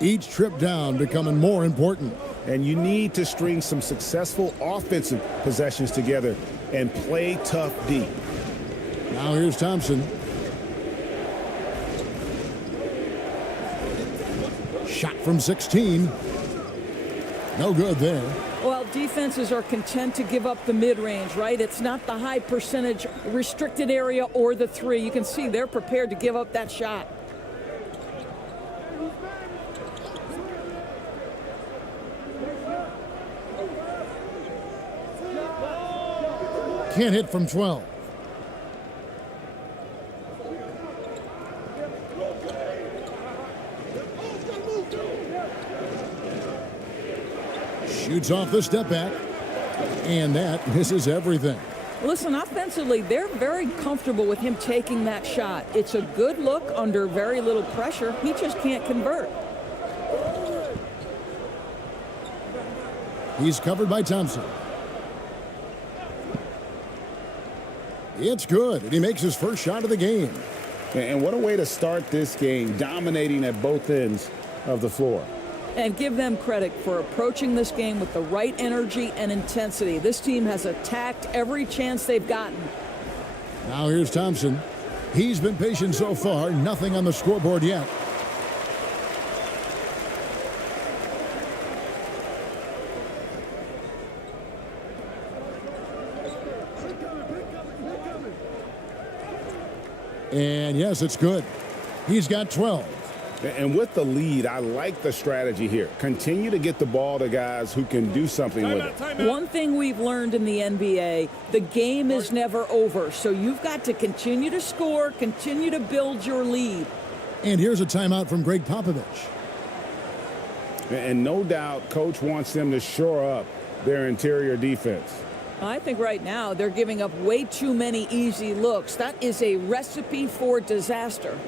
Each trip down becoming more important. And you need to string some successful offensive possessions together and play tough deep. Now here's Thompson. Shot from 16. No good there. Well, defenses are content to give up the mid-range, right? It's not the high percentage restricted area or the three. You can see they're prepared to give up that shot. Can't hit from 12. Shoots off the step back, and that misses everything. Listen, offensively, they're very comfortable with him taking that shot. It's a good look under very little pressure. He just can't convert. He's covered by Thompson. It's good, and he makes his first shot of the game. And what a way to start this game, dominating at both ends of the floor. And give them credit for approaching this game with the right energy and intensity. This team has attacked every chance they've gotten. Now here's Thompson. He's been patient so far, nothing on the scoreboard yet. And yes, it's good. He's got 12. And with the lead, I like the strategy here. Continue to get the ball to guys who can do something with it. One thing we've learned in the NBA, the game is never over. So you've got to continue to score, continue to build your lead. And here's a timeout from Greg Popovich. And no doubt, Coach wants them to shore up their interior defense. I think right now they're giving up way too many easy looks. That is a recipe for disaster.